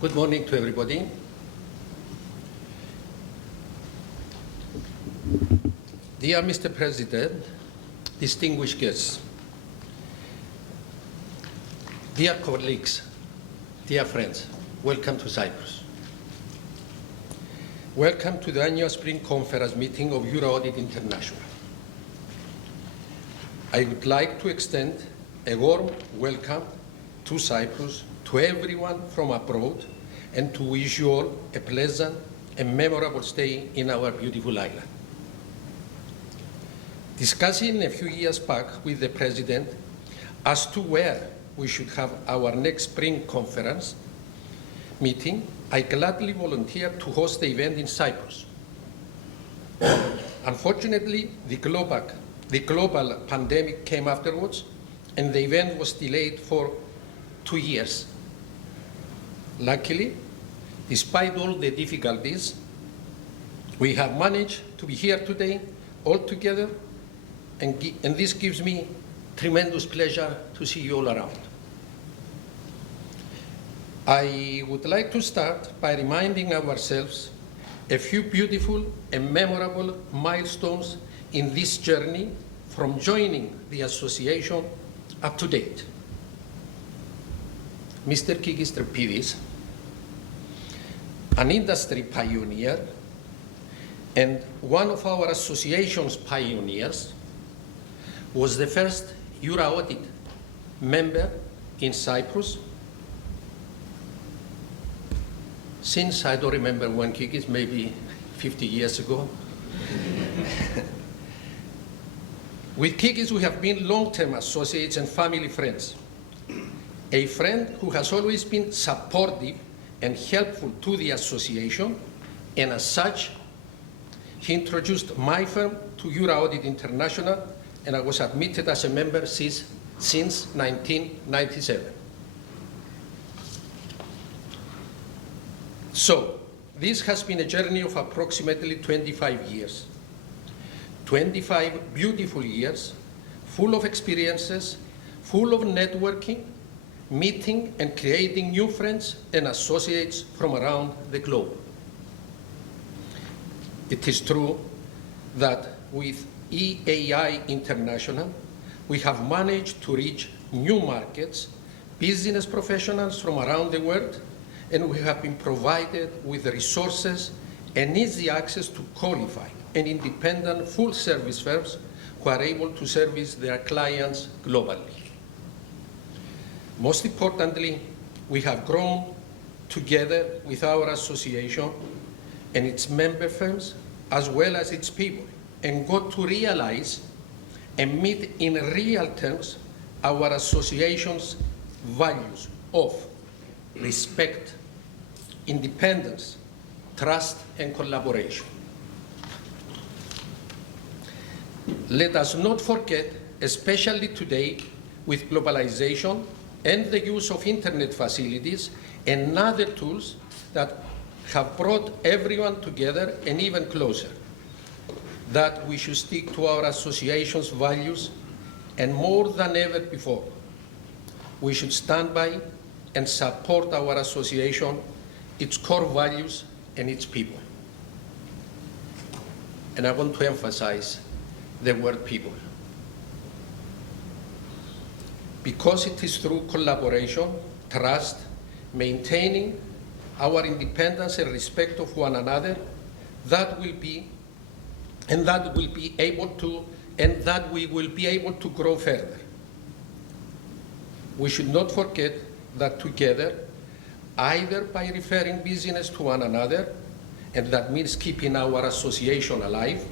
Good morning to everybody. Dear Mr. President, distinguished guests, dear colleagues, dear friends, welcome to Cyprus. Welcome to the annual Spring Conference meeting of Euro Audit International. I would like to extend a warm welcome to Cyprus, to everyone from abroad, and to wish you all a pleasant and memorable stay in our beautiful island. Discussing a few years back with the President as to where we should have our next Spring Conference meeting, I gladly volunteered to host the event in Cyprus. Unfortunately, the global pandemic came afterwards, and the event was delayed for 2 years. Luckily, despite all the difficulties, we have managed to be here today all together, and this gives me tremendous pleasure to see you all around. I would like to start by reminding ourselves a few beautiful and memorable milestones in this journey from joining the association up to date. Mr. Kikis Trepidis, an industry pioneer and one of our association's pioneers, was the first Euro Audit member in Cyprus since, I don't remember when, Kikis, maybe 50 years ago. With Kikis, we have been long-term associates and family friends. A friend who has always been supportive and helpful to the association, and as such, he introduced my firm to Euro Audit International, and I was admitted as a member since 1997. So, this has been a journey of approximately 25 years. 25 beautiful years, full of experiences, full of networking, meeting and creating new friends and associates from around the globe. It is true that with EAI International, we have managed to reach new markets, business professionals from around the world, and we have been provided with the resources and easy access to qualified and independent full-service firms who are able to service their clients globally. Most importantly, we have grown together with our association and its member firms, as well as its people, and got to realize and meet in real terms our association's values of respect, independence, trust, and collaboration. Let us not forget, especially today with globalization and the use of internet facilities and other tools that have brought everyone together and even closer, that we should stick to our association's values, and more than ever before, we should stand by and support our association, its core values, and its people. And I want to emphasize the word people, because it is through collaboration, trust, maintaining our independence and respect of one another that we will be able to grow further. We should not forget that together, either by referring business to one another, and that means keeping our association alive,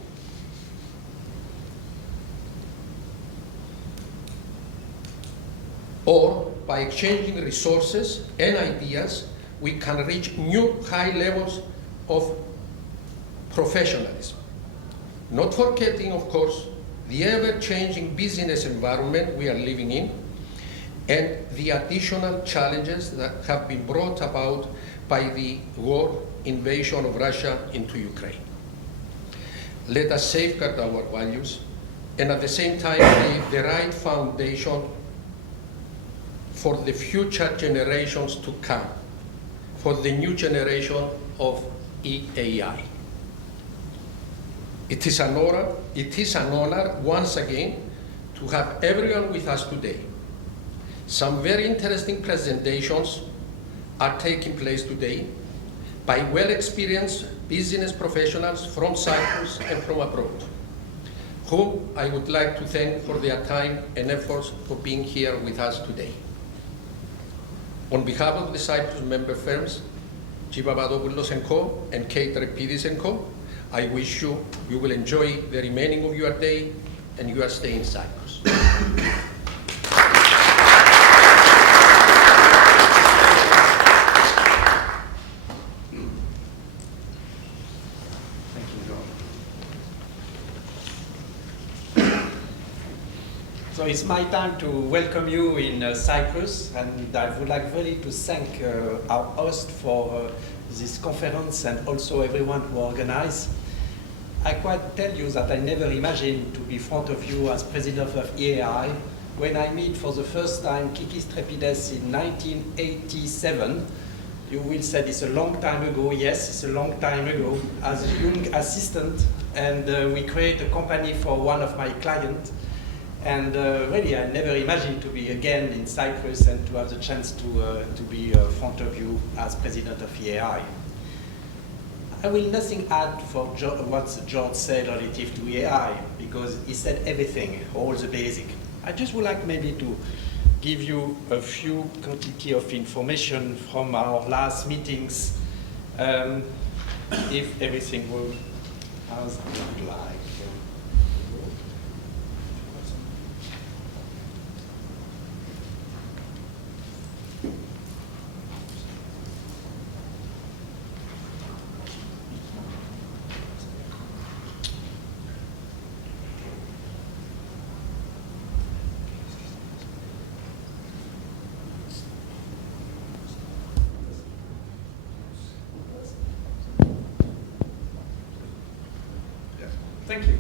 or by exchanging resources and ideas, we can reach new high levels of professionalism. Not forgetting, of course, the ever-changing business environment we are living in and the additional challenges that have been brought about by the war invasion of Russia into Ukraine. Let us safeguard our values, and at the same time lay the right foundation for the future generations to come, for the new generation of EAI. It is an honor once again to have everyone with us today. Some very interesting presentations are taking place today by well-experienced business professionals from Cyprus and from abroad, whom I would like to thank for their time and efforts for being here with us today. On behalf of the Cyprus member firms, G. Papadopoulos & Co. and Kate Repidis & Co., I wish you will enjoy the remaining of your day and your stay in Cyprus. So it's my time to welcome you in Cyprus, and I would like really to thank our host for this conference and also everyone who organized. I quite tell you that I never imagined to be in front of you as president of EAI when I meet for the first time Kikis Trepides in 1987. You will say it's a long time ago. Yes, it's a long time ago. As a young assistant, and we create a company for one of my clients. And really, I never imagined to be again in Cyprus and to have the chance to be in front of you as president of EAI. I will nothing add for what George said relative to EAI, because he said everything, all the basic. I just would like maybe to give you a few quantity of information from our last meetings, if everything will, as I would like. Thank you.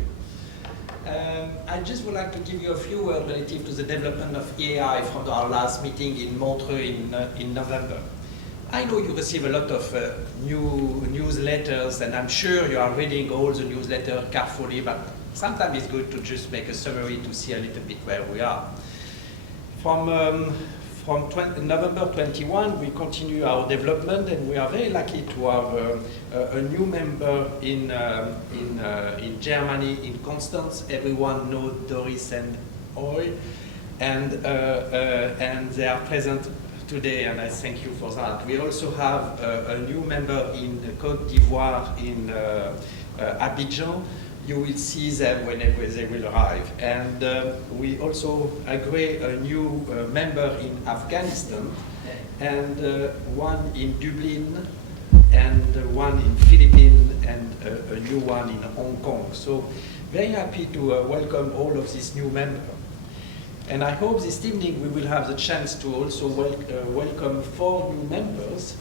I just would like to give you a few words relative to the development of EAI from our last meeting in Montreux in November. I know you receive a lot of new newsletters, and I'm sure you are reading all the newsletters carefully, but sometimes it's good to just make a summary to see a little bit where we are. From November 21, we continue our development, and we are very lucky to have a new member in Germany, in Constance. Everyone knows Doris and Oy, and they are present today, and I thank you for that. We also have a new member in Côte d'Ivoire, in Abidjan. You will see them whenever they will arrive. And we also agree a new member in Afghanistan, and one in Dublin, and one in Philippines, and a new one in Hong Kong. So very happy to welcome all of these new members. And I hope this evening we will have the chance to also welcome 4 new members,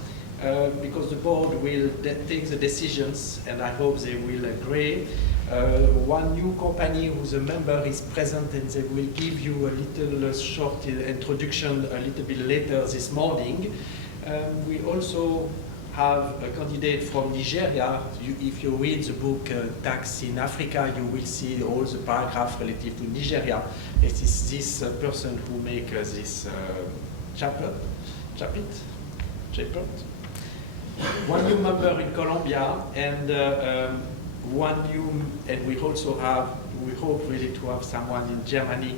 because the board will take the decisions, and I hope they will agree. One new company whose a member is present, and they will give you a little short introduction a little bit later this morning. We also have a candidate from Nigeria. If you read the book Tax in Africa, you will see all the paragraphs relative to Nigeria. It is this person who makes this chapter. One new member in Colombia, and we also have, we hope really to have someone in Germany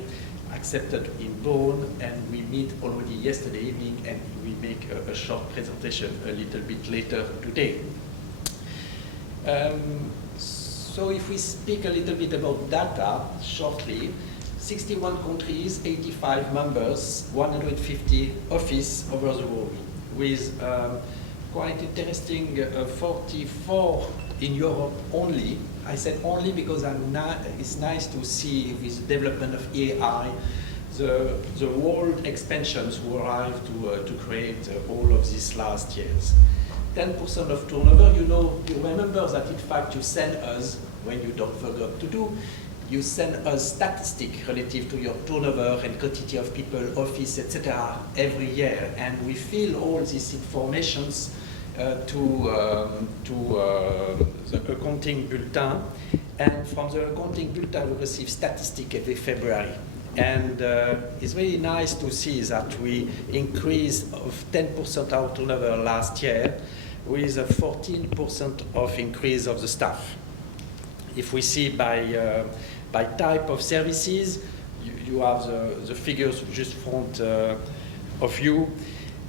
accepted in Bonn, and we meet already yesterday evening, and we make a short presentation a little bit later today. So if we speak a little bit about data shortly, 61 countries, 85 members, 150 offices over the world, with quite interesting 44 in Europe only. I said only because it's nice to see with the development of AI, the world expansions who arrived to create all of these last years. 10% of turnover, you remember that in fact you send us, when you don't forget to do, you send us statistics relative to your turnover and quantity of people, office, etc. every year, and we fill all these informations to the accounting bulletin, and from the accounting bulletin we receive statistics every February. And it's really nice to see that we increased of 10% our turnover last year with a 14% of increase of the staff. If we see by type of services, you have the figures just front of you.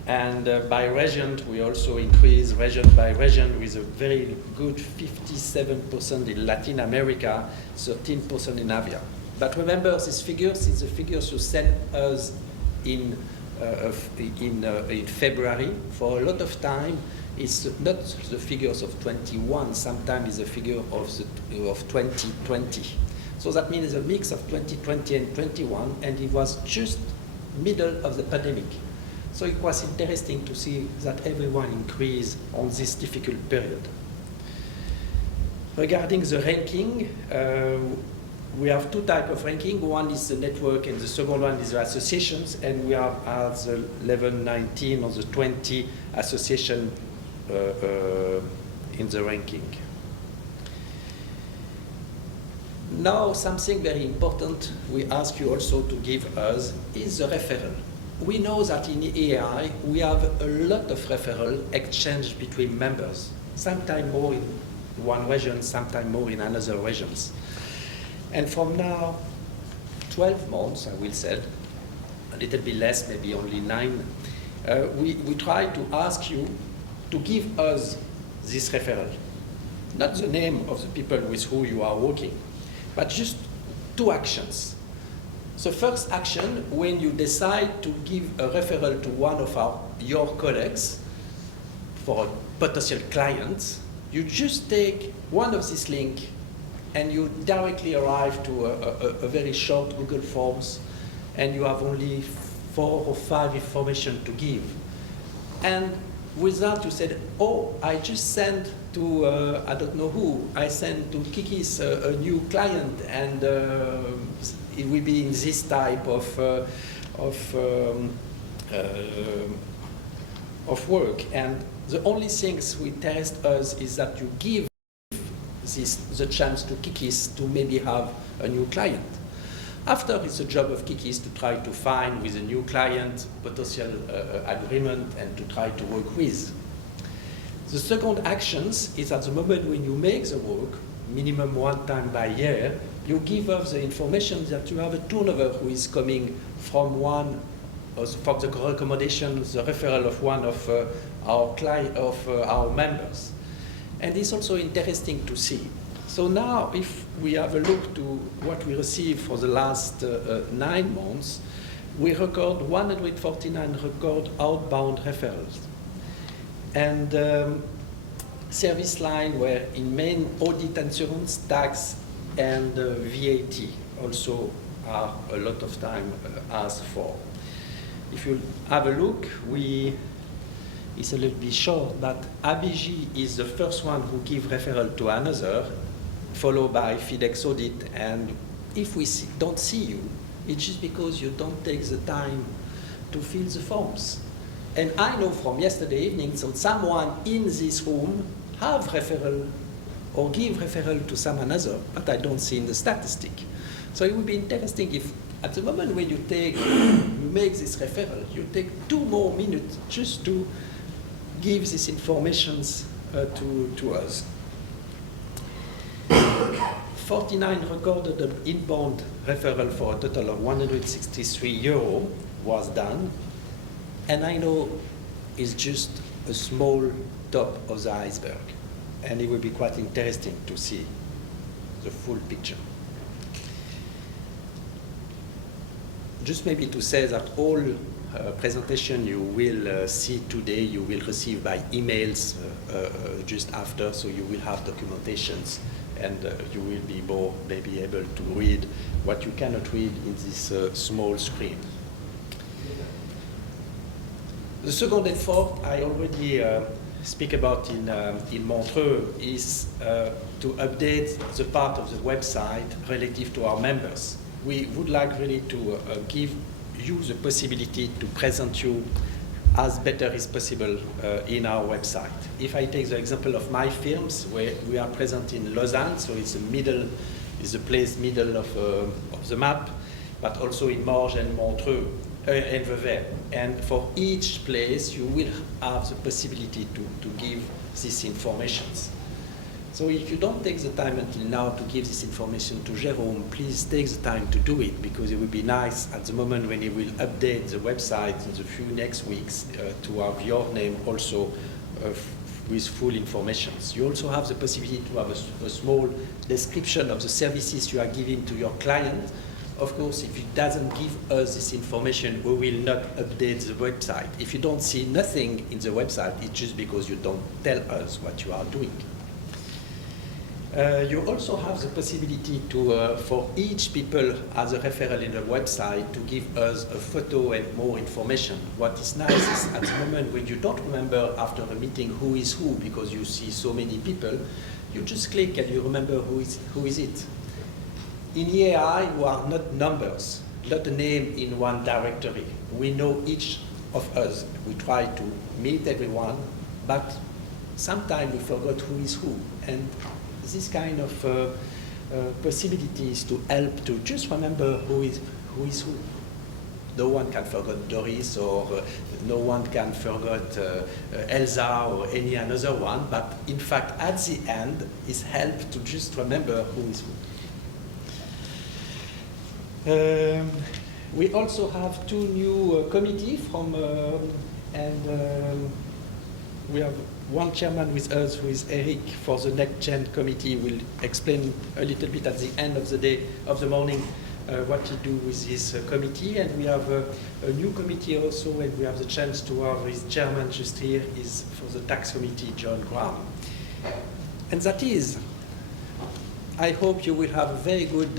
And by region, we also increase region by region with a very good 57% in Latin America, 13% in Asia. But remember, these figures is the figures you sent us in February. For a lot of time, it's not the figures of 21, sometimes it's the figure of 2020. So that means a mix of 2020 and 21, and it was just middle of the pandemic. So it was interesting to see that everyone increased on this difficult period. Regarding the ranking, we have two types of ranking. One is the network and the second one is the associations, and we are at the level 19 or the 20 association in the ranking. Now something very important we ask you also to give us is the referral. We know that in EAI we have a lot of referral exchange between members, sometimes more in one region, sometimes more in another regions. And from now, 12 months, I will say, a little bit less, maybe only 9, we try to ask you to give us this referral. Not the name of the people with whom you are working, but just 2 actions. The first action, when you decide to give a referral to one of your colleagues for a potential client, you just take one of these links and you directly arrive to a very short Google Forms, and you have only 4 or 5 information to give. And with that you said, oh, I just sent to, I don't know who, I sent to Kiki's a new client, and it will be in this type of work. And the only things we interest us is that you give the chance to Kiki's to maybe have a new client. After, it's the job of Kiki's to try to find with a new client potential agreement and to try to work with. The second actions is at the moment when you make the work, minimum 1 time by year, you give us the information that you have a turnover who is coming from one, from the recommendation, the referral of one of our members. And it's also interesting to see. So now, if we have a look to what we received for the last 9 months, we record 149 record outbound referrals. And service line were in main audit, insurance, tax, and VAT also are a lot of time asked for. If you have a look, it's a little bit short, but ABG is the first one who give referral to another, followed by FIDEX Audit. And if we don't see you, it's just because you don't take the time to fill the forms. And I know from yesterday evening that someone in this room have referral or give referral to some another, but I don't see in the statistic. So it would be interesting if at the moment when you make this referral, you take 2 more minutes just to give this information to us. 49 recorded an inbound referral for a total of €163 was done. And I know it's just a small top of the iceberg. And it will be quite interesting to see the full picture. Just maybe to say that all presentation you will see today, you will receive by emails just after, so you will have documentations, and you will be more maybe able to read what you cannot read in this small screen. The second effort I already speak about in Montreux is to update the part of the website relative to our members. We would like really to give you the possibility to present you as better as possible in our website. If I take the example of my films, where we are present in Lausanne, so it's the place middle of the map, but also in Morges and Montreux and Vevey. And for each place, you will have the possibility to give these informations. So if you don't take the time until now to give this information to Jérôme, please take the time to do it, because it would be nice at the moment when he will update the website in the few next weeks to have your name also with full information. You also have the possibility to have a small description of the services you are giving to your client. Of course, if it doesn't give us this information, we will not update the website. If you don't see nothing in the website, it's just because you don't tell us what you are doing. You also have the possibility to, for each people as a referral in the website, to give us a photo and more information. What is nice is at the moment when you don't remember after a meeting who is who, because you see so many people, you just click and you remember who is it. In EAI, we are not numbers, not a name in one directory. We know each of us. We try to meet everyone, but sometimes we forgot who is who. And this kind of possibilities to help to just remember who is who. No one can forget Doris, or no one can forget Elsa or any another one, but in fact at the end is help to just remember who is who. We also have two new committees from, we have one chairman with us, who is Eric, for the next gen committee. Will explain a little bit at the end of the day, of the morning, what he do with this committee. And we have a new committee also, and we have the chance to have his chairman just here, is for the tax committee, John Graham. And that is, I hope you will have a very good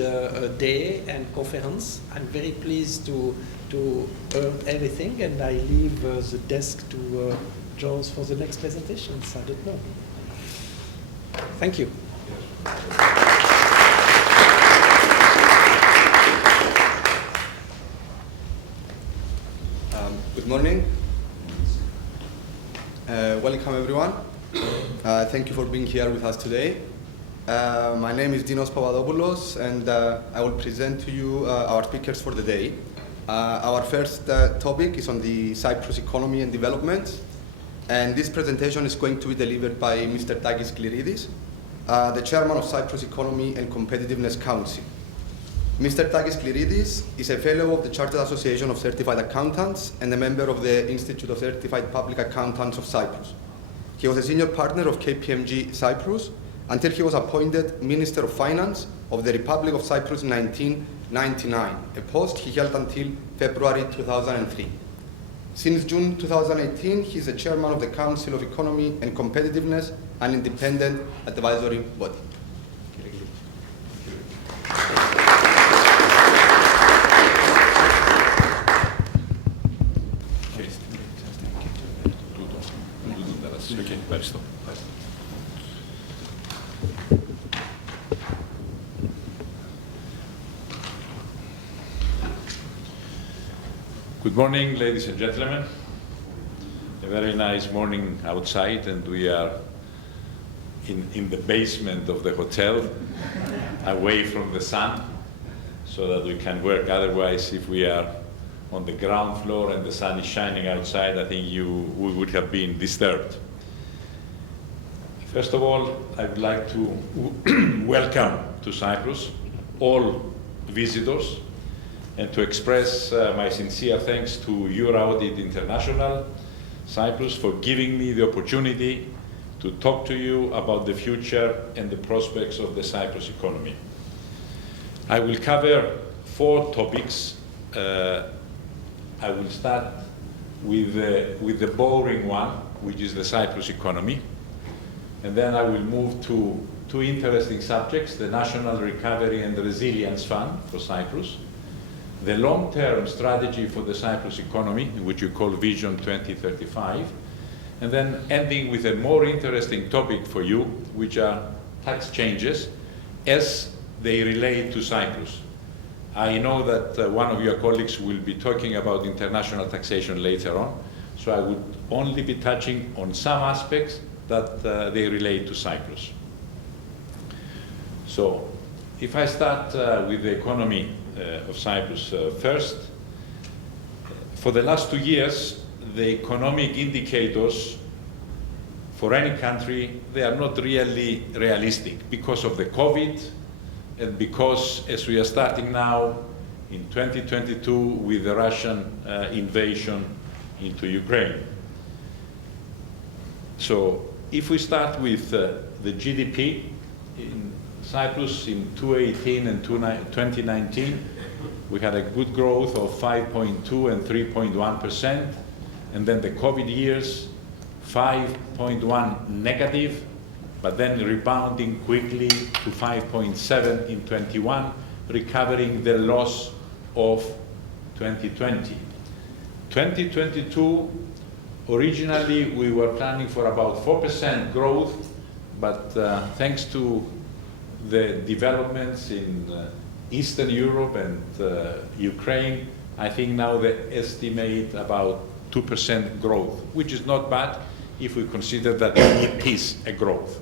day and conference. I'm very pleased to learn everything, and I leave the desk to Jones for the next presentations. I don't know. Thank you. Good morning. Welcome everyone. Thank you for being here with us today. My name is Dinos Papadopoulos, and I will present to you our speakers for the day. Our first topic is on the Cyprus economy and development, and this presentation is going to be delivered by Mr. Takis Kliridis, the chairman of Cyprus Economy and Competitiveness Council. Mr. Takis Kliridis is a fellow of the Chartered Association of Certified Accountants and a member of the Institute of Certified Public Accountants of Cyprus. He was a senior partner of KPMG Cyprus until he was appointed Minister of Finance of the Republic of Cyprus in 1999, a post he held until February 2003. Since June 2018, he is the chairman of the Council of Economy and Competitiveness, an independent advisory body. Good morning, ladies and gentlemen. A very nice morning outside, and we are in the basement of the hotel, away from the sun, so that we can work. Otherwise, if we are on the ground floor and the sun is shining outside, I think we would have been disturbed. First of all, I would like to welcome to Cyprus all visitors, and to express my sincere thanks to Euro-Audit International Cyprus for giving me the opportunity to talk to you about the future and the prospects of the Cyprus economy. I will cover 4 topics. I will start with the boring one, which is the Cyprus economy, and then I will move to 2 interesting subjects: the National Recovery and Resilience Fund for Cyprus, the long-term strategy for the Cyprus economy, which we call Vision 2035, and then ending with a more interesting topic for you, which are tax changes as they relate to Cyprus. I know that one of your colleagues will be talking about international taxation later on, so I would only be touching on some aspects that they relate to Cyprus. So, if I start with the economy of Cyprus first, for the last 2 years, the economic indicators for any country, they are not really realistic because of the COVID and because, as we are starting now in 2022 with the Russian invasion into Ukraine. So if we start with the GDP in Cyprus in 2018 and 2019, we had a good growth of 5.2 and 3.1%, and then the COVID years, 5.1 negative, but then rebounding quickly to 5.7 in 21, recovering the loss of 2020. 2022, originally we were planning for about 4% growth, but thanks to the developments in Eastern Europe and Ukraine, I think now they estimate about 2% growth, which is not bad if we consider that it is a growth.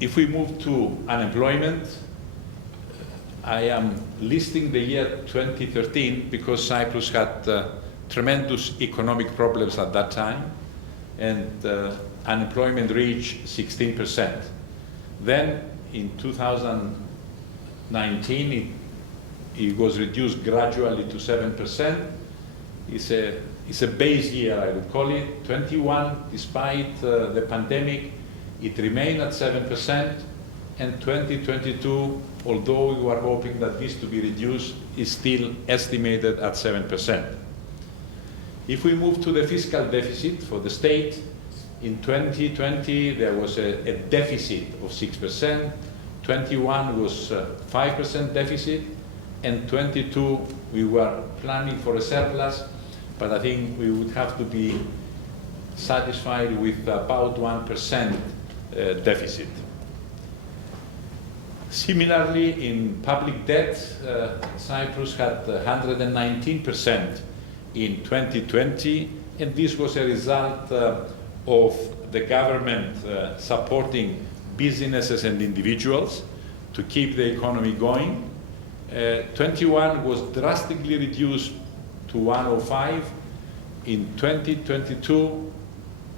If we move to unemployment, I am listing the year 2013 because Cyprus had tremendous economic problems at that time, and unemployment reached 16%. Then in 2019, it was reduced gradually to 7%. It's a base year, I would call it. 21, despite the pandemic, it remained at 7%, and 2022, although we were hoping that this to be reduced, is still estimated at 7%. If we move to the fiscal deficit for the state, in 2020 there was a deficit of 6%, 21 was 5% deficit, and 22 we were planning for a surplus, but I think we would have to be satisfied with about 1% deficit. Similarly, in public debt, Cyprus had 119% in 2020, and this was a result of the government supporting businesses and individuals to keep the economy going. 21 was drastically reduced to 105. In 2022,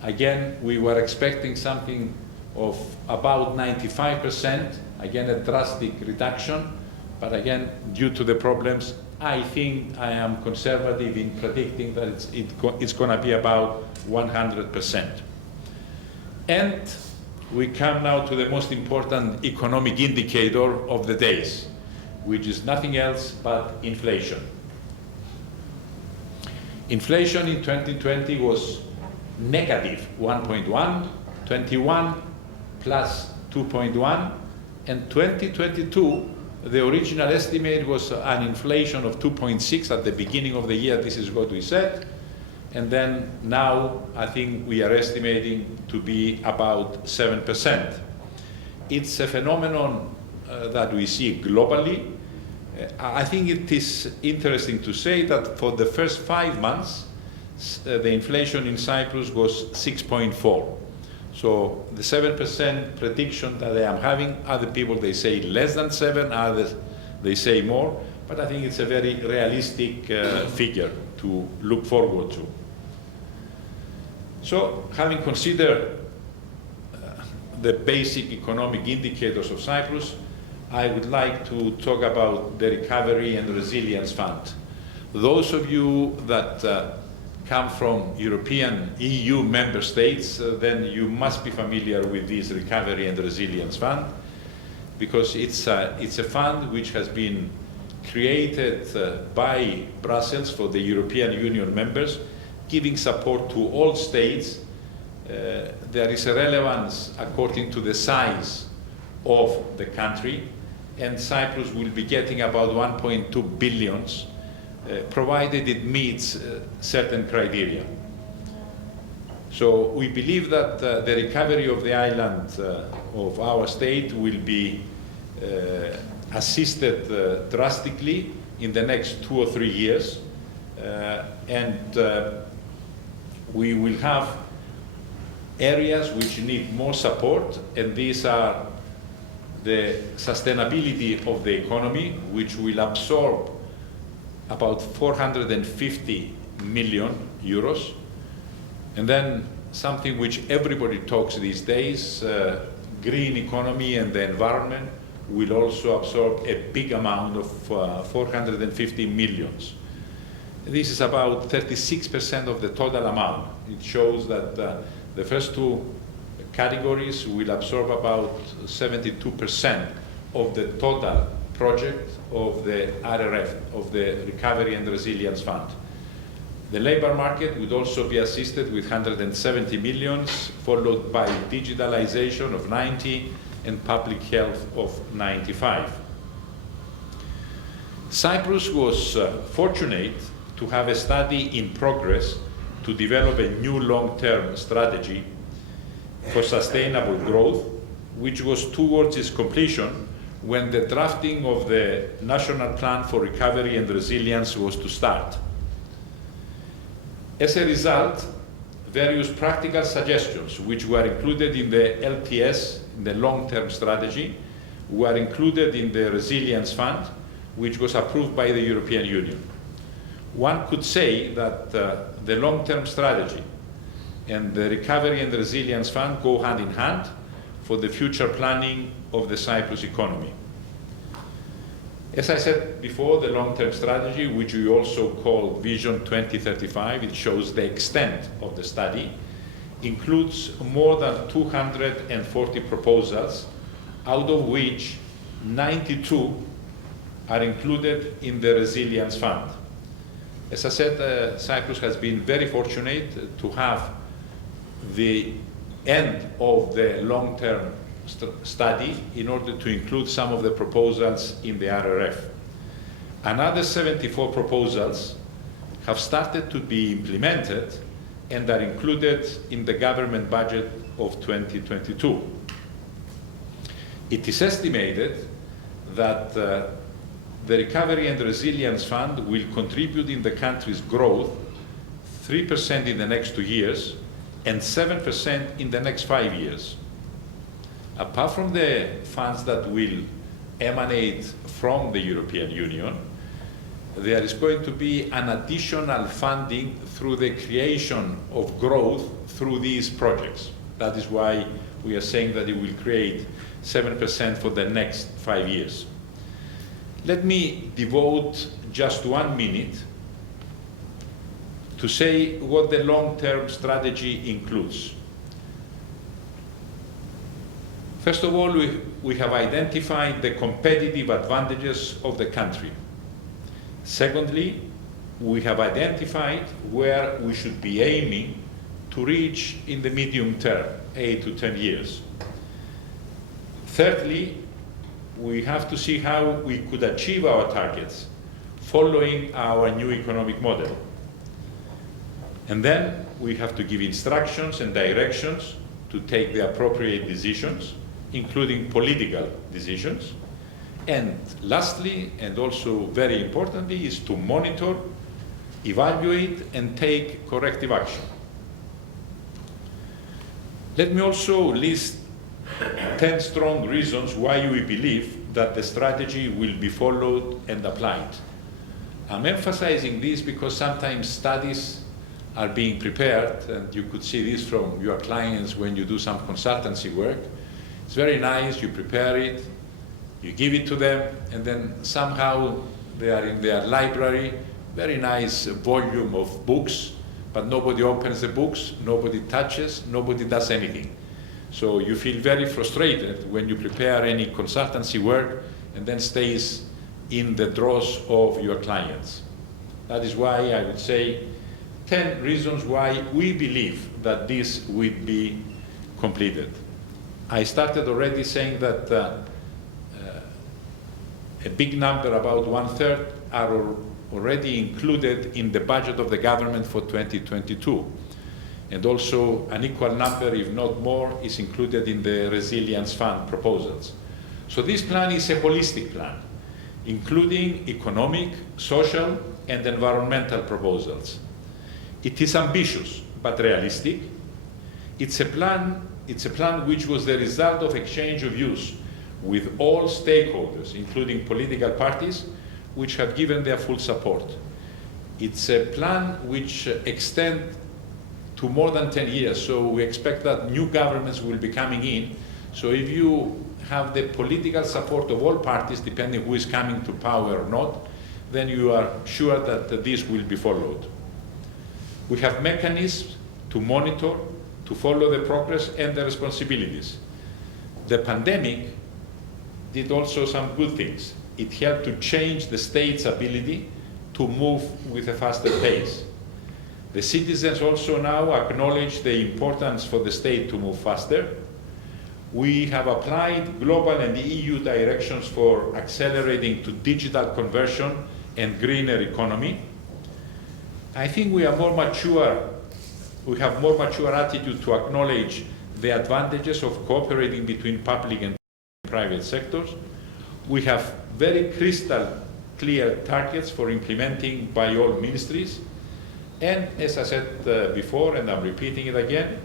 again, we were expecting something of about 95%, again a drastic reduction, but again, due to the problems, I think I am conservative in predicting that it's going to be about 100%. And we come now to the most important economic indicator of the days, which is nothing else but inflation. Inflation in 2020 was negative 1.1, 21 plus 2.1, and 2022, the original estimate was an inflation of 2.6 at the beginning of the year. This is what we said. And then now I think we are estimating to be about 7%. It's a phenomenon that we see globally. I think it is interesting to say that for the first 5 months, the inflation in Cyprus was 6.4. So the 7% prediction that I am having, other people they say less than 7, others they say more, but I think it's a very realistic figure to look forward to. So having considered the basic economic indicators of Cyprus, I would like to talk about the Recovery and Resilience Fund. Those of you that come from European EU member states, then you must be familiar with this Recovery and Resilience Fund, because it's a fund which has been created by Brussels for the European Union members, giving support to all states. There is a relevance according to the size of the country. and Cyprus will be getting about 1.2 billion, provided it meets certain criteria. So we believe that the recovery of the island of our state will be assisted drastically in the next 2 or 3 years, and we will have areas which need more support, and these are the sustainability of the economy, which will absorb about 450 million euros, and then something which everybody talks these days, green economy and the environment, will also absorb a big amount of 450 millions. This is about 36% of the total amount. It shows that the first two categories will absorb about 72% of the total project of the RRF, of the Recovery and Resilience Fund. The labor market would also be assisted with 170 millions, followed by digitalization of 90 and public health of 95. Cyprus was fortunate to have a study in progress to develop a new long-term strategy for sustainable growth, which was towards its completion when the drafting of the National Plan for Recovery and Resilience was to start. As a result, various practical suggestions which were included in the LTS, in the long-term strategy, were included in the Resilience Fund, which was approved by the European Union. One could say that the long-term strategy and the Recovery and Resilience Fund go hand in hand for the future planning of the Cyprus economy. As I said before, the long-term strategy, which we also call Vision 2035, it shows the extent of the study, includes more than 240 proposals, out of which 92 are included in the Resilience Fund. As I said, Cyprus has been very fortunate to have the end of the long-term study in order to include some of the proposals in the RRF. Another 74 proposals have started to be implemented and are included in the government budget of 2022. It is estimated that the Recovery and Resilience Fund will contribute in the country's growth 3% in the next 2 years and 7% in the next 5 years. Apart from the funds that will emanate from the European Union, there is going to be an additional funding through the creation of growth through these projects. That is why we are saying that it will create 7% for the next 5 years. Let me devote just 1 minute to say what the long-term strategy includes. First of all, we have identified the competitive advantages of the country. Secondly, we have identified where we should be aiming to reach in the medium term, 8 to 10 years. Thirdly, we have to see how we could achieve our targets following our new economic model. And then we have to give instructions and directions to take the appropriate decisions, including political decisions. And lastly, and also very importantly, is to monitor, evaluate, and take corrective action. Let me also list 10 strong reasons why we believe that the strategy will be followed and applied. I'm emphasizing this because sometimes studies are being prepared, and you could see this from your clients when you do some consultancy work. It's very nice, you prepare it, you give it to them, and then somehow they are in their library, very nice volume of books, but nobody opens the books, nobody touches, nobody does anything. So you feel very frustrated when you prepare any consultancy work and then stays in the drawers of your clients. That is why I would say 10 reasons why we believe that this will be completed. I started already saying that A big number, about 1/3, are already included in the budget of the government for 2022. And also an equal number, if not more, is included in the Resilience Fund proposals. So this plan is a holistic plan, including economic, social, and environmental proposals. It is ambitious, but realistic. It's a plan which was the result of exchange of views with all stakeholders, including political parties, which have given their full support. It's a plan which extends to more than 10 years, so we expect that new governments will be coming in. So if you have the political support of all parties, depending who is coming to power or not, then you are sure that this will be followed. We have mechanisms to monitor, to follow the progress and the responsibilities. The pandemic did also some good things. It helped to change the state's ability to move with a faster pace. The citizens also now acknowledge the importance for the state to move faster. We have applied global and EU directions for accelerating to digital conversion and greener economy. I think we are more mature, we have more mature attitude to acknowledge the advantages of cooperating between public and private sectors. We have very crystal clear targets for implementing by all ministries. And as I said before, and I'm repeating it again,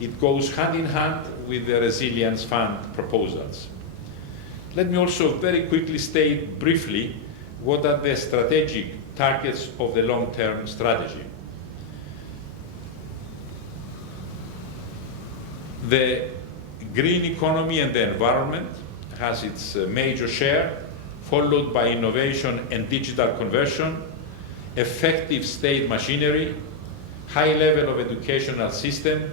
it goes hand in hand with the Resilience Fund proposals. Let me also very quickly state briefly what are the strategic targets of the long-term strategy. The green economy and the environment has its major share, followed by innovation and digital conversion, effective state machinery, high level of educational system,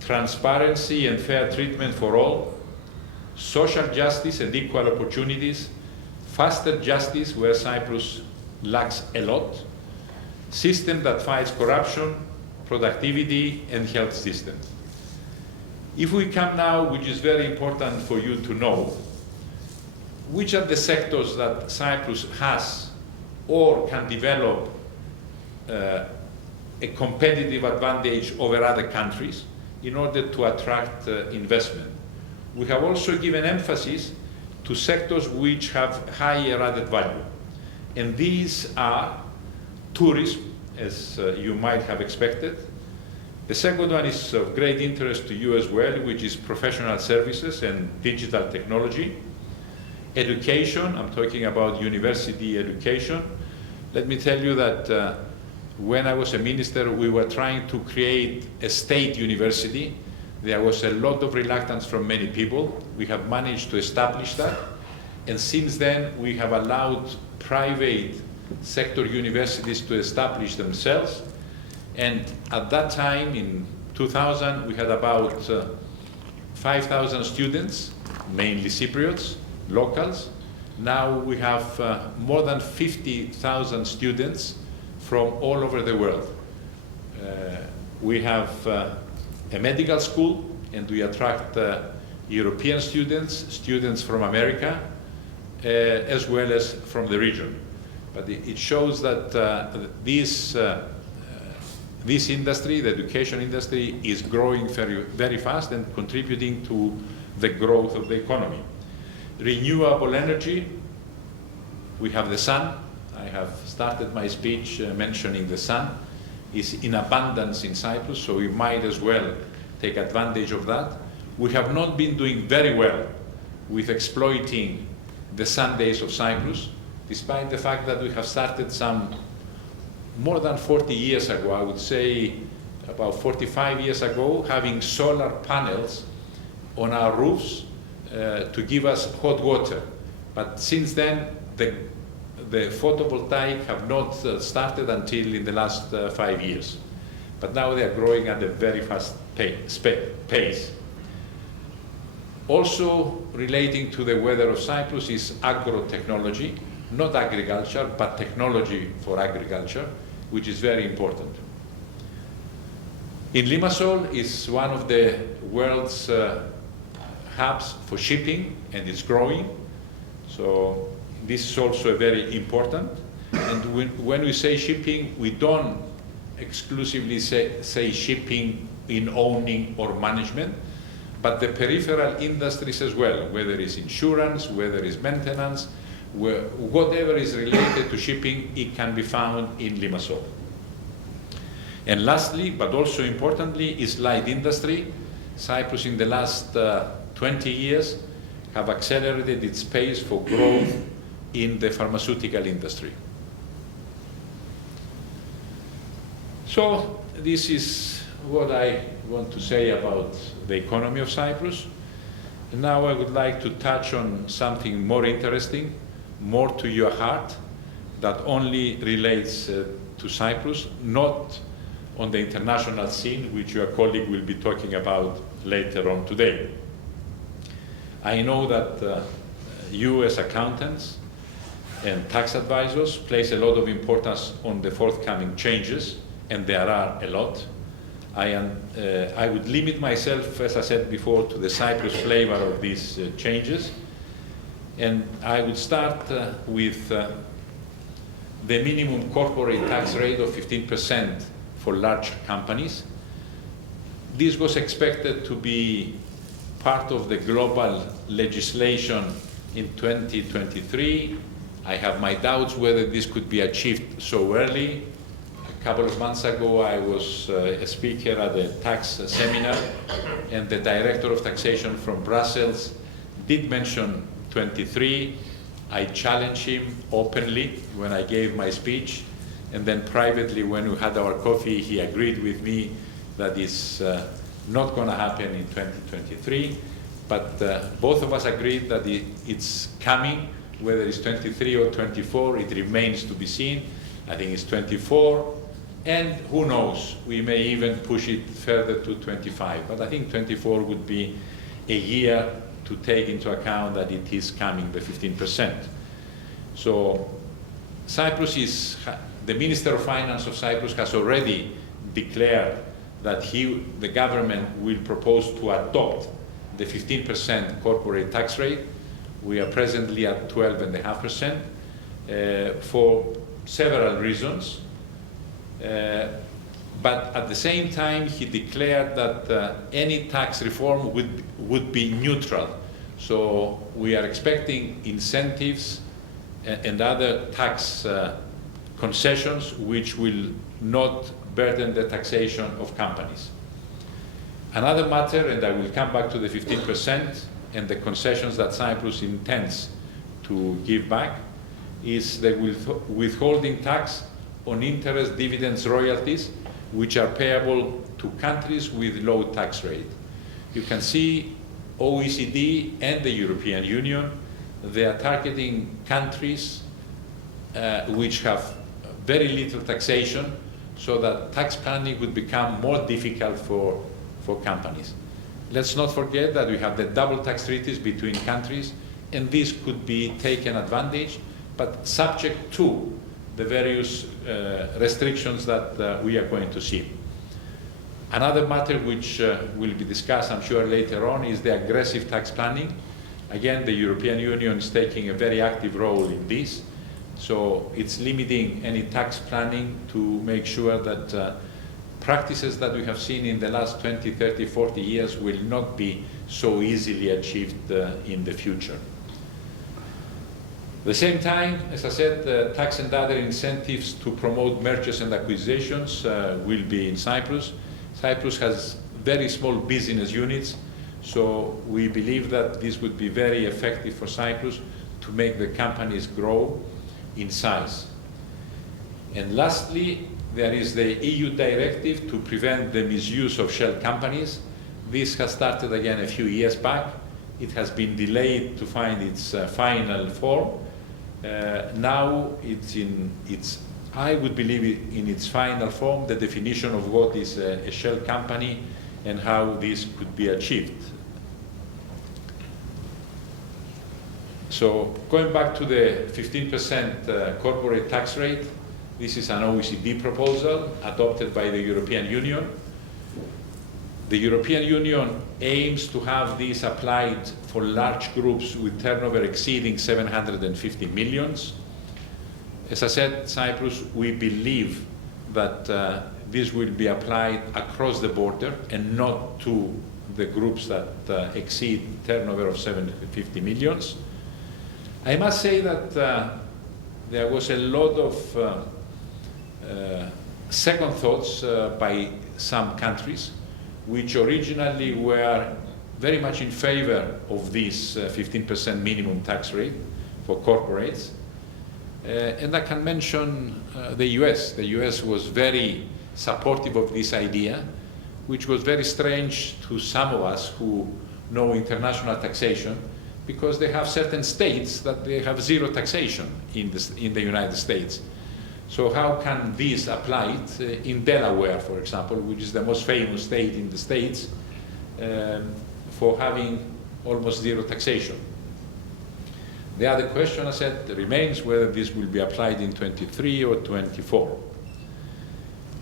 transparency and fair treatment for all, social justice and equal opportunities, faster justice where Cyprus lacks a lot, system that fights corruption, productivity and health system. If we come now, which is very important for you to know, which are the sectors that Cyprus has or can develop a competitive advantage over other countries in order to attract investment. We have also given emphasis to sectors which have higher added value. And these are tourism, as you might have expected. The second one is of great interest to you as well, which is professional services and digital technology. Education, I'm talking about university education. Let me tell you that when I was a minister, we were trying to create a state university. There was a lot of reluctance from many people. We have managed to establish that. And since then, we have allowed private sector universities to establish themselves. And at that time, in 2000, we had about 5,000 students, mainly Cypriots, locals. Now we have more than 50,000 students from all over the world. We have a medical school, and we attract European students, students from America, as well as from the region. But it shows that this industry, the education industry, is growing very, very fast and contributing to the growth of the economy. Renewable energy, we have the sun. I have started my speech mentioning the sun is in abundance in Cyprus, so we might as well take advantage of that. We have not been doing very well with exploiting the sun days of Cyprus, despite the fact that we have started some more than 40 years ago, I would say about 45 years ago, having solar panels on our roofs to give us hot water. But since then, the photovoltaic have not started until in the last 5 years. But now they are growing at a very fast pace. Also relating to the weather of Cyprus is agro-technology, not agriculture, but technology for agriculture, which is very important. In Limassol is one of the world's hubs for shipping, and it's growing. So this is also very important. And when we say shipping, we don't exclusively say shipping in owning or management, but the peripheral industries as well, whether it's insurance, whether it's maintenance, whatever is related to shipping, it can be found in Limassol. And lastly, but also importantly, is light industry. Cyprus in the last 20 years have accelerated its pace for growth in the pharmaceutical industry. So this is what I want to say about the economy of Cyprus. And now I would like to touch on something more interesting, more to your heart, that only relates to Cyprus, not on the international scene, which your colleague will be talking about later on today. I know that you as accountants and tax advisors place a lot of importance on the forthcoming changes, and there are a lot. I would limit myself, as I said before, to the Cyprus flavor of these changes. And I would start with the minimum corporate tax rate of 15% for large companies. This was expected to be part of the global legislation in 2023. I have my doubts whether this could be achieved so early. A couple of months ago, I was a speaker at a tax seminar, and the director of taxation from Brussels did mention 23. I challenged him openly when I gave my speech, and then privately when we had our coffee, he agreed with me that it's not going to happen in 2023. But both of us agreed that it's coming, whether it's 23 or 24, it remains to be seen. I think it's 24. And who knows, we may even push it further to 25. But I think 24 would be a year to take into account that it is coming, the 15%. So Cyprus is, the Minister of Finance of Cyprus has already declared that the government will propose to adopt the 15% corporate tax rate. We are presently at 12.5% for several reasons. But at the same time, he declared that any tax reform would be neutral. So we are expecting incentives and other tax concessions which will not burden the taxation of companies. Another matter, and I will come back to the 15% and the concessions that Cyprus intends to give back, is the withholding tax on interest, dividends, royalties, which are payable to countries with low tax rate. You can see OECD and the European Union, they are targeting countries which have very little taxation, so that tax planning would become more difficult for companies. Let's not forget that we have the double tax treaties between countries, and this could be taken advantage, but subject to the various restrictions that we are going to see. Another matter which will be discussed, I'm sure, later on is the aggressive tax planning. Again, the European Union is taking a very active role in this. So it's limiting any tax planning to make sure that practices that we have seen in the last 20, 30, 40 years will not be so easily achieved in the future. At the same time, as I said, tax and other incentives to promote mergers and acquisitions will be in Cyprus. Cyprus has very small business units, so we believe that this would be very effective for Cyprus to make the companies grow in size. And lastly, there is the EU directive to prevent the misuse of shell companies. This has started again a few years back. It has been delayed to find its final form. Now it's in its, I would believe, in its final form, the definition of what is a shell company and how this could be achieved. So going back to the 15% corporate tax rate, this is an OECD proposal adopted by the European Union. The European Union aims to have this applied for large groups with turnover exceeding 750 millions. As I said, Cyprus, we believe that this will be applied across the border and not to the groups that exceed turnover of 750 millions. I must say that there was a lot of second thoughts by some countries, which originally were very much in favor of this 15% minimum tax rate for corporates. And I can mention the US. The US was very supportive of this idea, which was very strange to some of us who know international taxation, because they have certain states that they have zero taxation in the United States. So how can this apply in Delaware, for example, which is the most famous state in the States, for having almost zero taxation? The other question, I said, remains whether this will be applied in 23 or 24.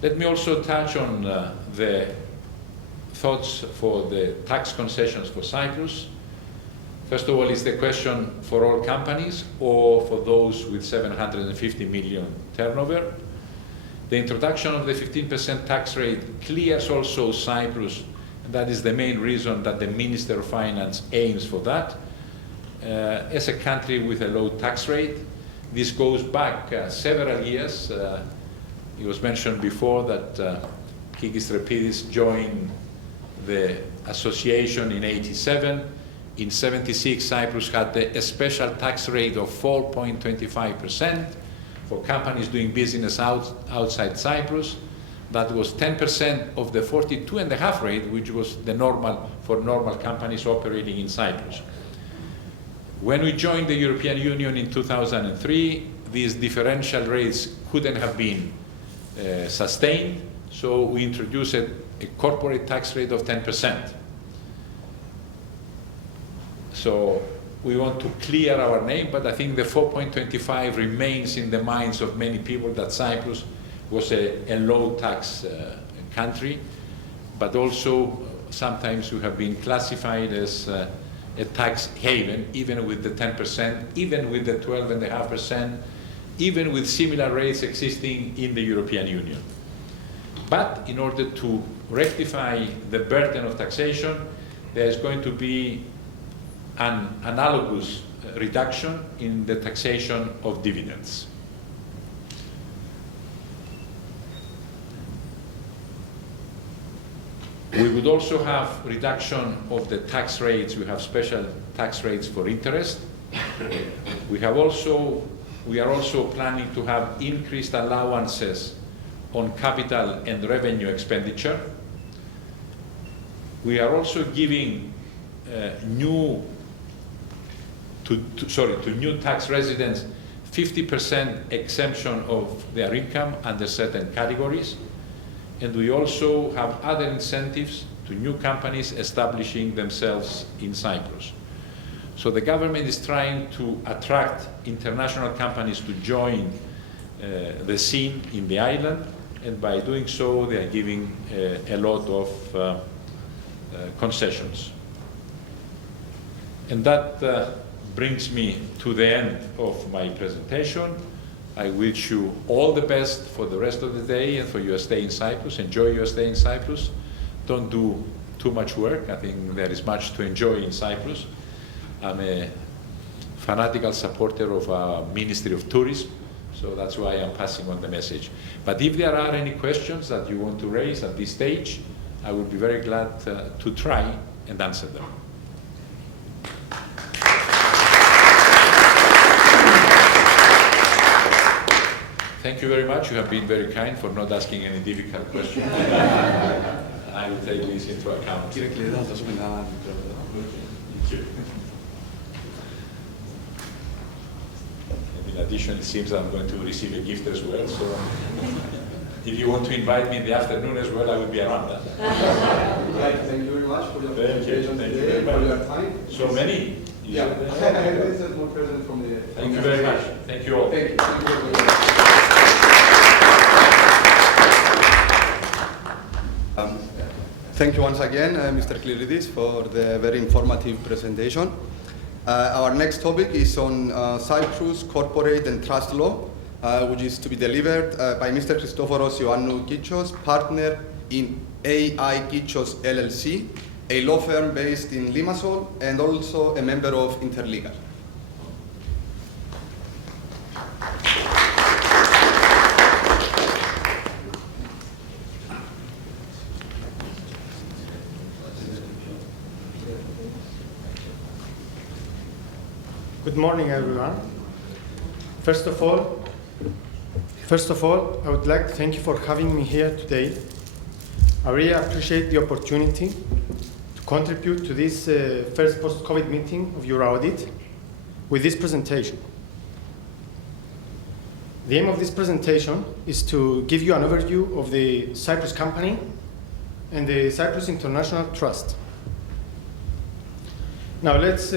Let me also touch on the thoughts for the tax concessions for Cyprus. First of all, is the question for all companies or for those with 750 million turnover? The introduction of the 15% tax rate clears also Cyprus, and that is the main reason that the Minister of Finance aims for that. As a country with a low tax rate, this goes back several years. It was mentioned before that Kikis Trepidis joined the association in '87. In '76, Cyprus had a special tax rate of 4.25% for companies doing business outside Cyprus. That was 10% of the 42.5% rate, which was the normal for normal companies operating in Cyprus. When we joined the European Union in 2003, these differential rates couldn't have been sustained, so we introduced a corporate tax rate of 10%. So we want to clear our name, but I think the 4.25 remains in the minds of many people that Cyprus was a low tax country, but also sometimes we have been classified as a tax haven, even with the 10%, even with the 12.5%, even with similar rates existing in the European Union. But in order to rectify the burden of taxation, there is going to be an analogous reduction in the taxation of dividends. We would also have reduction of the tax rates. We have special tax rates for interest. We are also planning to have increased allowances on capital and revenue expenditure. We are also giving new tax residents 50% exemption of their income under certain categories. And we also have other incentives to new companies establishing themselves in Cyprus. So the government is trying to attract international companies to join the scene in the island, and by doing so, they are giving a lot of concessions. And that brings me to the end of my presentation. I wish you all the best for the rest of the day and for your stay in Cyprus. Enjoy your stay in Cyprus. Don't do too much work. I think there is much to enjoy in Cyprus. I'm a fanatical supporter of our Ministry of Tourism, so that's why I'm passing on the message. But if there are any questions that you want to raise at this stage, I will be very glad to try and answer them. Thank you very much. You have been very kind for not asking any difficult questions. I will take this into account. Thank you. In addition, it seems I'm going to receive a gift as well. So if you want to invite me in the afternoon as well, I will be around that. Right, thank you very much for your presentation today, for your time. So many. Yeah, this is more present from the... Thank you very much. Thank you all. Thank you. Thank you very much. Thank you once again, Mr. Kliridis, for the very informative presentation. Our next topic is on Cyprus corporate and trust law, which is to be delivered by Mr. Christoforos Ioannou Kitsos, partner in AI Kitsos LLC, a law firm based in Limassol and also a member of Interlegal. Good morning, everyone. First of all, I would like to thank you for having me here today. I really appreciate the opportunity to contribute to this first post-COVID meeting of your audit with this presentation. The aim of this presentation is to give you an overview of the Cyprus company and the Cyprus International Trust. Now let's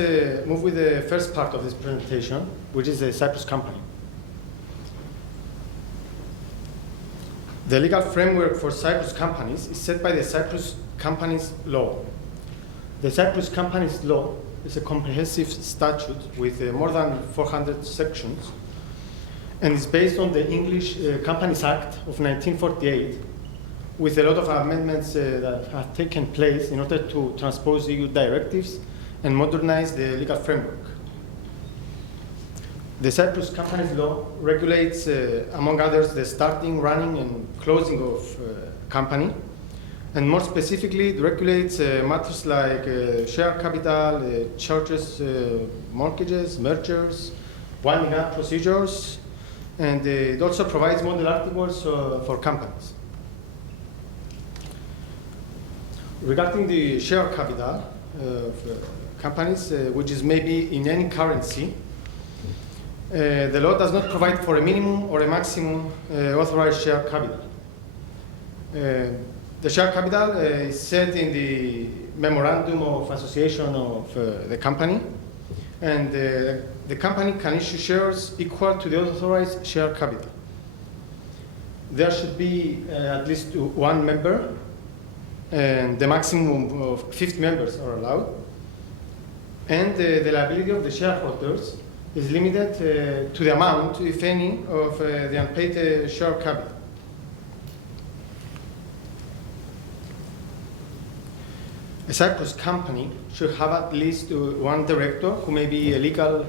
move with the first part of this presentation, which is the Cyprus company. The legal framework for Cyprus companies is set by the Cyprus Companies Law. The Cyprus Companies Law is a comprehensive statute with more than 400 sections and is based on the English Companies Act of 1948 with a lot of amendments that have taken place in order to transpose EU directives and modernize the legal framework. The Cyprus Companies Law regulates, among others, the starting, running, and closing of company, and more specifically, it regulates matters like share capital, charges, mortgages, mergers, winding up procedures, and it also provides model articles for companies. Regarding the share capital of companies, which is maybe in any currency, the law does not provide for a minimum or a maximum authorized share capital. The share capital is set in the memorandum of association of the company, and the company can issue shares equal to the authorized share capital. There should be at least one member, and the maximum of 50 members are allowed. And the liability of the shareholders is limited to the amount, if any, of the unpaid share capital. A Cyprus company should have at least one director, who may be a legal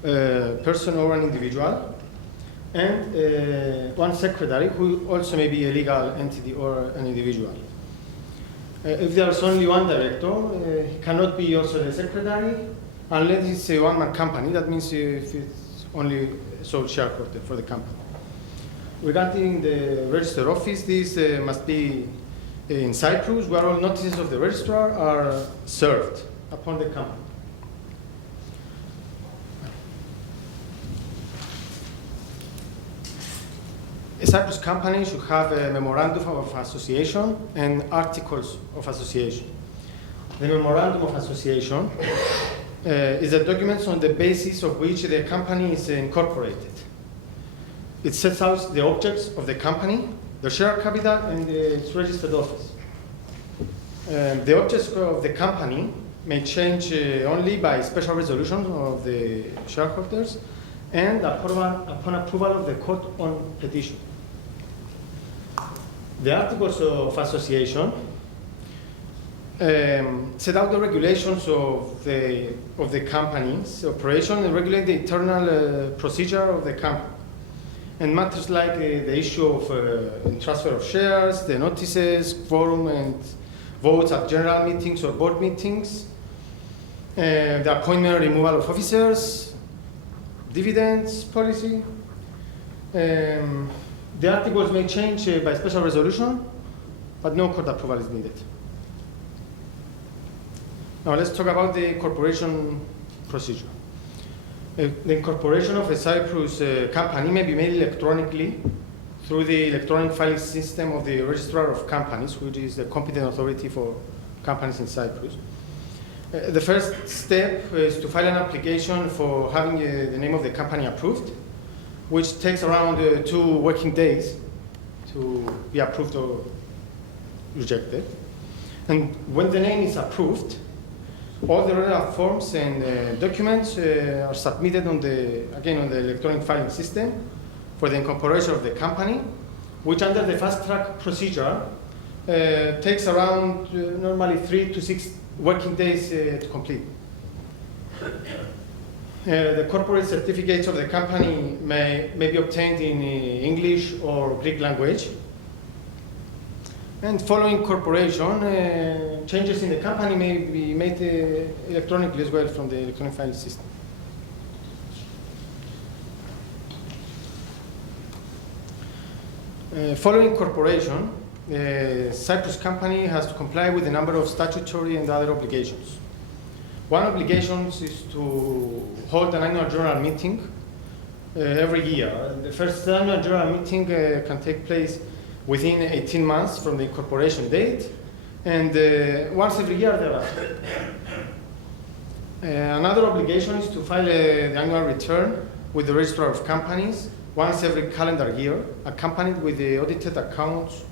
person or an individual, and one secretary, who also may be a legal entity or an individual. If there is only one director, he cannot be also the secretary, unless it's a one-man company. That means if it's only a sole shareholder for the company. Regarding the register office, this must be in Cyprus, where all notices of the registrar are served upon the company. A Cyprus company should have a memorandum of association and articles of association. The memorandum of association is a document on the basis of which the company is incorporated. It sets out the objects of the company, the share capital, and its registered office. The objects of the company may change only by special resolution of the shareholders and upon approval of the court on petition. The articles of association set out the regulations of the company's operation and regulate the internal procedure of the company. And matters like the issue of transfer of shares, the notices, quorum, and votes at general meetings or board meetings, the appointment or removal of officers, dividends policy. The articles may change by special resolution, but no court approval is needed. Now let's talk about the incorporation procedure. The incorporation of a Cyprus company may be made electronically through the electronic filing system of the Registrar of Companies, which is the competent authority for companies in Cyprus. The first step is to file an application for having the name of the company approved, which takes around 2 working days to be approved or rejected. And when the name is approved, all the relevant forms and documents are submitted on the electronic filing system for the incorporation of the company, which under the fast-track procedure takes around normally 3 to 6 working days to complete. The corporate certificates of the company may be obtained in English or Greek language. And following incorporation, changes in the company may be made electronically as well from the electronic filing system. Following incorporation, the Cyprus company has to comply with a number of statutory and other obligations. One obligation is to hold an annual general meeting every year. The first annual general meeting can take place within 18 months from the incorporation date, and once every year thereafter. Another obligation is to file the annual return with the Registrar of Companies once every calendar year, accompanied with the audited accounts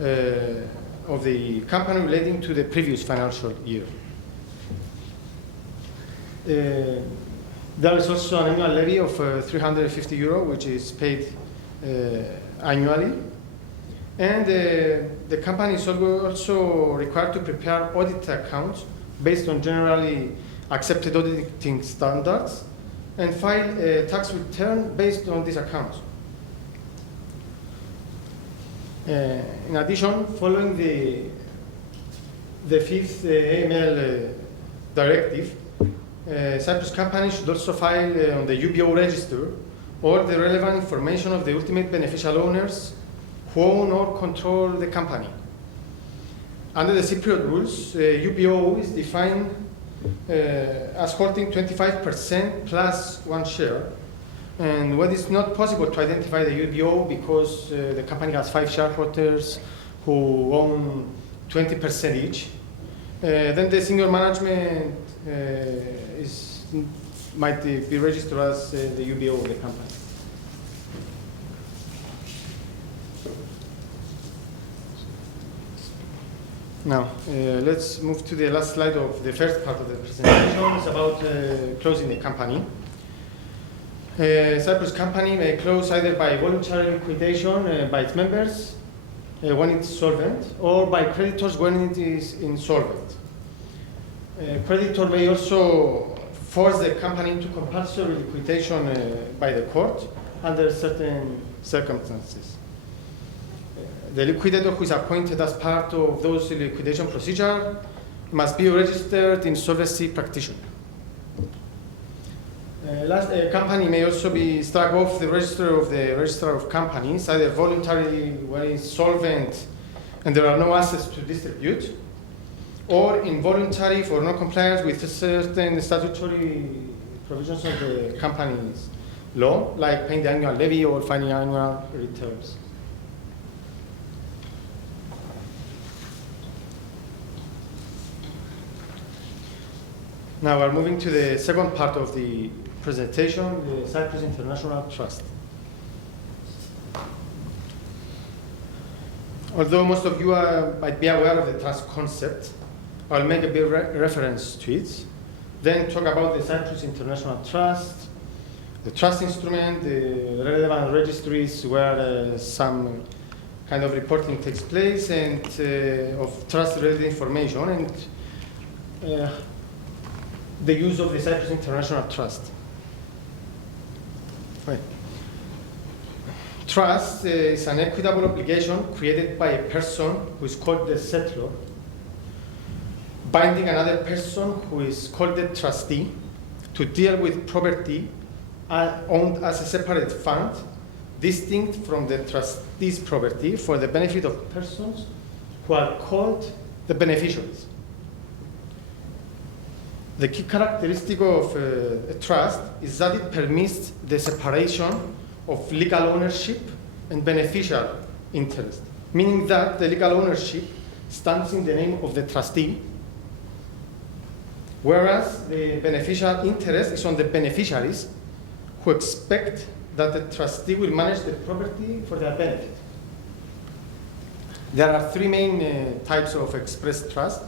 of the company relating to the previous financial year. There is also an annual levy of €350, which is paid annually. And the company is also required to prepare audit accounts based on generally accepted auditing standards and file a tax return based on these accounts. In addition, following the fifth AML directive, Cyprus companies should also file on the UBO register all the relevant information of the ultimate beneficial owners who own or control the company. Under the Cypriot rules, UBO is defined as holding 25% plus 1 share. And when it's not possible to identify the UBO because the company has 5 shareholders who own 20% each, then the senior management might be registered as the UBO of the company. Now, let's move to the last slide of the first part of the presentation. It's about closing the company. Cyprus company may close either by voluntary liquidation by its members when it's solvent, or by creditors when it is insolvent. Creditor may also force the company into compulsory liquidation by the court under certain circumstances. The liquidator who is appointed as part of those liquidation procedure must be a registered insolvency practitioner. A company may also be struck off the register of the Registrar of Companies, either voluntarily when it's solvent and there are no assets to distribute, or involuntary for non-compliance with certain statutory provisions of the company's law, like paying the annual levy or filing annual returns. Now we're moving to the second part of the presentation, the Cyprus International Trust. Although most of you might be aware of the trust concept, I'll make a bit reference to it, then talk about the Cyprus International Trust, the trust instrument, the relevant registries where some kind of reporting takes place, and of trust-related information, and the use of the Cyprus International Trust. Right. Trust is an equitable obligation created by a person who is called the settlor, binding another person who is called the trustee to deal with property owned as a separate fund, distinct from the trustee's property, for the benefit of persons who are called the beneficiaries. The key characteristic of a trust is that it permits the separation of legal ownership and beneficial interest, meaning that the legal ownership stands in the name of the trustee, whereas the beneficial interest is on the beneficiaries who expect that the trustee will manage the property for their benefit. There are three main types of express trust.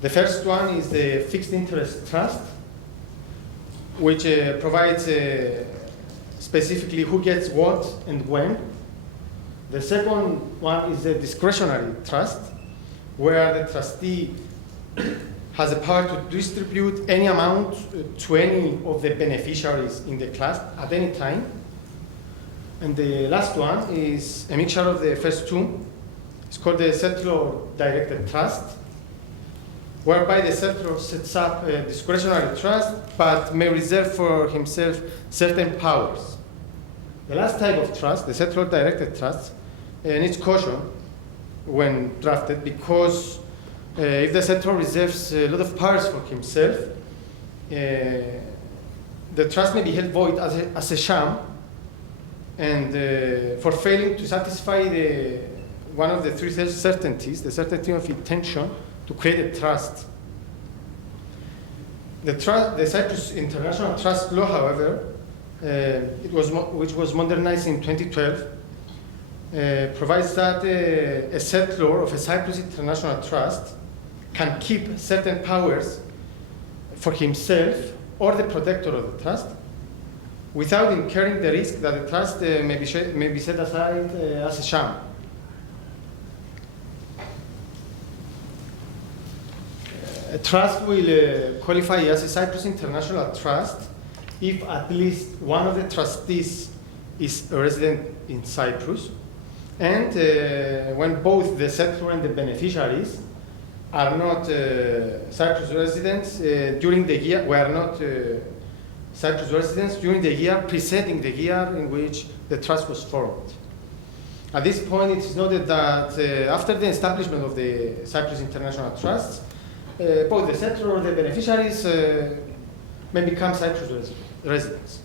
The first one is the fixed interest trust, which provides specifically who gets what and when. The second one is a discretionary trust, where the trustee has the power to distribute any amount to any of the beneficiaries in the class at any time. And the last one is a mixture of the first two. It's called the settlor-directed trust, whereby the settlor sets up a discretionary trust but may reserve for himself certain powers. The last type of trust, the settlor-directed trust, needs caution when drafted, because if the settlor reserves a lot of powers for himself, the trust may be held void as a sham, and for failing to satisfy one of the three certainties, the certainty of intention to create a trust. The Cyprus International Trust Law, however, which was modernized in 2012, provides that a settlor of a Cyprus International Trust can keep certain powers for himself or the protector of the trust without incurring the risk that the trust may be set aside as a sham. A trust will qualify as a Cyprus International Trust if at least one of the trustees is a resident in Cyprus, and when both the settlor and the beneficiaries are not Cyprus residents during the year, Cyprus residents during the year preceding the year in which the trust was formed. At this point, it is noted that after the establishment of the Cyprus International Trusts, both the settlor and the beneficiaries may become Cyprus residents.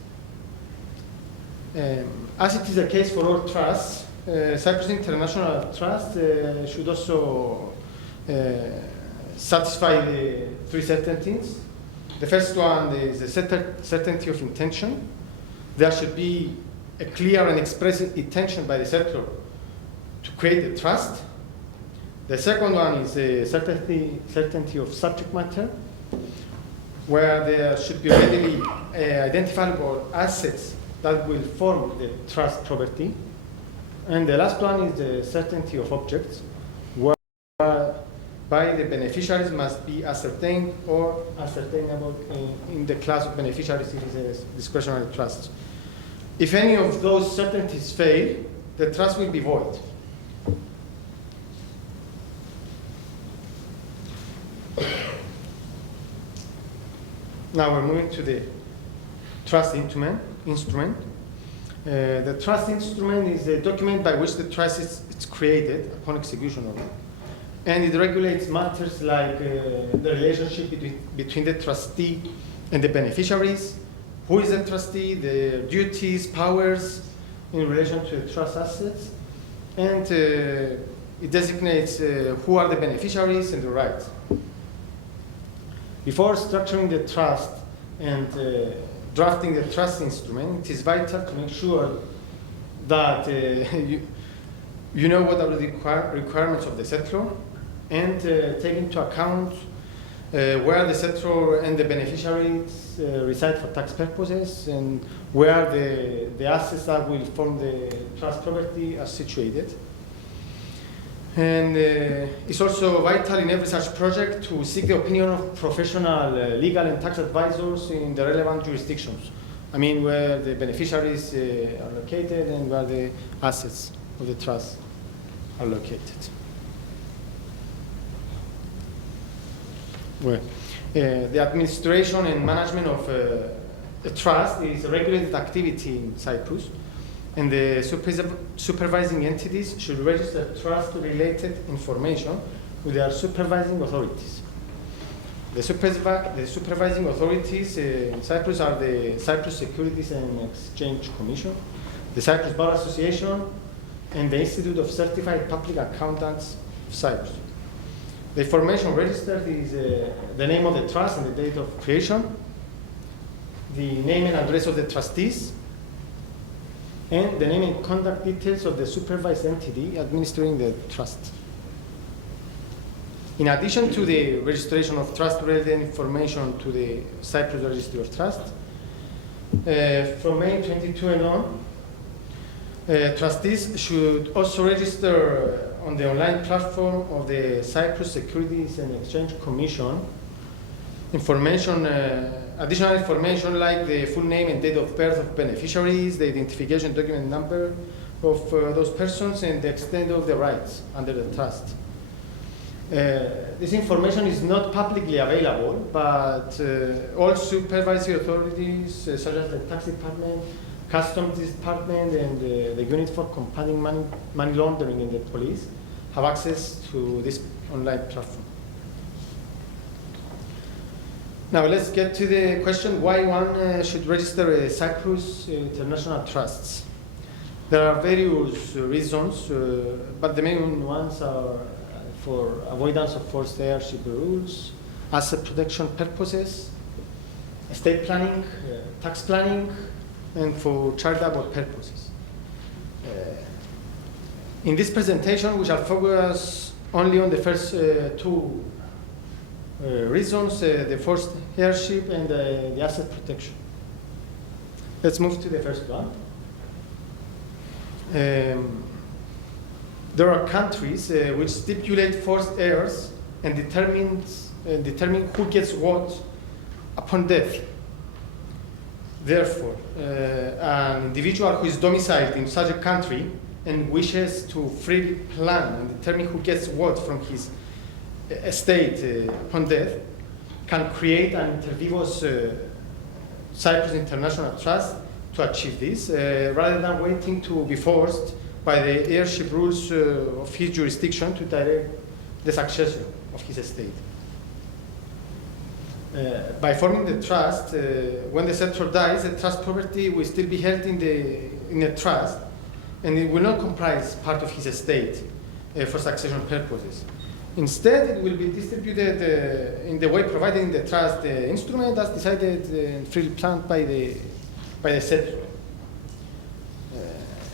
As it is the case for all trusts, Cyprus International Trust should also satisfy the three certainties. The first one is the certainty of intention. There should be a clear and express intention by the settlor to create a trust. The second one is the certainty of subject matter, where there should be readily identifiable assets that will form the trust property. And the last one is the certainty of objects, whereby the beneficiaries must be ascertained or ascertainable in the class of beneficiaries if it is a discretionary trust. If any of those certainties fail, the trust will be void. Now we're moving to the trust instrument. The trust instrument is a document by which the trust is created upon execution of it. And it regulates matters like the relationship between the trustee and the beneficiaries, who is the trustee, the duties, powers in relation to the trust assets, and it designates who are the beneficiaries and the rights. Before structuring the trust and drafting the trust instrument, it is vital to make sure that you know what are the requirements of the settlor, and take into account where the settlor and the beneficiaries reside for tax purposes, and where the assets that will form the trust property are situated. And it's also vital in every such project to seek the opinion of professional legal and tax advisors in the relevant jurisdictions. I mean, where the beneficiaries are located and where the assets of the trust are located. Well, the administration and management of a trust is a regulated activity in Cyprus, and the supervising entities should register trust-related information with their supervising authorities. The supervising authorities in Cyprus are the Cyprus Securities and Exchange Commission, the Cyprus Bar Association, and the Institute of Certified Public Accountants of Cyprus. The information registered is the name of the trust and the date of creation, the name and address of the trustees, and the name and contact details of the supervised entity administering the trust. In addition to the registration of trust-related information to the Cyprus Registry of Trust, from May 22 and on, trustees should also register on the online platform of the Cyprus Securities and Exchange Commission information, additional information like the full name and date of birth of beneficiaries, the identification document number of those persons, and the extent of the rights under the trust. This information is not publicly available, but all supervisory authorities, such as the tax department, customs department, and the unit for combating money laundering in the police, have access to this online platform. Now let's get to the question why one should register a Cyprus International Trusts. There are various reasons, but the main ones are for avoidance of forced heirship rules, asset protection purposes, estate planning, tax planning, and for charitable purposes. In this presentation, we shall focus only on the first two reasons, the forced heirship and the asset protection. Let's move to the first one. There are countries which stipulate forced heirs and determine who gets what upon death. Therefore, an individual who is domiciled in such a country and wishes to freely plan and determine who gets what from his estate upon death can create an inter vivos Cyprus International Trust to achieve this, rather than waiting to be forced by the heirship rules of his jurisdiction to direct the succession of his estate. By forming the trust, when the settlor dies, the trust property will still be held in a trust, and it will not comprise part of his estate for succession purposes. Instead, it will be distributed in the way provided in the trust instrument as decided and freely planned by the settlor.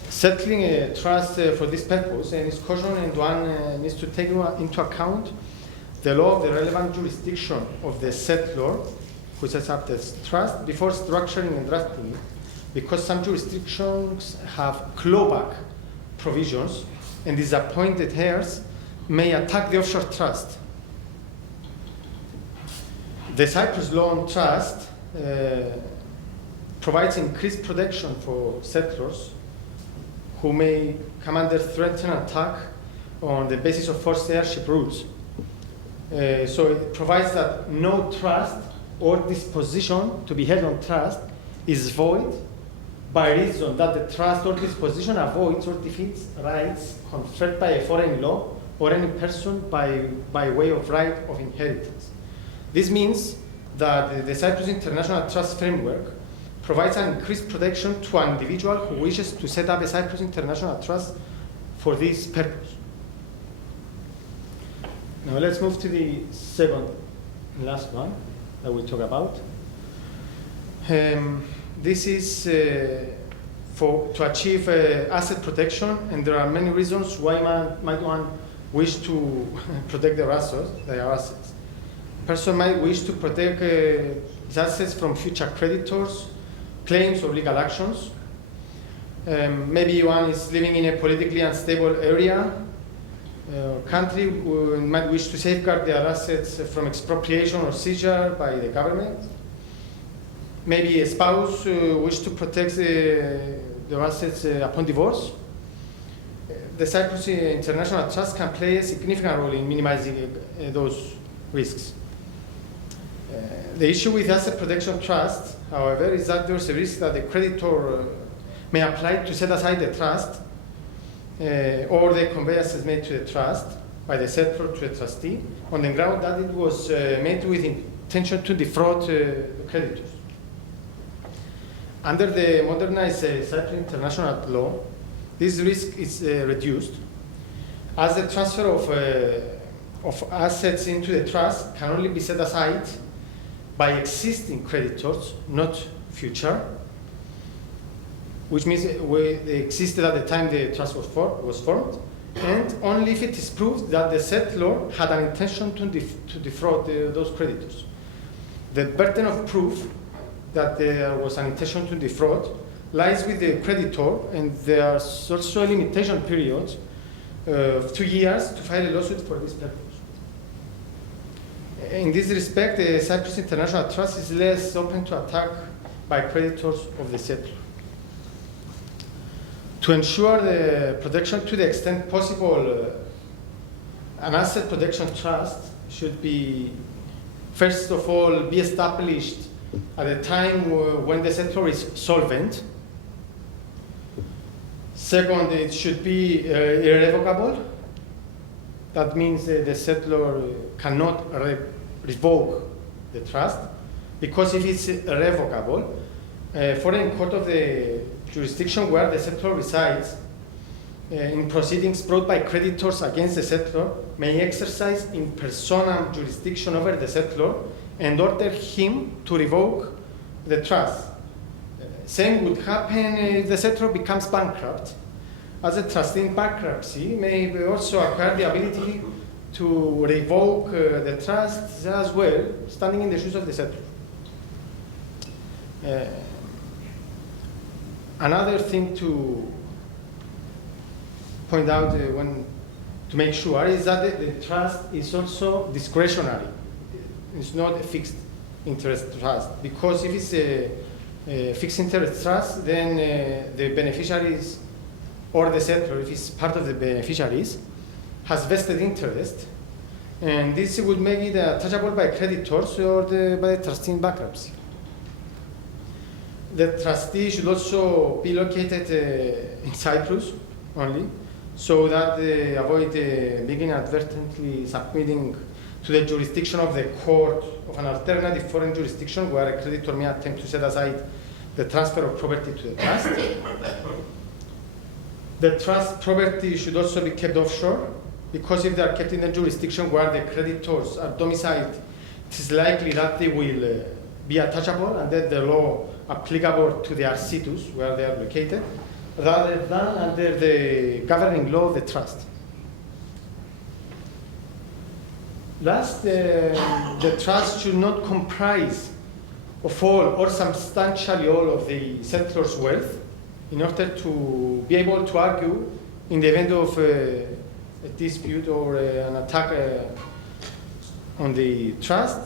Settling a trust for this purpose is cautioned, and one needs to take into account the law of the relevant jurisdiction of the settlor who sets up the trust before structuring and drafting it, because some jurisdictions have clawback provisions and disappointed heirs may attack the offshore trust. The Cyprus law on trust provides increased protection for settlors who may come under threat and attack on the basis of forced heirship rules. So it provides that no trust or disposition to be held on trust is void by reason that the trust or disposition avoids or defeats rights conferred by a foreign law or any person by way of right of inheritance. This means that the Cyprus International Trust Framework provides an increased protection to an individual who wishes to set up a Cyprus International Trust for this purpose. Now let's move to the second and last one that we'll talk about. This is to achieve asset protection, and there are many reasons why might one wish to protect their assets. A person might wish to protect his assets from future creditors, claims, or legal actions. Maybe one is living in a politically unstable area or country, might wish to safeguard their assets from expropriation or seizure by the government. Maybe a spouse wishes to protect their assets upon divorce. The Cyprus International Trust can play a significant role in minimizing those risks. The issue with asset protection trust, however, is that there is a risk that the creditor may apply to set aside the trust or the conveyances made to the trust by the settlor to a trustee on the ground that it was made with intention to defraud the creditors. Under the modernized Cyprus International Law, this risk is reduced, as the transfer of assets into the trust can only be set aside by existing creditors, not future, which means they existed at the time the trust was formed, and only if it is proved that the settlor had an intention to defraud those creditors. The burden of proof that there was an intention to defraud lies with the creditor, and there are also a limitation period of 2 years to file a lawsuit for this purpose. In this respect, the Cyprus International Trust is less open to attack by creditors of the settlor. To ensure the protection to the extent possible, an asset protection trust should be, first of all, be established at a time when the settlor is solvent. Second, it should be irrevocable. That means the settlor cannot revoke the trust, because if it's irrevocable, foreign court of the jurisdiction where the settlor resides in proceedings brought by creditors against the settlor may exercise in personam jurisdiction over the settlor and order him to revoke the trust. Same would happen if the settlor becomes bankrupt, as a trustee in bankruptcy may also acquire the ability to revoke the trust as well, standing in the shoes of the settlor. Another thing to point out to make sure is that the trust is also discretionary. It's not a fixed interest trust, because if it's a fixed interest trust, then the beneficiaries or the settlor, if it's part of the beneficiaries, has vested interest, and this would make it attachable by creditors or by the trustee in bankruptcy. The trustee should also be located in Cyprus only, so that they avoid being inadvertently submitting to the jurisdiction of the court of an alternative foreign jurisdiction where a creditor may attempt to set aside the transfer of property to the trust. The trust property should also be kept offshore, because if they are kept in a jurisdiction where the creditors are domiciled, it is likely that they will be attachable and that the law applicable to the arsitus where they are located, rather than under the governing law of the trust. Last, the trust should not comprise of all or substantially all of the settlor's wealth, in order to be able to argue in the event of a dispute or an attack on the trust,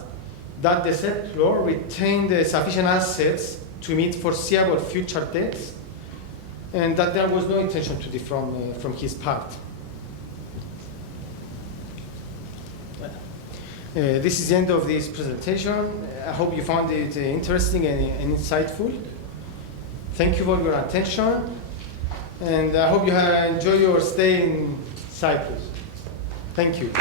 that the settlor retained sufficient assets to meet foreseeable future debts, and that there was no intention to defraud from his part. This is the end of this presentation. I hope you found it interesting and insightful. Thank you for your attention, and I hope you enjoy your stay in Cyprus. Thank you.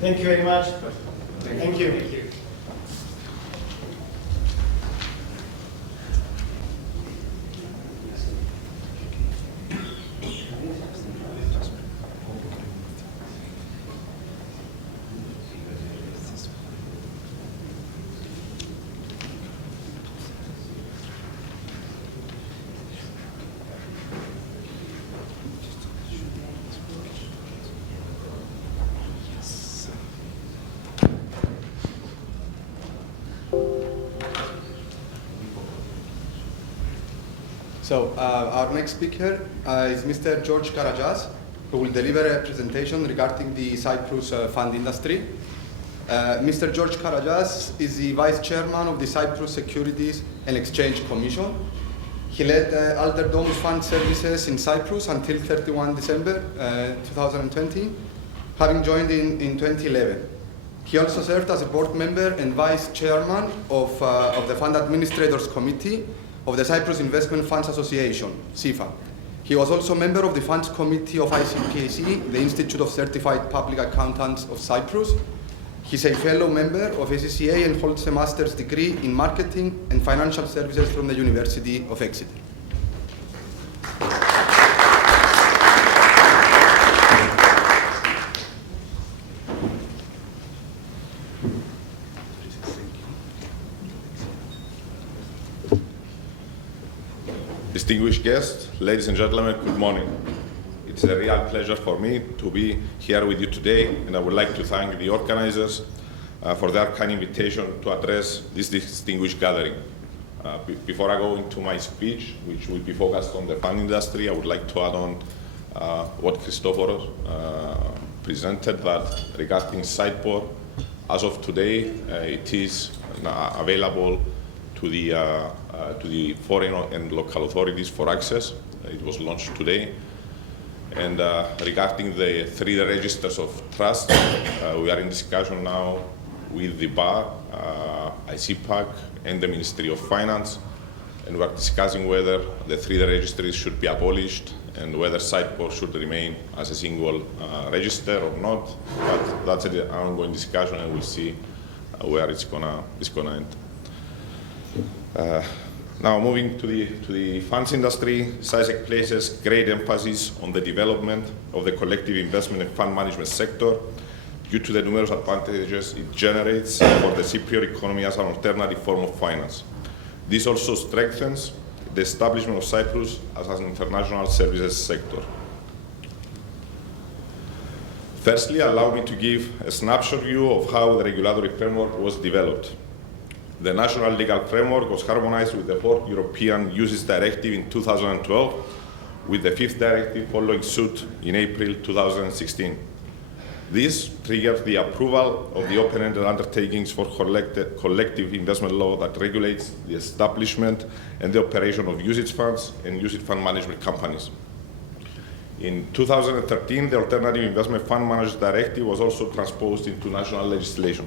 Thank you very much. Thank you. Thank you. So our next speaker is Mr. George Karajas, who will deliver a presentation regarding the Cyprus fund industry. Mr. George Karajas is the Vice Chairman of the Cyprus Securities and Exchange Commission. He led Alderdomus Fund Services in Cyprus until 31 December 2020, having joined in 2011. He also served as a board member and Vice Chairman of the Fund Administrators Committee of the Cyprus Investment Funds Association, CIFA. He was also a member of the Funds Committee of ICPAC, the Institute of Certified Public Accountants of Cyprus. He's a fellow member of ACCA and holds a master's degree in marketing and financial services from the University of Exeter. Distinguished guests, ladies and gentlemen, good morning. It's a real pleasure for me to be here with you today, and I would like to thank the organizers for their kind invitation to address this distinguished gathering. Before I go into my speech, which will be focused on the fund industry, I would like to add on what Christoforos presented, that regarding Sideboard, as of today, it is available to the foreign and local authorities for access. It was launched today. And regarding the 3 registers of trust, we are in discussion now with the BAR, ICPAC, and the Ministry of Finance. And we are discussing whether the 3 registries should be abolished and whether Sideboard should remain as a single register or not. But that's an ongoing discussion, and we'll see where it's gonna end. Now moving to the funds industry, SISEC places great emphasis on the development of the collective investment and fund management sector due to the numerous advantages it generates for the Cypriot economy as an alternative form of finance. This also strengthens the establishment of Cyprus as an international services sector. Firstly, allow me to give a snapshot view of how the regulatory framework was developed. The national legal framework was harmonized with the 4th European Uses Directive in 2012, with the 5th Directive following suit in April 2016. This triggered the approval of the open-ended undertakings for collective investment law that regulates the establishment and the operation of UCITS funds and UCITS fund management companies. In 2013, the Alternative Investment Fund Managers Directive was also transposed into national legislation.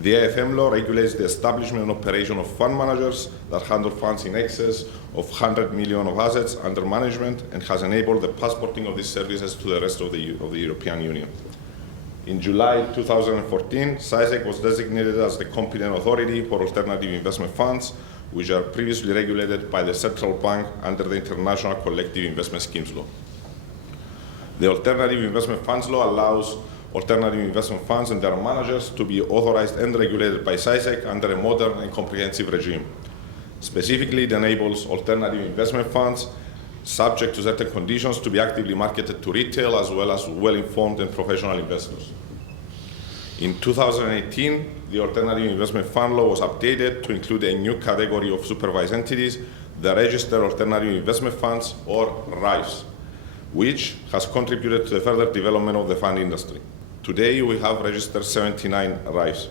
The AFM law regulates the establishment and operation of fund managers that handle funds in excess of 100 million of assets under management and has enabled the passporting of these services to the rest of the European Union. In July 2014, SISEC was designated as the competent authority for alternative investment funds, which are previously regulated by the central bank under the International Collective Investment Schemes Law. The Alternative Investment Funds Law allows alternative investment funds and their managers to be authorized and regulated by SISEC under a modern and comprehensive regime. Specifically, it enables alternative investment funds, subject to certain conditions, to be actively marketed to retail as well as well-informed and professional investors. In 2018, the Alternative Investment Fund Law was updated to include a new category of supervised entities, the Registered Alternative Investment Funds, or RAIFs, which has contributed to the further development of the fund industry. Today, we have registered 79 RAIFs.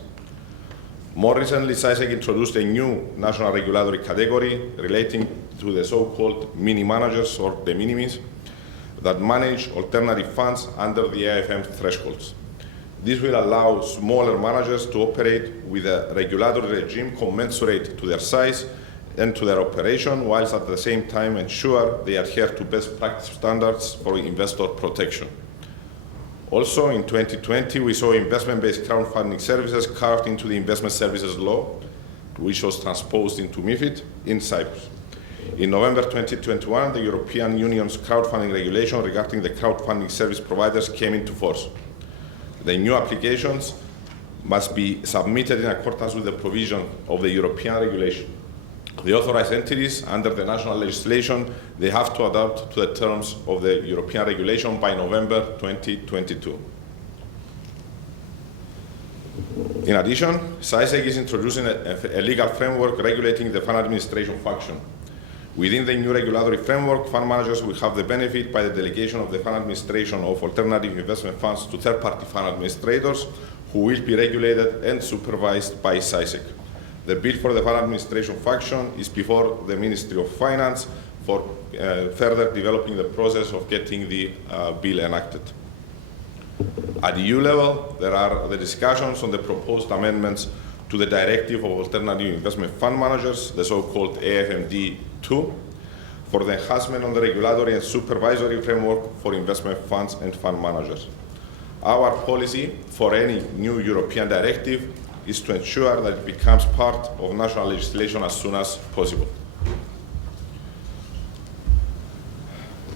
More recently, SISEC introduced a new national regulatory category relating to the so-called mini-managers, or de minimis, that manage alternative funds under the AFM thresholds. This will allow smaller managers to operate with a regulatory regime commensurate to their size and to their operation, whilst at the same time ensure they adhere to best practice standards for investor protection. Also, in 2020, we saw investment-based crowdfunding services carved into the Investment Services Law, which was transposed into MiFID in Cyprus. In November 2021, the European Union's crowdfunding regulation regarding the crowdfunding service providers came into force. The new applications must be submitted in accordance with the provision of the European regulation. The authorized entities under the national legislation, they have to adapt to the terms of the European regulation by November 2022. In addition, SISEC is introducing a legal framework regulating the fund administration function. Within the new regulatory framework, fund managers will have the benefit by the delegation of the fund administration of alternative investment funds to third-party fund administrators who will be regulated and supervised by SISEC. The bill for the fund administration function is before the Ministry of Finance for further developing the process of getting the bill enacted. At EU level, there are the discussions on the proposed amendments to the Directive of Alternative Investment Fund Managers, the so-called AFMD2, for the enhancement on the regulatory and supervisory framework for investment funds and fund managers. Our policy for any new European directive is to ensure that it becomes part of national legislation as soon as possible.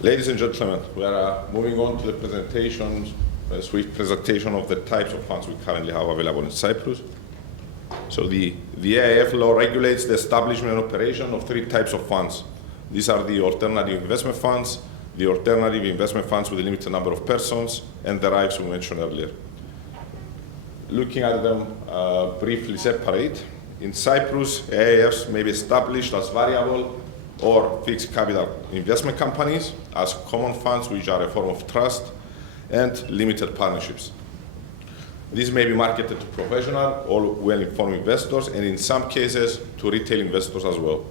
Ladies and gentlemen, we are moving on to the presentation, a swift presentation of the types of funds we currently have available in Cyprus. So the AIF law regulates the establishment and operation of 3 types of funds. These are the alternative investment funds, the alternative investment funds with a limited number of persons, and the RIFs we mentioned earlier. Looking at them briefly separate, in Cyprus, AIFs may be established as variable or fixed capital investment companies, as common funds, which are a form of trust, and limited partnerships. These may be marketed to professional or well-informed investors, and in some cases, to retail investors as well.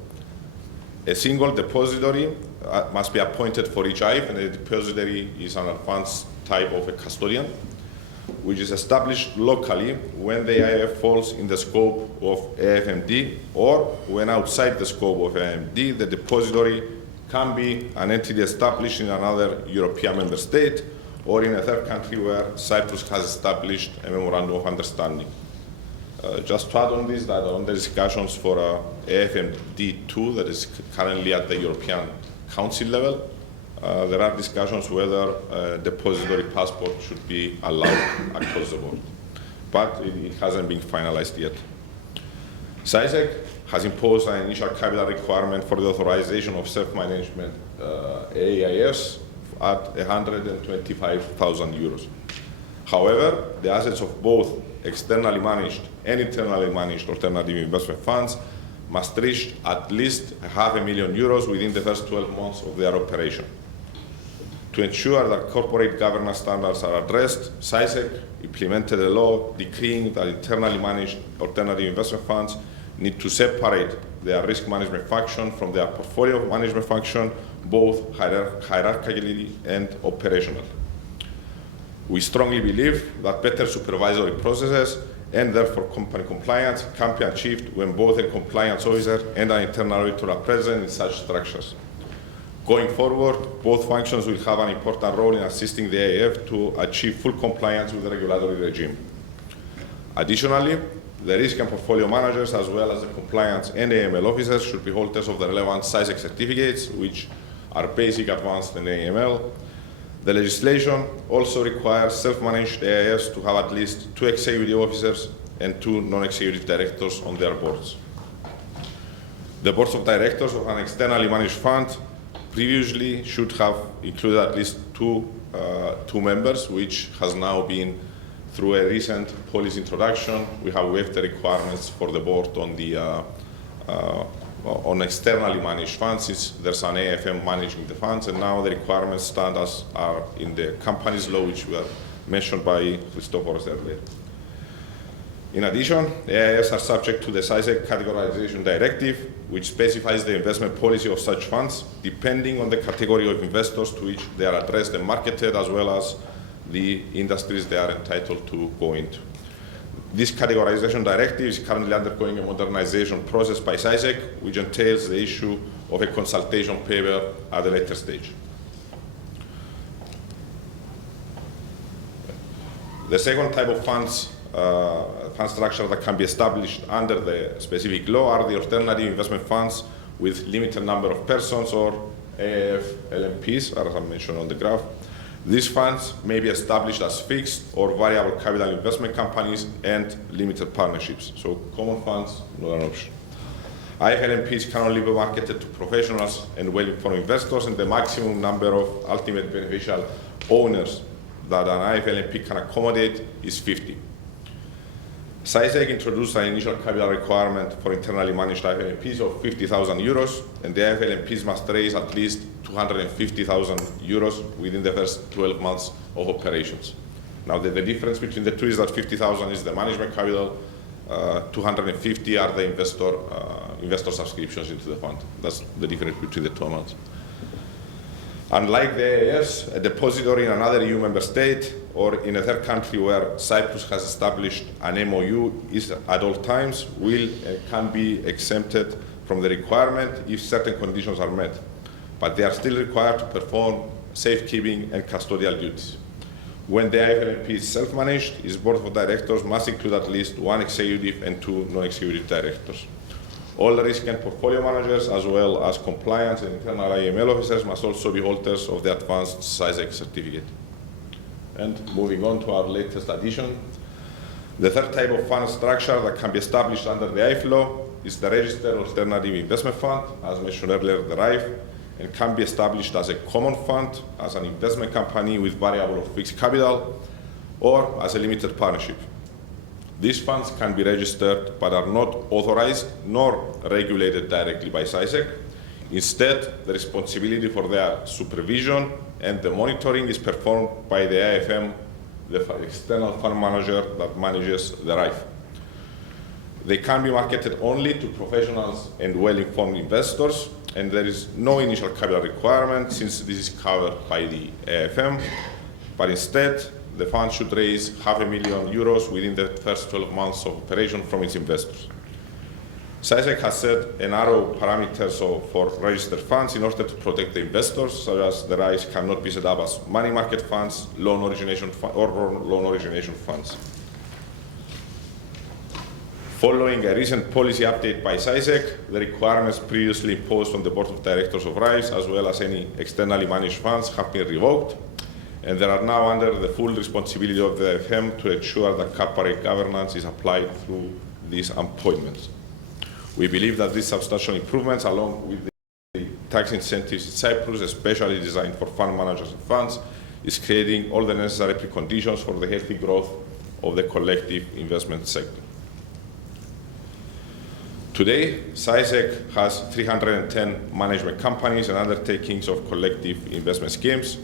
A single depository must be appointed for each AIF, and the depository is an advanced type of a custodian, which is established locally when the AIF falls in the scope of AFMD, or when outside the scope of AFMD, the depository can be an entity established in another European member state or in a third country where Cyprus has established a memorandum of understanding. Just to add on this, that on the discussions for AFMD2 that is currently at the European Council level, there are discussions whether a depository passport should be allowed across the board, but it hasn't been finalized yet. SAISEC has imposed an initial capital requirement for the authorization of self-management AIFs at 125,000 euros. However, the assets of both externally managed and internally managed alternative investment funds must reach at least €500,000 within the first 12 months of their operation. To ensure that corporate governance standards are addressed, SAISEC implemented a law decreeing that internally managed alternative investment funds need to separate their risk management function from their portfolio management function, both hierarchically and operational. We strongly believe that better supervisory processes and therefore company compliance can be achieved when both a compliance officer and an internal auditor are present in such structures. Going forward, both functions will have an important role in assisting the AIF to achieve full compliance with the regulatory regime. Additionally, the risk and portfolio managers, as well as the compliance and AML officers, should be holders of the relevant SAISEC certificates, which are basic, advanced, and AML. The legislation also requires self-managed AIFs to have at least 2 executive officers and 2 non-executive directors on their boards. The boards of directors of an externally managed fund previously should have included at least two members, which has now been, through a recent policy introduction, we have waived the requirements for the board on the on externally managed funds, since there's an AFM managing the funds, and now the requirements stand as are in the companies law, which were mentioned by Christopoulos earlier. In addition, AIFs are subject to the SAISEC categorization directive, which specifies the investment policy of such funds, depending on the category of investors to which they are addressed and marketed, as well as the industries they are entitled to go into. This categorization directive is currently undergoing a modernization process by SAISEC, which entails the issue of a consultation paper at a later stage. The second type of funds, fund structure that can be established under the specific law are the alternative investment funds with limited number of persons, or AIF LMPs, as I mentioned on the graph. These funds may be established as fixed or variable capital investment companies and limited partnerships. So common funds, not an option. IFLMPs can only be marketed to professionals and well-informed investors, and the maximum number of ultimate beneficial owners that an IFLMP can accommodate is 50. SAISEC introduced an initial capital requirement for internally managed IFLMPs of €50,000, and the IFLMPs must raise at least €250,000 within the first 12 months of operations. Now, the difference between the two is that 50,000 is the management capital, 250 are the investor subscriptions into the fund. That's the difference between the two amounts. Unlike the AIFs, a depository in another EU member state or in a third country where Cyprus has established an MOU is at all times can be exempted from the requirement if certain conditions are met, but they are still required to perform safekeeping and custodial duties. When the IFLNP is self-managed, its board of directors must include at least one executive and two non-executive directors. All risk and portfolio managers, as well as compliance and internal IML officers, must also be holders of the advanced SISEC certificate. And moving on to our latest addition, the third type of fund structure that can be established under the IFLO is the Registered Alternative Investment Fund, as mentioned earlier, the RIFE, and can be established as a common fund, as an investment company with variable or fixed capital, or as a limited partnership. These funds can be registered but are not authorized nor regulated directly by SISEC. Instead, the responsibility for their supervision and the monitoring is performed by the IFM, the external fund manager that manages the RIFE. They can be marketed only to professionals and well-informed investors, and there is no initial capital requirement since this is covered by the AFM, but instead, the fund should raise €500,000 within the first 12 months of operation from its investors. SISEC has set a narrow parameters for registered funds in order to protect the investors, such as the RIFEs cannot be set up as money market funds, loan origination funds. Following a recent policy update by SISEC, the requirements previously imposed on the board of directors of RIFEs, as well as any externally managed funds, have been revoked, and they are now under the full responsibility of the FM to ensure that corporate governance is applied through these appointments. We believe that these substantial improvements, along with the tax incentives in Cyprus, especially designed for fund managers and funds, is creating all the necessary preconditions for the healthy growth of the collective investment sector. Today, SISEC has 310 management companies and undertakings of collective investment schemes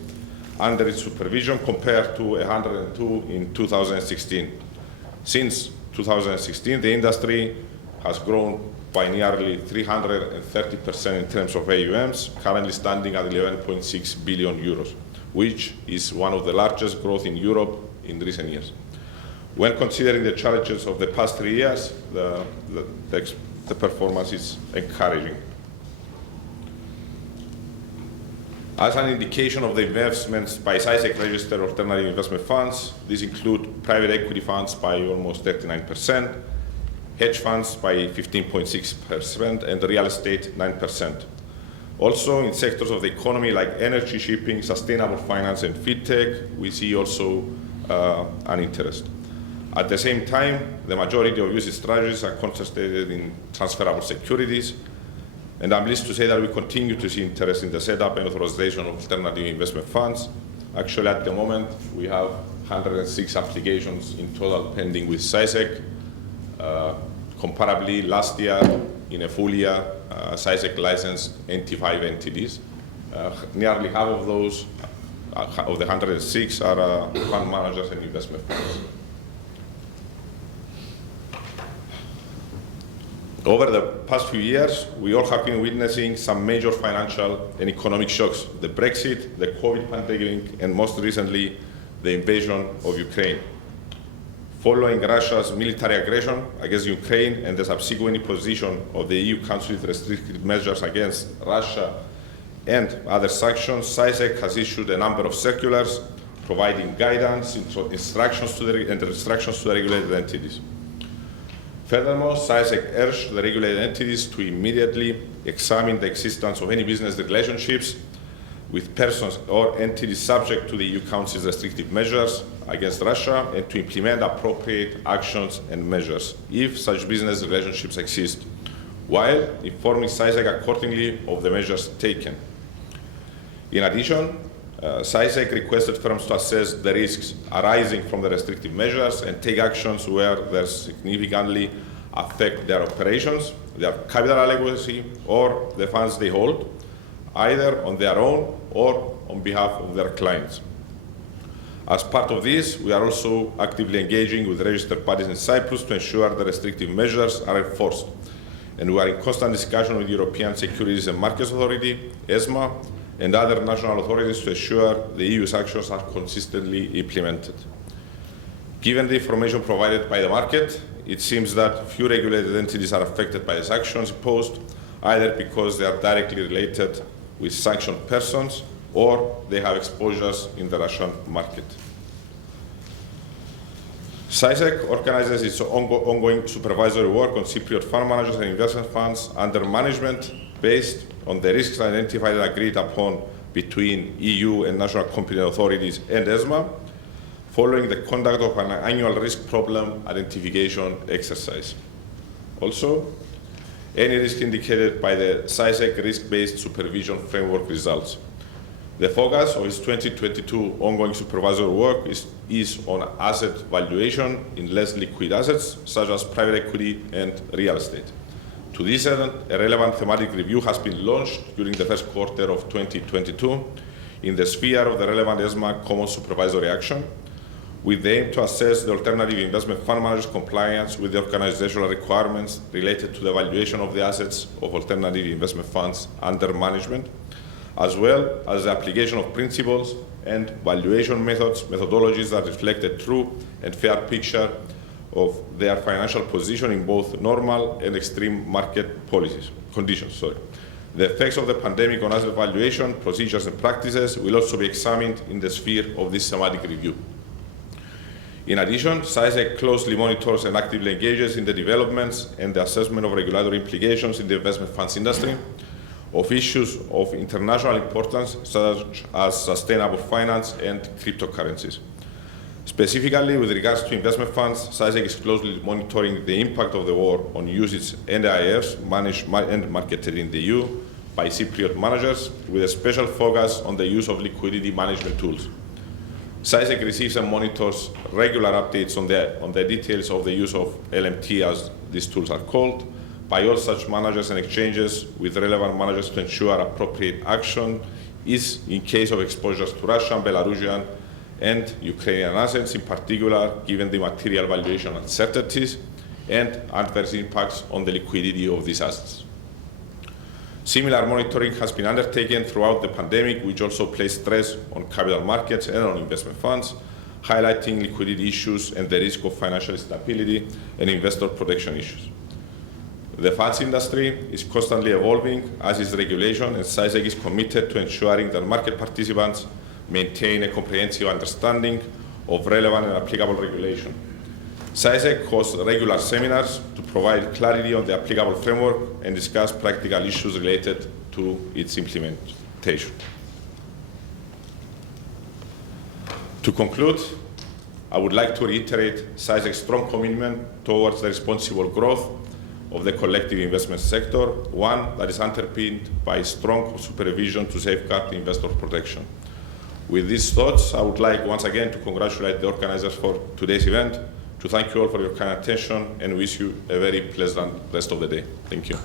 under its supervision, compared to 102 in 2016. Since 2016, the industry has grown by nearly 330% in terms of AUMs, currently standing at 11.6 billion euros, which is one of the largest growth in Europe in recent years. When considering the challenges of the past 3 years, the performance is encouraging. As an indication of the investments by SISEC registered alternative investment funds, these include private equity funds by almost 39%, hedge funds by 15.6%, and real estate 9%. Also, in sectors of the economy like energy, shipping, sustainable finance, and fintech, we see also an interest. At the same time, the majority of UCITS strategies are concentrated in transferable securities, and I'm pleased to say that we continue to see interest in the setup and authorization of alternative investment funds. Actually, at the moment, we have 106 applications in total pending with SISEC. Comparably, last year, in a full year, SISEC licensed 95 entities. Nearly half of those, of the 106, are fund managers and investment funds. Over the past few years, we all have been witnessing some major financial and economic shocks: the Brexit, the COVID pandemic, and most recently, the invasion of Ukraine. Following Russia's military aggression against Ukraine and the subsequent imposition of the EU Council's restrictive measures against Russia and other sanctions, SISEC has issued a number of circulars providing guidance, instructions to the regulated entities. Furthermore, SISEC urged the regulated entities to immediately examine the existence of any business relationships with persons or entities subject to the EU Council's restrictive measures against Russia, and to implement appropriate actions and measures if such business relationships exist, while informing SISEC accordingly of the measures taken. In addition, SISEC requested firms to assess the risks arising from the restrictive measures and take actions where they significantly affect their operations, their capital adequacy, or the funds they hold, either on their own or on behalf of their clients. As part of this, we are also actively engaging with registered parties in Cyprus to ensure the restrictive measures are enforced. And we are in constant discussion with the European Securities and Markets Authority, ESMA, and other national authorities to ensure the EU's actions are consistently implemented. Given the information provided by the market, it seems that few regulated entities are affected by the sanctions imposed, either because they are directly related with sanctioned persons or they have exposures in the Russian market. SciSec organizes its ongoing supervisory work on Cypriot fund managers and investment funds under management based on the risks identified and agreed upon between EU and national competent authorities and ESMA, following the conduct of an annual risk problem identification exercise. Also, any risk indicated by the SciSec risk-based supervision framework results. The focus of its 2022 ongoing supervisory work is on asset valuation in less liquid assets, such as private equity and real estate. To this end, a relevant thematic review has been launched during the first quarter of 2022 in the sphere of the relevant ESMA common supervisory action, with the aim to assess the alternative investment fund managers' compliance with the organizational requirements related to the valuation of the assets of alternative investment funds under management, as well as the application of principles and valuation methodologies that reflect a true and fair picture of their financial position in both normal and extreme market conditions. The effects of the pandemic on asset valuation, procedures and practices will also be examined in the sphere of this thematic review. In addition, SciSec closely monitors and actively engages in the developments and the assessment of regulatory implications in the investment funds industry, of issues of international importance such as sustainable finance and cryptocurrencies. Specifically, with regards to investment funds, SciSec is closely monitoring the impact of the war on UCITS and AIFs managed and marketed in the EU by Cypriot managers, with a special focus on the use of liquidity management tools. SciSec receives and monitors regular updates on the details of the use of LMT, as these tools are called, by all such managers and exchanges with relevant managers to ensure appropriate action is in case of exposures to Russian, Belarusian, and Ukrainian assets, in particular, given the material valuation uncertainties and adverse impacts on the liquidity of these assets. Similar monitoring has been undertaken throughout the pandemic, which also placed stress on capital markets and on investment funds, highlighting liquidity issues and the risk of financial instability and investor protection issues. The funds industry is constantly evolving, as is regulation, and SciSec is committed to ensuring that market participants maintain a comprehensive understanding of relevant and applicable regulation. SciSec hosts regular seminars to provide clarity on the applicable framework and discuss practical issues related to its implementation. To conclude, I would like to reiterate SciSec's strong commitment towards the responsible growth of the collective investment sector, one that is underpinned by strong supervision to safeguard investor protection. With these thoughts, I would like once again to congratulate the organizers for today's event, to thank you all for your kind attention, and wish you a very pleasant rest of the day. Thank you.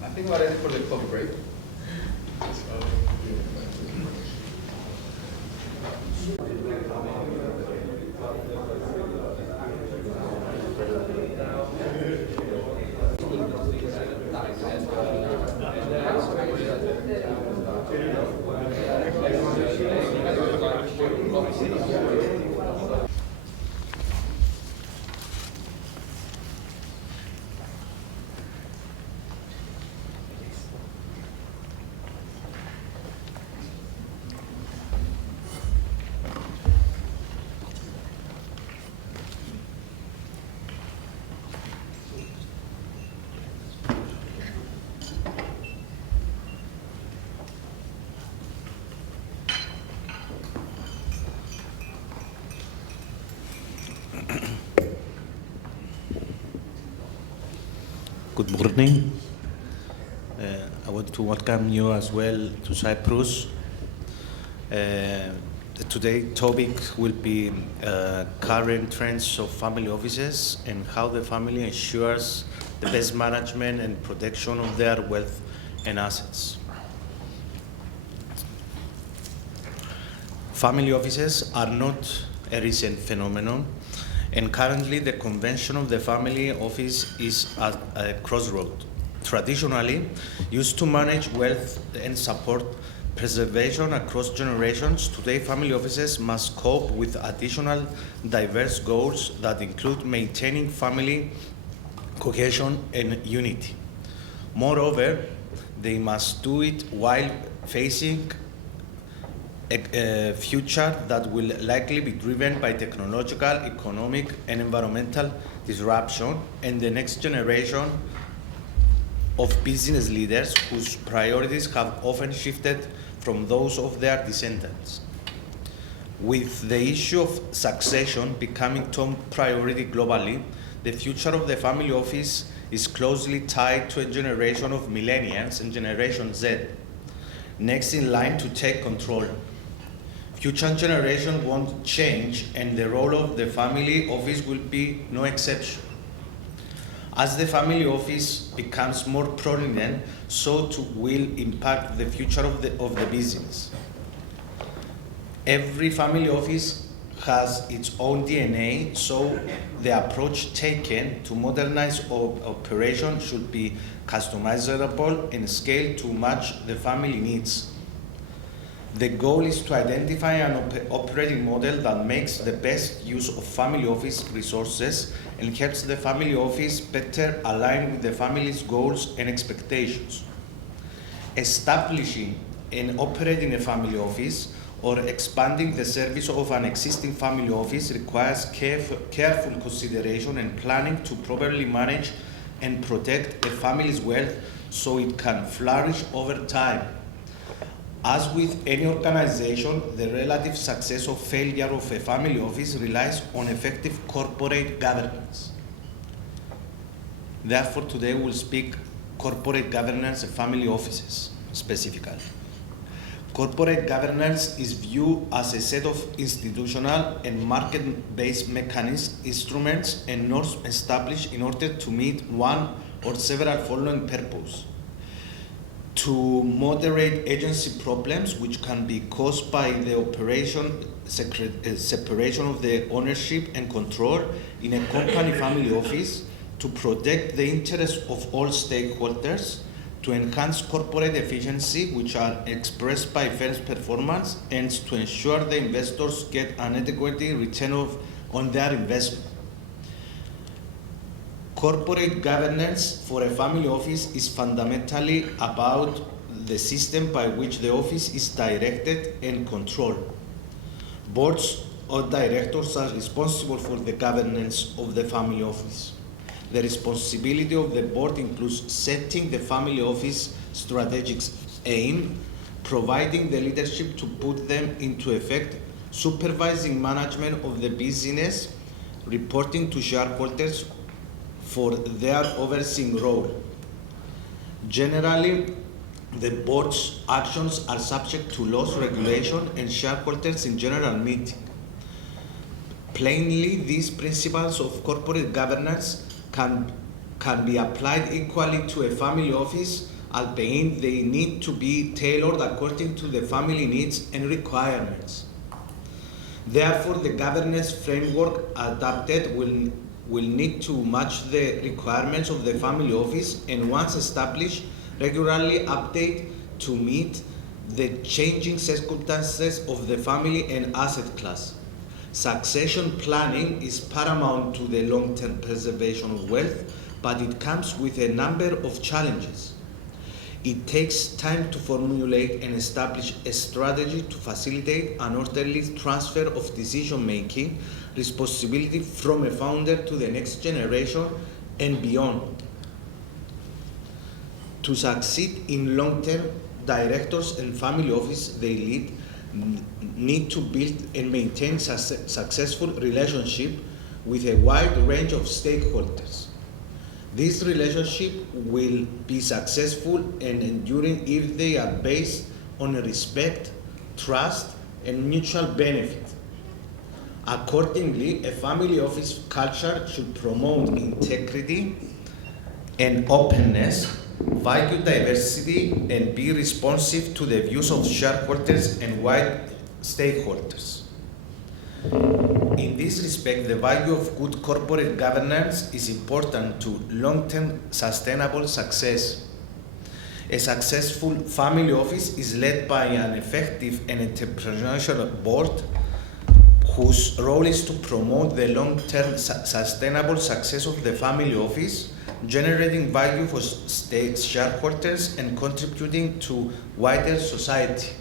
I think we're ready for the coffee break. Good morning. I want to welcome you as well to Cyprus. Today's topic will be current trends of family offices and how the family ensures the best management and protection of their wealth and assets. Family offices are not a recent phenomenon, and currently the convention of the family office is at a crossroad. Traditionally used to manage wealth and support preservation across generations, today family offices must cope with additional diverse goals that include maintaining family cohesion and unity. Moreover, they must do it while facing a future that will likely be driven by technological, economic, and environmental disruption, and the next generation of business leaders whose priorities have often shifted from those of their descendants. With the issue of succession becoming top priority globally, the future of the family office is closely tied to a generation of millennials and Generation Z, next in line to take control. Future generations won't change, and the role of the family office will be no exception. As the family office becomes more prominent, so too will impact the future of the business. Every family office has its own DNA, so the approach taken to modernize operation should be customizable and scaled to match the family needs. The goal is to identify an operating model that makes the best use of family office resources and helps the family office better align with the family's goals and expectations. Establishing and operating a family office or expanding the service of an existing family office requires careful consideration and planning to properly manage and protect a family's wealth so it can flourish over time. As with any organization, the relative success or failure of a family office relies on effective corporate governance. Therefore, today we'll speak corporate governance and family offices specifically. Corporate governance is viewed as a set of institutional and market-based mechanisms, instruments, and norms established in order to meet one or several following purposes: to moderate agency problems which can be caused by the separation of the ownership and control in a company family office, to protect the interests of all stakeholders, to enhance corporate efficiency, which are expressed by firm's performance, and to ensure the investors get an adequate return on their investment. Corporate governance for a family office is fundamentally about the system by which the office is directed and controlled. Boards of directors are responsible for the governance of the family office. The responsibility of the board includes setting the family office strategic aim, providing the leadership to put them into effect, supervising management of the business, reporting to shareholders for their overseeing role. Generally, the board's actions are subject to laws, regulation, and shareholders in general meeting. Plainly, these principles of corporate governance can be applied equally to a family office, albeit they need to be tailored according to the family needs and requirements. Therefore, the governance framework adopted will need to match the requirements of the family office, and once established, regularly update to meet the changing circumstances of the family and asset class. Succession planning is paramount to the long-term preservation of wealth, but it comes with a number of challenges. It takes time to formulate and establish a strategy to facilitate an orderly transfer of decision-making responsibility from a founder to the next generation and beyond. To succeed in long-term, directors and family office they lead need to build and maintain successful relationship with a wide range of stakeholders. This relationship will be successful and enduring if they are based on respect, trust, and mutual benefit. Accordingly, a family office culture should promote integrity and openness, value diversity, and be responsive to the views of shareholders and wide stakeholders. In this respect, the value of good corporate governance is important to long-term sustainable success. A successful family office is led by an effective and entrepreneurial board whose role is to promote the long-term sustainable success of the family office, generating value for state shareholders and contributing to wider society.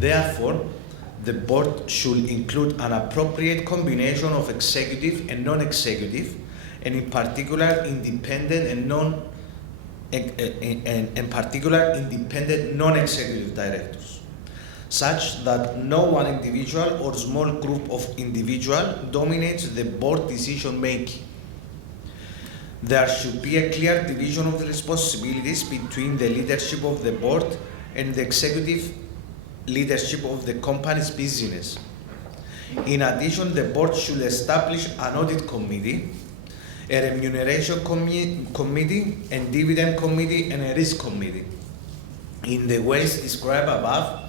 Therefore, the board should include an appropriate combination of executive and non-executive, and in particular independent and non-executive directors, such that no one individual or small group of individuals dominates the board decision making. There should be a clear division of the responsibilities between the leadership of the board and the executive leadership of the company's business. In addition, the board should establish an audit committee, a remuneration committee, and dividend committee, and a risk committee. In the ways described above,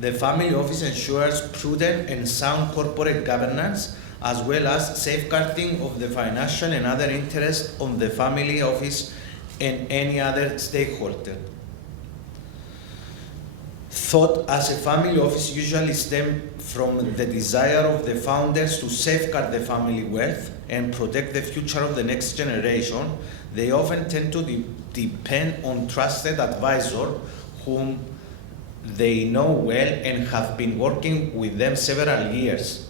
the family office ensures prudent and sound corporate governance, as well as safeguarding of the financial and other interests of the family office and any other stakeholder. Thought as a family office usually stem from the desire of the founders to safeguard the family wealth and protect the future of the next generation. They often tend to depend on trusted advisors whom they know well and have been working with them several years.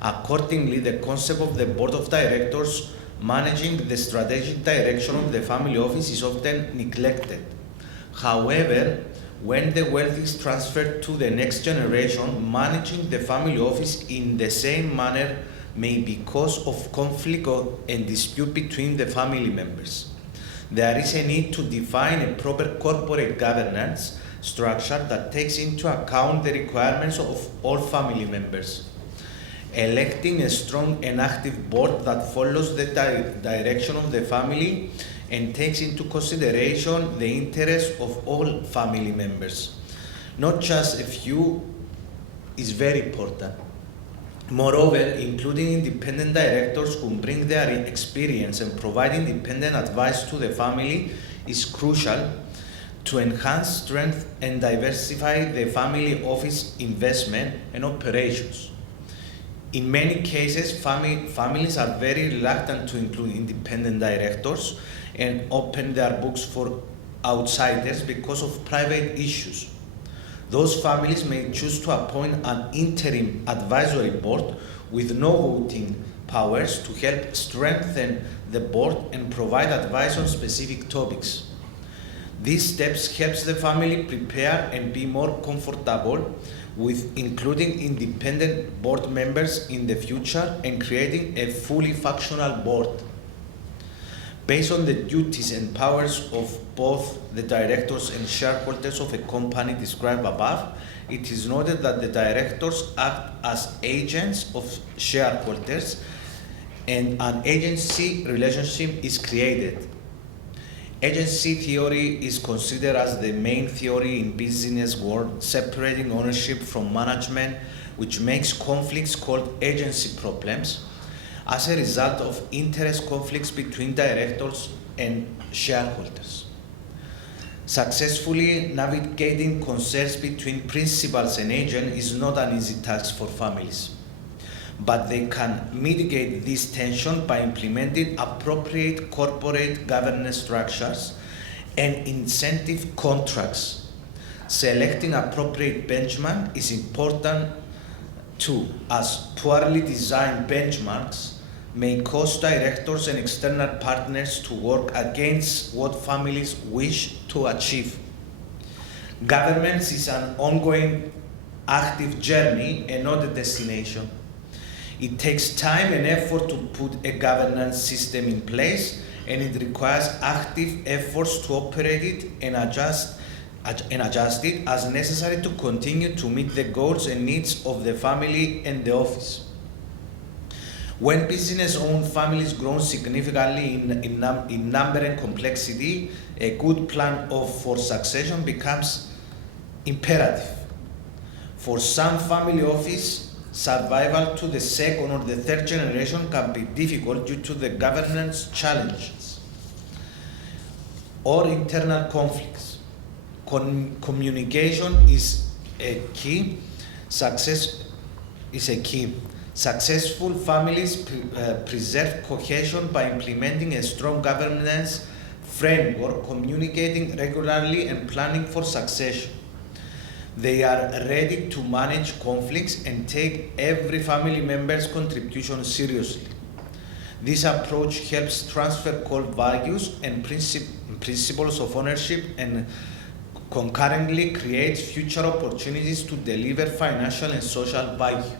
Accordingly, the concept of the board of directors managing the strategic direction of the family office is often neglected. However, when the wealth is transferred to the next generation, managing the family office in the same manner may be cause of conflict and dispute between the family members. There is a need to define a proper corporate governance structure that takes into account the requirements of all family members. Electing a strong and active board that follows the direction of the family and takes into consideration the interests of all family members, not just a few, is very important. Moreover, including independent directors who bring their experience and provide independent advice to the family is crucial to enhance strength and diversify the family office investment and operations. In many cases, families are very reluctant to include independent directors and open their books for outsiders because of private issues. Those families may choose to appoint an interim advisory board with no voting powers to help strengthen the board and provide advice on specific topics. These steps helps the family prepare and be more comfortable with including independent board members in the future and creating a fully functional board. Based on the duties and powers of both the directors and shareholders of a company described above, it is noted that the directors act as agents of shareholders and an agency relationship is created. Agency theory is considered as the main theory in business world, separating ownership from management, which makes conflicts called agency problems as a result of interest conflicts between directors and shareholders. Successfully navigating concerns between principals and agents is not an easy task for families, but they can mitigate this tension by implementing appropriate corporate governance structures and incentive contracts. Selecting appropriate benchmark is important too, as poorly designed benchmarks may cause directors and external partners to work against what families wish to achieve. Governance is an ongoing active journey and not a destination. It takes time and effort to put a governance system in place, and it requires active efforts to operate it and adjust it as necessary to continue to meet the goals and needs of the family and the office. When business-owned families grow significantly in number and complexity, a good plan for succession becomes imperative. For some family office, survival to the second or the third generation can be difficult due to the governance challenges or internal conflicts. Communication is a key. Success is a key. Successful families preserve cohesion by implementing a strong governance framework, communicating regularly and planning for succession. They are ready to manage conflicts and take every family member's contribution seriously. This approach helps transfer core values and principles of ownership and concurrently creates future opportunities to deliver financial and social value.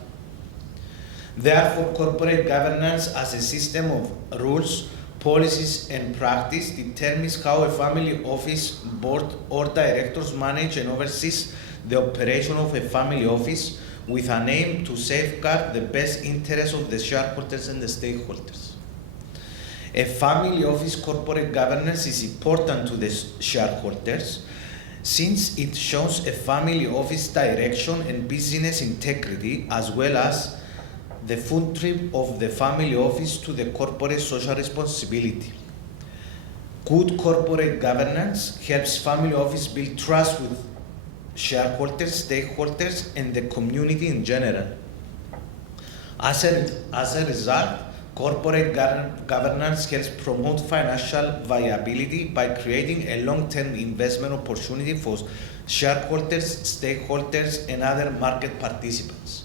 Therefore, corporate governance as a system of rules, policies, and practice determines how a family office, board, or directors manage and oversees the operation of a family office with an aim to safeguard the best interests of the shareholders and the stakeholders. A family office corporate governance is important to the shareholders since it shows a family office direction and business integrity as well as the footprint of the family office to the corporate social responsibility. Good corporate governance helps family office build trust with shareholders, stakeholders, and the community in general. As a result, corporate governance helps promote financial viability by creating a long-term investment opportunity for shareholders, stakeholders, and other market participants.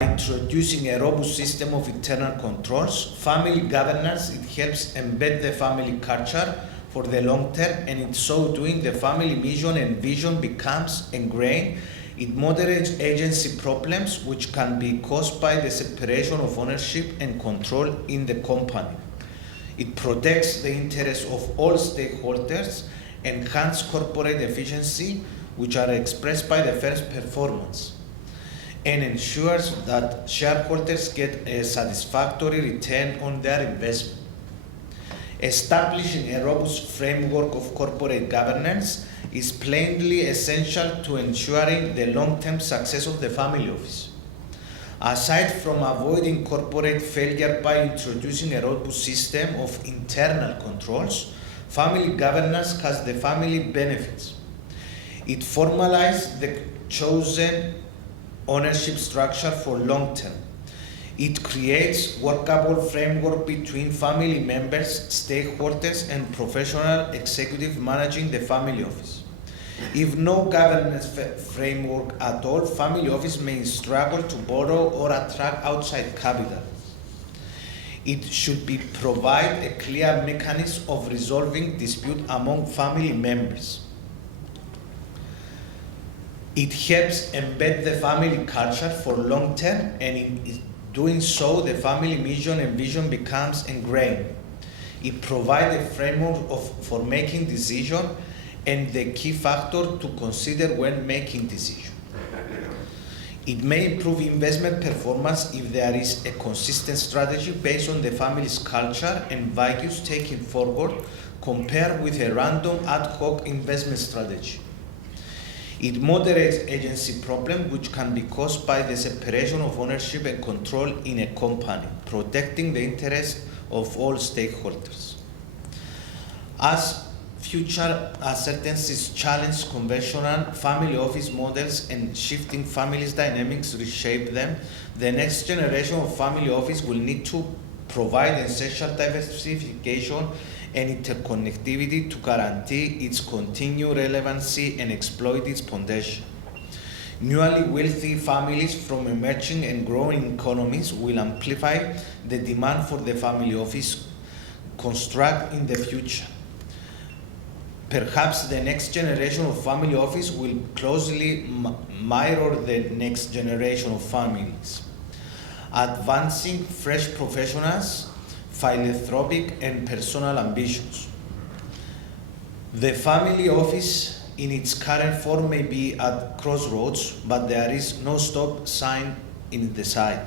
Introducing a robust system of internal controls, family governance, it helps embed the family culture for the long term, and in so doing, the family mission and vision becomes ingrained. It moderates agency problems which can be caused by the separation of ownership and control in the company. It protects the interests of all stakeholders, enhances corporate efficiency, which are expressed by the first performance, and ensures that shareholders get a satisfactory return on their investment. Establishing a robust framework of corporate governance is plainly essential to ensuring the long-term success of the family office. Aside from avoiding corporate failure by introducing a robust system of internal controls, family governance has the family benefits. It formalizes the chosen ownership structure for long term. It creates workable framework between family members, stakeholders, and professional executive managing the family office. If no governance framework at all, family office may struggle to borrow or attract outside capital. It should provide a clear mechanism of resolving dispute among family members. It helps embed the family culture for long term, and in doing so, the family mission and vision becomes ingrained. It provides a framework for making decisions and the key factor to consider when making decisions. It may improve investment performance if there is a consistent strategy based on the family's culture and values taken forward compared with a random ad hoc investment strategy. It moderates agency problems which can be caused by the separation of ownership and control in a company, protecting the interests of all stakeholders. As future uncertainties challenge conventional family office models and shifting families' dynamics reshape them, the next generation of family office will need to provide essential diversification and interconnectivity to guarantee its continued relevancy and exploit its potential. Newly wealthy families from emerging and growing economies will amplify the demand for the family office construct in the future. Perhaps the next generation of family office will closely mirror the next generation of families, advancing fresh professionals, philanthropic and personal ambitions. The family office in its current form may be at crossroads, but there is no stop sign in the sight.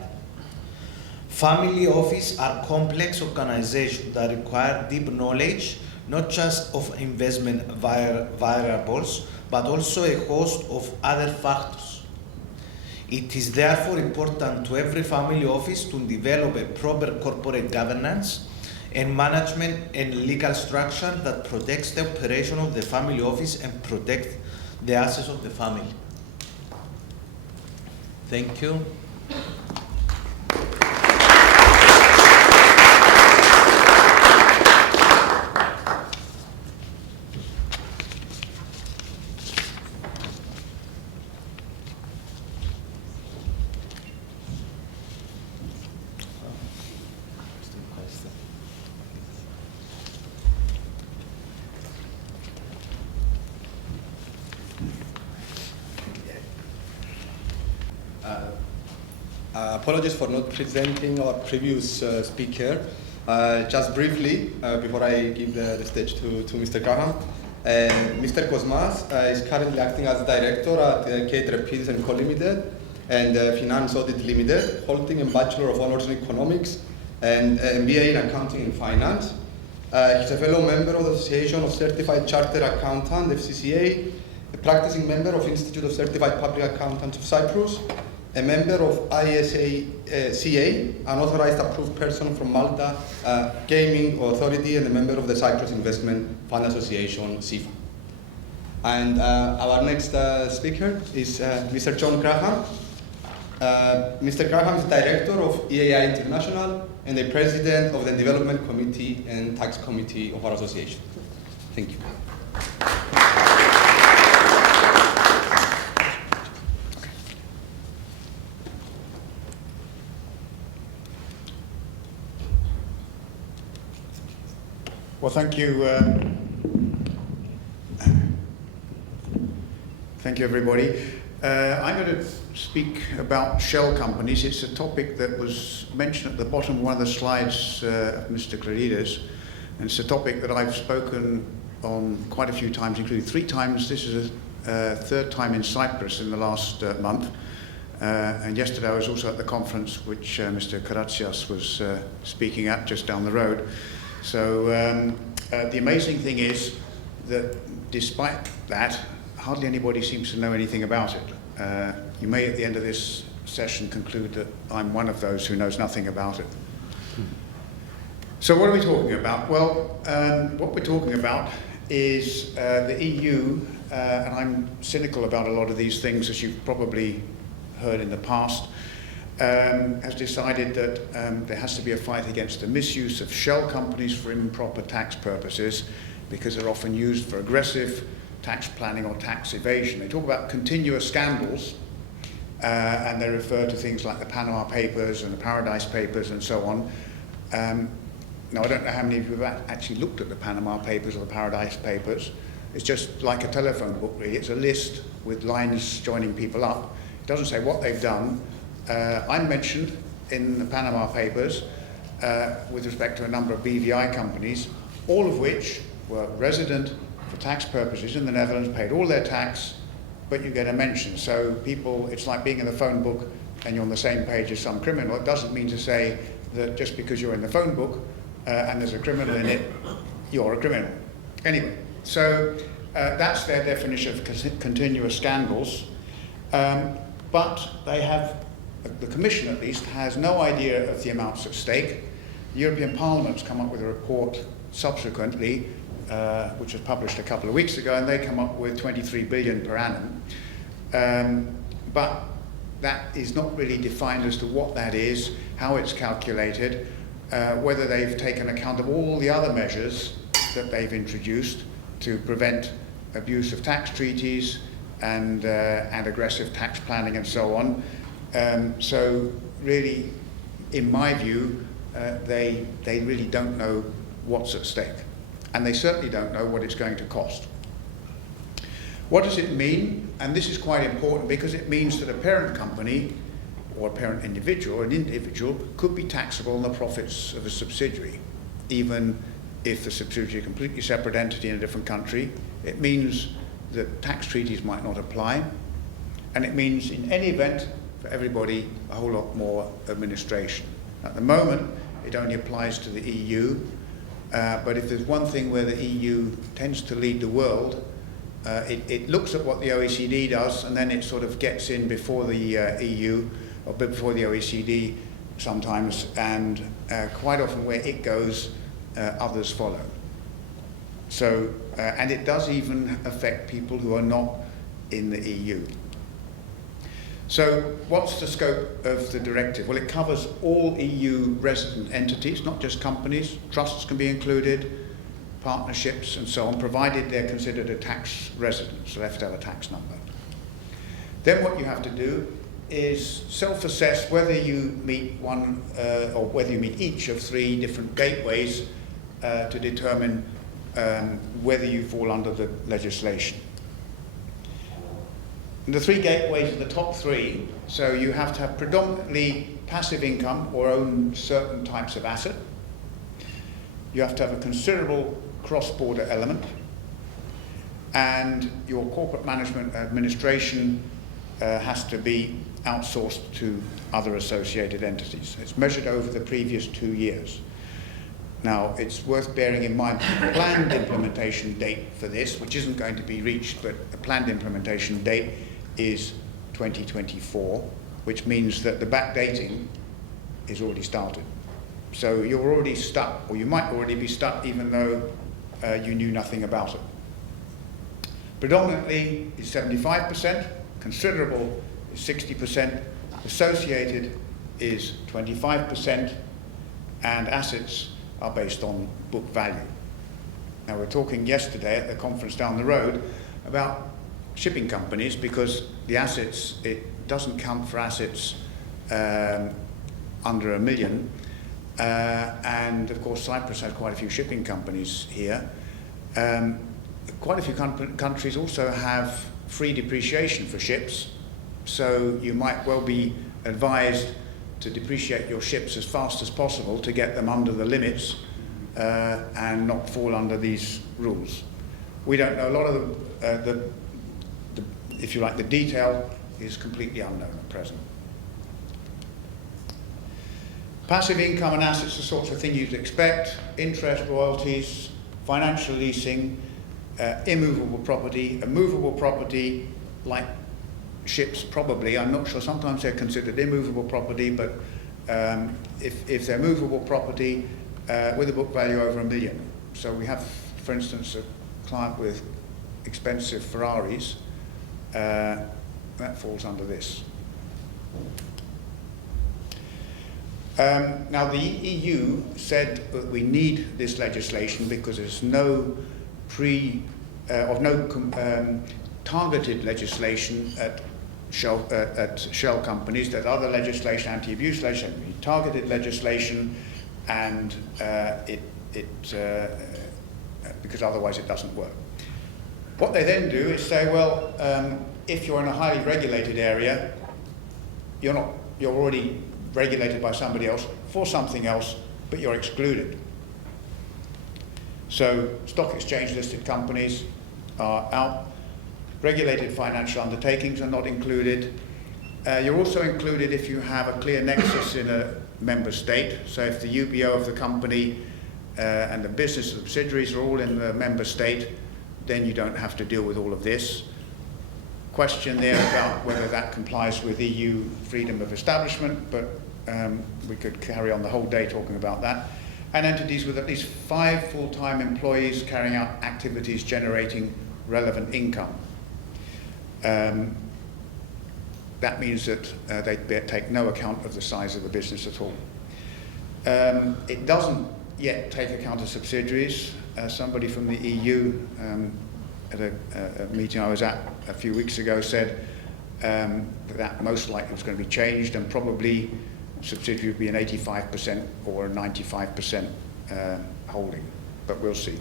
Family offices are complex organizations that require deep knowledge, not just of investment variables, but also a host of other factors. It is therefore important to every family office to develop a proper corporate governance and management and legal structure that protects the operation of the family office and protects the assets of the family. Thank you. Apologies for not presenting our previous speaker. Just briefly, before I give the stage to Mr. Graham, Mr. Kosmas is currently acting as director at Kate Repeats & Co Limited and Finance Audit Limited, holding a Bachelor of Honours in Economics and MBA in Accounting and Finance. He's a fellow member of the Association of Certified Chartered Accountants, FCCA, a practicing member of Institute of Certified Public Accountants of Cyprus, a member of ISACA, an authorized approved person from Malta Gaming Authority, and a member of the Cyprus Investment Fund Association, CIFA. And our next speaker is Mr. John Graham. Mr. Graham is director of EAI International and the president of the Development Committee and Tax Committee of our association. Thank you. Well, thank you. Thank you, everybody. I'm going to speak about shell companies. It's a topic that was mentioned at the bottom of one of the slides of Mr. Clarides, and it's a topic that I've spoken on quite a few times, including 3 times. This is a 3rd time in Cyprus in the last month. And yesterday I was also at the conference which Mr. Karatsias was speaking at just down the road. So the amazing thing is that despite that, hardly anybody seems to know anything about it. You may at the end of this session conclude that I'm one of those who knows nothing about it. So what are we talking about? Well, what we're talking about is the EU, and I'm cynical about a lot of these things, as you've probably heard in the past, has decided that there has to be a fight against the misuse of shell companies for improper tax purposes, because they're often used for aggressive tax planning or tax evasion. They talk about continuous scandals, and they refer to things like the Panama Papers and the Paradise Papers and so on. Now, I don't know how many of you have actually looked at the Panama Papers or the Paradise Papers. It's just like a telephone book, really. It's a list with lines joining people up. It doesn't say what they've done. I'm mentioned in the Panama Papers with respect to a number of BVI companies, all of which were resident for tax purposes in the Netherlands, paid all their tax, but you get a mention. So people, it's like being in the phone book and you're on the same page as some criminal. It doesn't mean to say that just because you're in the phone book and there's a criminal in it, you're a criminal. Anyway, so that's their definition of continuous scandals. But they have, the Commission at least, has no idea of the amounts at stake. The European Parliament's come up with a report subsequently, which was published a couple of weeks ago, and they come up with 23 billion per annum. But that is not really defined as to what that is, how it's calculated, whether they've taken account of all the other measures that they've introduced to prevent abuse of tax treaties and aggressive tax planning and so on. So really, in my view, they really don't know what's at stake. And they certainly don't know what it's going to cost. What does it mean? And this is quite important because it means that a parent company or a parent individual, or an individual, could be taxable on the profits of a subsidiary, even if the subsidiary is a completely separate entity in a different country. It means that tax treaties might not apply, and it means, in any event, for everybody, a whole lot more administration. At the moment, it only applies to the EU, but if there's one thing where the EU tends to lead the world, it looks at what the OECD does, and then it sort of gets in before the EU, or before the OECD sometimes, and quite often where it goes, others follow. So, and it does even affect people who are not in the EU. So what's the scope of the directive? Well, it covers all EU resident entities, not just companies. Trusts can be included, partnerships and so on, provided they're considered a tax resident, so they have to have a tax number. Then what you have to do is self-assess whether you meet one or whether you meet each of 3 different gateways to determine whether you fall under the legislation. And the 3 gateways are the top 3, so you have to have predominantly passive income or own certain types of asset. You have to have a considerable cross-border element, and your corporate management administration has to be outsourced to other associated entities. It's measured over the previous 2 years. Now, it's worth bearing in mind the planned implementation date for this, which isn't going to be reached, but the planned implementation date is 2024, which means that the backdating is already started. So you're already stuck, or you might already be stuck even though you knew nothing about it. Predominantly is 75%, considerable is 60%, associated is 25%, and assets are based on book value. Now, we were talking yesterday at the conference down the road about shipping companies, because the assets, it doesn't count for assets under $1 million. And of course, Cyprus has quite a few shipping companies here. Quite a few countries also have free depreciation for ships, so you might well be advised to depreciate your ships as fast as possible to get them under the limits and not fall under these rules. We don't know. A lot of the if you like, the detail is completely unknown at present. Passive income and assets are the sorts of things you'd expect: interest, royalties, financial leasing, immovable property. A movable property, like ships probably, I'm not sure, sometimes they're considered immovable property, but if they're movable property with a book value over $1 million. So we have, for instance, a client with expensive Ferraris, that falls under this. Now, the EU said that we need this legislation because there's no targeted legislation at shell companies. There's other legislation, anti-abuse legislation, targeted legislation, and because otherwise it doesn't work. What they then do is say, well, if you're in a highly regulated area, you're already regulated by somebody else for something else, but you're excluded. So stock exchange listed companies are out. Regulated financial undertakings are not included. You're also included if you have a clear nexus in a member state. So if the UBO of the company and the business subsidiaries are all in the member state, then you don't have to deal with all of this. Question there about whether that complies with EU freedom of establishment, but we could carry on the whole day talking about that. And entities with at least 5 full-time employees carrying out activities generating relevant income. That means that they take no account of the size of the business at all. It doesn't yet take account of subsidiaries. Somebody from the EU at a meeting I was at a few weeks ago said that most likely was going to be changed, and probably subsidiary would be an 85% or a 95% holding, but we'll see.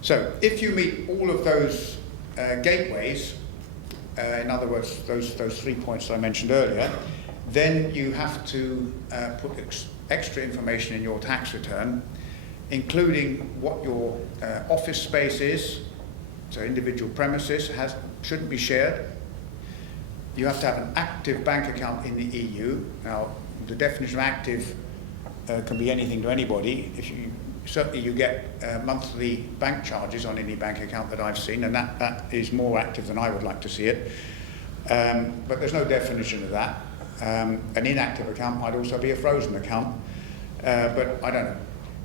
So if you meet all of those gateways, in other words, those 3 points I mentioned earlier, then you have to put extra information in your tax return, including what your office space is, so individual premises shouldn't be shared. You have to have an active bank account in the EU. Now, the definition of active can be anything to anybody. Certainly you get monthly bank charges on any bank account that I've seen, and that is more active than I would like to see it. But there's no definition of that. An inactive account might also be a frozen account, but I don't know.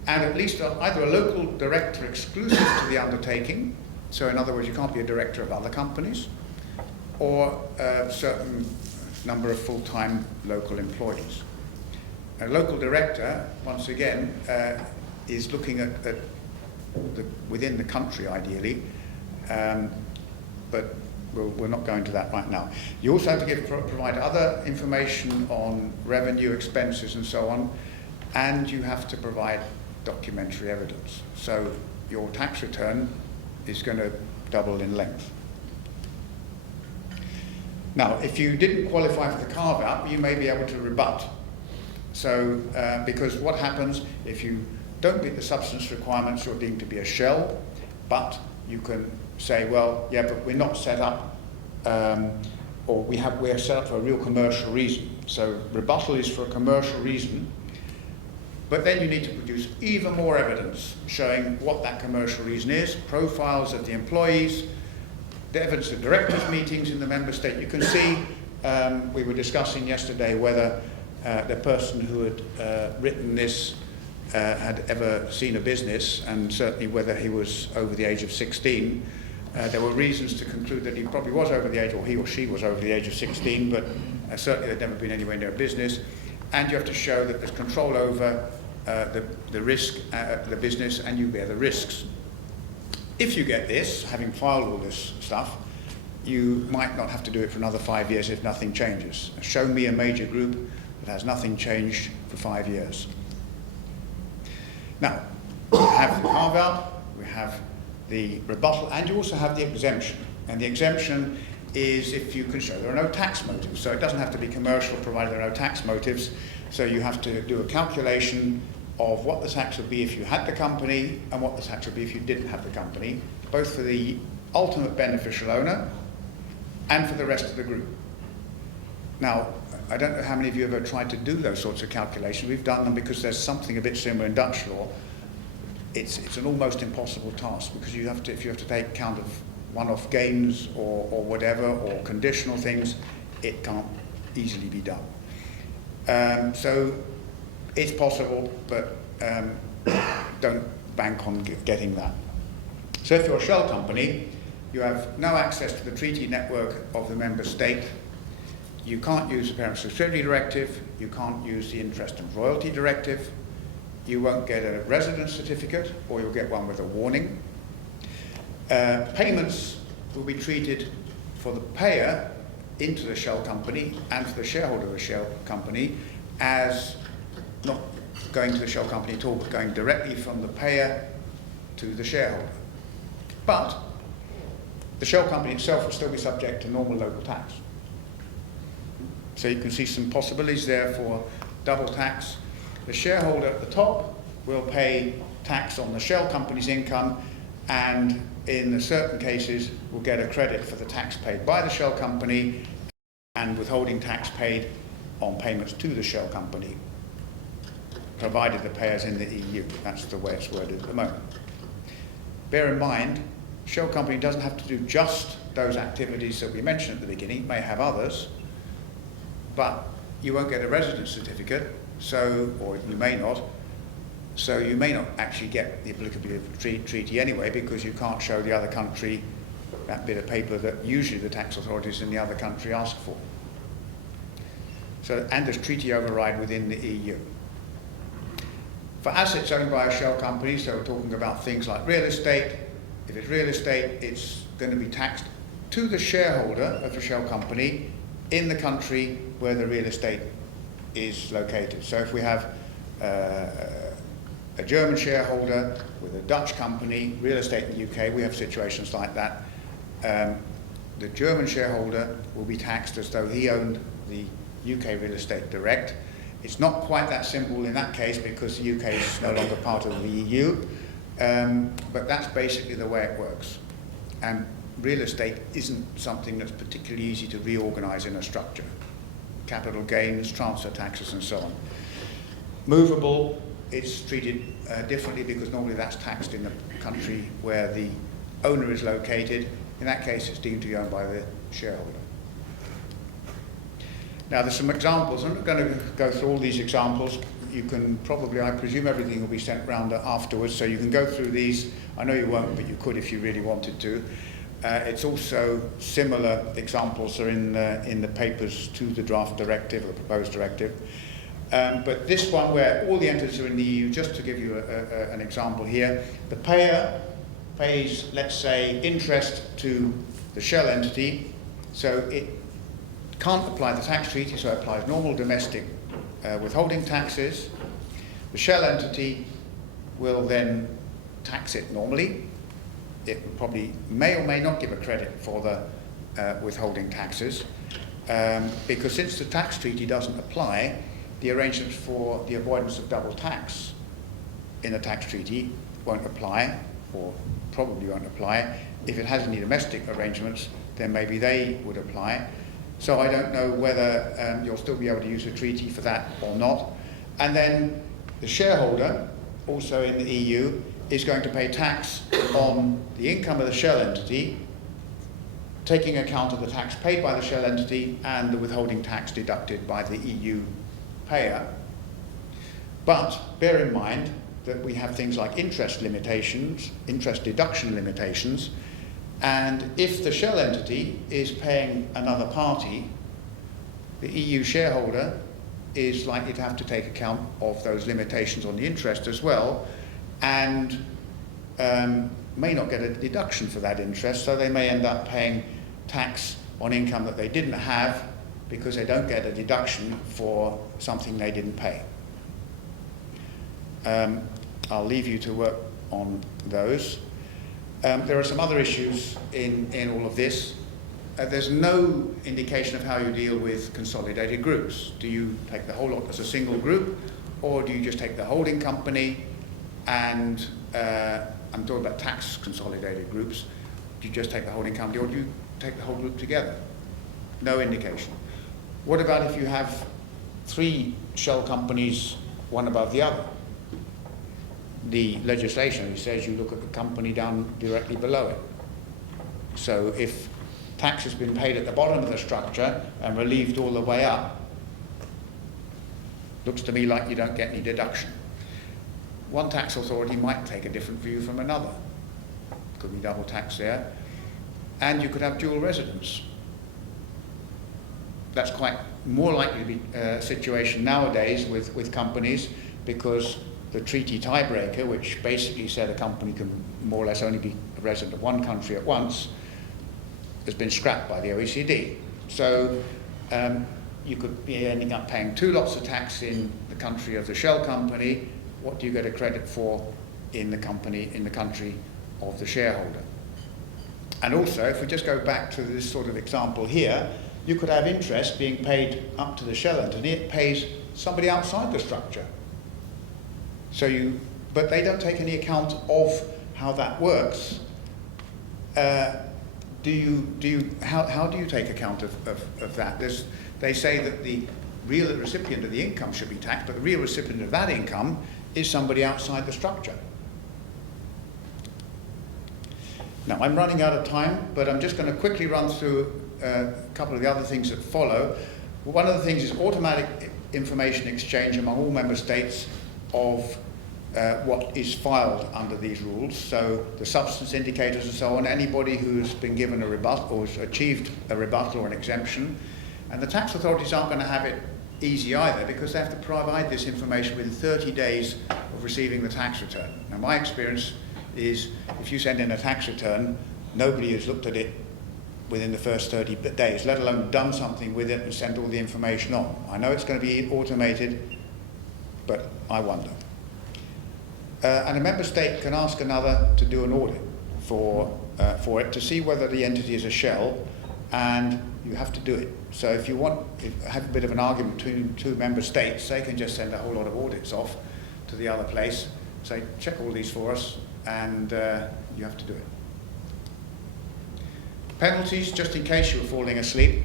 And at least either a local director exclusive to the undertaking, so in other words, you can't be a director of other companies, or a certain number of full-time local employees. A local director, once again, is looking at within the country ideally, but we're not going to that right now. You also have to provide other information on revenue, expenses and so on, and you have to provide documentary evidence. So your tax return is going to double in length. Now, if you didn't qualify for the carve-out, you may be able to rebut. So, because what happens if you don't meet the substance requirements, you're deemed to be a shell, but you can say, well, yeah, but we're not set up, or we're set up for a real commercial reason. So rebuttal is for a commercial reason, but then you need to produce even more evidence showing what that commercial reason is, profiles of the employees, the evidence of directors' meetings in the member state. You can see, we were discussing yesterday whether the person who had written this had ever seen a business, and certainly whether he was over the age of 16. There were reasons to conclude that he probably was over the age, or he or she was over the age of 16, but certainly they'd never been anywhere near a business. And you have to show that there's control over the risk, the business, and you bear the risks. If you get this, having filed all this stuff, you might not have to do it for another 5 years if nothing changes. Show me a major group that has nothing changed for 5 years. Now, we have the carve-out, we have the rebuttal, and you also have the exemption. And the exemption is if you can show there are no tax motives. So it doesn't have to be commercial provided there are no tax motives. So you have to do a calculation of what the tax would be if you had the company and what the tax would be if you didn't have the company, both for the ultimate beneficial owner and for the rest of the group. Now, I don't know how many of you have ever tried to do those sorts of calculations. We've done them because there's something a bit similar in Dutch law. It's an almost impossible task because you have to, if you have to take account of one-off gains or whatever, or conditional things, it can't easily be done. So it's possible, but don't bank on getting that. So if you're a shell company, you have no access to the treaty network of the member state. You can't use the parent subsidiary directive. You can't use the interest and royalty directive. You won't get a residence certificate, or you'll get one with a warning. Payments will be treated for the payer into the shell company and for the shareholder of the shell company as not going to the shell company at all, but going directly from the payer to the shareholder. But the shell company itself will still be subject to normal local tax. So you can see some possibilities there for double tax. The shareholder at the top will pay tax on the shell company's income, and in certain cases will get a credit for the tax paid by the shell company and withholding tax paid on payments to the shell company, provided the payer's in the EU. That's the way it's worded at the moment. Bear in mind, shell company doesn't have to do just those activities that we mentioned at the beginning. It may have others, but you won't get a residence certificate, so, or you may not, so you may not actually get the applicability of the treaty anyway, because you can't show the other country that bit of paper that usually the tax authorities in the other country ask for. So, and there's treaty override within the EU. For assets owned by a shell company, so we're talking about things like real estate. If it's real estate, it's going to be taxed to the shareholder of the shell company in the country where the real estate is located. So if we have a German shareholder with a Dutch company, real estate in the UK, we have situations like that. The German shareholder will be taxed as though he owned the UK real estate direct. It's not quite that simple in that case because the UK is no longer part of the EU, but that's basically the way it works. And real estate isn't something that's particularly easy to reorganize in a structure. Capital gains, transfer taxes, and so on. Movable, it's treated differently because normally that's taxed in the country where the owner is located. In that case, it's deemed to be owned by the shareholder. Now, there's some examples. I'm not going to go through all these examples. You can probably, I presume everything will be sent round afterwards, so you can go through these. I know you won't, but you could if you really wanted to. It's also similar examples are in the papers to the draft directive, the proposed directive. But this one, where all the entities are in the EU, just to give you an example here, the payer pays, let's say, interest to the shell entity, so it can't apply the tax treaty, so it applies normal domestic withholding taxes. The shell entity will then tax it normally. It probably may or may not give a credit for the withholding taxes, because since the tax treaty doesn't apply, the arrangements for the avoidance of double tax in the tax treaty won't apply, or probably won't apply. If it has any domestic arrangements, then maybe they would apply. So I don't know whether you'll still be able to use the treaty for that or not. And then the shareholder, also in the EU, is going to pay tax on the income of the shell entity, taking account of the tax paid by the shell entity and the withholding tax deducted by the EU payer. But bear in mind that we have things like interest limitations, interest deduction limitations, and if the shell entity is paying another party, the EU shareholder is likely to have to take account of those limitations on the interest as well, and may not get a deduction for that interest, so they may end up paying tax on income that they didn't have because they don't get a deduction for something they didn't pay. I'll leave you to work on those. There are some other issues in all of this. There's no indication of how you deal with consolidated groups. Do you take the whole lot as a single group, or do you just take the holding company and, I'm talking about tax consolidated groups, do you just take the holding company, or do you take the whole group together? No indication. What about if you have 3 shell companies, one above the other? The legislation says you look at the company down directly below it. So if tax has been paid at the bottom of the structure and relieved all the way up, looks to me like you don't get any deduction. One tax authority might take a different view from another. Could be double tax there. And you could have dual residence. That's quite more likely to be a situation nowadays with companies, because the treaty tiebreaker, which basically said a company can more or less only be a resident of one country at once, has been scrapped by the OECD. So you could be ending up paying 2 lots of tax in the country of the shell company. What do you get a credit for in the country of the shareholder? And also, if we just go back to this sort of example here, you could have interest being paid up to the shell entity. It pays somebody outside the structure. So but they don't take any account of how that works. How do you take account of that? They say that the real recipient of the income should be taxed, but the real recipient of that income is somebody outside the structure. Now, I'm running out of time, but I'm just going to quickly run through a couple of the other things that follow. One of the things is automatic information exchange among all member states of what is filed under these rules. So the substance indicators and so on, anybody who's been given a rebuttal or has achieved a rebuttal or an exemption. And the tax authorities aren't going to have it easy either, because they have to provide this information within 30 days of receiving the tax return. Now, my experience is if you send in a tax return, nobody has looked at it within the first 30 days, let alone done something with it and sent all the information on. I know it's going to be automated, but I wonder. And a member state can ask another to do an audit for it to see whether the entity is a shell, and you have to do it. So if you have a bit of an argument between 2 member states, they can just send a whole lot of audits off to the other place, say, check all these for us, and you have to do it. Penalties, just in case you were falling asleep.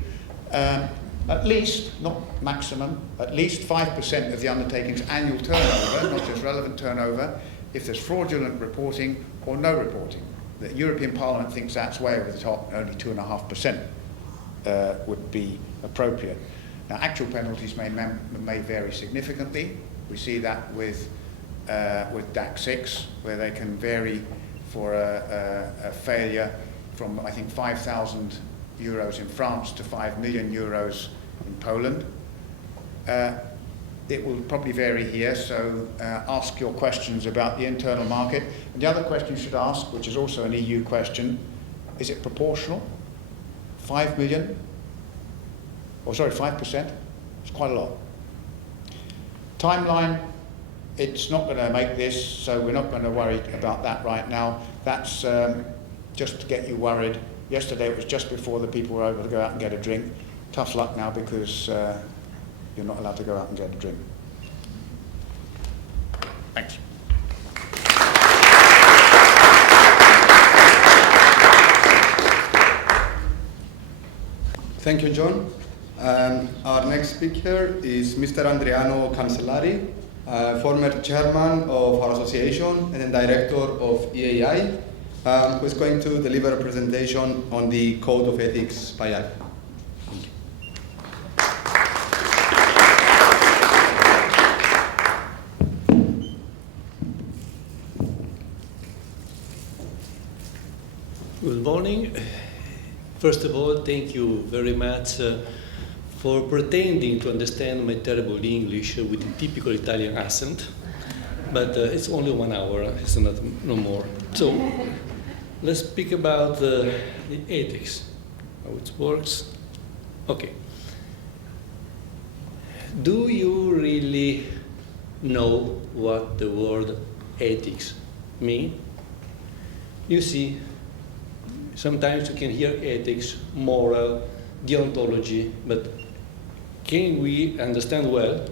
At least, not maximum, at least 5% of the undertaking's annual turnover, not just relevant turnover, if there's fraudulent reporting or no reporting. The European Parliament thinks that's way over the top, only 2.5% would be appropriate. Now, actual penalties may vary significantly. We see that with DAC 6, where they can vary for a failure from I think 5,000 euros in France to 5 million euros in Poland. It will probably vary here, so ask your questions about the internal market. And the other question you should ask, which is also an EU question, is it proportional? 5 million? Oh, sorry, 5%? It's quite a lot. Timeline, it's not going to make this, so we're not going to worry about that right now. That's just to get you worried. Yesterday it was just before the people were able to go out and get a drink. Tough luck now because you're not allowed to go out and get a drink. Thanks. Thank you, John. Our next speaker is Mr. Andriano Cancellari, former chairman of our association and director of EAI, who is going to deliver a presentation on the Code of Ethics by ICA. Good morning. First of all, thank you very much for pretending to understand my terrible English with a typical Italian accent, but it's only 1 hour, it's not no more. So let's speak about the ethics, how it works. Okay. Do you really know what the word ethics means? You see, sometimes you can hear ethics, moral, deontology, but can we understand well?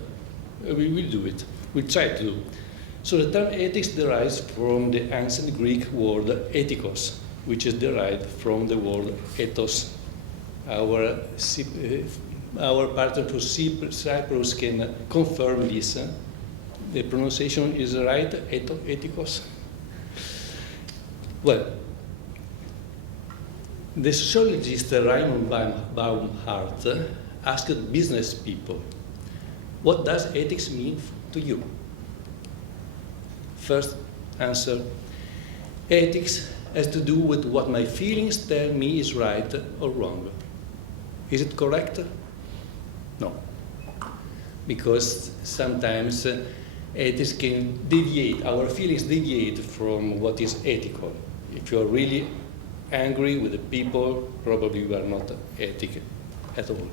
We will do it. We try to do. So the term ethics derives from the ancient Greek word ethikos, which is derived from the word ethos. Our partner from Cyprus can confirm this. The pronunciation is right, ethikos. Well, the sociologist Raymond Baumhart asked business people, what does ethics mean to you? First answer, ethics has to do with what my feelings tell me is right or wrong. Is it correct? No. Because sometimes ethics can deviate, our feelings deviate from what is ethical. If you are really angry with the people, probably you are not ethical at all.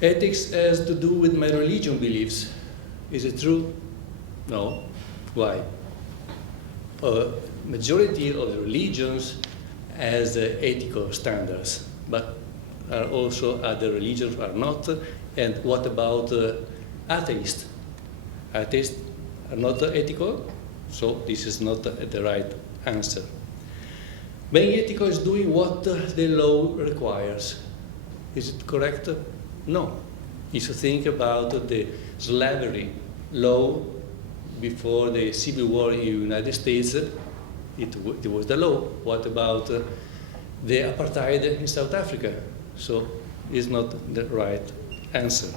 Ethics has to do with my religion beliefs. Is it true? No. Why? Majority of the religions has ethical standards, but are also other religions are not. And what about atheists? Atheists are not ethical, so this is not the right answer. Being ethical is doing what the law requires. Is it correct? No. If you think about the slavery law before the Civil War in the United States, it was the law. What about the apartheid in South Africa? So it's not the right answer.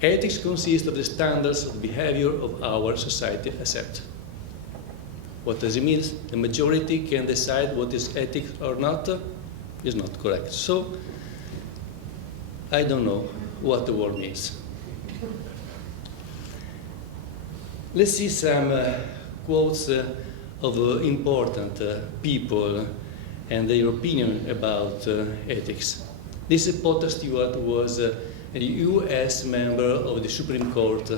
Ethics consists of the standards of behavior of our society accept. What does it mean? The majority can decide what is ethics or not? Is not correct. So I don't know what the word means. Let's see some quotes of important people and their opinion about ethics. This is Potter Stewart was a US member of the Supreme Court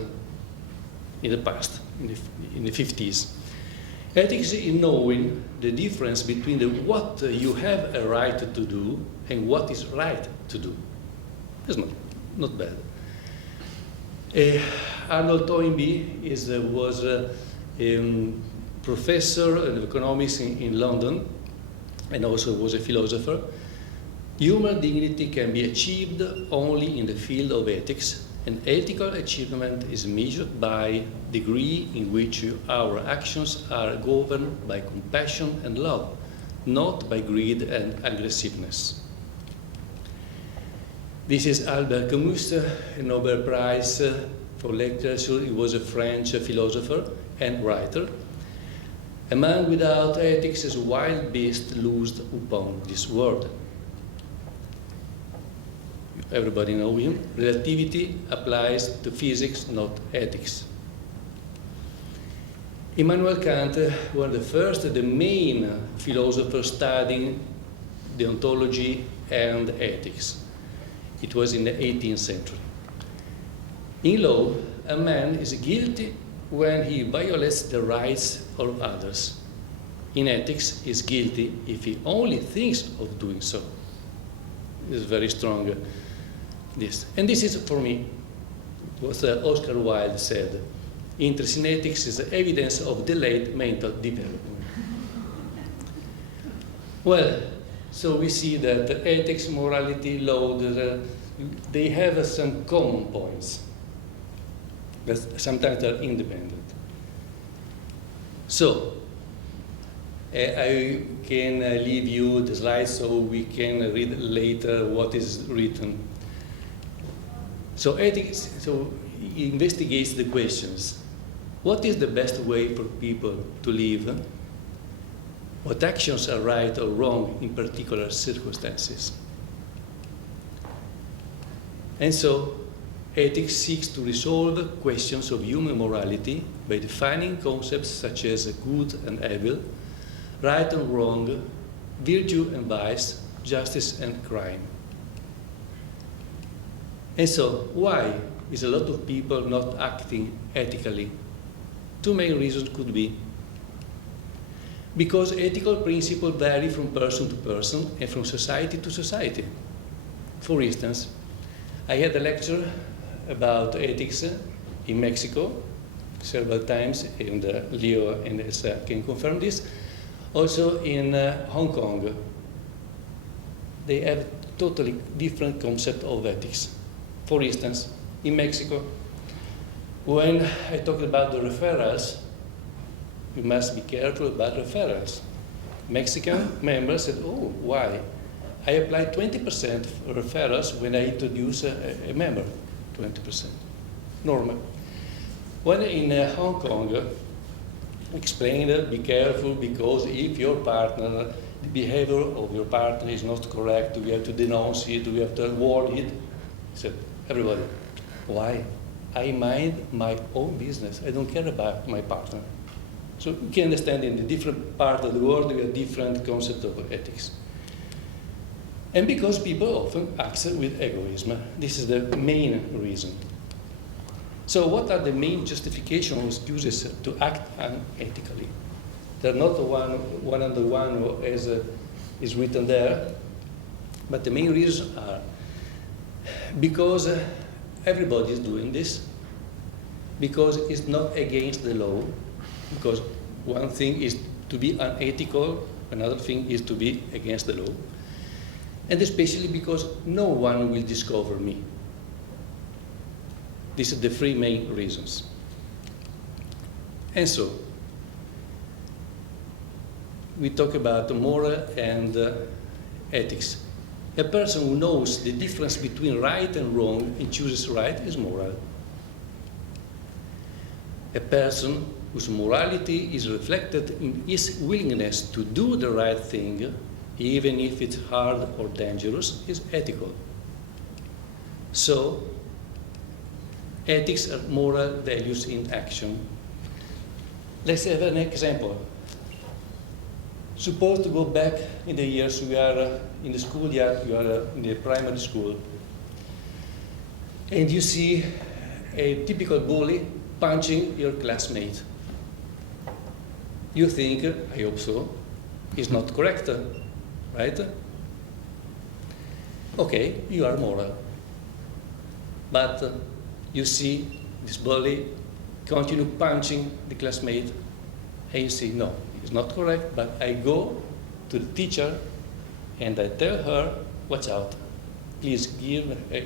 in the past, in the 50s. Ethics is knowing the difference between what you have a right to do and what is right to do. It's not bad. Arnold Toynbee was a professor of economics in London and also was a philosopher. Human dignity can be achieved only in the field of ethics, and ethical achievement is measured by the degree in which our actions are governed by compassion and love, not by greed and aggressiveness. This is Albert Camus, a Nobel Prize for literature. He was a French philosopher and writer. A man without ethics is a wild beast loosed upon this world. Everybody know him. Relativity applies to physics, not ethics. Immanuel Kant was the first, the main philosopher studying deontology and ethics. It was in the 18th century. In law, a man is guilty when he violates the rights of others. In ethics, he is guilty if he only thinks of doing so. It's very strong, this. And this is, for me, what Oscar Wilde said. Interest in ethics is evidence of delayed mental development. Well, so we see that ethics, morality, law, they have some common points, but sometimes they're independent. So, I can leave you the slides so we can read later what is written. So ethics, so he investigates the questions. What is the best way for people to live? What actions are right or wrong in particular circumstances? And so, ethics seeks to resolve questions of human morality by defining concepts such as good and evil, right and wrong, virtue and vice, justice and crime. And so, why is a lot of people not acting ethically? Two main reasons could be because ethical principles vary from person to person and from society to society. For instance, I had a lecture about ethics in Mexico several times, and Leo and Elsa can confirm this. Also in Hong Kong, they have totally different concept of ethics. For instance, in Mexico, when I talked about the referrals, you must be careful about referrals. Mexican members said, oh, why? I applied 20% referrals when I introduce a member, 20%, normal. When in Hong Kong, explained, be careful because if your partner, the behavior of your partner is not correct, we have to denounce it, we have to warn it. I said, everybody, why? I mind my own business. I don't care about my partner. So you can understand in the different part of the world, we have different concepts of ethics. And because people often act with egoism. This is the main reason. So what are the main justifications or excuses to act unethically? They're not the one on the one as is written there, but the main reasons are because everybody is doing this, because it's not against the law, because one thing is to be unethical, another thing is to be against the law, and especially because no one will discover me. These are the three main reasons. And so, we talk about moral and ethics. A person who knows the difference between right and wrong and chooses right is moral. A person whose morality is reflected in his willingness to do the right thing, even if it's hard or dangerous, is ethical. So, ethics are moral values in action. Let's have an example. Suppose to go back in the years we are in the schoolyard, you are in the primary school, and you see a typical bully punching your classmate. You think, I hope so, it's not correct, right? Okay, you are moral. But you see this bully continue punching the classmate, and you say, no, it's not correct, but I go to the teacher and I tell her, watch out, please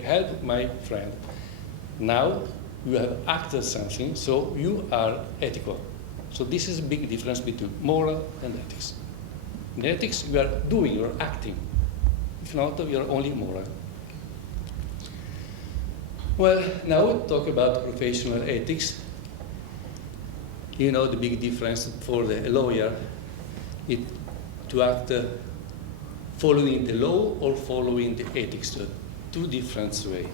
help my friend. Now you have acted something, so you are ethical. So this is a big difference between moral and ethics. In ethics, you are doing, you are acting. If not, you are only moral. Well, now we'll talk about professional ethics. You know the big difference for the lawyer is to act following the law or following the ethics, two different ways.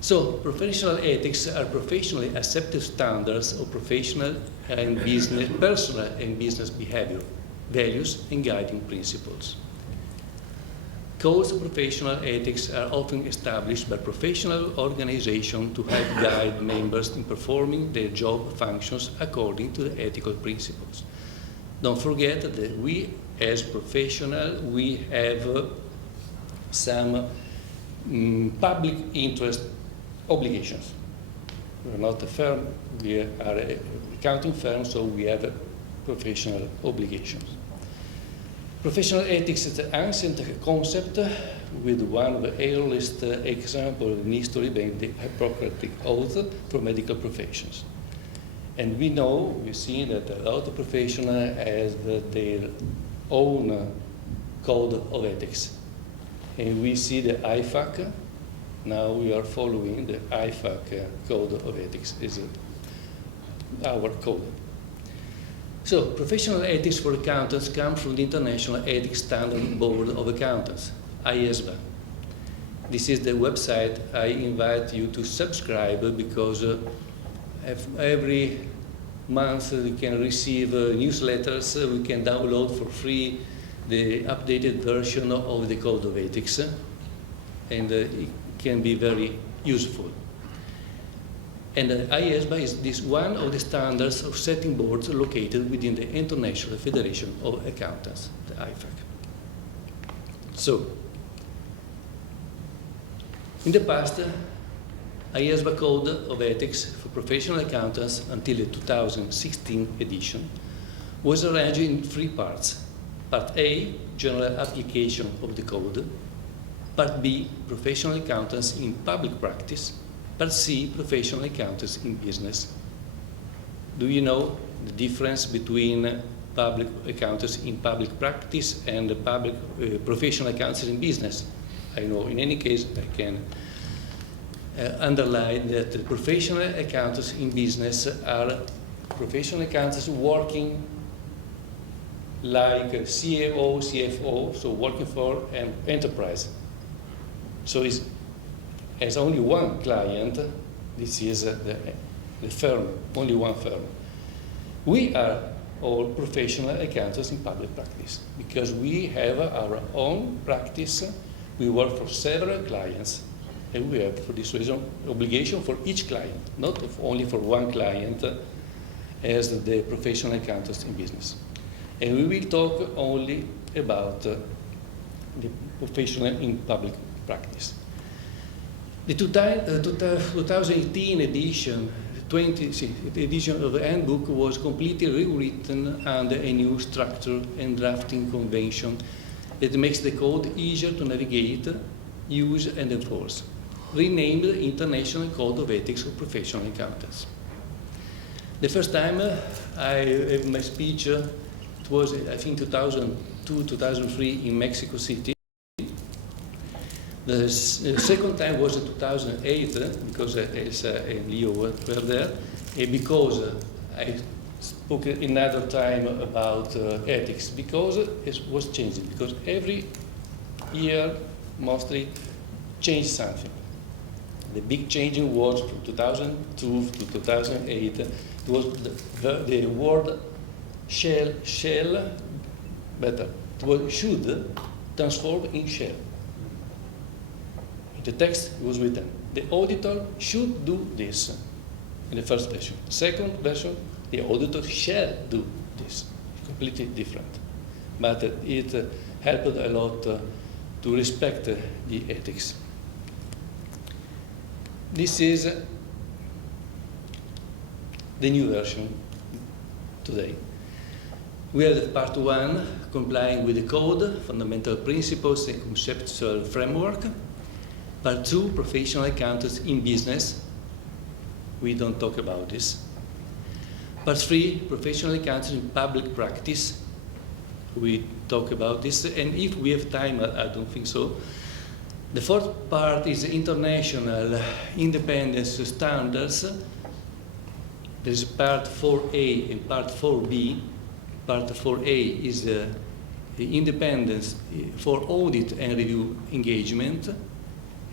So professional ethics are professionally accepted standards of professional and business, personal and business behavior, values and guiding principles. Codes of professional ethics are often established by professional organizations to help guide members in performing their job functions according to the ethical principles. Don't forget that we, as professionals, we have some public interest obligations. We're not a firm, we are an accounting firm, so we have professional obligations. Professional ethics is an ancient concept with one of the earliest examples in history being the Hippocratic Oath for medical professions. And we know, we've seen that a lot of professionals have their own code of ethics. And we see the IFAC. Now we are following the IFAC code of ethics, is our code. So, professional ethics for accountants come from the International Ethics Standard Board of Accountants, IESBA. This is the website I invite you to subscribe because every month we can receive newsletters, we can download for free the updated version of the Code of Ethics, and it can be very useful. And IESBA is this one of the standards of setting boards located within the International Federation of Accountants, the IFAC. So, in the past, IESBA Code of Ethics for Professional Accountants until the 2016 edition was arranged in three parts. Part A, general application of the code. Part B, professional accountants in public practice. Part C, professional accountants in business. Do you know the difference between public accountants in public practice and professional accountants in business? I know, in any case, I can underline that the professional accountants in business are professional accountants working like a CEO, CFO, so working for an enterprise. So it's as only one client, this is the firm, only one firm. We are all professional accountants in public practice because we have our own practice. We work for several clients, and we have, for this reason, obligation for each client, not only for one client as the professional accountants in business. And we will talk only about the professional in public practice. The 2018 edition, the edition of the handbook was completely rewritten under a new structure and drafting convention that makes the code easier to navigate, use and enforce, renamed the International Code of Ethics of Professional Accountants. The first time I have my speech, it was I think 2002, 2003 in Mexico City. The second time was in 2008, because Elsa and Leo were there, and because I spoke another time about ethics, because it was changing, because every year mostly changed something. The big changing was from 2002 to 2008, it was the word shall, better, it was should transform in shall. The text was written, the auditor should do this in the first version. Second version, the auditor shall do this. Completely different. But it helped a lot to respect the ethics. This is the new version today. We have the part 1, complying with the code, fundamental principles and conceptual framework. Part 2, professional accountants in business. We don't talk about this. Part 3, professional accountants in public practice. We talk about this, and if we have time, I don't think so. The fourth part is international independence standards. There is part 4A and part 4B. Part 4A is the independence for audit and review engagement,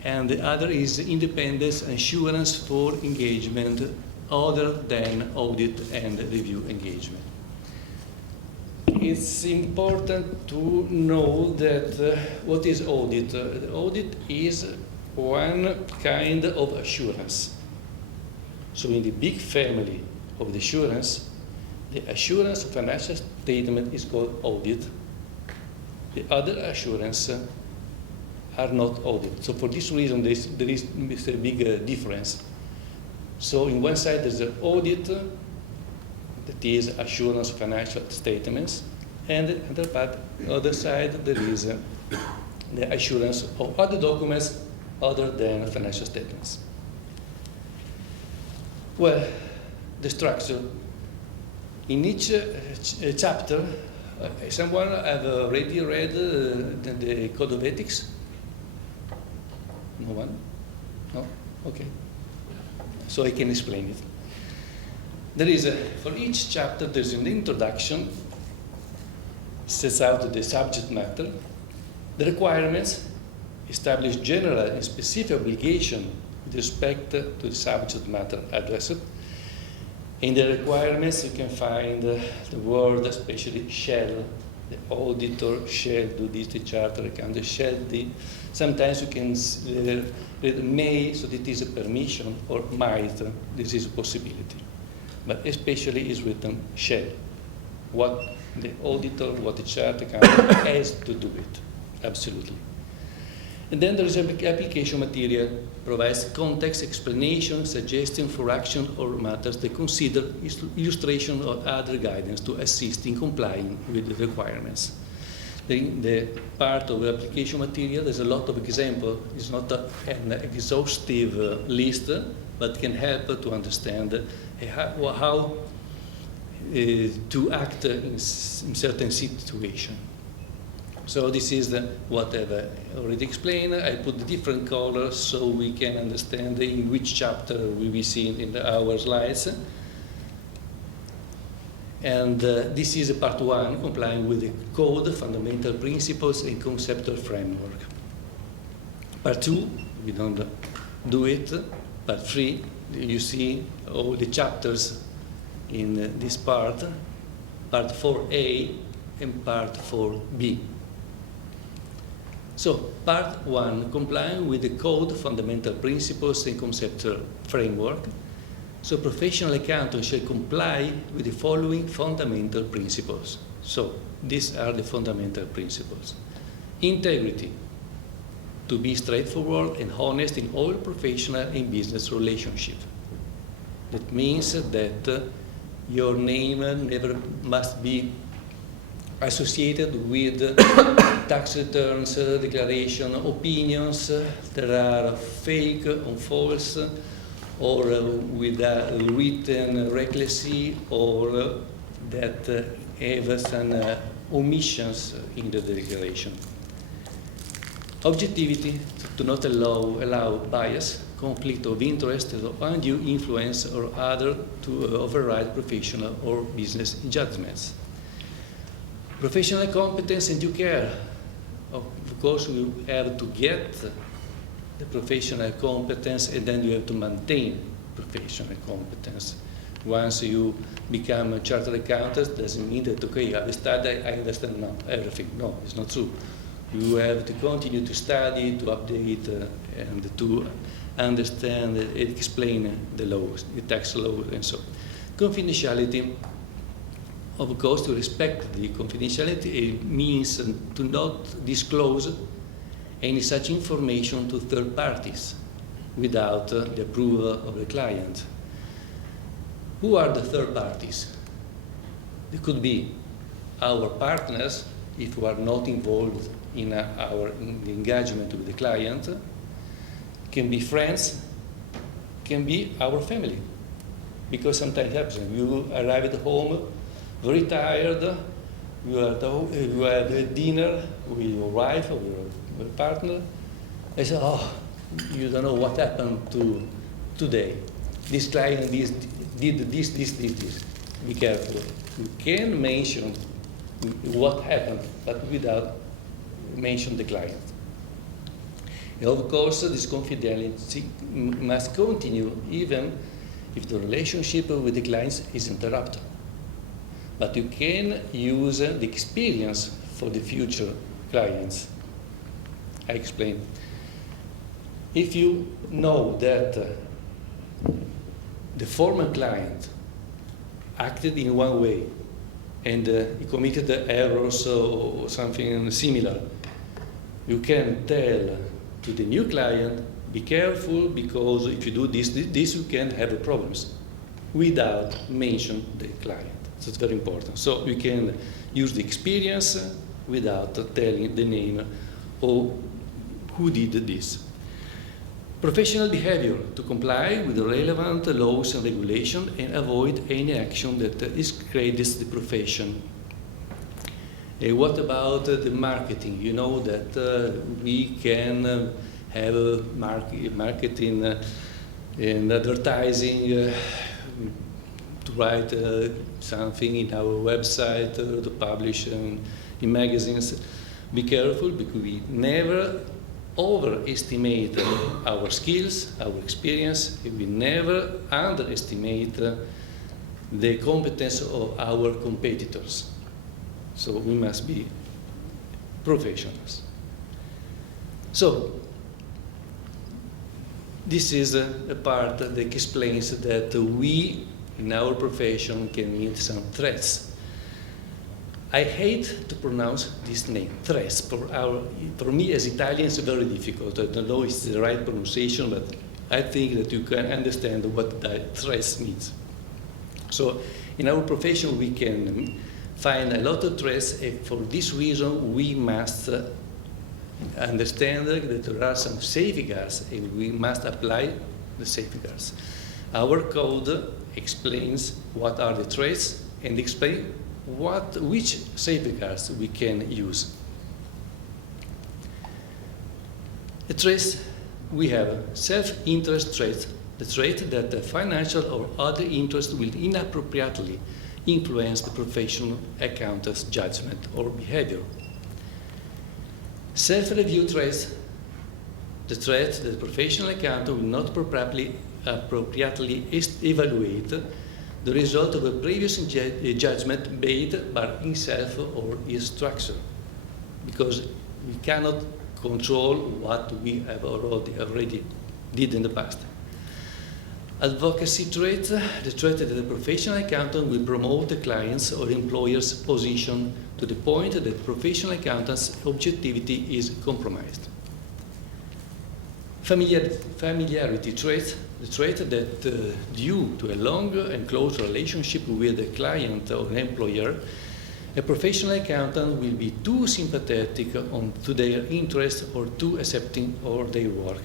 and the other is independence assurance for engagement other than audit and review engagement. It's important to know that what is audit? Audit is one kind of assurance. So in the big family of the assurance of financial statement is called audit. The other assurance are not audit. So for this reason, there is a big difference. So in one side there's the audit, that is assurance of financial statements, and on the other side there is the assurance of other documents other than financial statements. Well, the structure. In each chapter, someone have already read the Code of Ethics? No one? No? Okay. So I can explain it. There is for each chapter there's an introduction, sets out the subject matter, the requirements, establish general and specific obligation with respect to the subject matter addressed. In the requirements you can find the word, especially shall. The auditor shall do this, the charter accountant shall do. Sometimes you can read may, so that is a permission, or might, this is a possibility. But especially is written shall. What the auditor, what the charter accountant has to do it, absolutely. And then there is application material, provides context, explanation, suggestion for action or matters that consider illustration or other guidance to assist in complying with the requirements. The part of the application material, there's a lot of examples. It's not an exhaustive list, but can help to understand how to act in certain situations. So this is what I've already explained. I put the different colors so we can understand in which chapter we will be seen in our slides. And this is part 1, complying with the code, fundamental principles, and conceptual framework. Part 2, we don't do it. Part 3, you see all the chapters in this part 4A and part 4B. So, part 1, complying with the code, fundamental principles, and conceptual framework. So, professional accountants shall comply with the following fundamental principles. So, these are the fundamental principles. Integrity, to be straightforward and honest in all professional and business relationships. That means that your name never must be associated with tax returns, declaration, opinions that are fake or false, or with written recklessly, or that have some omissions in the declaration. Objectivity, to not allow bias, conflict of interest, or undue influence or other to override professional or business judgments. Professional competence and due care. Of course, you have to get the professional competence, and then you have to maintain professional competence. Once you become a chartered accountant, doesn't mean that, okay, I've studied, I understand now everything. No, it's not true. You have to continue to study, to update, and to understand and explain the laws, the tax law, and so on. Confidentiality. Of course, to respect the confidentiality, it means to not disclose any such information to third parties without the approval of the client. Who are the third parties? They could be our partners, if we are not involved in our engagement with the client, can be friends, can be our family. Because sometimes it happens, you arrive at home very tired, you have a dinner with your wife or your partner. I say, oh, you don't know what happened today. This client did this. Be careful. You can mention what happened, but without mention the client. And of course, this confidentiality must continue even if the relationship with the clients is interrupted. But you can use the experience for the future clients. I explain. If you know that the former client acted in one way and he committed errors or something similar, you can tell to the new client, be careful, because if you do this you can have problems, without mention the client. So it's very important. So you can use the experience without telling the name or who did this. Professional behavior to comply with the relevant laws and regulations and avoid any action that discredits the profession. What about the marketing? You know that we can have marketing and advertising to write something in our website, to publish in magazines. Be careful, because we never overestimate our skills, our experience. We never underestimate the competence of our competitors. So we must be professionals. So this is a part that explains that we in our profession can meet some threats. I hate to pronounce this name, threats. For me as Italian it's very difficult. I don't know if it's the right pronunciation, but I think that you can understand what that threats means. So in our profession we can find a lot of threats, and for this reason we must understand that there are some safeguards and we must apply the safeguards. Our code explains what are the threats and explain which safeguards we can use. The threats we have: self-interest threat, the threat that the financial or other interest will inappropriately influence the professional accountant's judgment or behavior. Self-review threats, the threat that the professional accountant will not appropriately evaluate the result of a previous judgment made by himself or his structure, because we cannot control what we have already did in the past. Advocacy threat, the threat that the professional accountant will promote the client's or employer's position to the point that the professional accountant's objectivity is compromised. Familiarity threat, the threat that due to a long and close relationship with a client or an employer, a professional accountant will be too sympathetic to their interests or too accepting of their work.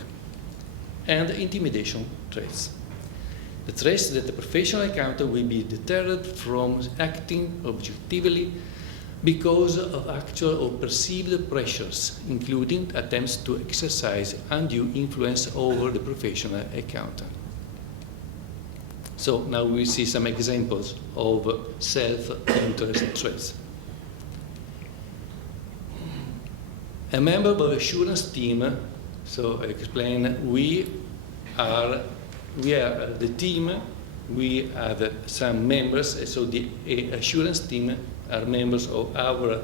And intimidation threats. The threats that the professional accountant will be deterred from acting objectively because of actual or perceived pressures, including attempts to exercise undue influence over the professional accountant. So now we see some examples of self-interest threats. A member of assurance team, so I explain, we are the team, we have some members, so the assurance team are members of our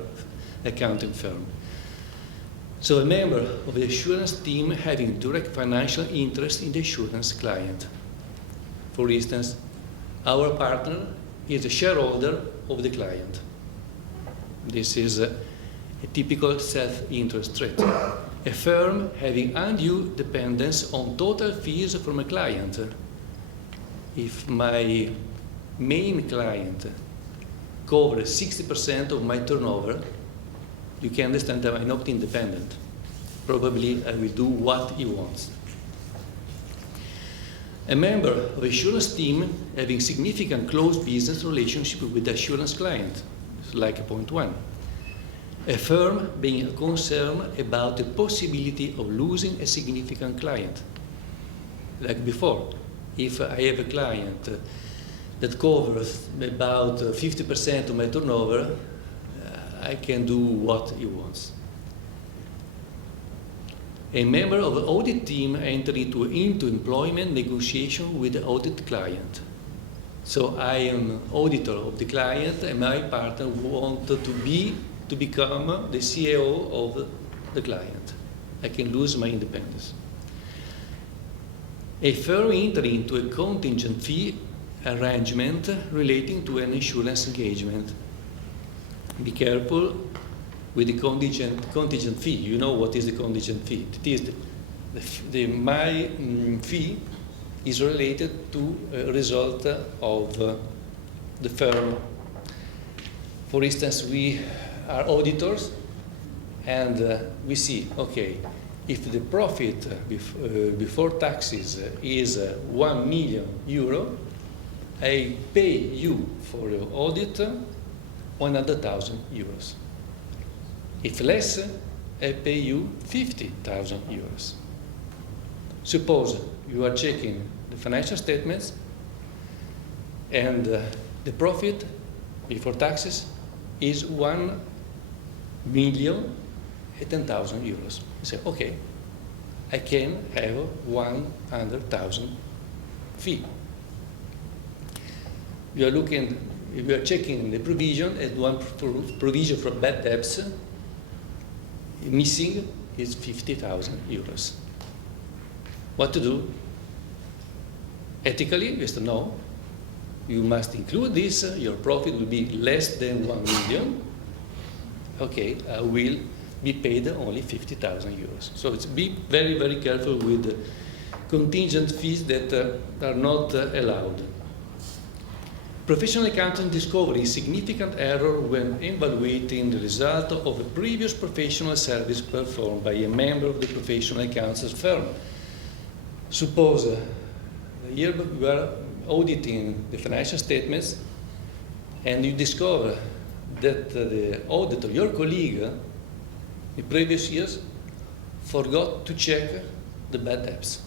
accounting firm. So a member of the assurance team having direct financial interest in the assurance client. For instance, our partner is a shareholder of the client. This is a typical self-interest threat. A firm having undue dependence on total fees from a client. If my main client covers 60% of my turnover, you can understand that I'm not independent. Probably I will do what he wants. A member of the assurance team having significant close business relationship with the assurance client, like point one. A firm being concerned about the possibility of losing a significant client. Like before, if I have a client that covers about 50% of my turnover, I can do what he wants. A member of the audit team entered into employment negotiation with the audit client. So I am auditor of the client, and my partner wanted to become the CEO of the client. I can lose my independence. A firm entered into a contingent fee arrangement relating to an insurance engagement. Be careful with the contingent fee. You know what is the contingent fee? It is my fee is related to a result of the firm. For instance, we are auditors, and we see, okay, if the profit before taxes is 1 million euro, I pay you for your audit 100,000 euros. If less, I pay you 50,000 euros. Suppose you are checking the financial statements and the profit before taxes is 1,010,000 euros. You say, okay, I can have 100,000 fee. You are checking the provision, and one provision for bad debts missing is 50,000 euros. What to do? Ethically, you say no. You must include this. Your profit will be less than 1 million. Okay, I will be paid only 50,000 euros. So it's be very, very careful with contingent fees that are not allowed. Professional accountant discovered significant error when evaluating the result of a previous professional service performed by a member of the professional accountants firm. Suppose here you are auditing the financial statements and you discover that the auditor, your colleague, in previous years forgot to check the bad debts.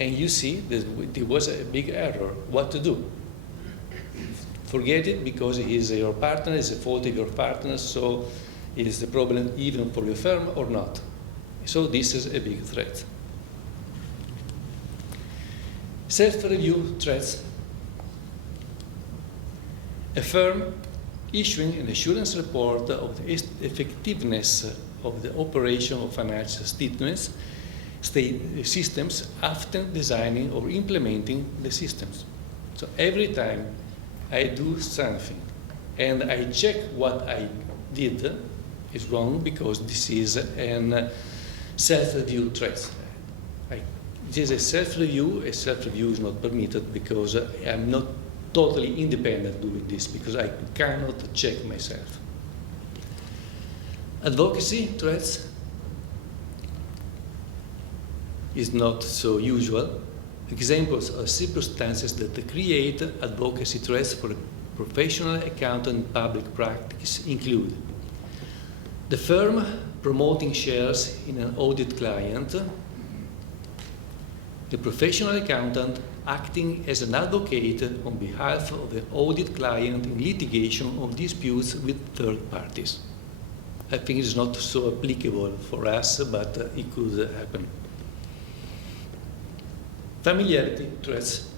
And you see that there was a big error. What to do? Forget it, because he is your partner, is a fault of your partner, so is the problem even for your firm or not? So this is a big threat. Self-review threats. A firm issuing an assurance report of the effectiveness of the operation of financial statements systems after designing or implementing the systems. So every time I do something and I check what I did is wrong, because this is a self-review threat. It is a self-review. A self-review is not permitted because I'm not totally independent doing this, because I cannot check myself. Advocacy threats is not so usual. Examples of circumstances that create advocacy threats for a professional accountant in public practice include the firm promoting shares in an audit client, the professional accountant acting as an advocate on behalf of the audit client in litigation of disputes with third parties. I think it's not so applicable for us, but it could happen. Familiarity threats.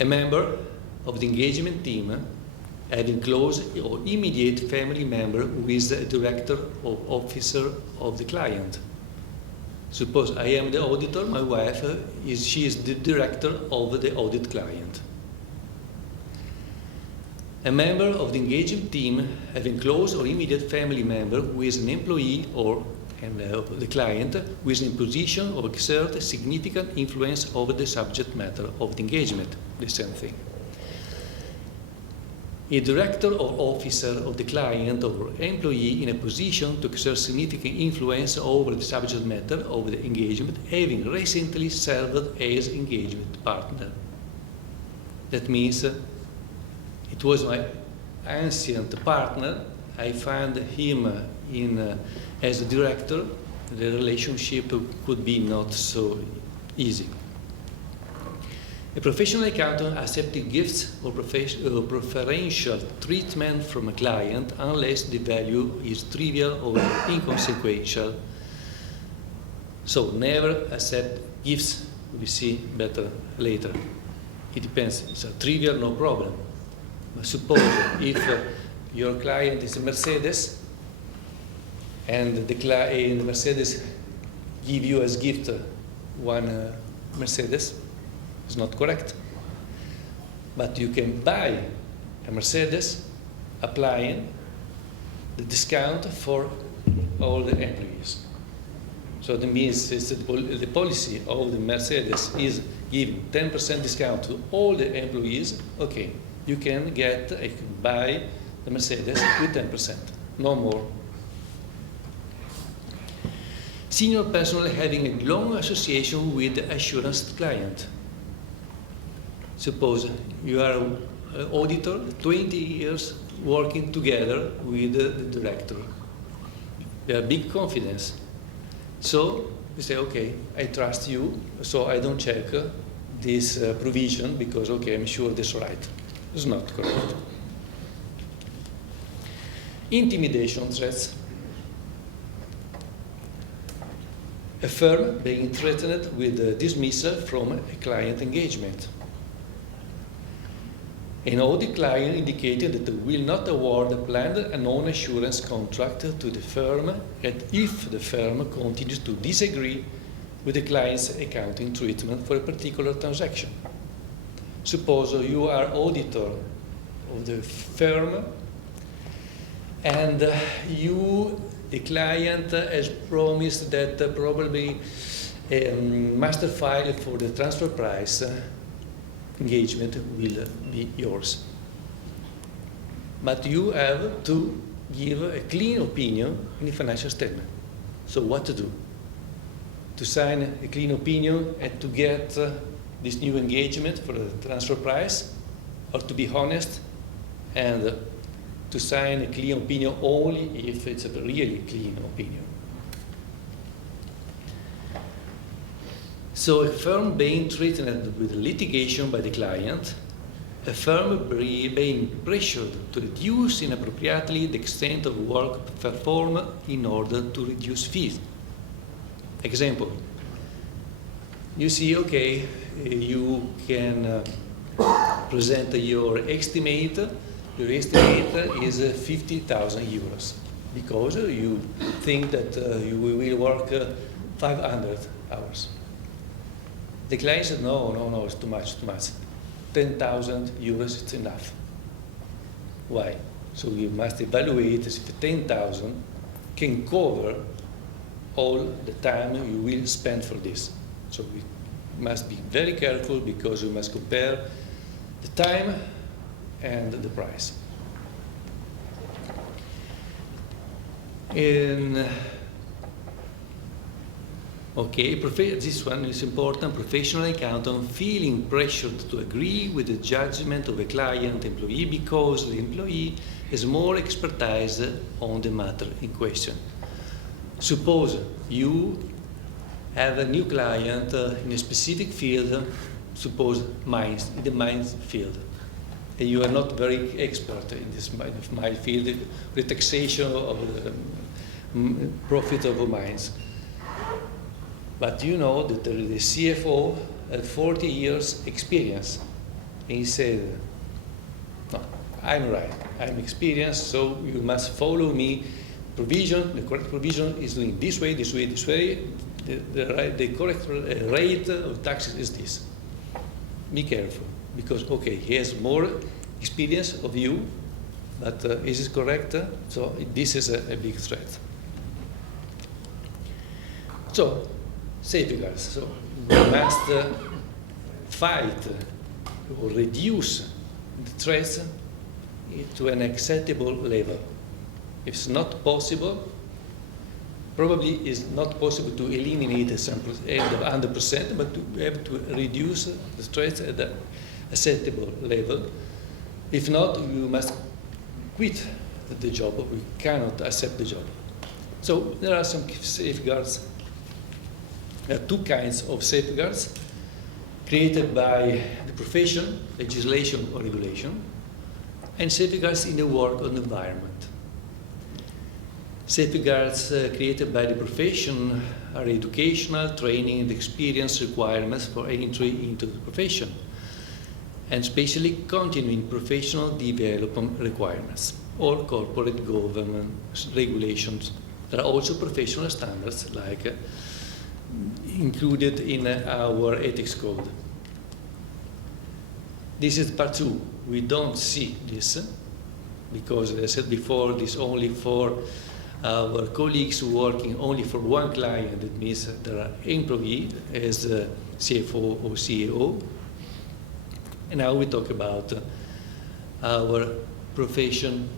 A member of the engagement team having close or immediate family member who is a director or officer of the client. Suppose I am the auditor, my wife she is the director of the audit client. A member of the engagement team having close or immediate family member who is an employee or the client who is in position of exert significant influence over the subject matter of the engagement, the same thing. A director or officer of the client or employee in a position to exert significant influence over the subject matter of the engagement, having recently served as engagement partner. That means it was my ancient partner. I found him as a director. The relationship could be not so easy. A professional accountant accepts gifts or preferential treatment from a client unless the value is trivial or inconsequential. So never accept gifts. We see better later. It depends. It's a trivial, no problem. But suppose if your client is a Mercedes and the Mercedes give you as gift one Mercedes, it's not correct. But you can buy a Mercedes applying the discount for all the employees. So that means the policy of the Mercedes is giving 10% discount to all the employees. Okay, you can buy the Mercedes with 10%, no more. Senior personnel having a long association with the assurance client. Suppose you are an auditor, 20 years working together with the director. You have big confidence. So you say, okay, I trust you, so I don't check this provision because, okay, I'm sure this is right. It's not correct. Intimidation threats. A firm being threatened with dismissal from a client engagement. An audit client indicated that they will not award a planned and non-assurance contract to the firm and if the firm continues to disagree with the client's accounting treatment for a particular transaction. Suppose you are auditor of the firm and the client has promised that probably a master file for the transfer price engagement will be yours. But you have to give a clean opinion in the financial statement. So what to do? To sign a clean opinion and to get this new engagement for the transfer price, or to be honest and to sign a clean opinion only if it's a really clean opinion. So a firm being threatened with litigation by the client, a firm being pressured to reduce inappropriately the extent of work performed in order to reduce fees. Example, you see, okay, you can present your estimate is 50,000 euros because you think that you will work 500 hours. The client said, no, it's too much. 10,000 euros is enough. Why? So you must evaluate if 10,000 can cover all the time you will spend for this. So we must be very careful because we must compare the time and the price. This one is important. Professional accountant feeling pressured to agree with the judgment of a client employee because the employee has more expertise on the matter in question. Suppose you have a new client in a specific field, suppose mines, in the mines field. And you are not very expert in this mine field, the taxation of the profit of the mines. But you know that the CFO had 40 years experience. And he said, no, I'm right, I'm experienced, so you must follow me. Provision, the correct provision is doing this way, this way, this way. The correct rate of taxes is this. Be careful, because, okay, he has more experience of you, but is it correct? So this is a big threat. So, safeguards. So we must fight or reduce the threats to an acceptable level. If it's not possible, probably it's not possible to eliminate 100%, but we have to reduce the threats at an acceptable level. If not, you must quit the job. We cannot accept the job. So there are some safeguards. There are two kinds of safeguards. created by the profession, legislation or regulation, and safeguards in the work environment. Safeguards created by the profession are educational, training, and experience requirements for entry into the profession, and especially continuing professional development requirements or corporate governance regulations. There are also professional standards like included in our ethics code. This is part 2. We don't see this because, as I said before, this is only for our colleagues working only for one client. That means there are employees as CFO or CEO. And now we talk about our profession.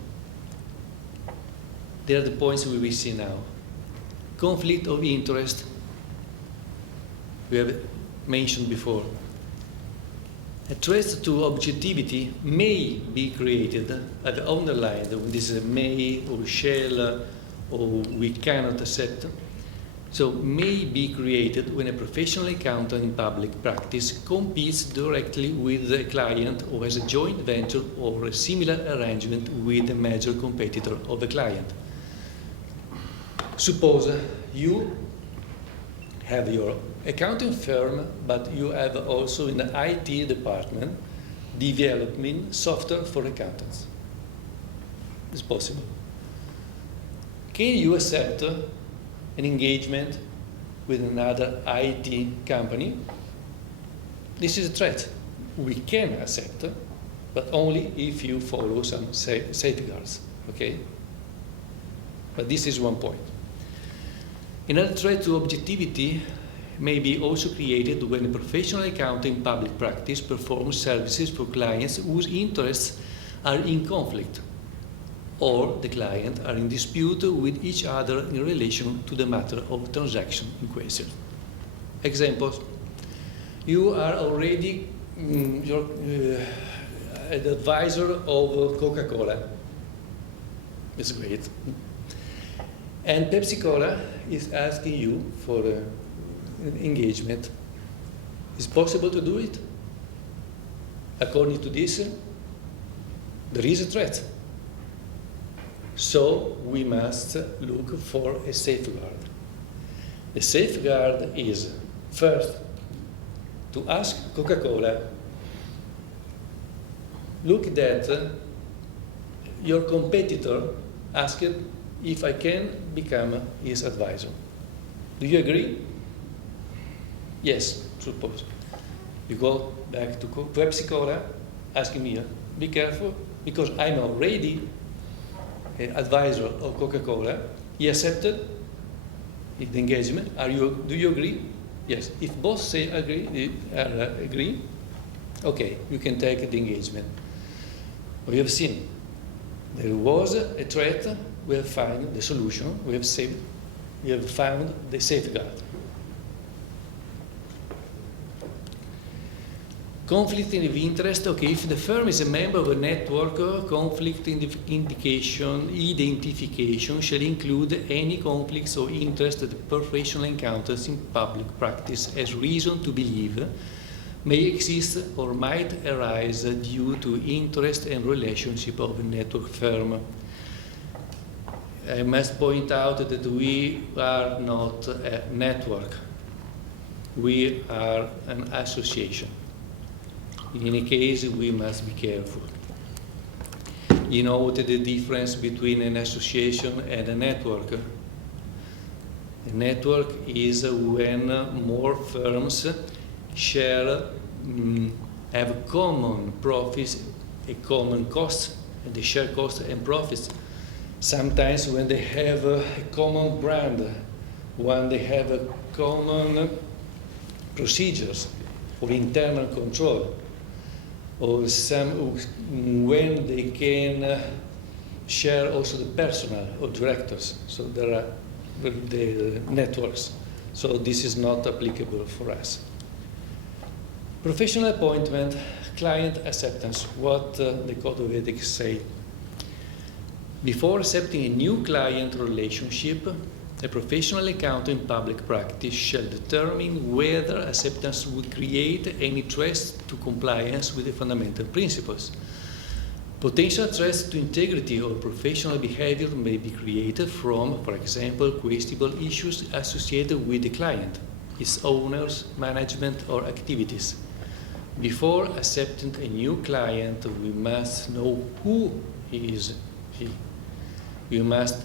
There are the points we will see now. Conflict of interest, we have mentioned before. A threat to objectivity may be created, I've underlined this is may or shall or we cannot accept. So may be created when a professional accountant in public practice competes directly with a client or has a joint venture or a similar arrangement with a major competitor of a client. Suppose you have your accounting firm, but you have also in the IT department developing software for accountants. It's possible. Can you accept an engagement with another IT company? This is a threat. We can accept, but only if you follow some safeguards, okay? But this is one point. Another threat to objectivity may be also created when a professional accountant in public practice performs services for clients whose interests are in conflict, or the client are in dispute with each other in relation to the matter of transaction in question. Examples: you are already an advisor of Coca-Cola. It's great. And Pepsi-Cola is asking you for an engagement. Is it possible to do it? According to this, there is a threat. So we must look for a safeguard. The safeguard is, first, to ask Coca-Cola, look that your competitor asked if I can become his advisor. Do you agree? Yes, suppose. You go back to Pepsi-Cola, asking me, be careful, because I'm already an advisor of Coca-Cola. He accepted the engagement. Do you agree? Yes. If both say agree, okay, you can take the engagement. We have seen there was a threat. We have found the solution. We have found the safeguard. Conflict of interest. Okay, if the firm is a member of a network, conflict identification shall include any conflicts of interest that the professional encounters in public practice has reason to believe may exist or might arise due to interest and relationship of a network firm. I must point out that we are not a network. We are an association. In any case, we must be careful. You know what is the difference between an association and a network? A network is when more firms share, have common profits, a common cost, and they share costs and profits. Sometimes when they have a common brand, when they have a common procedures for internal control, or when they can share also the personnel or directors. So there are the networks. So this is not applicable for us. Professional appointment, client acceptance, what the Code of Ethics say. Before accepting a new client relationship, a professional accountant in public practice shall determine whether acceptance will create any threats to compliance with the fundamental principles. Potential threats to integrity or professional behavior may be created from, for example, questionable issues associated with the client, its owners, management, or activities. Before accepting a new client, we must know who is he. We must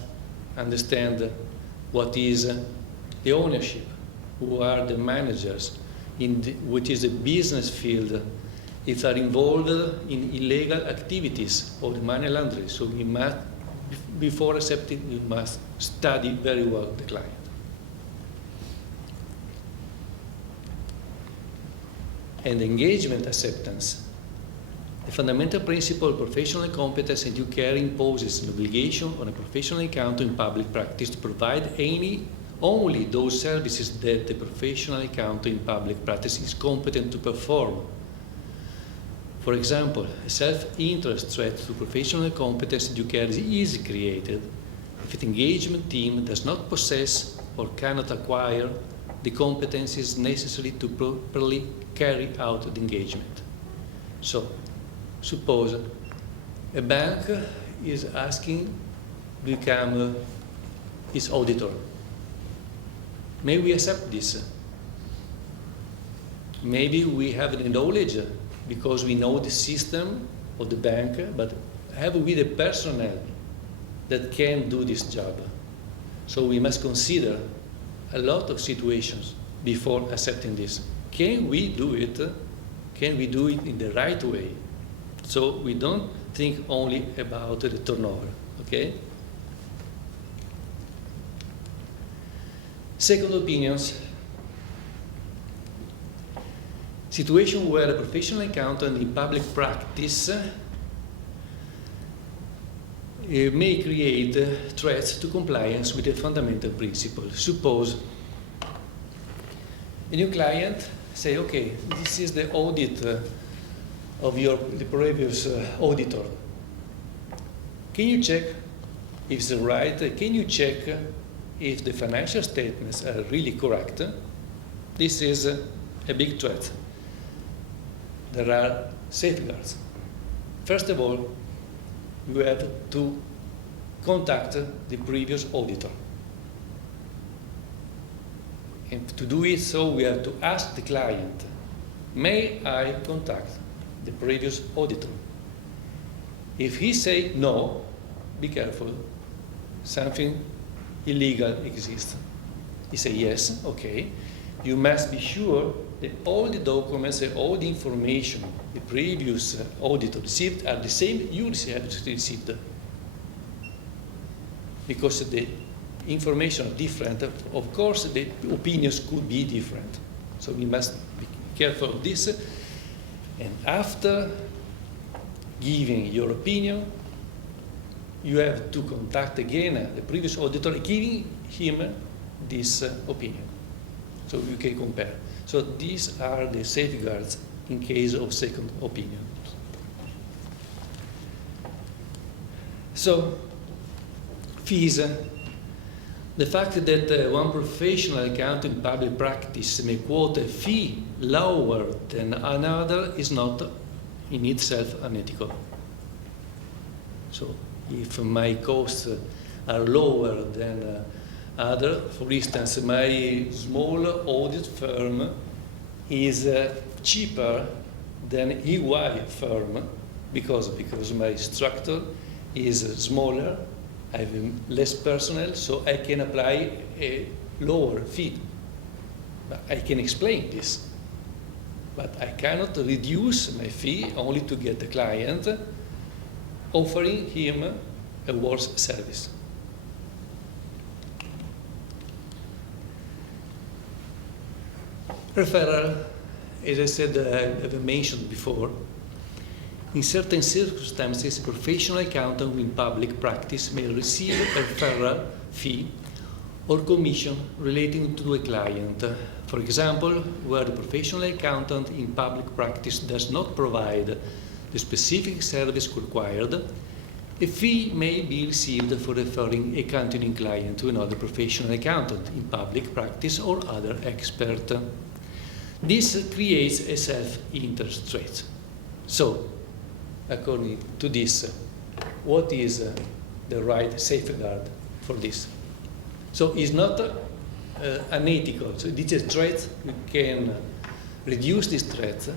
understand what is the ownership, who are the managers, which is the business field, if they are involved in illegal activities or the money laundering. So we must, before accepting, we must study very well the client. And engagement acceptance. The fundamental principle of professional competence and due care imposes an obligation on a professional accountant in public practice to provide only those services that the professional accountant in public practice is competent to perform. For example, a self-interest threat to professional competence and due care is created if the engagement team does not possess or cannot acquire the competencies necessary to properly carry out the engagement. So, suppose a bank is asking to become its auditor. May we accept this? Maybe we have the knowledge because we know the system of the bank, but have we the personnel that can do this job? So we must consider a lot of situations before accepting this. Can we do it? Can we do it in the right way? So we don't think only about the turnover, okay? Second opinions. Situation where a professional accountant in public practice may create threats to compliance with the fundamental principle. Suppose a new client say, okay, this is the audit of the previous auditor. Can you check if it's right? Can you check if the financial statements are really correct? This is a big threat. There are safeguards. First of all, you have to contact the previous auditor. And to do it so, we have to ask the client, may I contact the previous auditor? If he say no, be careful, something illegal exists. He say yes, okay. You must be sure that all the documents and all the information the previous auditor received are the same you have received. Because the information are different, of course the opinions could be different. So we must be careful of this. And after giving your opinion, you have to contact again the previous auditor, giving him this opinion. So you can compare. So these are the safeguards in case of second opinion. So, fees. The fact that one professional accountant in public practice may quote a fee lower than another is not in itself unethical. So if my costs are lower than other, for instance, my small audit firm is cheaper than EY firm because my structure is smaller, I have less personnel, so I can apply a lower fee. But I can explain this, but I cannot reduce my fee only to get the client, offering him a worse service. Referral, as I said, I've mentioned before, in certain circumstances, a professional accountant in public practice may receive a referral fee or commission relating to a client. For example, where the professional accountant in public practice does not provide the specific service required, A fee may be received for referring a accounting client to another professional accountant in public practice or other expert. This creates a self-interest rate. So, according to this, what is the right safeguard for this? So it's not unethical. So this is a threat. We can reduce this threat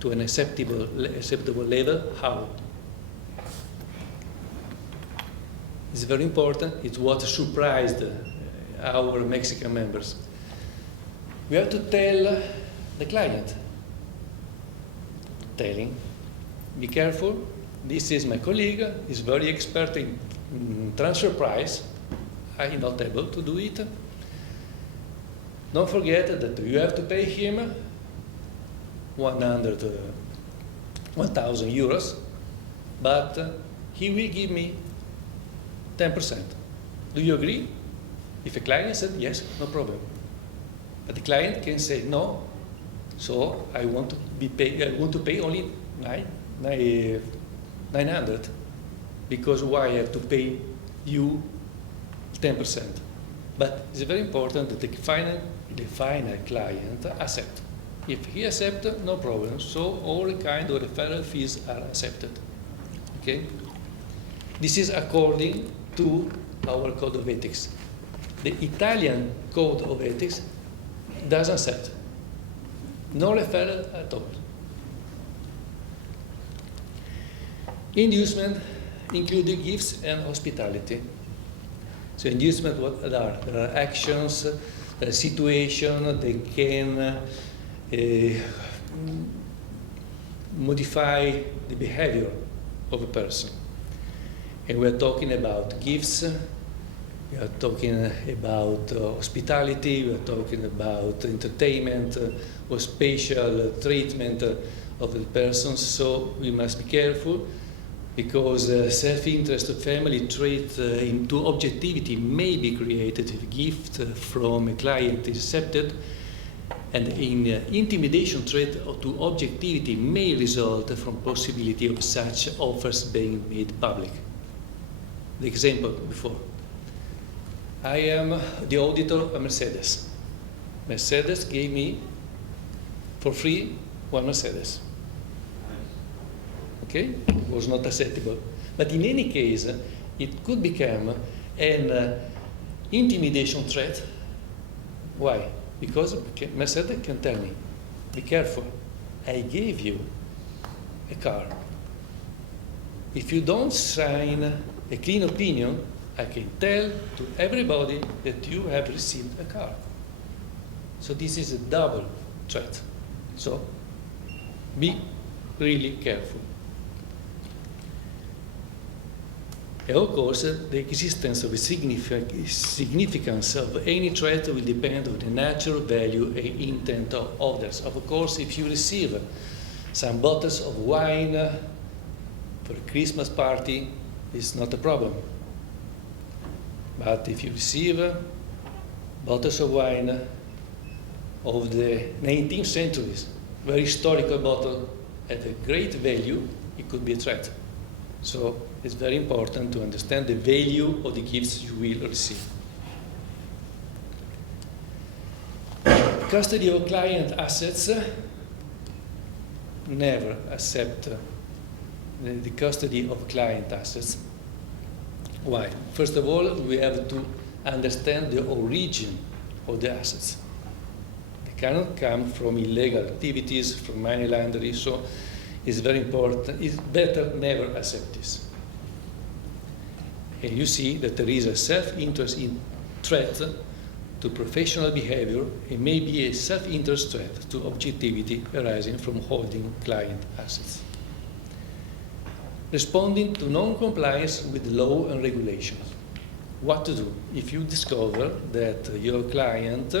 to an acceptable level. How? It's very important. It's what surprised our Mexican members. We have to tell the client, telling, be careful, this is my colleague, he's very expert in transfer price, I'm not able to do it. Don't forget that you have to pay him 1,000 euros, but he will give me 10%. Do you agree? If a client said yes, no problem. But the client can say no, so I want to pay only 900, because why I have to pay you 10%? But it's very important that the final client accept. If he accepts, no problem. So all kind of referral fees are accepted. Okay? This is according to our code of ethics. The Italian code of ethics doesn't accept. No referral at all. Inducement including gifts and hospitality. So inducement, what are? There are actions, there are situations, they can modify the behavior of a person. And we're talking about gifts, we are talking about hospitality, we are talking about entertainment or spatial treatment of the person. So we must be careful, because self-interest of family trait into objectivity may be created if a gift from a client is accepted, and in intimidation trait to objectivity may result from possibility of such offers being made public. The example before. I am the auditor of Mercedes. Mercedes gave me for free one Mercedes. Okay? It was not acceptable. But in any case, it could become an intimidation threat. Why? Because Mercedes can tell me, be careful, I gave you a car. If you don't sign a clean opinion, I can tell to everybody that you have received a car. So this is a double threat. So be really careful. And of course, the existence of a significance of any threat will depend on the nature, value, and intent of others. Of course, if you receive some bottles of wine for a Christmas party, it's not a problem. But if you receive bottles of wine of the 19th century, very historical bottle at a great value, it could be a threat. So it's very important to understand the value of the gifts you will receive. Custody of client assets, never accept the custody of client assets. Why? First of all, we have to understand the origin of the assets. They cannot come from illegal activities, from money laundering, so it's very important. It's better never accept this. And you see that there is a self-interest in threat to professional behavior, and maybe a self-interest threat to objectivity arising from holding client assets. Responding to non-compliance with law and regulations. What to do if you discover that your client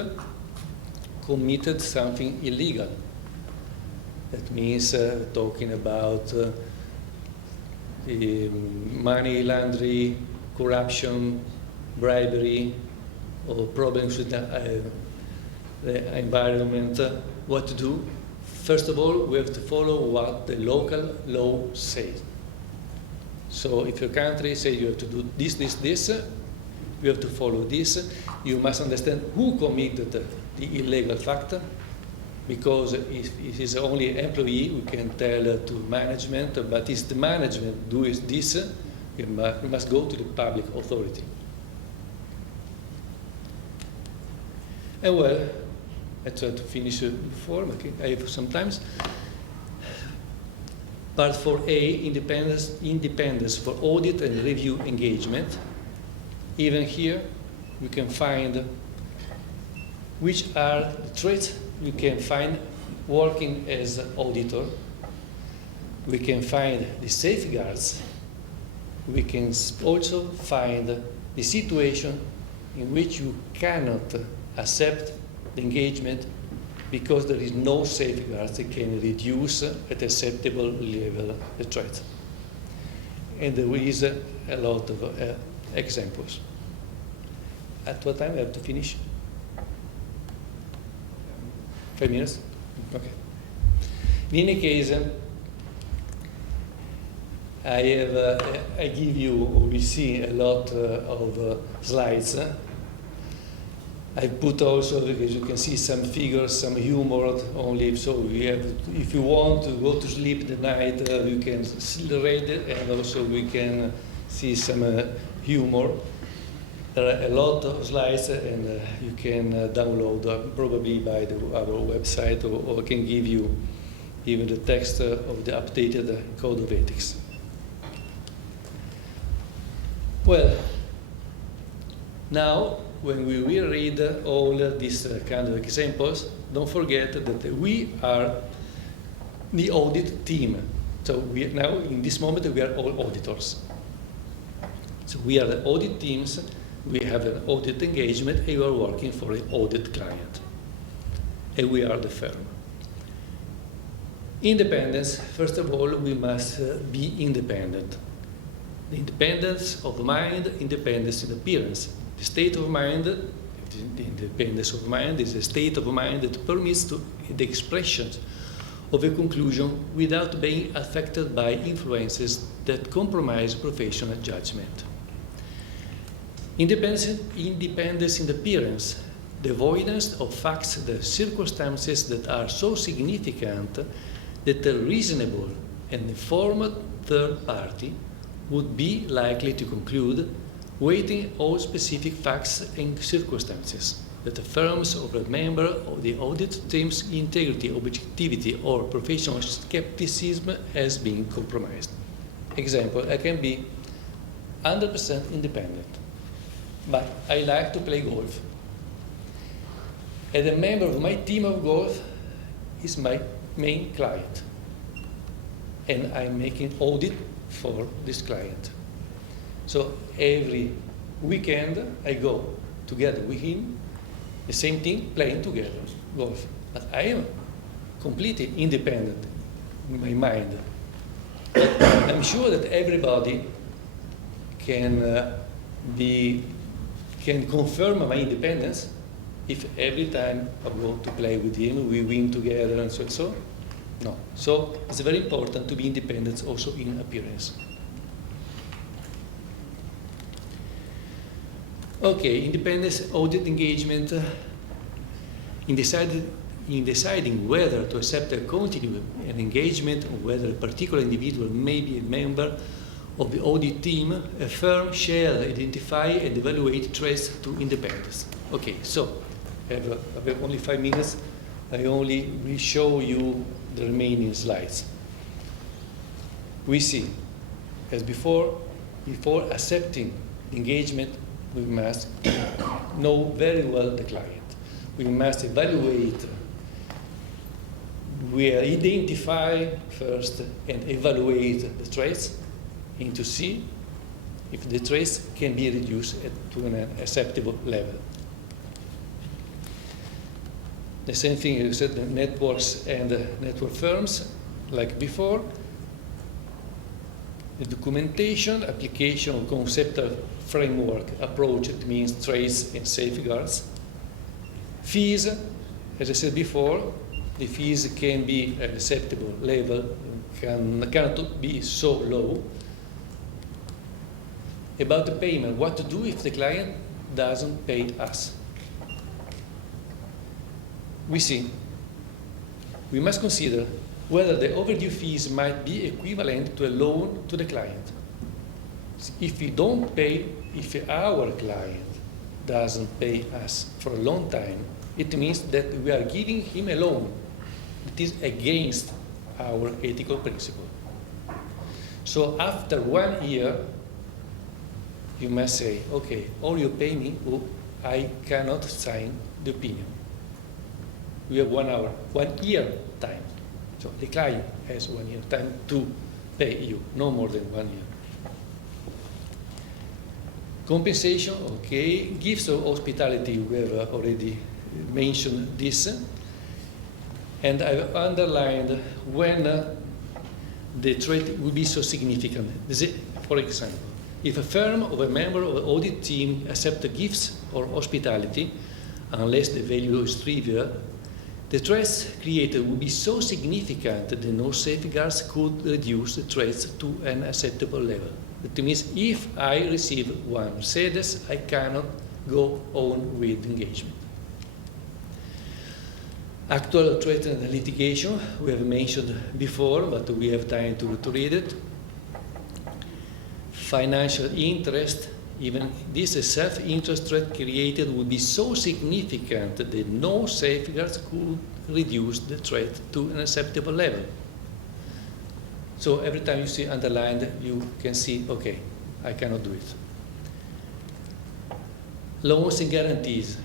committed something illegal? That means talking about money laundering, corruption, bribery, or problems with the environment. What to do? First of all, we have to follow what the local law says. So if your country says you have to do this, you have to follow this. You must understand who committed the illegal fact, because if it is only an employee, we can tell to management, but if the management does this, we must go to the public authority. And well, I try to finish before, okay, I have some time. Part 4A, independence for audit and review engagement. Even here, we can find which are the traits we can find working as an auditor. We can find the safeguards. We can also find the situation in which you cannot accept the engagement because there is no safeguards that can reduce at acceptable level the threat. And there is a lot of examples. At what time I have to finish? 5 minutes? Okay. In any case, I give you, we see a lot of slides. I put also, because you can see some figures, some humor only, so we have, if you want to go to sleep the night, you can read it, and also we can see some humor. There are a lot of slides, and you can download probably by our website, or I can give you even the text of the updated Code of Ethics. Well, now, when we will read all these kind of examples, don't forget that we are the audit team. So we now, in this moment, we are all auditors. So we are the audit teams, we have an audit engagement, and we are working for an audit client. And we are the firm. Independence, first of all, we must be independent. The independence of mind, independence in appearance. The state of mind, the independence of mind is a state of mind that permits the expression of a conclusion without being affected by influences that compromise professional judgment. Independence in appearance, the avoidance of facts, the circumstances that are so significant that a reasonable and informed third party would be likely to conclude, weighting all specific facts and circumstances, that affirms of a member of the audit team's integrity, objectivity, or professional skepticism has been compromised. Example, I can be 100% independent, but I like to play golf. And a member of my team of golf is my main client, and I'm making audit for this client. So every weekend I go together with him, the same team, playing together golf. But I am completely independent in my mind. But I'm sure that everybody can confirm my independence if every time I go to play with him, we win together and so. No. So it's very important to be independent also in appearance. Okay, independence, audit engagement. In deciding whether to accept or continue an engagement, or whether a particular individual may be a member of the audit team, a firm shall identify and evaluate threats to independence. Okay, so I have only 5 minutes. I only will show you the remaining slides. We see, as before accepting engagement, we must know very well the client. We must evaluate. We identify first and evaluate the traits, and to see if the traits can be reduced to an acceptable level. The same thing you said, the networks and network firms, like before. The documentation, application of conceptual framework approach, it means traits and safeguards. Fees, as I said before, the fees can be at acceptable level, cannot be so low. About the payment, what to do if the client doesn't pay us? We must consider whether the overdue fees might be equivalent to a loan to the client. If we don't pay, if our client doesn't pay us for a long time, it means that we are giving him a loan. It is against our ethical principle. So after 1 year, you must say, okay, or you pay me, or I cannot sign the opinion. We have 1 year time. So the client has 1 year time to pay you, no more than 1 year. Compensation, okay. Gifts of hospitality, we have already mentioned this. And I've underlined when the threat will be so significant. For example, if a firm or a member of an audit team accepts gifts or hospitality, unless the value is trivial, the threats created will be so significant that no safeguards could reduce the threats to an acceptable level. That means if I receive one Mercedes, I cannot go on with engagement. Actual threat and litigation, we have mentioned before, but we have time to read it. Financial interest, even this self-interest threat created would be so significant that no safeguards could reduce the threat to an acceptable level. So every time you see underlined, you can see, okay, I cannot do it. Loans and guarantees.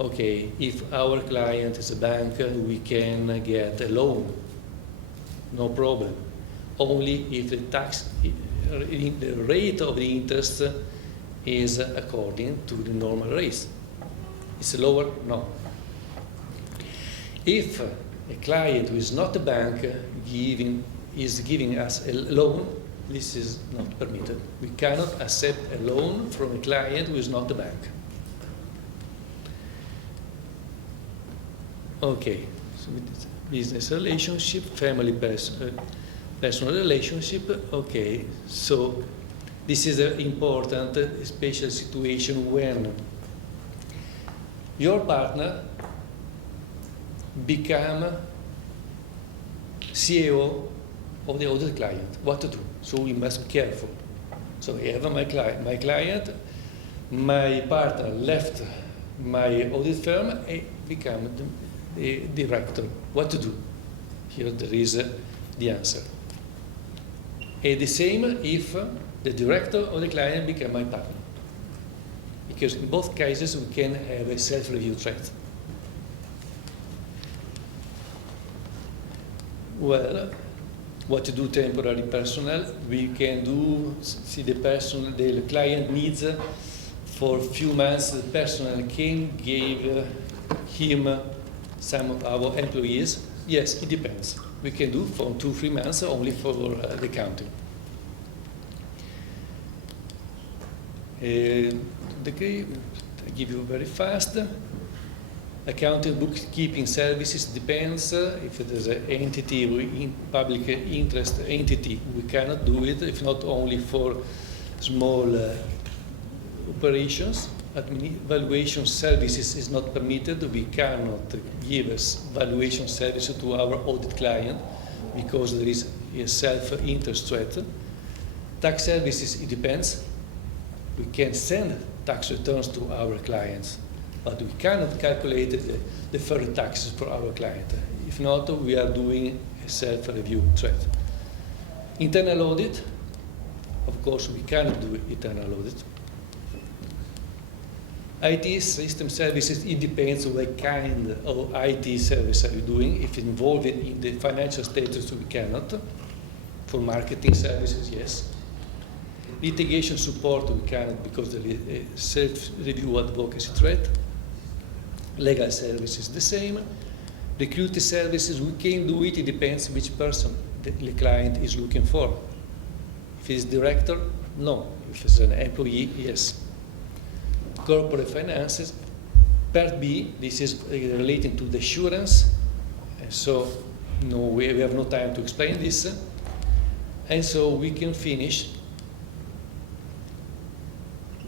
Okay, if our client is a bank, we can get a loan, no problem. Only if the rate of the interest is according to the normal rate. It's lower? No. If a client who is not a bank is giving us a loan, this is not permitted. We cannot accept a loan from a client who is not a bank. Okay, so business relationship, family personal relationship. Okay, so this is an important special situation when your partner become CEO of the other client. What to do? So we must be careful. So I have my client, my partner left my audit firm and become the director. What to do? Here there is the answer. And the same if the director or the client become my partner. Because in both cases we can have a self-review threat. Well, what to do temporary personnel? We can do, see the client needs for a few months, the personnel can give him some of our employees. Yes, it depends. We can do for 2-3 months only for the accounting. I give you very fast. Accounting, bookkeeping services depends. If there's an entity, in public interest entity, we cannot do it. If not only for small operations. Valuation services is not permitted. We cannot give valuation services to our audit client because there is a self-interest threat. Tax services, it depends. We can send tax returns to our clients, but we cannot calculate the deferred taxes for our client. If not, we are doing a self-review threat. Internal audit, of course, we cannot do internal audit. IT system services, it depends on what kind of IT service are you doing. If involved in the financial status, we cannot. For marketing services, yes. Litigation support, we cannot because there is a self-review advocacy threat. Legal services, the same. Recruiting services, we can do it. It depends which person the client is looking for. If it's director, no. If it's an employee, yes. Corporate finances, Part B, this is relating to the assurance. So no, we have no time to explain this. And so we can finish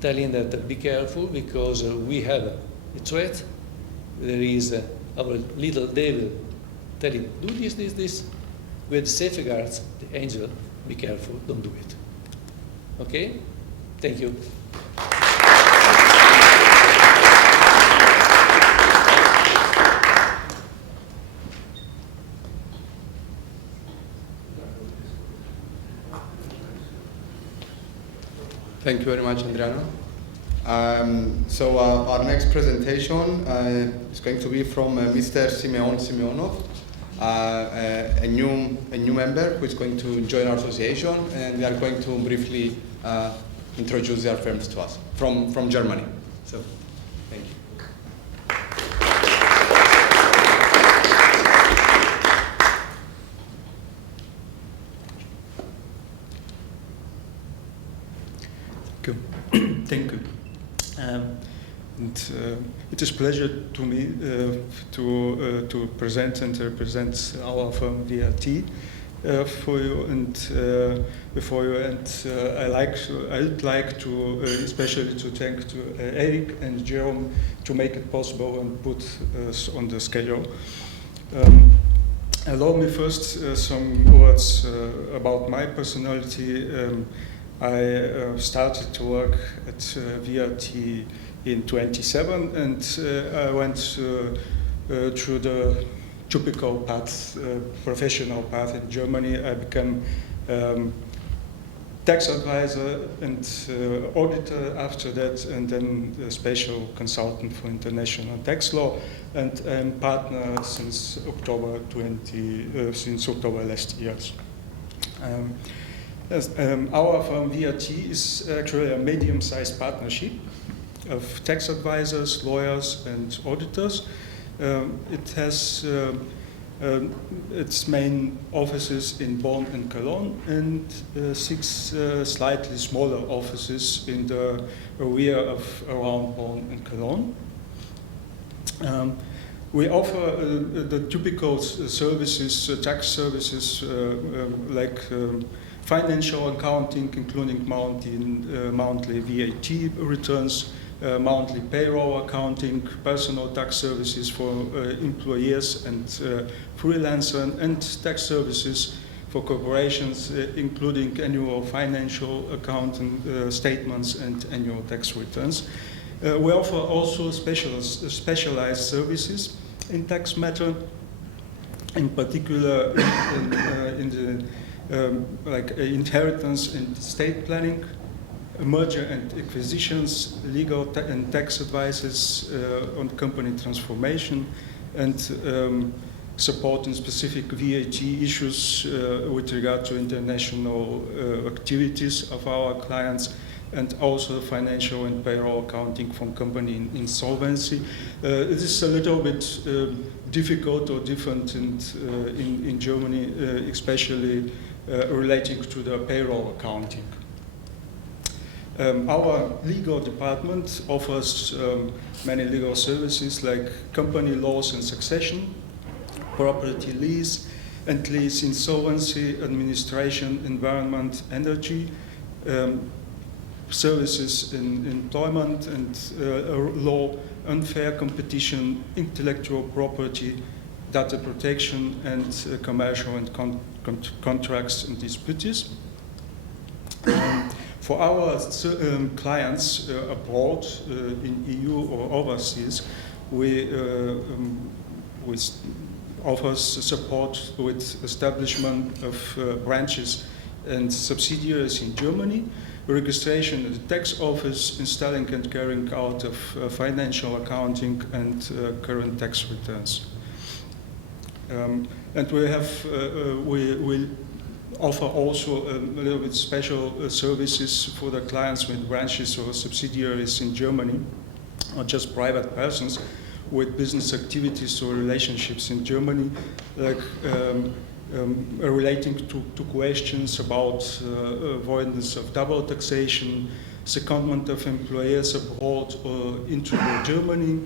telling that be careful because we have a threat. There is our little devil telling, do this, this, this. With safeguards, the angel, be careful, don't do it. Okay? Thank you. Thank you very much, Adriano. So our next presentation is going to be from Mr. Simeon Simeonov, a new member who is going to join our association, and we are going to briefly introduce their firms to us from Germany. So, thank you. Thank you. It is a pleasure to me to present and represent our firm VRT for you and before you. And I'd like to especially to thank to Eric and Jerome to make it possible and put us on the schedule. Allow me first some words about my personality. I started to work at VRT in 27, and I went through the typical path, professional path in Germany. I became tax advisor and auditor after that, and then a special consultant for international tax law, and I'm partner since October last year. Our firm VRT is actually a medium-sized partnership of tax advisors, lawyers, and auditors. It has its main offices in Bonn and Cologne, and 6 slightly smaller offices in the area of around Bonn and Cologne. We offer the typical services, tax services like financial accounting, including monthly VAT returns, monthly payroll accounting, personal tax services for employees and freelancers, and tax services for corporations, including annual financial accounting statements and annual tax returns. We offer also specialized services in tax matter, in particular in the like inheritance and estate planning, merger and acquisitions, legal and tax advices on company transformation, and supporting specific VAT issues with regard to international activities of our clients, and also financial and payroll accounting from company insolvency. This is a little bit difficult or different in Germany, especially relating to the payroll accounting. Our legal department offers many legal services like company laws and succession, property lease and lease, insolvency, administration, environment, energy, services in employment and law, unfair competition, intellectual property, data protection, and commercial and contracts and disputes. For our clients abroad in EU or overseas, we offer support with establishment of branches and subsidiaries in Germany, registration at the tax office, installing and carrying out of financial accounting and current tax returns. And we offer also a little bit special services for the clients with branches or subsidiaries in Germany, not just private persons with business activities or relationships in Germany, like relating to questions about avoidance of double taxation, secondment of employees abroad or into Germany,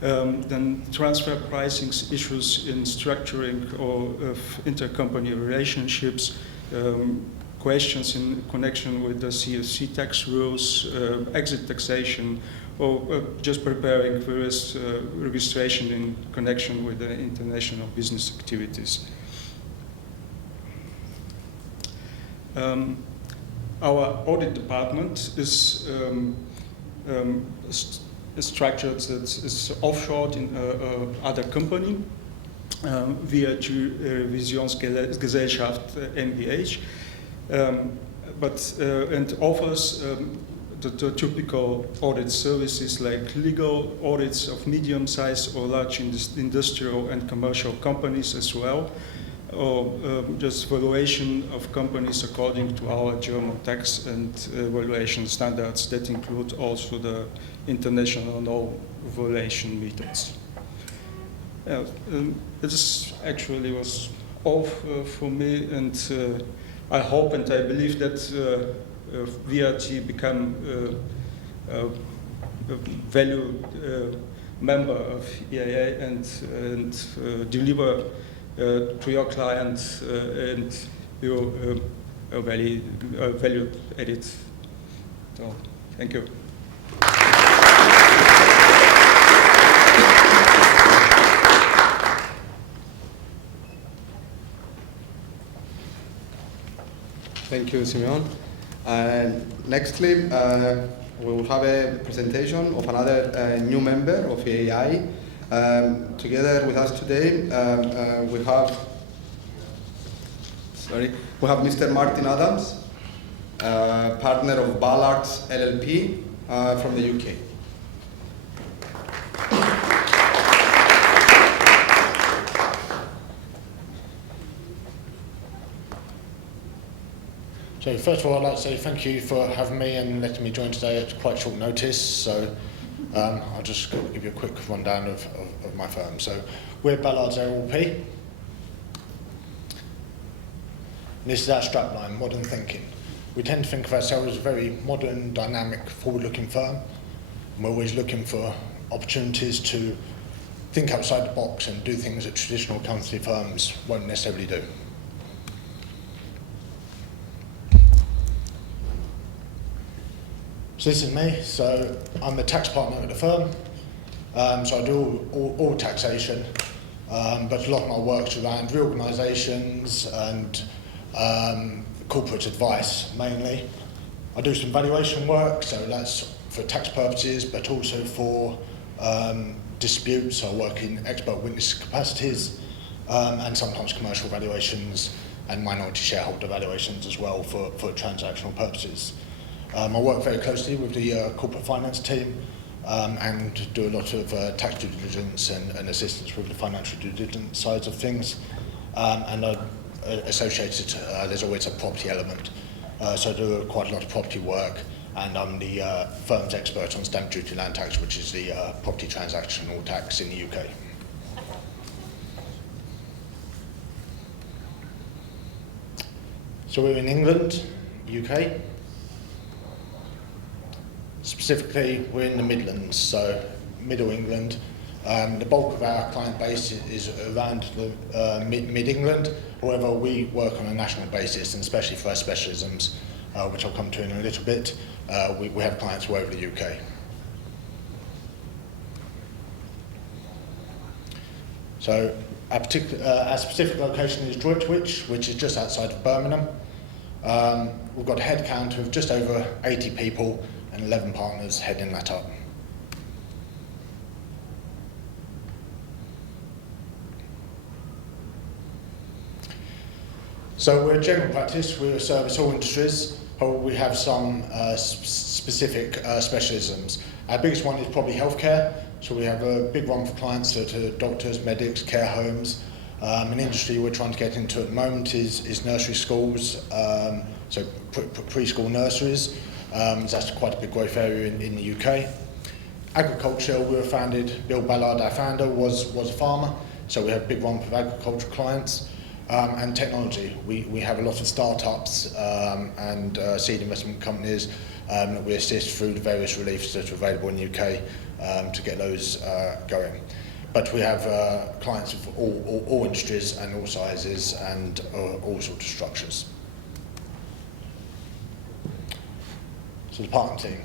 then transfer pricing issues in structuring or of intercompany relationships, questions in connection with the CFC tax rules, exit taxation, or just preparing various registration in connection with the international business activities. Our audit department is structured that is offshore in other company via die Revisionsgesellschaft MBH, and offers the typical audit services like legal audits of medium-sized or large industrial and commercial companies as well, or just valuation of companies according to our German tax and valuation standards that include also the international law valuation methods. This actually was all for me, and I hope and I believe that VRT become a valued member of EIA and deliver to your clients and your value added. So, thank you. Thank you, Simeon. Nextly, we will have a presentation of another new member of EIA. Together with us today, we have Mr. Martin Adams, partner of Ballards LLP from the UK. So first of all, I'd like to say thank you for having me and letting me join today at quite short notice. So I'll just give you a quick rundown of my firm. So we're Ballards LLP. And this is our strapline, modern thinking. We tend to think of ourselves as a very modern, dynamic, forward-looking firm. And we're always looking for opportunities to think outside the box and do things that traditional accountancy firms won't necessarily do. So this is me. So I'm the tax partner at the firm. So I do all taxation, but a lot of my work's around reorganisations and corporate advice mainly. I do some valuation work, so that's for tax purposes, but also for disputes. I work in expert witness capacities, and sometimes commercial valuations and minority shareholder valuations as well for transactional purposes. I work very closely with the corporate finance team and do a lot of tax due diligence and assistance with the financial due diligence sides of things. And associated, there's always a property element. So I do quite a lot of property work, and I'm the firm's expert on stamp duty land tax, which is the property transactional tax in the UK. So we're in England, UK. Specifically, we're in the Midlands, so Middle England. The bulk of our client base is around the mid-England. However, we work on a national basis, and especially for our specialisms, which I'll come to in a little bit, we have clients all over the UK. So our specific location is Droitwich, which is just outside of Birmingham. We've got a head count of just over 80 people and 11 partners heading that up. So we're a general practice, we service all industries, but we have some specific specialisms. Our biggest one is probably healthcare, so we have a big one for clients that are doctors, medics, care homes. An industry we're trying to get into at the moment is nursery schools, so preschool nurseries. That's quite a big growth area in the UK. Agriculture, we were founded, Bill Ballard, our founder, was a farmer, so we have a big one for agricultural clients. And technology, we have a lot of startups and seed investment companies that we assist through the various reliefs that are available in the UK to get those going. But we have clients of all industries and all sizes and all sorts of structures. So the partner team.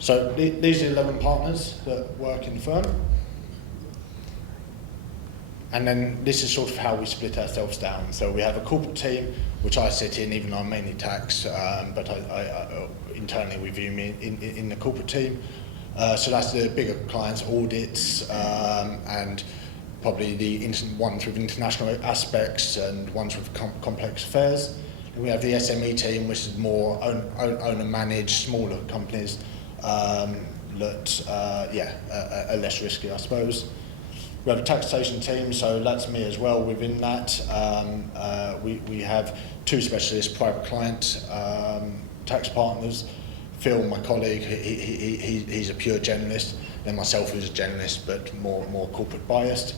So these are 11 partners that work in the firm. And then this is sort of how we split ourselves down. So we have a corporate team, which I sit in, even though I'm mainly tax, but I internally we view me in the corporate team. So that's the bigger clients, audits, and probably the ones with international aspects and ones with complex affairs. And we have the SME team, which is more owner managed, smaller companies that are less risky, I suppose. We have a taxation team, so that's me as well within that. We have two specialist private client tax partners. Phil, my colleague, he's a pure generalist, then myself who's a generalist but more corporate biased.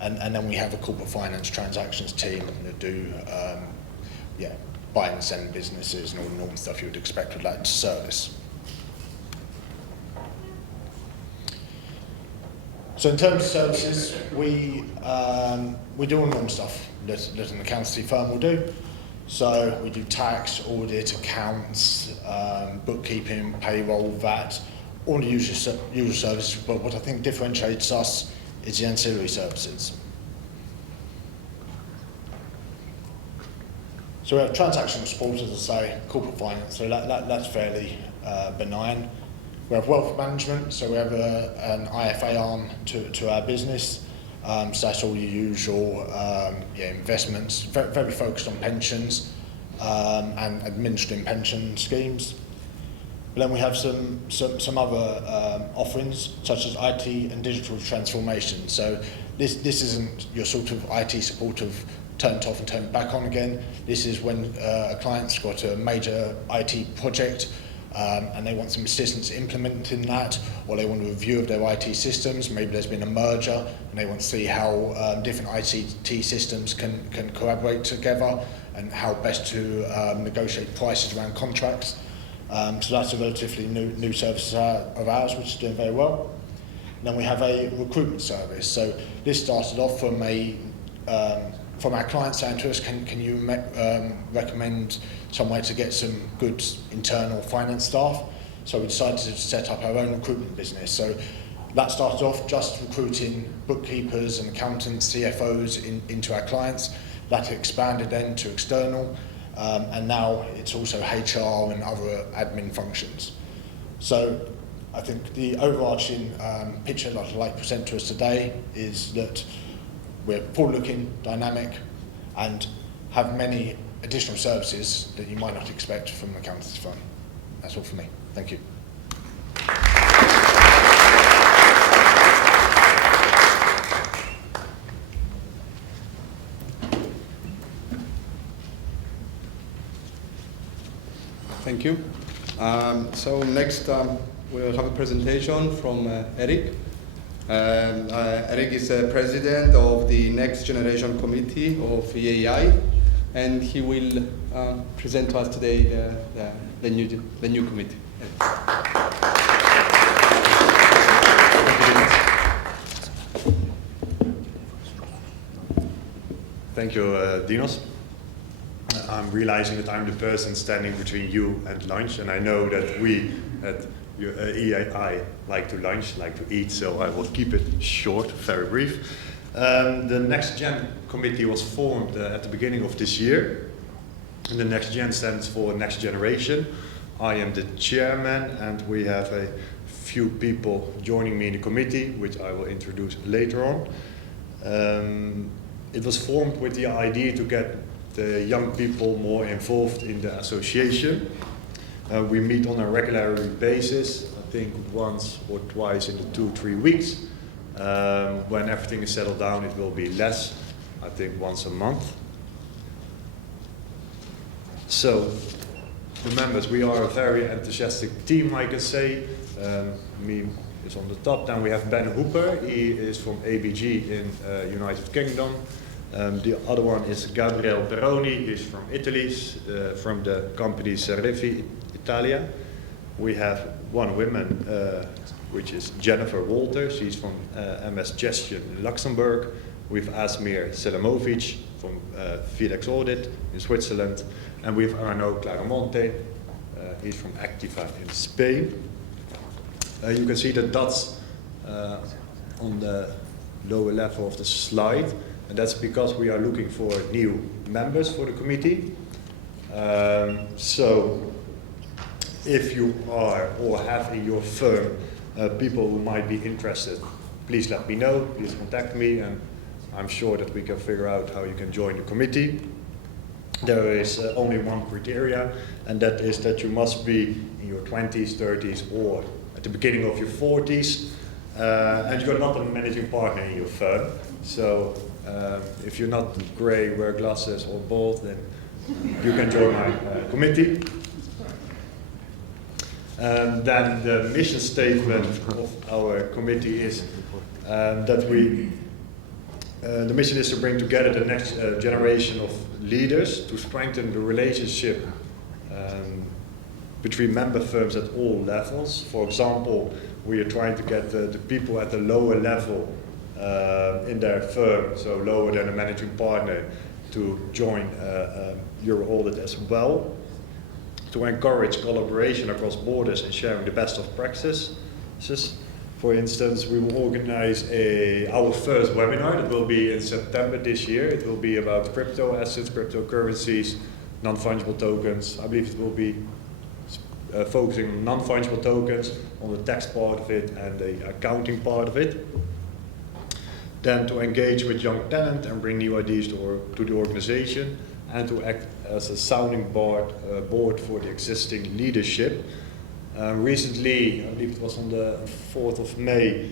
And then we have a corporate finance transactions team that do buying and selling businesses and all the normal stuff you would expect with that service. So in terms of services, we do all normal stuff that an accountancy firm will do. So we do tax, audit, accounts, bookkeeping, payroll, VAT, all the usual services. But what I think differentiates us is the ancillary services. So we have transactional support, as I say, corporate finance. So that's fairly benign. We have wealth management, so we have an IFA arm to our business. So that's all your usual investments, very focused on pensions and administering pension schemes. But then we have some other offerings, such as IT and digital transformation. So this isn't your sort of IT support of turn it off and turn it back on again. This is when a client's got a major IT project and they want some assistance implementing that, or they want a review of their IT systems. Maybe there's been a merger and they want to see how different IT systems can collaborate together and how best to negotiate prices around contracts. So that's a relatively new service of ours, which is doing very well. And then we have a recruitment service. So this started off from our clients saying to us, can you recommend some way to get some good internal finance staff? So we decided to set up our own recruitment business. So that started off just recruiting bookkeepers and accountants, CFOs into our clients. That expanded then to external, and now it's also HR and other admin functions. So I think the overarching picture that I'd like to present to us today is that we're forward-looking, dynamic, and have many additional services that you might not expect from an accountancy firm. That's all from me. Thank you. Thank you. So next we'll have a presentation from Eric. Eric is president of the Next Generation Committee of EAI, and he will present to us today the new committee. Thank you, Dinos. I'm realizing that I'm the person standing between you and lunch, and I know that we at EAI like to lunch, like to eat, so I will keep it short, very brief. The Next Gen committee was formed at the beginning of this year, and the Next Gen stands for Next Generation. I am the chairman, and we have a few people joining me in the committee, which I will introduce later on. It was formed with the idea to get the young people more involved in the association. We meet on a regular basis, I think once or twice in the 2-3 weeks. When everything is settled down, it will be less, I think once a month. So, the members, we are a very enthusiastic team, I can say. Me is on the top. Then we have Ben Hooper, he is from ABG in United Kingdom. The other one is Gabriele Peroni, he's from Italy, from the company Serrefi Italia. We have one woman, which is Jennifer Walter, she's from MS Gestion in Luxembourg. We have Asmir Selamovic from FedEx Audit in Switzerland, and we have Arnaud Claramonte, he's from Activa in Spain. You can see the dots on the lower level of the slide, and that's because we are looking for new members for the committee. So if you are or have in your firm people who might be interested, please let me know, please contact me, and I'm sure that we can figure out how you can join the committee. There is only one criteria, and that is that you must be in your 20s, 30s, or at the beginning of your 40s, and you're not a managing partner in your firm. So if you're not gray, wear glasses, or bald, then you can join my committee. And then the mission statement of our committee is that the mission is to bring together the next generation of leaders to strengthen the relationship between member firms at all levels. For example, we are trying to get the people at the lower level in their firm, so lower than a managing partner, to join your audit as well. To encourage collaboration across borders and sharing the best of practices. For instance, we will organize our first webinar that will be in September this year. It will be about crypto assets, cryptocurrencies, non-fungible tokens. I believe it will be focusing on non-fungible tokens, on the tax part of it and the accounting part of it. Then to engage with young talent and bring new ideas to the organization, and to act as a sounding board for the existing leadership. Recently, I believe it was on the 4th of May,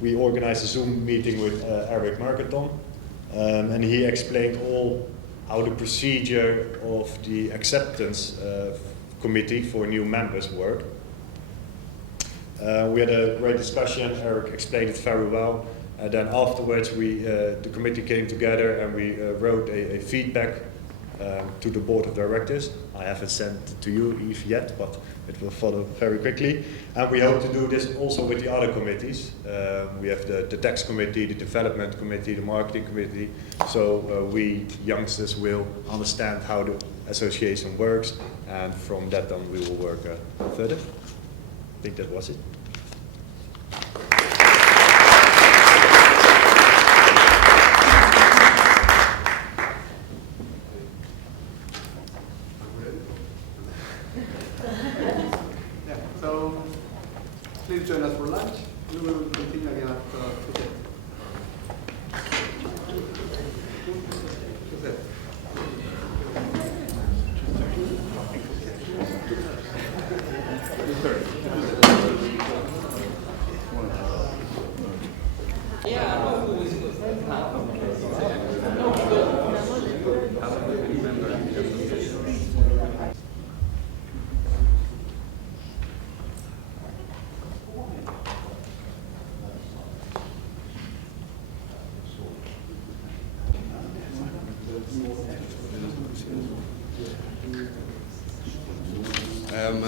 we organized a Zoom meeting with Eric Mercaton, and he explained how the procedure of the acceptance committee for new members work. We had a great discussion. Eric explained it very well. Then afterwards, the committee came together and we wrote a feedback to the board of directors. I haven't sent it to you, Yves, yet, but it will follow very quickly. And we hope to do this also with the other committees. We have the tax committee, the development committee, the marketing committee. So we youngsters will understand how the association works, and from that on we will work further. I think that was it. So please join us for lunch. We will continue again after today.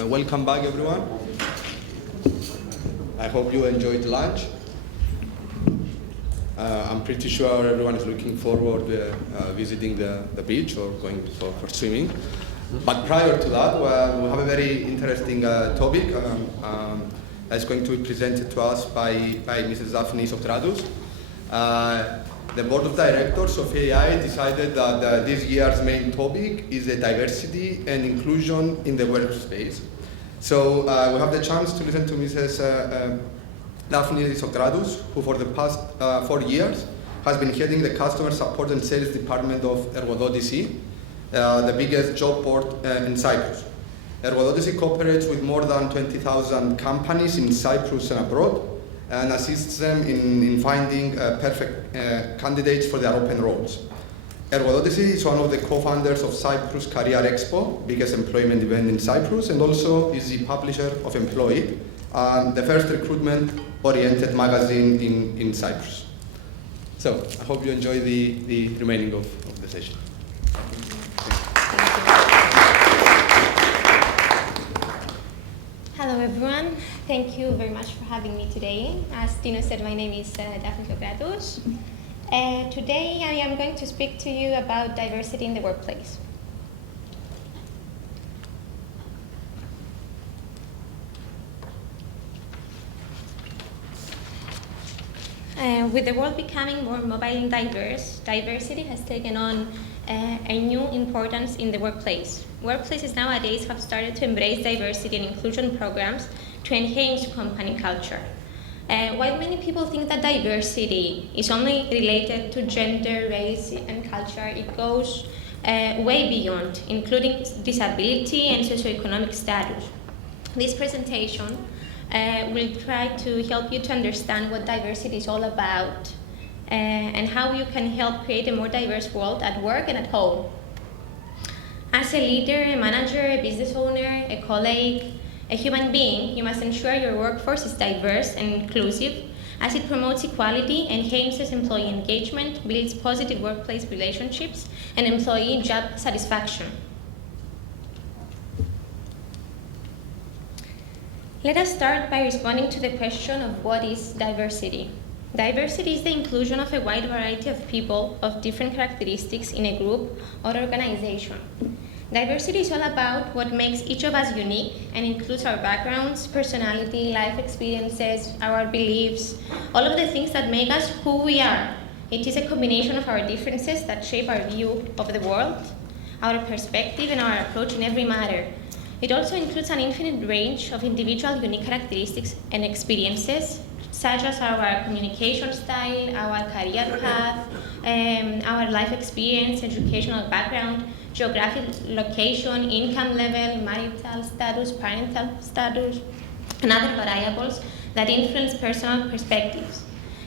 Welcome back, everyone. I hope you enjoyed lunch. I'm pretty sure everyone is looking forward to visiting the beach or going for swimming. But prior to that, we have a very interesting topic that's going to be presented to us by Mrs. Daphne Socrates. The board of directors of AI decided that this year's main topic is diversity and inclusion in the workspace. So we have the chance to listen to Mrs. Daphne Socrates, who for the past 4 years has been heading the customer support and sales department of Ergodisi, the biggest job board in Cyprus. Ergodisi cooperates with more than 20,000 companies in Cyprus and abroad, and assists them in finding perfect candidates for their open roles. Ergodisi is one of the co-founders of Cyprus Career Expo, biggest employment event in Cyprus, and also is the publisher of Employed, the first recruitment-oriented magazine in Cyprus. So I hope you enjoy the remaining of the session. Hello everyone, thank you very much for having me today. As Tino said, my name is Daphne Socrates, Today I am going to speak to you about diversity in the workplace. With the world becoming more mobile and diverse, diversity has taken on a new importance in the workplace. Workplaces nowadays have started to embrace diversity and inclusion programs to enhance company culture. While many people think that diversity is only related to gender, race, and culture, it goes way beyond, including disability and socioeconomic status. This presentation will try to help you to understand what diversity is all about and how you can help create a more diverse world at work and at home. As a leader, a manager, a business owner, a colleague, a human being, you must ensure your workforce is diverse and inclusive, as it promotes equality, enhances employee engagement, builds positive workplace relationships, and employee job satisfaction. Let us start by responding to the question of what is diversity. Diversity is the inclusion of a wide variety of people of different characteristics in a group or organization. Diversity is all about what makes each of us unique and includes our backgrounds, personality, life experiences, our beliefs, all of the things that make us who we are. It is a combination of our differences that shape our view of the world, our perspective, and our approach in every matter. It also includes an infinite range of individual unique characteristics and experiences, such as our communication style, our career path, our life experience, educational background, geographic location, income level, marital status, parental status, and other variables that influence personal perspectives.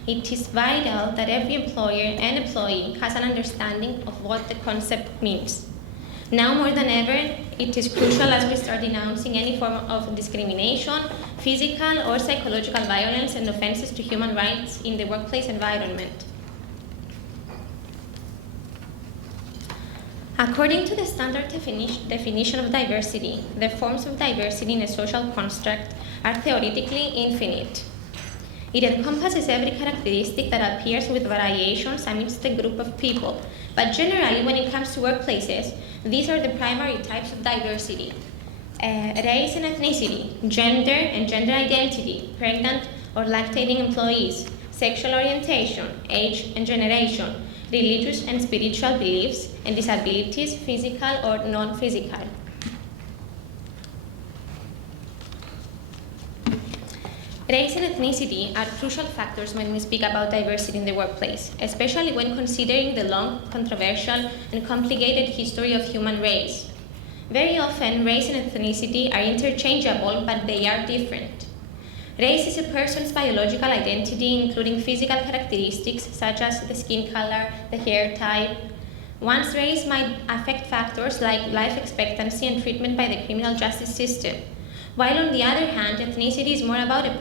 It is vital that every employer and employee has an understanding of what the concept means. Now more than ever, it is crucial as we start denouncing any form of discrimination, physical or psychological violence, and offenses to human rights in the workplace environment. According to the standard definition of diversity, the forms of diversity in a social construct are theoretically infinite. It encompasses every characteristic that appears with variations amidst a group of people, but generally when it comes to workplaces, these are the primary types of diversity: race and ethnicity, gender and gender identity, pregnant or lactating employees, sexual orientation, age and generation, religious and spiritual beliefs, and disabilities, physical or non-physical. Race and ethnicity are crucial factors when we speak about diversity in the workplace, especially when considering the long, controversial, and complicated history of human race. Very often, race and ethnicity are interchangeable, but they are different. Race is a person's biological identity, including physical characteristics such as the skin color, the hair type. One's race might affect factors like life expectancy and treatment by the criminal justice system, while on the other hand, ethnicity is more about a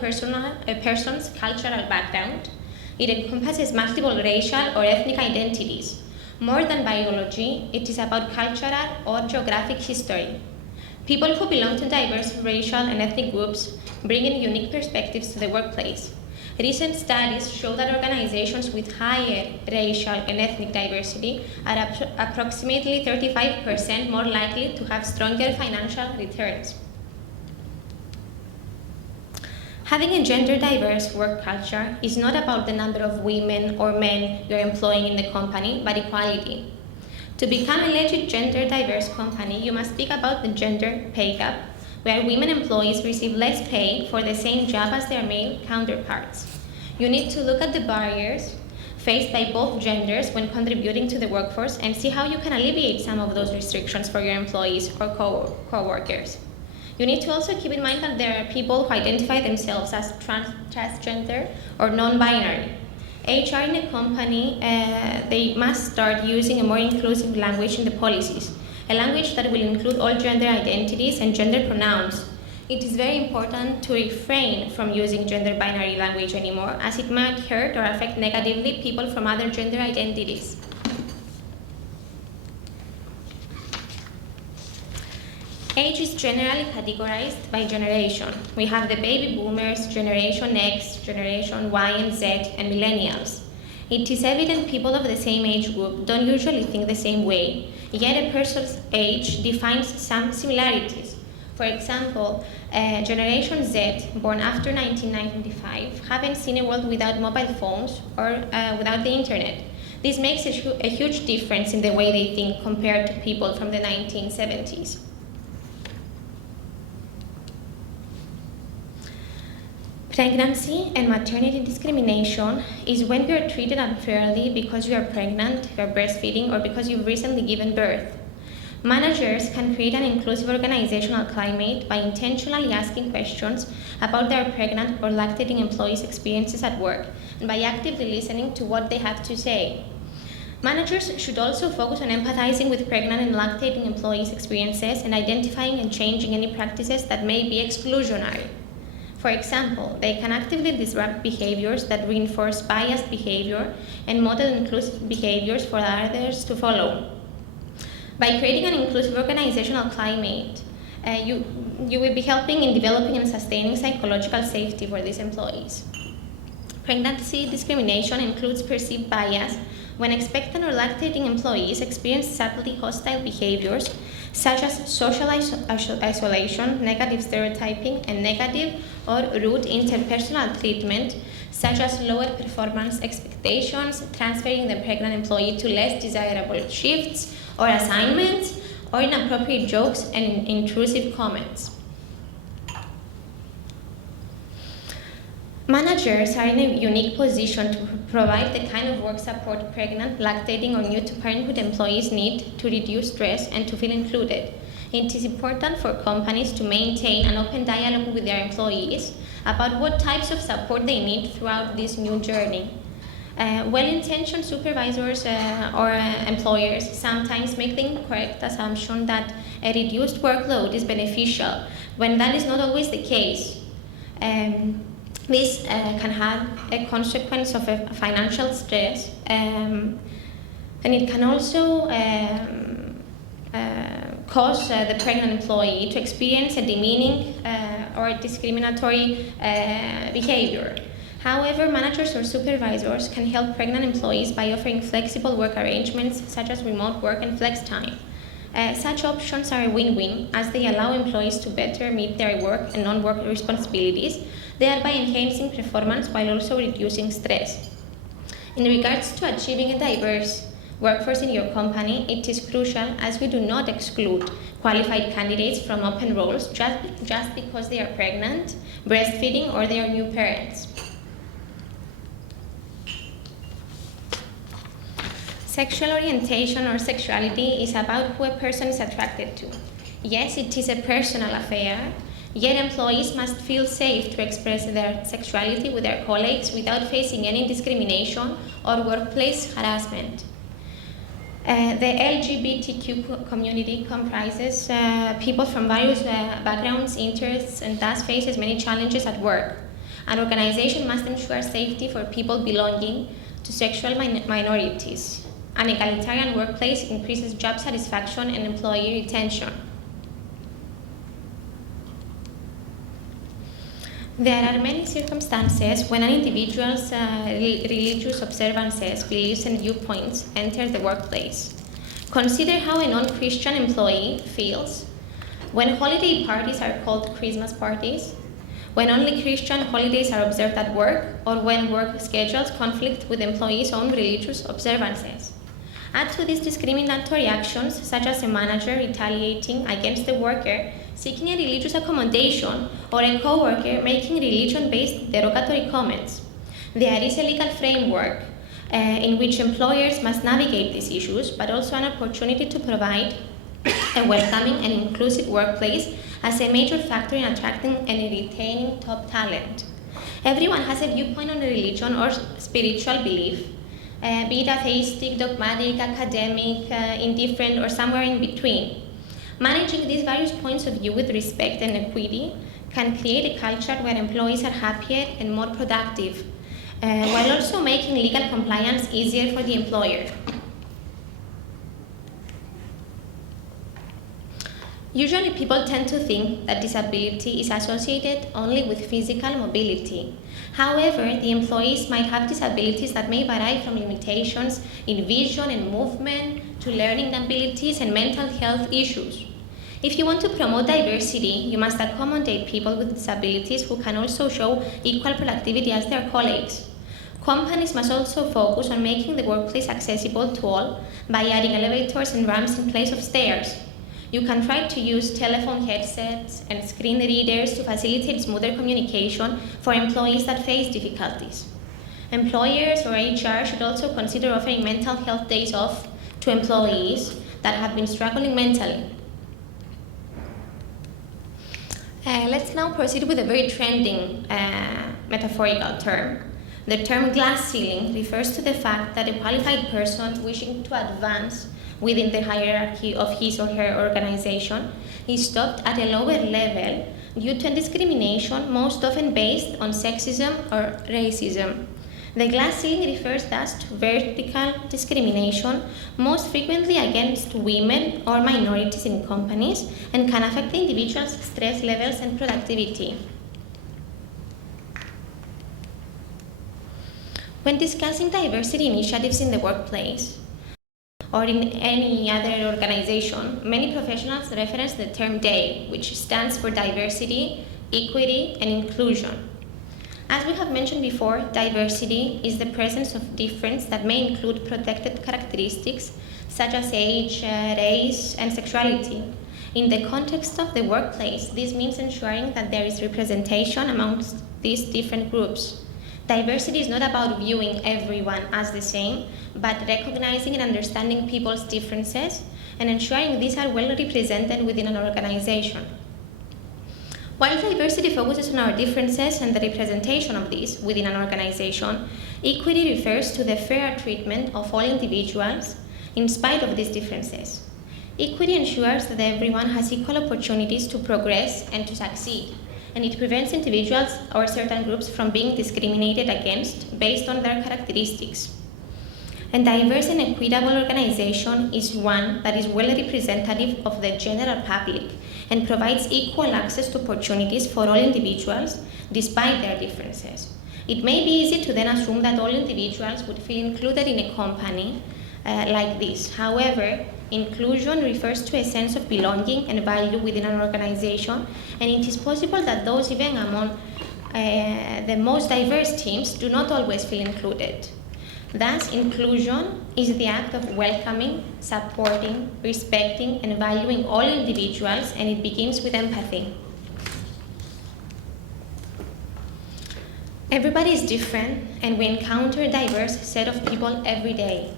person's cultural background. It encompasses multiple racial or ethnic identities. More than biology, it is about cultural or geographic history. People who belong to diverse racial and ethnic groups bring in unique perspectives to the workplace. Recent studies show that organizations with higher racial and ethnic diversity are approximately 35% more likely to have stronger financial returns. Having a gender-diverse work culture is not about the number of women or men you're employing in the company, but equality. To become a legit gender-diverse company, you must speak about the gender pay gap, where women employees receive less pay for the same job as their male counterparts. You need to look at the barriers faced by both genders when contributing to the workforce and see how you can alleviate some of those restrictions for your employees or co-workers. You need to also keep in mind that there are people who identify themselves as transgender or non-binary. HR in a company, they must start using a more inclusive language in the policies, a language that will include all gender identities and gender pronouns. It is very important to refrain from using gender binary language anymore, as it might hurt or affect negatively people from other gender identities. Age is generally categorized by generation. We have the baby boomers, Generation X, Generation Y and Z, and millennials. It is evident people of the same age group don't usually think the same way, yet a person's age defines some similarities. For example, Generation Z, born after 1995, haven't seen a world without mobile phones or without the internet. This makes a huge difference in the way they think compared to people from the 1970s. Pregnancy and maternity discrimination is when you are treated unfairly because you are pregnant, you are breastfeeding, or because you've recently given birth. Managers can create an inclusive organizational climate by intentionally asking questions about their pregnant or lactating employees' experiences at work and by actively listening to what they have to say. Managers should also focus on empathizing with pregnant and lactating employees' experiences and identifying and changing any practices that may be exclusionary. For example, they can actively disrupt behaviors that reinforce biased behavior and model inclusive behaviors for others to follow. By creating an inclusive organizational climate, you will be helping in developing and sustaining psychological safety for these employees. Pregnancy discrimination includes perceived bias when expectant or lactating employees experience subtly hostile behaviors such as social isolation, negative stereotyping, and negative or rude interpersonal treatment, such as lower performance expectations, transferring the pregnant employee to less desirable shifts or assignments, or inappropriate jokes and intrusive comments. Managers are in a unique position to provide the kind of work support pregnant, lactating, or new-to-parenthood employees need to reduce stress and to feel included. It is important for companies to maintain an open dialogue with their employees about what types of support they need throughout this new journey. Well-intentioned supervisors or employers sometimes make the incorrect assumption that a reduced workload is beneficial, when that is not always the case. This can have a consequence of a financial stress, and it can also cause the pregnant employee to experience a demeaning or discriminatory behavior. However, managers or supervisors can help pregnant employees by offering flexible work arrangements such as remote work and flex time. Such options are a win-win as they allow employees to better meet their work and non-work responsibilities, thereby enhancing performance while also reducing stress. In regards to achieving a diverse workforce in your company, it is crucial as you do not exclude qualified candidates from open roles just because they are pregnant, breastfeeding, or they are new parents. Sexual orientation or sexuality is about who a person is attracted to. Yes, it is a personal affair, yet employees must feel safe to express their sexuality with their colleagues without facing any discrimination or workplace harassment. The LGBTQ community comprises people from various backgrounds, interests, and thus faces many challenges at work. An organization must ensure safety for people belonging to sexual minorities. An egalitarian workplace increases job satisfaction and employee retention. There are many circumstances when an individual's religious observances, beliefs, and viewpoints enter the workplace. Consider how a non-Christian employee feels when holiday parties are called Christmas parties, when only Christian holidays are observed at work, or when work schedules conflict with employees' own religious observances. Add to these discriminatory actions, such as a manager retaliating against a worker seeking a religious accommodation, or a co-worker making religion-based derogatory comments. There is a legal framework in which employers must navigate these issues, but also an opportunity to provide a welcoming and inclusive workplace as a major factor in attracting and retaining top talent. Everyone has a viewpoint on religion or spiritual belief, be it atheistic, dogmatic, academic, indifferent, or somewhere in between. Managing these various points of view with respect and equity can create a culture where employees are happier and more productive, while also making legal compliance easier for the employer. Usually people tend to think that disability is associated only with physical mobility. However, the employees might have disabilities that may vary from limitations in vision and movement to learning abilities and mental health issues. If you want to promote diversity, you must accommodate people with disabilities who can also show equal productivity as their colleagues. Companies must also focus on making the workplace accessible to all by adding elevators and ramps in place of stairs. You can try to use telephone headsets and screen readers to facilitate smoother communication for employees that face difficulties. Employers or HR should also consider offering mental health days off to employees that have been struggling mentally. Let's now proceed with a very trending metaphorical term. The term glass ceiling refers to the fact that a qualified person wishing to advance within the hierarchy of his or her organization is stopped at a lower level due to discrimination, most often based on sexism or racism. The glass ceiling refers thus to vertical discrimination, most frequently against women or minorities in companies, and can affect the individual's stress levels and productivity. When discussing diversity initiatives in the workplace or in any other organization, many professionals reference the term DAY, which stands for diversity, equity, and inclusion. As we have mentioned before, diversity is the presence of difference that may include protected characteristics such as age, race, and sexuality. In the context of the workplace, this means ensuring that there is representation amongst these different groups. Diversity is not about viewing everyone as the same, but recognizing and understanding people's differences and ensuring these are well represented within an organization. While diversity focuses on our differences and the representation of these within an organization, equity refers to the fair treatment of all individuals in spite of these differences. Equity ensures that everyone has equal opportunities to progress and to succeed, and it prevents individuals or certain groups from being discriminated against based on their characteristics. A diverse and equitable organization is one that is well representative of the general public and provides equal access to opportunities for all individuals despite their differences. It may be easy to then assume that all individuals would feel included in a company like this. However, inclusion refers to a sense of belonging and value within an organization, and it is possible that those even among the most diverse teams do not always feel included. Thus, inclusion is the act of welcoming, supporting, respecting, and valuing all individuals, and it begins with empathy. Everybody is different, and we encounter a diverse set of people every day.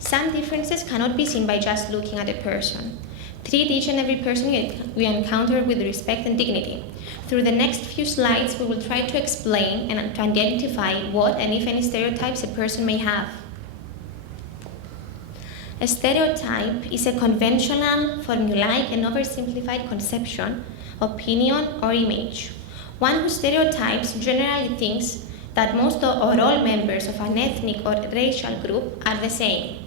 Some differences cannot be seen by just looking at a person. Treat each and every person we encounter with respect and dignity. Through the next few slides, we will try to explain and to identify what and if any stereotypes a person may have. A stereotype is a conventional, formulaic, and oversimplified conception, opinion, or image. One who stereotypes generally thinks that most or all members of an ethnic or racial group are the same.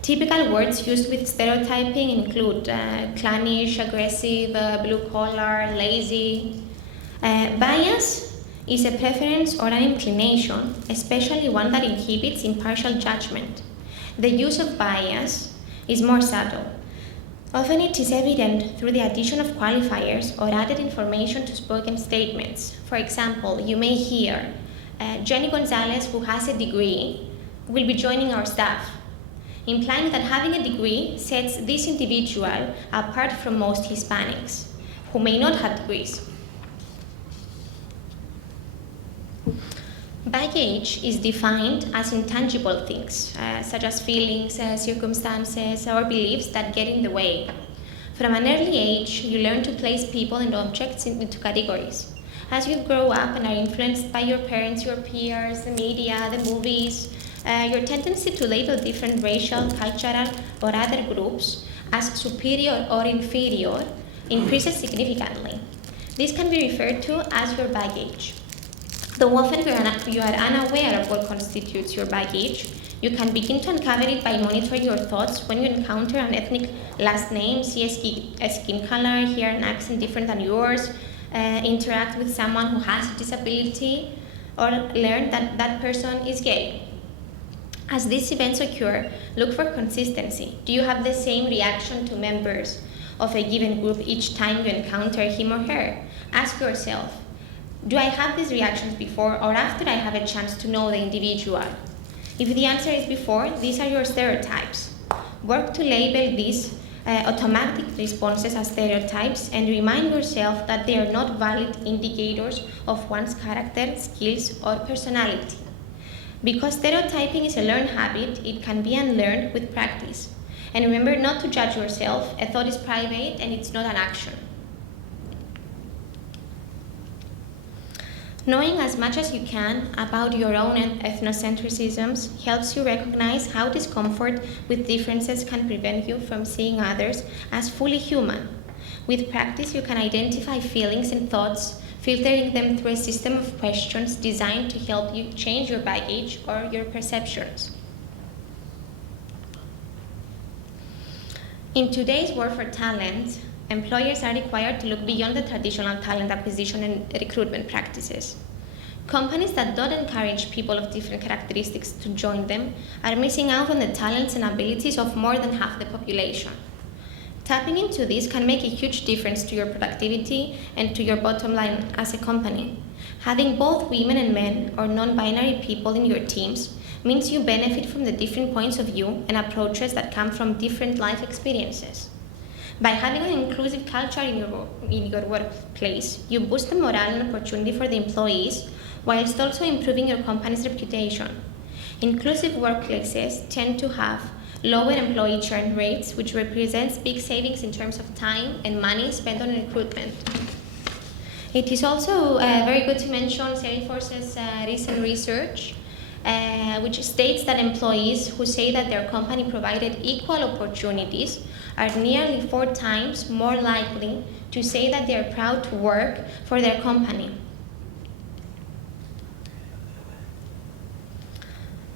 Typical words used with stereotyping include clannish, aggressive, blue-collar, lazy. Bias is a preference or an inclination, especially one that inhibits impartial judgment. The use of bias is more subtle. Often it is evident through the addition of qualifiers or added information to spoken statements. For example, you may hear, Jenny Gonzalez, who has a degree, will be joining our staff, implying that having a degree sets this individual apart from most Hispanics, who may not have degrees. Baggage is defined as intangible things, such as feelings, circumstances, or beliefs that get in the way. From an early age, you learn to place people and objects into categories. As you grow up and are influenced by your parents, your peers, the media, the movies, your tendency to label different racial, cultural, or other groups as superior or inferior increases significantly. This can be referred to as your baggage. Though often you are unaware of what constitutes your baggage, you can begin to uncover it by monitoring your thoughts when you encounter an ethnic last name, see a skin color, hear an accent different than yours, interact with someone who has a disability, or learn that that person is gay. As these events occur, look for consistency. Do you have the same reaction to members of a given group each time you encounter him or her? Ask yourself, do I have these reactions before or after I have a chance to know the individual? If the answer is before, these are your stereotypes. Work to label these automatic responses as stereotypes and remind yourself that they are not valid indicators of one's character, skills, or personality. Because stereotyping is a learned habit, it can be unlearned with practice. And remember not to judge yourself. A thought is private and it's not an action. Knowing as much as you can about your own ethnocentrisms helps you recognize how discomfort with differences can prevent you from seeing others as fully human. With practice, you can identify feelings and thoughts, filtering them through a system of questions designed to help you change your baggage or your perceptions. In today's war for talent, employers are required to look beyond the traditional talent acquisition and recruitment practices. Companies that don't encourage people of different characteristics to join them are missing out on the talents and abilities of more than half the population. Tapping into this can make a huge difference to your productivity and to your bottom line as a company. Having both women and men or non-binary people in your teams means you benefit from the different points of view and approaches that come from different life experiences. By having an inclusive culture in your workplace, you boost the morale and opportunity for the employees, whilst also improving your company's reputation. Inclusive workplaces tend to have lower employee churn rates, which represents big savings in terms of time and money spent on recruitment. It is also very good to mention Salesforce's recent research, which states that employees who say that their company provided equal opportunities are nearly 4 times more likely to say that they are proud to work for their company.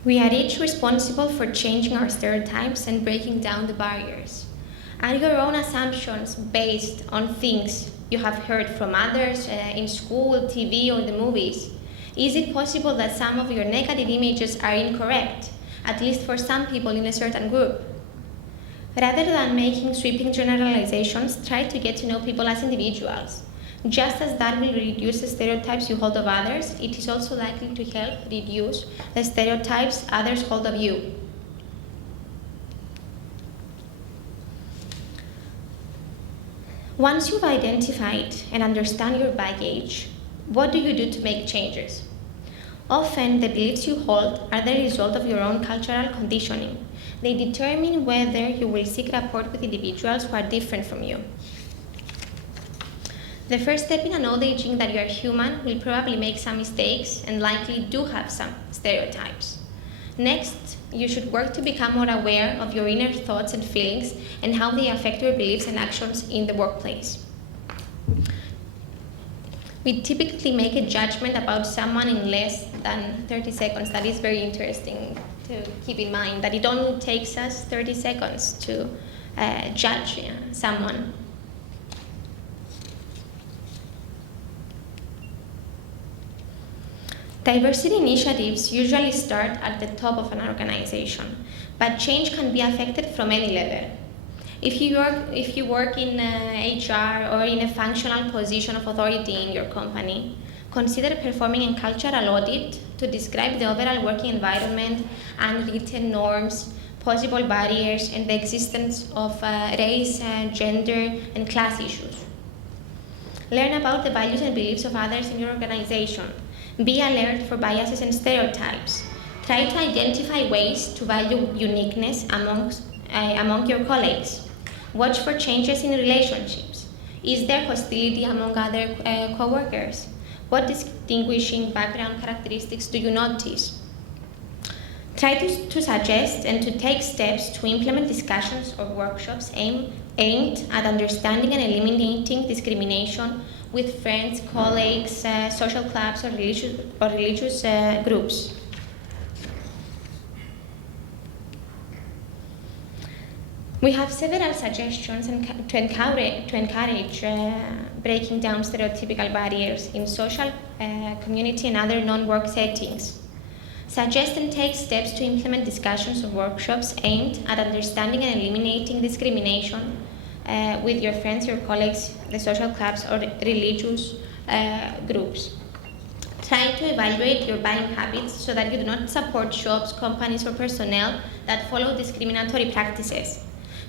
We are each responsible for changing our stereotypes and breaking down the barriers. Are your own assumptions based on things you have heard from others in school, TV, or the movies? Is it possible that some of your negative images are incorrect, at least for some people in a certain group? Rather than making sweeping generalizations, try to get to know people as individuals. Just as that will reduce the stereotypes you hold of others, it is also likely to help reduce the stereotypes others hold of you. Once you've identified and understand your baggage, what do you do to make changes? Often, the beliefs you hold are the result of your own cultural conditioning. They determine whether you will seek rapport with individuals who are different from you. The first step in acknowledging that you are human will probably make some mistakes and likely do have some stereotypes. Next, you should work to become more aware of your inner thoughts and feelings and how they affect your beliefs and actions in the workplace. We typically make a judgment about someone in less than 30 seconds. That is very interesting to keep in mind, that it only takes us 30 seconds to judge someone. Diversity initiatives usually start at the top of an organization, but change can be affected from any level. If you work in HR or in a functional position of authority in your company, consider performing a cultural audit to describe the overall working environment, unwritten norms, possible barriers, and the existence of race, gender, and class issues. Learn about the values and beliefs of others in your organization. Be alert for biases and stereotypes. Try to identify ways to value uniqueness among your colleagues. Watch for changes in relationships. Is there hostility among other co-workers? What distinguishing background characteristics do you notice? Try to suggest and to take steps to implement discussions or workshops aimed at understanding and eliminating discrimination with friends, colleagues, social clubs, or religious groups. We have several suggestions to encourage breaking down stereotypical barriers in social, community, and other non-work settings. Suggest and take steps to implement discussions or workshops aimed at understanding and eliminating discrimination with your friends, your colleagues, the social clubs, or religious groups. Try to evaluate your buying habits so that you do not support shops, companies, or personnel that follow discriminatory practices.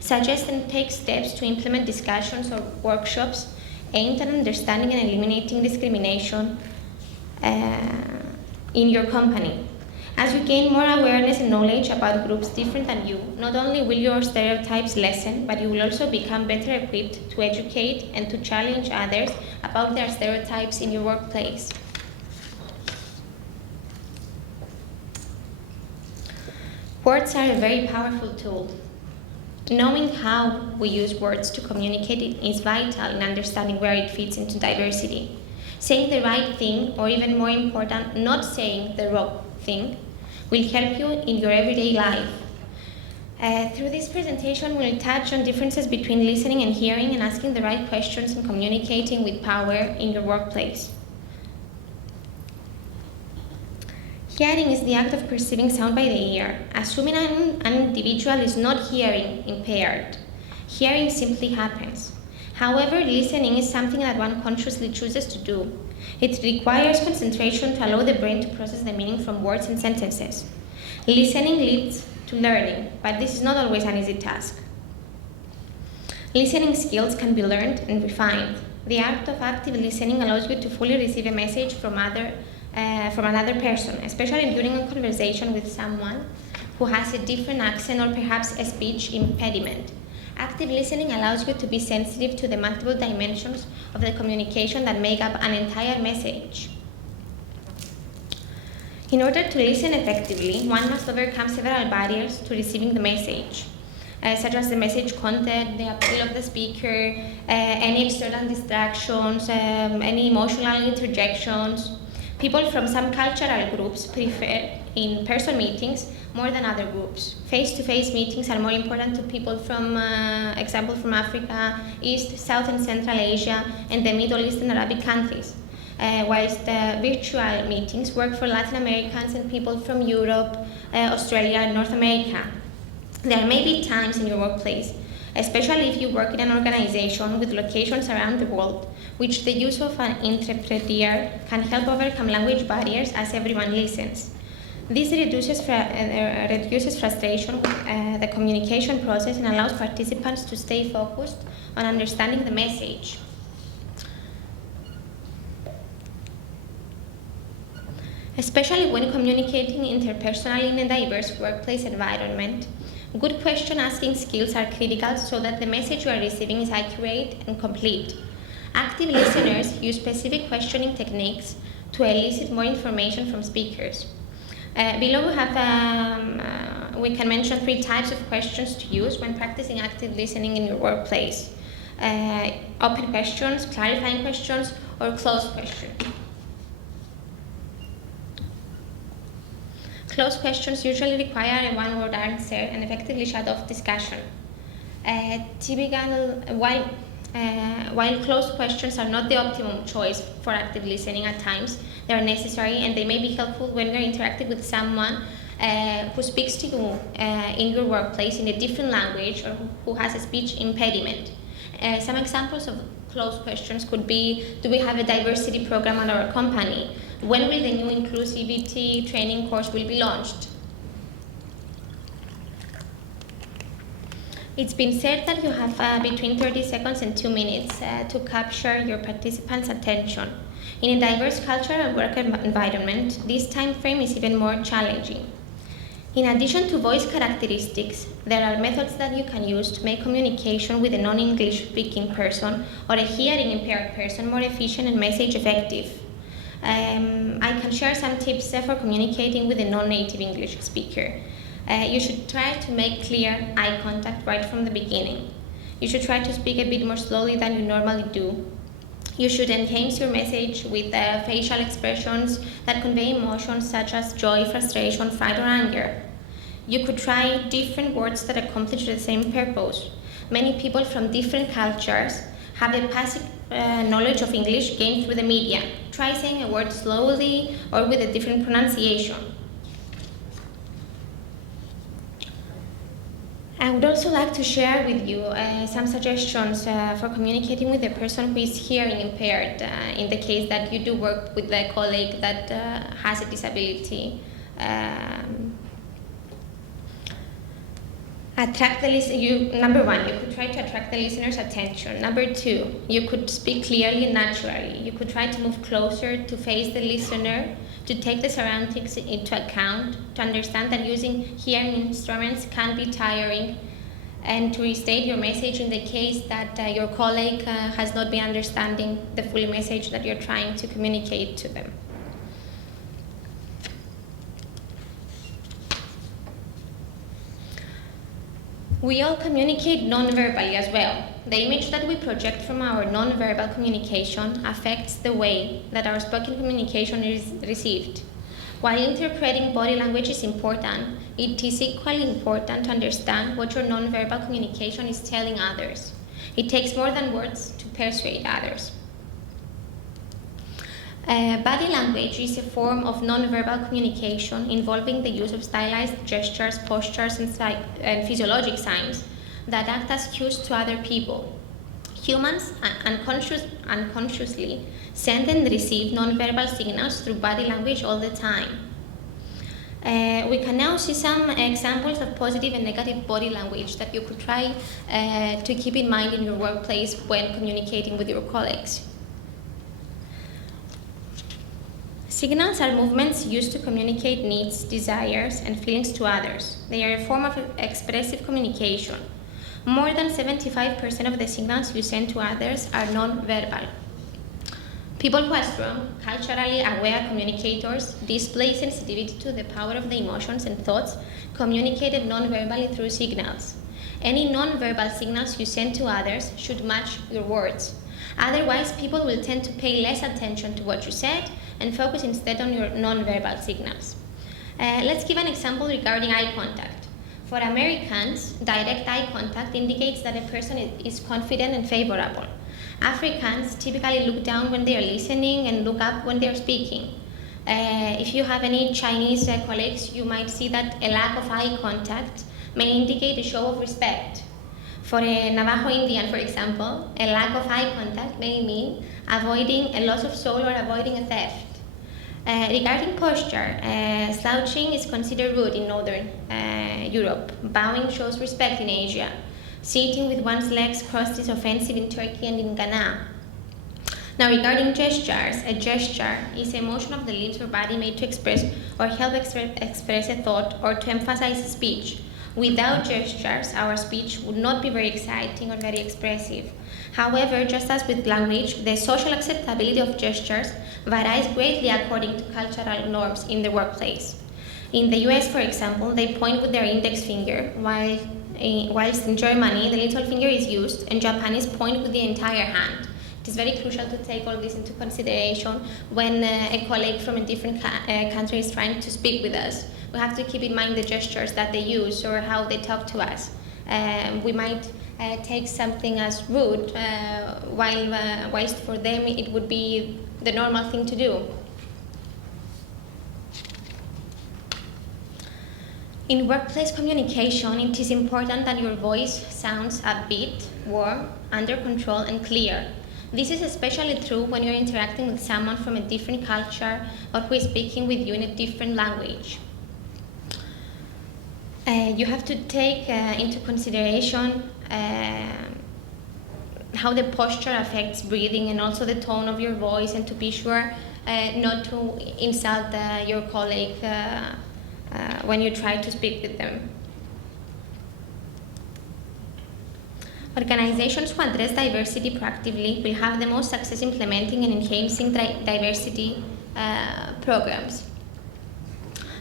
Suggest and take steps to implement discussions or workshops aimed at understanding and eliminating discrimination in your company. As you gain more awareness and knowledge about groups different than you, not only will your stereotypes lessen, but you will also become better equipped to educate and to challenge others about their stereotypes in your workplace. Words are a very powerful tool. Knowing how we use words to communicate is vital in understanding where it fits into diversity. Saying the right thing, or even more important, not saying the wrong thing, will help you in your everyday life. Through this presentation, we'll touch on differences between listening and hearing and asking the right questions and communicating with power in your workplace. Hearing is the act of perceiving sound by the ear. Assuming an individual is not hearing impaired, hearing simply happens. However, listening is something that one consciously chooses to do. It requires concentration to allow the brain to process the meaning from words and sentences. Listening leads to learning, but this is not always an easy task. Listening skills can be learned and refined. The act of active listening allows you to fully receive a message from another person, especially during a conversation with someone who has a different accent or perhaps a speech impediment. Active listening allows you to be sensitive to the multiple dimensions of the communication that make up an entire message. In order to listen effectively, one must overcome several barriers to receiving the message, such as the message content, the appeal of the speaker, any external distractions, any emotional interjections. People from some cultural groups prefer in-person meetings more than other groups. Face-to-face meetings are more important to people from, example, from Africa, East, South and Central Asia, and the Middle East and Arabic countries. Whilst virtual meetings work for Latin Americans and people from Europe, Australia, and North America. There may be times in your workplace, especially if you work in an organization with locations around the world, which the use of an interpreter can help overcome language barriers as everyone listens. This reduces frustration with the communication process and allows participants to stay focused on understanding the message. Especially when communicating interpersonally in a diverse workplace environment, good question asking skills are critical so that the message you are receiving is accurate and complete. Active listeners use specific questioning techniques to elicit more information from speakers. Below we have, we can mention 3 types of questions to use when practicing active listening in your workplace. Open questions, clarifying questions, or closed questions. Closed questions usually require a one-word answer and effectively shut off discussion. While closed questions are not the optimum choice for active listening at times, they are necessary and they may be helpful when you're interacting with someone who speaks to you in your workplace in a different language or who has a speech impediment. Some examples of closed questions could be, do we have a diversity program at our company? When will the new inclusivity training course will be launched? It's been said that you have between 30 seconds and 2 minutes to capture your participants' attention. In a diverse cultural and work environment, this time frame is even more challenging. In addition to voice characteristics, there are methods that you can use to make communication with a non-English speaking person or a hearing impaired person more efficient and message effective. I can share some tips for communicating with a non-native English speaker. You should try to make clear eye contact right from the beginning. You should try to speak a bit more slowly than you normally do. You should enhance your message with facial expressions that convey emotions such as joy, frustration, fright, or anger. You could try different words that accomplish the same purpose. Many people from different cultures have a passive knowledge of English gained through the media. Try saying a word slowly or with a different pronunciation. I would also like to share with you some suggestions for communicating with a person who is hearing impaired in the case that you do work with a colleague that has a disability. Number one, you could try to attract the listener's attention. Number two, you could speak clearly and naturally. You could try to move closer to face the listener, to take the surroundings into account, to understand that using hearing instruments can be tiring, and to restate your message in the case that your colleague has not been understanding the full message that you're trying to communicate to them. We all communicate non-verbally as well. The image that we project from our non-verbal communication affects the way that our spoken communication is received. While interpreting body language is important, it is equally important to understand what your non-verbal communication is telling others. It takes more than words to persuade others. Body language is a form of non-verbal communication involving the use of stylized gestures, postures, and physiologic signs that act as cues to other people. Humans unconsciously send and receive non-verbal signals through body language all the time. We can now see some examples of positive and negative body language that you could try to keep in mind in your workplace when communicating with your colleagues. Signals are movements used to communicate needs, desires, and feelings to others. They are a form of expressive communication. More than 75% of the signals you send to others are non-verbal. People who are strong, culturally aware communicators display sensitivity to the power of the emotions and thoughts communicated non-verbally through signals. Any non-verbal signals you send to others should match your words. Otherwise, people will tend to pay less attention to what you said and focus instead on your non-verbal signals. Let's give an example regarding eye contact. For Americans, direct eye contact indicates that a person is confident and favorable. Africans typically look down when they are listening and look up when they are speaking. If you have any Chinese colleagues, you might see that a lack of eye contact may indicate a show of respect. For a Navajo Indian, for example, a lack of eye contact may mean avoiding a loss of soul or avoiding a theft. Regarding posture, slouching is considered rude in Northern Europe. Bowing shows respect in Asia. Sitting with one's legs crossed is offensive in Turkey and in Ghana. Now, regarding gestures, a gesture is a motion of the limbs or body made to express or help express a thought or to emphasize a speech. Without gestures, our speech would not be very exciting or very expressive. However, just as with language, the social acceptability of gestures varies greatly according to cultural norms in the workplace. In the US, for example, they point with their index finger, whilst in Germany, the little finger is used, and Japanese point with the entire hand. It is very crucial to take all this into consideration when a colleague from a different country is trying to speak with us. We have to keep in mind the gestures that they use or how they talk to us. We might take something as rude, whilst for them it would be the normal thing to do. In workplace communication, it is important that your voice sounds upbeat, warm, under control, and clear. This is especially true when you're interacting with someone from a different culture or who is speaking with you in a different language. You have to take into consideration how the posture affects breathing and also the tone of your voice, and to be sure not to insult your colleague when you try to speak with them. Organizations who address diversity proactively will have the most success implementing and enhancing diversity programs.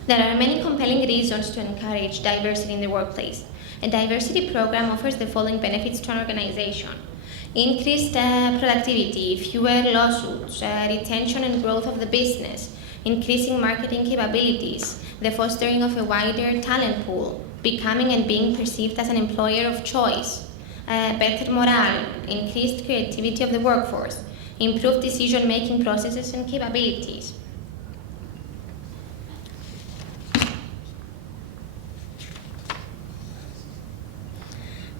There are many compelling reasons to encourage diversity in the workplace. A diversity program offers the following benefits to an organization. increased productivity, fewer lawsuits, retention and growth of the business, increasing marketing capabilities, the fostering of a wider talent pool, becoming and being perceived as an employer of choice, better morale, increased creativity of the workforce, improved decision-making processes and capabilities.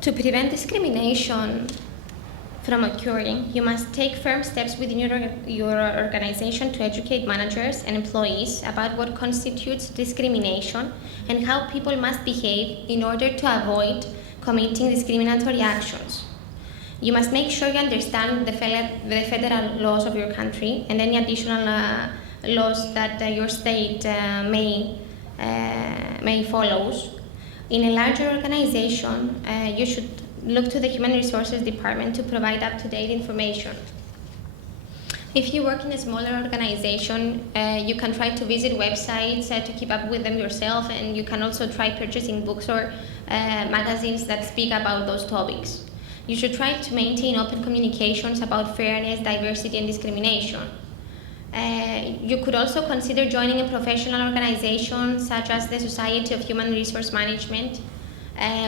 To prevent discrimination from occurring, you must take firm steps within your organization to educate managers and employees about what constitutes discrimination and how people must behave in order to avoid committing discriminatory actions. You must make sure you understand the federal laws of your country and any additional laws that your state may follow. In a larger organization, you should look to the Human Resources Department to provide up-to-date information. If you work in a smaller organization, you can try to visit websites to keep up with them yourself, and you can also try purchasing books or magazines that speak about those topics. You should try to maintain open communications about fairness, diversity, and discrimination. You could also consider joining a professional organization such as the Society of Human Resource Management,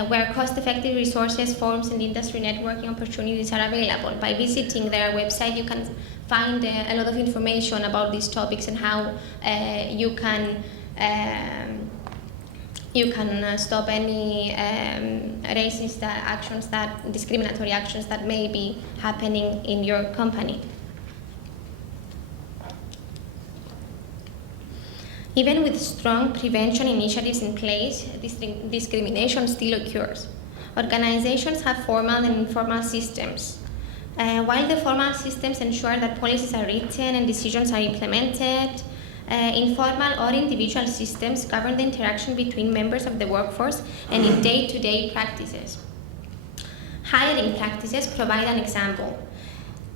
where cost-effective resources, forums, and industry networking opportunities are available. By visiting their website, you can find a lot of information about these topics and how you can stop any racist actions, discriminatory actions that may be happening in your company. Even with strong prevention initiatives in place, discrimination still occurs. Organizations have formal and informal systems. While the formal systems ensure that policies are written and decisions are implemented, informal or individual systems govern the interaction between members of the workforce and in day-to-day practices. Hiring practices provide an example.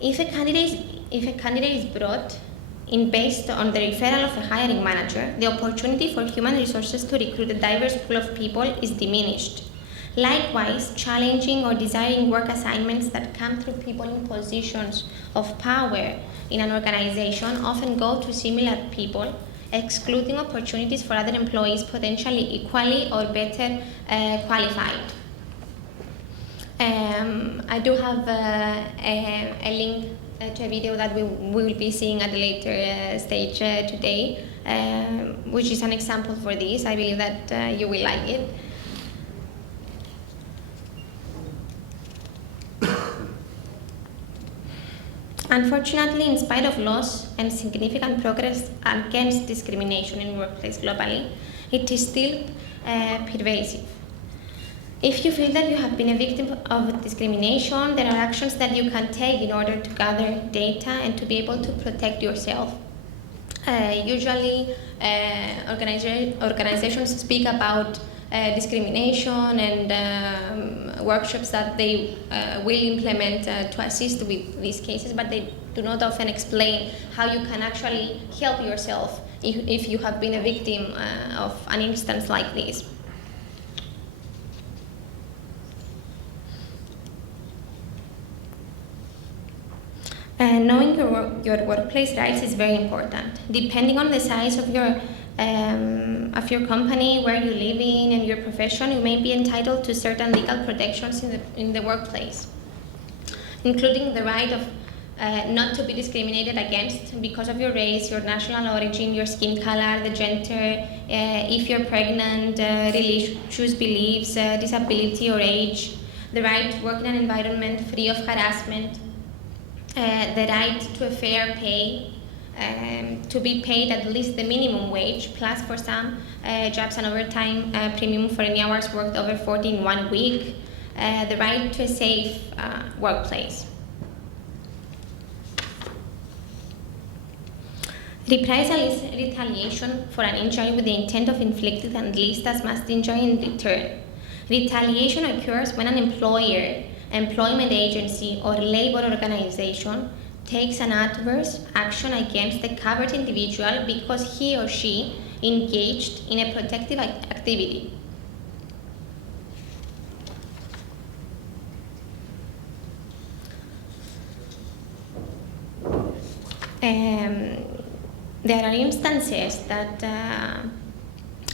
If a candidate is brought in based on the referral of a hiring manager, the opportunity for human resources to recruit a diverse pool of people is diminished. Likewise, challenging or desiring work assignments that come through people in positions of power in an organization often go to similar people, excluding opportunities for other employees potentially equally or better qualified. I do have a link to a video that we will be seeing at a later stage today, which is an example for this. I believe that you will like it. Unfortunately, in spite of laws and significant progress against discrimination in workplace globally, it is still pervasive. If you feel that you have been a victim of discrimination, there are actions that you can take in order to gather data and to be able to protect yourself. Usually, organizations speak about discrimination and workshops that they will implement to assist with these cases, but they do not often explain how you can actually help yourself if you have been a victim of an instance like this. Knowing your workplace rights is very important. Depending on the size of your company, where you live in, and your profession, you may be entitled to certain legal protections in the workplace, including the right of not to be discriminated against because of your race, your national origin, your skin color, the gender, if you're pregnant, religious beliefs, disability or age, the right to work in an environment free of harassment, the right to a fair pay, to be paid at least the minimum wage, plus for some jobs an overtime premium for any hours worked over 40 in 1 week, the right to a safe workplace. Reprisal is retaliation for an injury with the intent of inflicting at least as much injury in return. Retaliation occurs when an employer, employment agency, or labor organization takes an adverse action against the covered individual because he or she engaged in a protective activity. There are instances that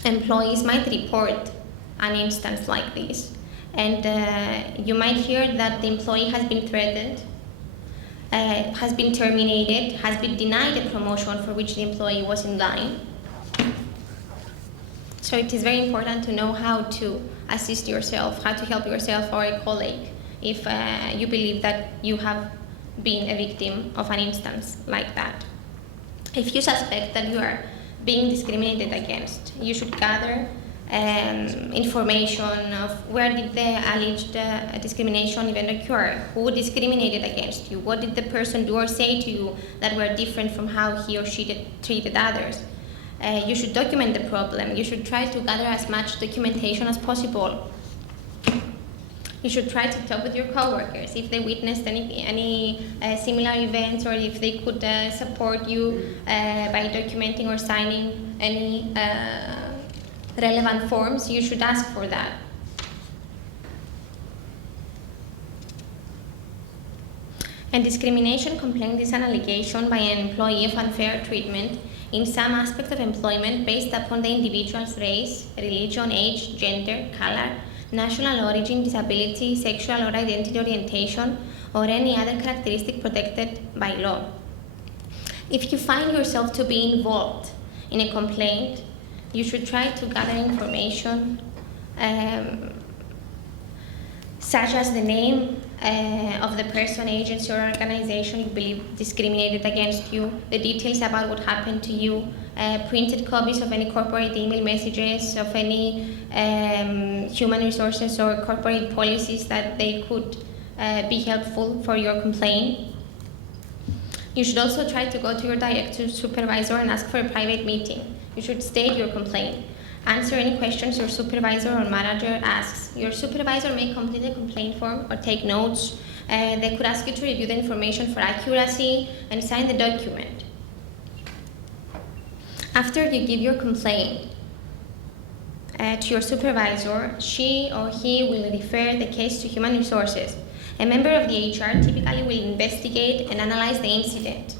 employees might report an instance like this, and you might hear that the employee has been threatened, has been terminated, has been denied a promotion for which the employee was in line. So it is very important to know how to assist yourself, how to help yourself or a colleague if you believe that you have been a victim of an instance like that. If you suspect that you are being discriminated against, you should gather information of where did the alleged discrimination even occur, who discriminated against you, what did the person do or say to you that were different from how he or she treated others. You should document the problem. You should try to gather as much documentation as possible. You should try to talk with your coworkers if they witnessed any similar events, or if they could support you by documenting or signing any relevant forms. You should ask for that. A discrimination complaint is an allegation by an employee of unfair treatment in some aspect of employment based upon the individual's race, religion, age, gender, color, national origin, disability, sexual or identity orientation, or any other characteristic protected by law. If you find yourself to be involved in a complaint, you should try to gather information such as the name of the person, agency, or organization you believe discriminated against you, the details about what happened to you, printed copies of any corporate email messages, of any human resources or corporate policies that they could be helpful for your complaint. You should also try to go to your direct supervisor and ask for a private meeting. You should state your complaint. Answer any questions your supervisor or manager asks. Your supervisor may complete a complaint form or take notes. They could ask you to review the information for accuracy and sign the document. After you give your complaint to your supervisor, she or he will refer the case to human resources. A member of the HR typically will investigate and analyze the incident.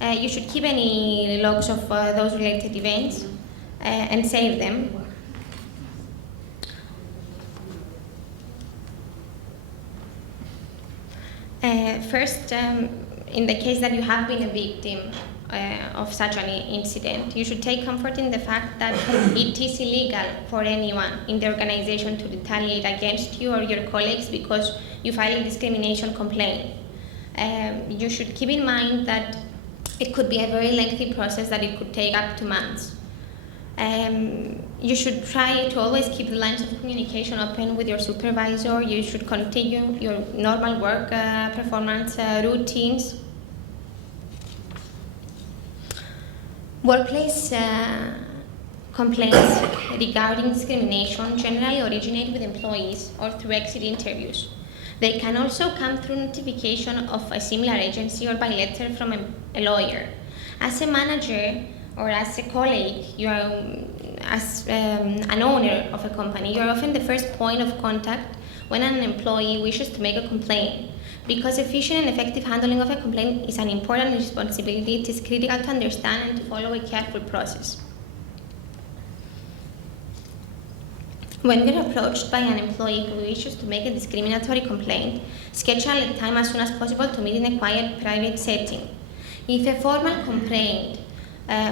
You should keep any logs of those related events and save them. First, in the case that you have been a victim of such an incident, you should take comfort in the fact that it is illegal for anyone in the organization to retaliate against you or your colleagues because you file a discrimination complaint. You should keep in mind that it could be a very lengthy process, that it could take up to months. You should try to always keep the lines of communication open with your supervisor. You should continue your normal work performance routines. Workplace complaints regarding discrimination generally originate with employees or through exit interviews. They can also come through notification of a similar agency or by letter from a lawyer. As a manager or as a colleague, you are, as an owner of a company, you are often the first point of contact when an employee wishes to make a complaint. Because efficient and effective handling of a complaint is an important responsibility, it is critical to understand and to follow a careful process. When you're approached by an employee who wishes to make a discriminatory complaint, schedule a time as soon as possible to meet in a quiet, private setting. If a formal complaint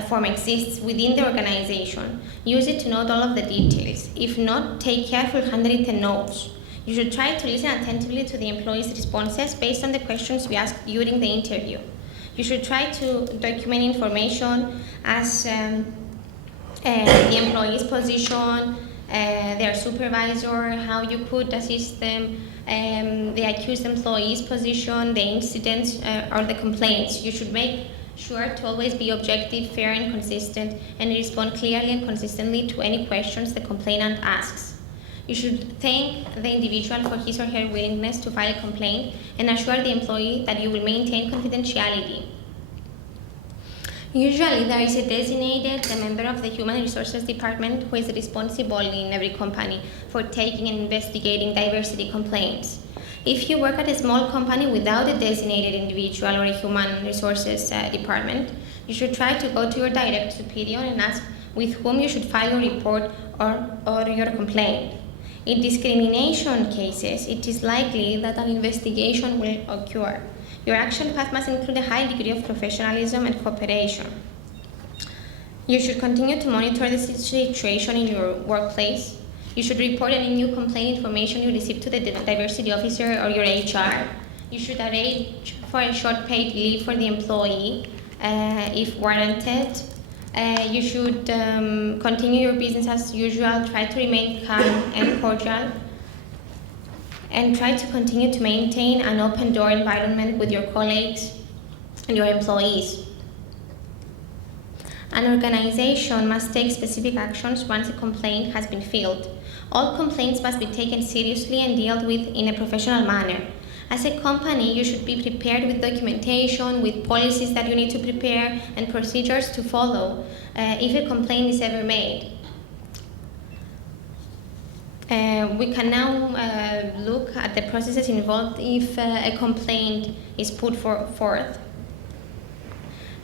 form exists within the organization, use it to note all of the details. If not, take careful handwritten notes. You should try to listen attentively to the employee's responses based on the questions you ask during the interview. You should try to document information as the employee's position, their supervisor, how you could assist them, the accused employee's position, the incidents or the complaints. You should make sure to always be objective, fair and consistent, and respond clearly and consistently to any questions the complainant asks. You should thank the individual for his or her willingness to file a complaint and assure the employee that you will maintain confidentiality. Usually there is a designated member of the Human Resources Department who is responsible in every company for taking and investigating diversity complaints. If you work at a small company without a designated individual or a human resources department, you should try to go to your direct superior and ask with whom you should file your report or your complaint. In discrimination cases, it is likely that an investigation will occur. Your action path must include a high degree of professionalism and cooperation. You should continue to monitor the situation in your workplace. You should report any new complaint information you receive to the diversity officer or your HR. You should arrange for a short paid leave for the employee if warranted. You should continue your business as usual, try to remain calm and cordial, and try to continue to maintain an open door environment with your colleagues and your employees. An organization must take specific actions once a complaint has been filed. All complaints must be taken seriously and dealt with in a professional manner. As a company, you should be prepared with documentation, with policies that you need to prepare, and procedures to follow if a complaint is ever made. We can now look at the processes involved if a complaint is put forth.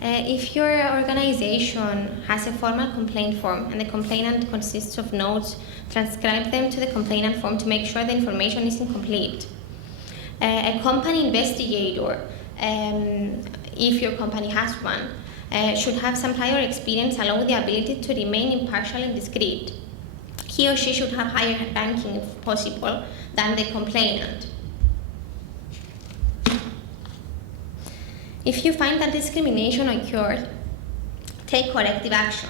If your organization has a formal complaint form and the complainant consists of notes, transcribe them to the complainant form to make sure the information is incomplete. A company investigator, if your company has one, should have some prior experience along with the ability to remain impartial and discreet. He or she should have higher ranking, if possible, than the complainant. If you find that discrimination occurred, take corrective action.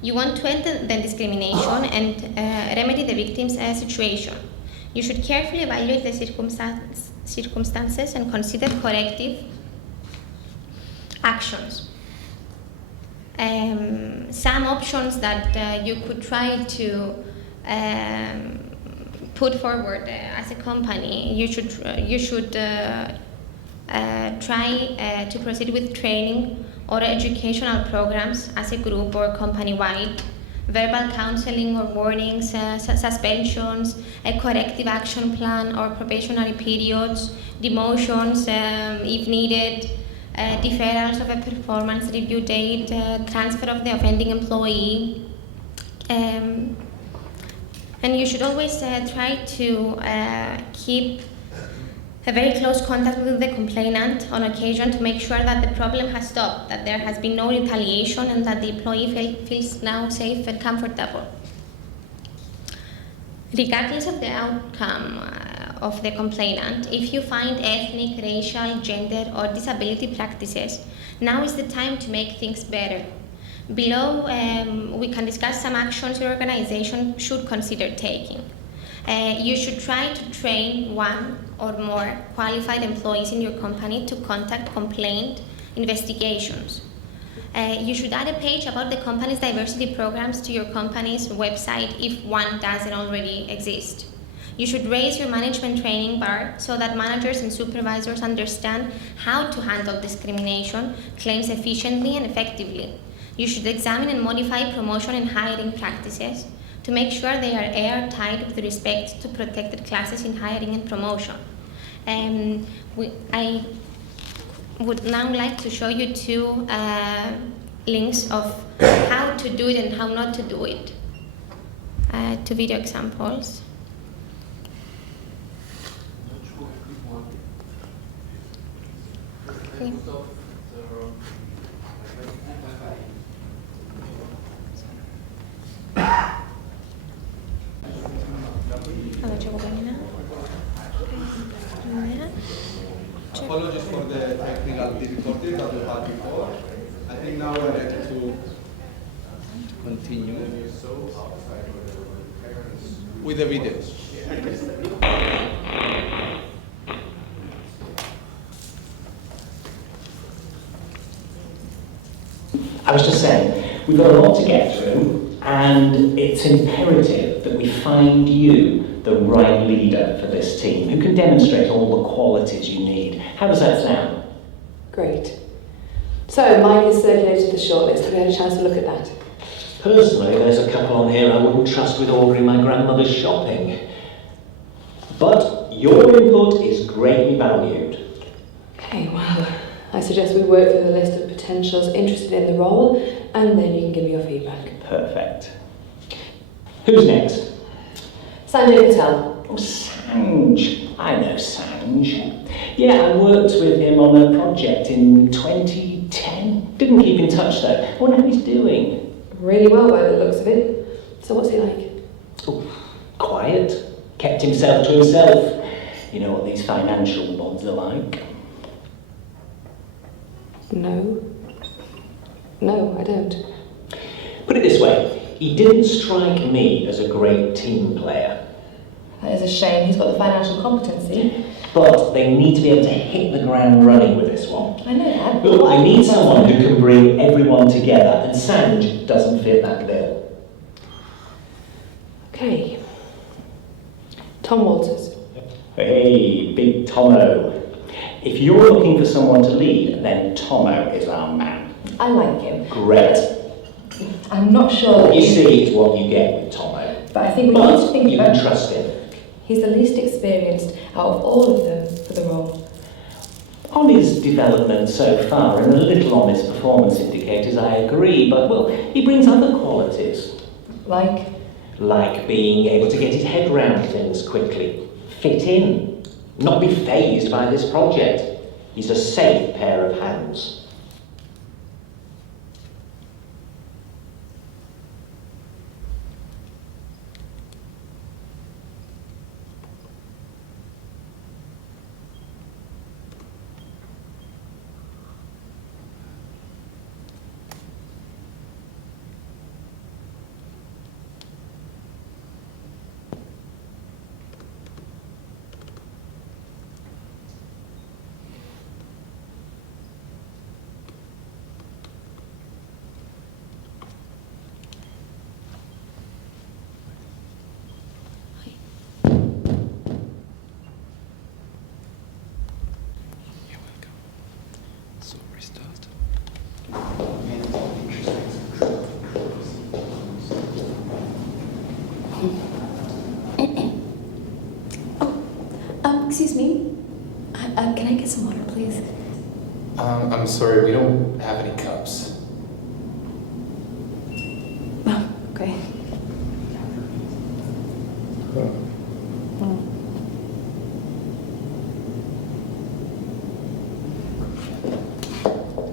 You want to end the discrimination and remedy the victim's situation. You should carefully evaluate the circumstances and consider corrective actions. Some options that you could try to put forward as a company, you should try to proceed with training or educational programs as a group or company-wide, verbal counseling or warnings, suspensions, a corrective action plan or probationary periods, demotions if needed, deferrals of a performance review date, transfer of the offending employee. And you should always try to keep a very close contact with the complainant on occasion to make sure that the problem has stopped, that there has been no retaliation, and that the employee feels now safe and comfortable. Regardless of the outcome of the complainant, if you find ethnic, racial, gender, or disability practices, now is the time to make things better. Below, we can discuss some actions your organization should consider taking. You should try to train one or more qualified employees in your company to contact complaint investigations. You should add a page about the company's diversity programs to your company's website if one doesn't already exist. You should raise your management training bar so that managers and supervisors understand how to handle discrimination claims efficiently and effectively. You should examine and modify promotion and hiring practices to make sure they are airtight with respect to protected classes in hiring and promotion. I would now like to show you two links of how to do it and how not to do it. Two video examples. Okay. Apologies for the technical difficulties that we had before. I think now we're ready to continue with the videos. I was just saying, we've got a lot to get through, and it's imperative that we find you the right leader for this team, who can demonstrate all the qualities you need. How does that sound? Great. So, Mike has circulated the shortlist. Have you had a chance to look at that? Personally, there's a couple on here I wouldn't trust with ordering my grandmother's shopping. But your input is greatly valued. Okay, well, I suggest we work through the list of potentials interested in the role, and then you can give me your feedback. Perfect. Who's next? Sanjay Patel. Oh, Sanj. I know Sanj. Yeah, I worked with him on a project in 2010. Didn't keep in touch though. I wonder how he's doing. Really well by the looks of it. So what's he like? Oh, quiet. Kept himself to himself. You know what these financial mods are like. No. No, I don't. Put it this way, he didn't strike me as a great team player. That is a shame. He's got the financial competency. But they need to be able to hit the ground running with this one. I know that. Look, I need someone who can bring everyone together, and Sanj doesn't fit that bill. Okay. Tom Walters. Hey, big Tomo. If you're looking for someone to lead, then Tomo is our man. I like him. Great. I'm not sure that You see, it's what you get with Tomo. But I think we need to think you about... can trust him. He's the least experienced out of all of them for the role. On his development so far, and a little on his performance indicators, I agree, but, well, he brings other qualities. Like? Like being able to get his head round things quickly, fit in, not be fazed by this project. He's a safe pair of hands. Excuse me. Can I get some water, please? I'm sorry, we don't have any cups. Oh, okay.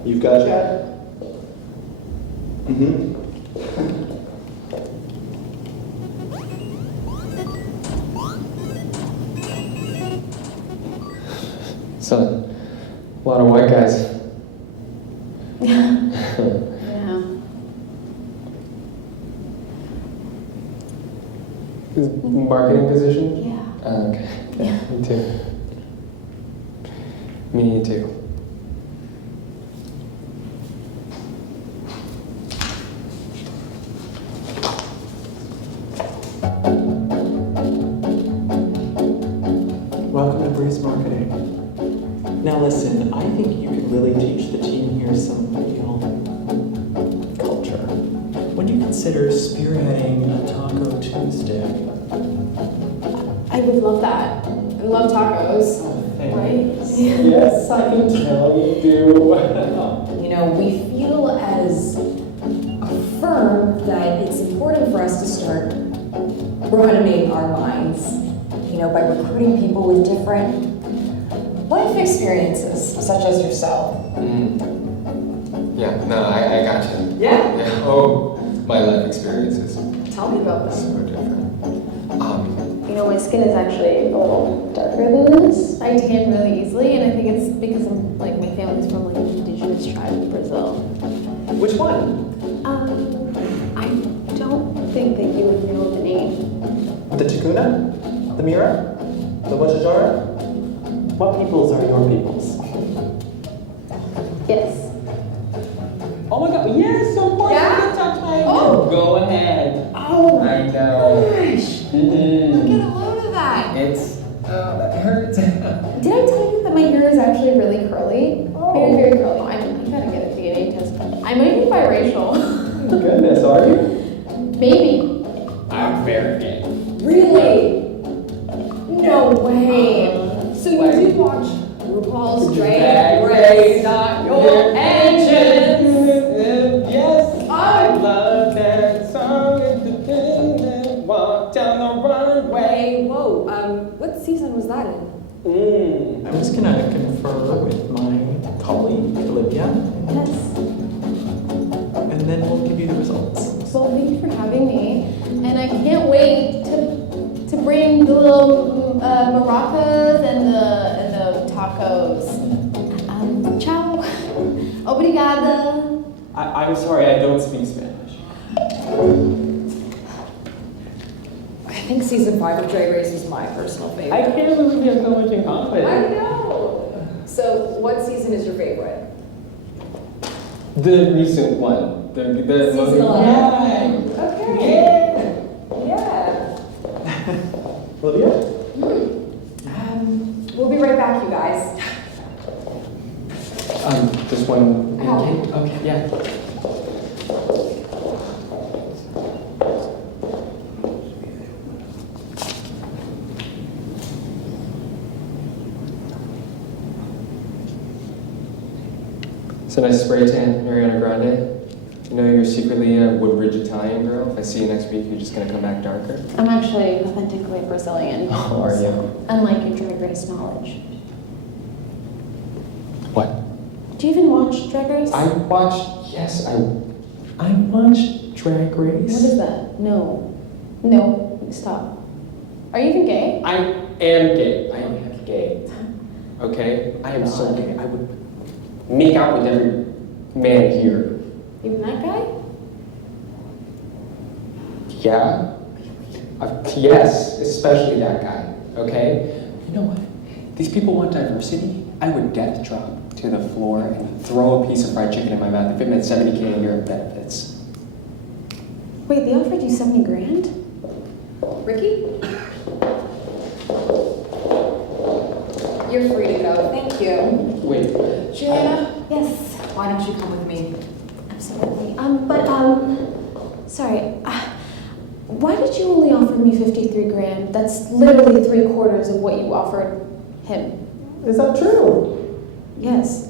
You've got a chat? Mm-hmm. Son, a lot of white guys. Yeah. Marketing position? Yeah. Okay. Yeah, me too. Me too. Welcome to Breeze Marketing. Now listen, I think you could really teach the team here some real culture. Would you consider spearheading a Taco Tuesday? I would love that. I love tacos. Right? Yes, I can tell you do. You know, we feel as a firm that it's important for us to start broadening our minds, you know, by recruiting people with different life experiences, such as yourself. Yeah, no, I got you. Yeah? Oh, my life experiences. Tell me about So them. different. You know, my skin is actually a little darker than this. I tan really easily, and I think it's because I'm, like, my family's from like an indigenous tribe in Brazil. Which one? I don't think that you would know the name. The Chikuna? The Mira? The Wajajara? What peoples are your peoples? Yes. Oh my god, yes, of course Yeah? you can talk Thai. Oh. Go ahead. Oh I know. gosh! Mhm. Get a load of that. It's, that hurts. Did I tell you that my hair is actually really curly? Very, very curly. I gotta get a DNA test. I might be biracial. Goodness, are you? Maybe. I'm very gay. Really? No No way. So you do watch RuPaul's Drag Race, not your engines. Yes, I love that song. Walk down the runway. Whoa, what season was that in? I'm just gonna confer with my colleague, Olivia, Yes. and then we'll give you the results. Well, thank you for having me, and I can't wait to bring the little maracas and the tacos. Ciao. Obrigada. I'm sorry, I don't speak Spanish. I think season 5 of Drag Race is my personal favorite. I can't believe you have so much in common. I know. So, what season is your favorite? The recent one. The Season 11. Yeah. Okay. Yeah. Olivia? We'll be right back, you guys. Just one. Ow. Okay, yeah. So nice spray tan, Ariana Grande. You know you're secretly a Woodbridge Italian girl. If I see you next week, you're just gonna come back darker. I'm actually authentically Brazilian. Oh, are you? Unlike your Drag Race knowledge. What? Do you even watch Drag Race? I watched. Yes, I watched Drag Race. What is that? No. No. Stop. Are you even gay? I am gay. I am gay. Okay? I am so gay. I would make out with every man here. Even that guy? Yeah? Yes, especially that guy. Okay? You know what? These people want diversity. I would death drop to the floor and throw a piece of fried chicken in my mouth if it meant $70K a year in benefits. Wait, they offered you 70 grand? Ricky? You're free to go. Thank you. Wait. Juliana? Yes. Why don't you come with me? Absolutely. Sorry. Why did you only offer me 53 grand? That's literally 3/4 of what you offered him. Is that true? Yes.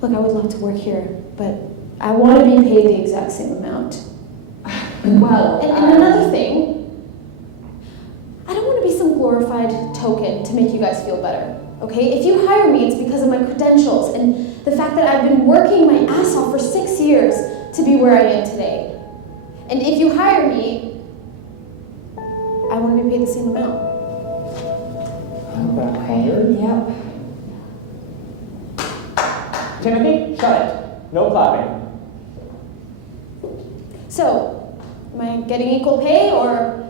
Look, I would love to work here, but I want to be paid the exact same amount. Well, and another thing, I don't want to be some glorified token to make you guys feel better, okay? If you hire me, it's because of my credentials and the fact that I've been working my ass off for 6 years to be where I am today. And if you hire me, I want to be paid the same amount. Hired? Yep. Timothy, shut it. No clapping. So, am I getting equal pay or?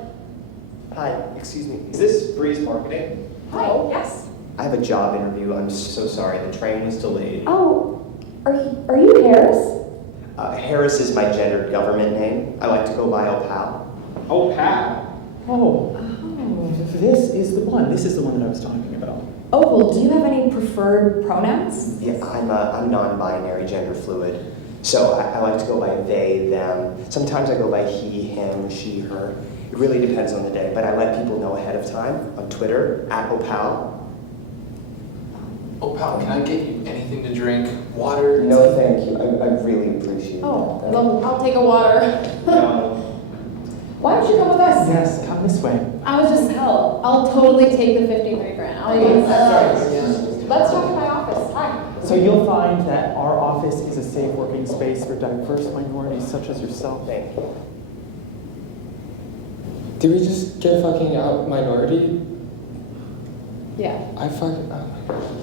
Hi, excuse me. Is this Breeze Marketing? Hi. Yes. I have a job interview. I'm so sorry. The train was delayed. Oh, are you Harris? Harris is my gendered government name. I like to go by Opal. Opal? Oh, this is the one. This is the one that I was talking about. Oh, well, do you have any preferred pronouns? Yeah, I'm non-binary, gender fluid. So I like to go by they, them. Sometimes I go by he, him, she, her. It really depends on the day, but I let people know ahead of time on Twitter, @Opal. Opal, can I get you anything to drink? Water? No, thank you. I really appreciate Oh, that. well, I'll take a water. Why don't you come with us? Yes, come this way. I was just hell. I'll totally take the 53 grand. Let's talk to my office. Hi. So you'll find that our office is a safe working space for diverse minorities such as yourself. Thank you. Did we just get fucking out minority? Yeah. I fucking. Oh my God.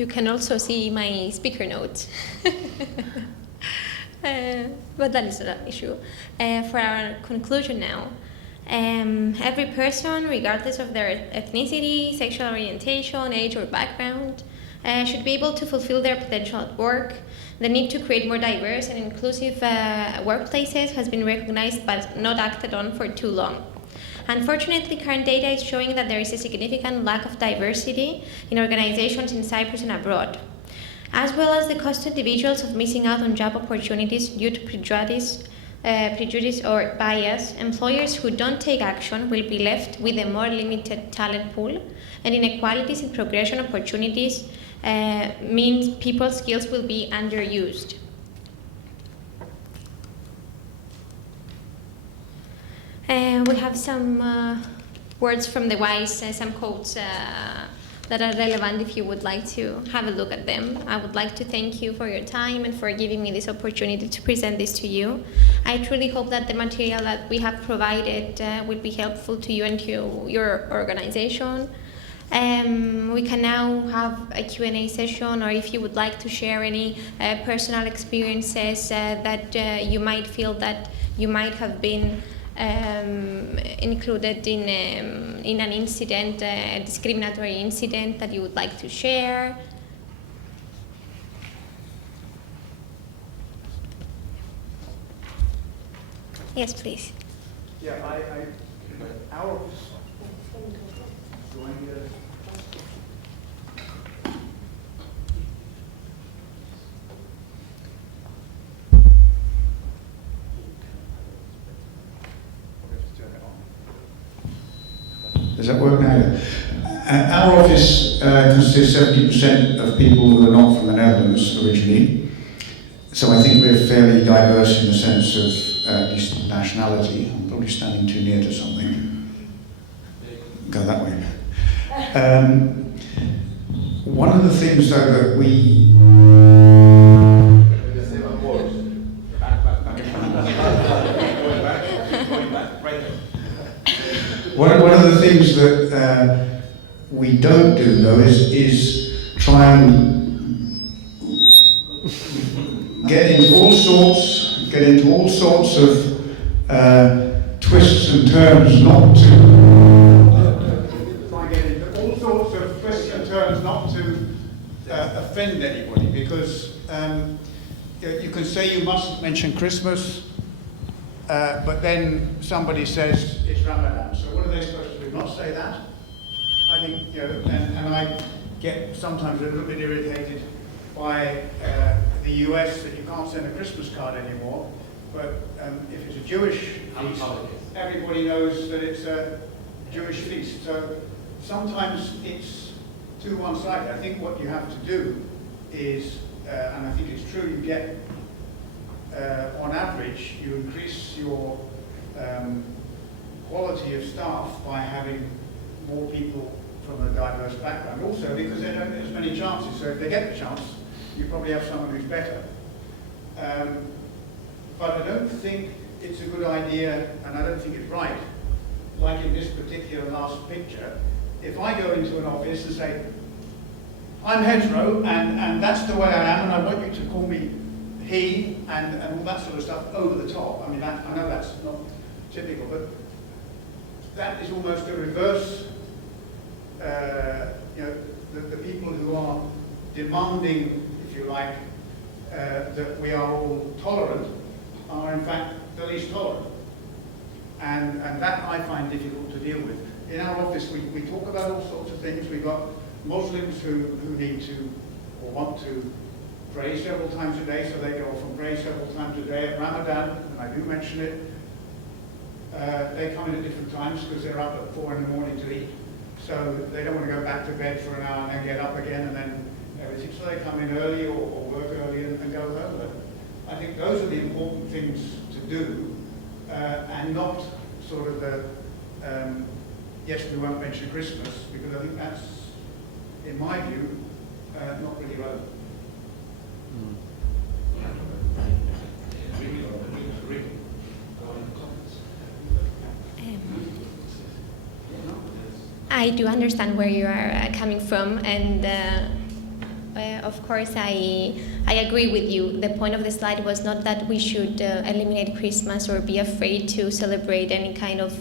you can also see my speaker notes. But that is not an issue. For our conclusion now, every person, regardless of their ethnicity, sexual orientation, age, or background, should be able to fulfill their potential at work. The need to create more diverse and inclusive workplaces has been recognized but not acted on for too long. Unfortunately, current data is showing that there is a significant lack of diversity in organizations in Cyprus and abroad, as well as the cost to individuals of missing out on job opportunities due to prejudice or bias. Employers who don't take action will be left with a more limited talent pool, and inequalities in progression opportunities means people's skills will be underused. We have some words from the wise, some quotes that are relevant if you would like to have a look at them. I would like to thank you for your time and for giving me this opportunity to present this to you. I truly hope that the material that we have provided will be helpful to you and to your organization. We can now have a Q&A session, or if you would like to share any personal experiences that you might feel that you might have been included in an incident, a discriminatory incident that you would like to share. Yes, please. Yeah, our Does that work now? Our office consists 70% of people who are not from the Netherlands originally. So I think we're fairly diverse in the sense of at least nationality. I'm probably standing too near to something. Go that way. One of the things though that we One of the things that we don't do though is try and get into all sorts of twists and turns not to offend anybody, because you can say you mustn't mention Christmas, but then somebody says it's Ramadan. So what are they supposed to do? Not say that? I think, and I get sometimes a little bit irritated by the US that you can't send a Christmas card anymore. But if it's a Jewish feast, everybody knows that it's a Jewish feast. So sometimes it's too one-sided. I think what you have to do is, and I think it's true, you get, on average, you increase your quality of staff by having more people from a diverse background. Also because they don't get as many chances. So if they get the chance, you probably have someone who's better. But I don't think it's a good idea, and I don't think it's right, like in this particular last picture, if I go into an office and say, I'm hetero, and that's the way I am, and I want you to call me he, and all that sort of stuff over the top. I mean, I know that's not typical, but that is almost a reverse, the people who are demanding, if you like, that we are all tolerant, are in fact the least tolerant. And that I find difficult to deal with. In our office, we talk about all sorts of things. We've got Muslims who need to, or want to, pray several times a day, so they go off and pray several times a day. At Ramadan, and I do mention it, they come in at different times because they're up at 4 in the morning to eat. So they don't want to go back to bed for an hour and then get up again and then everything. So they come in early or work early and go home. I think those are the important things to do, and not sort of the, yes, we won't mention Christmas, because I think that's, in my view, not really relevant. I do understand where you are coming from, and Of course, I agree with you. The point of the slide was not that we should eliminate Christmas or be afraid to celebrate any kind of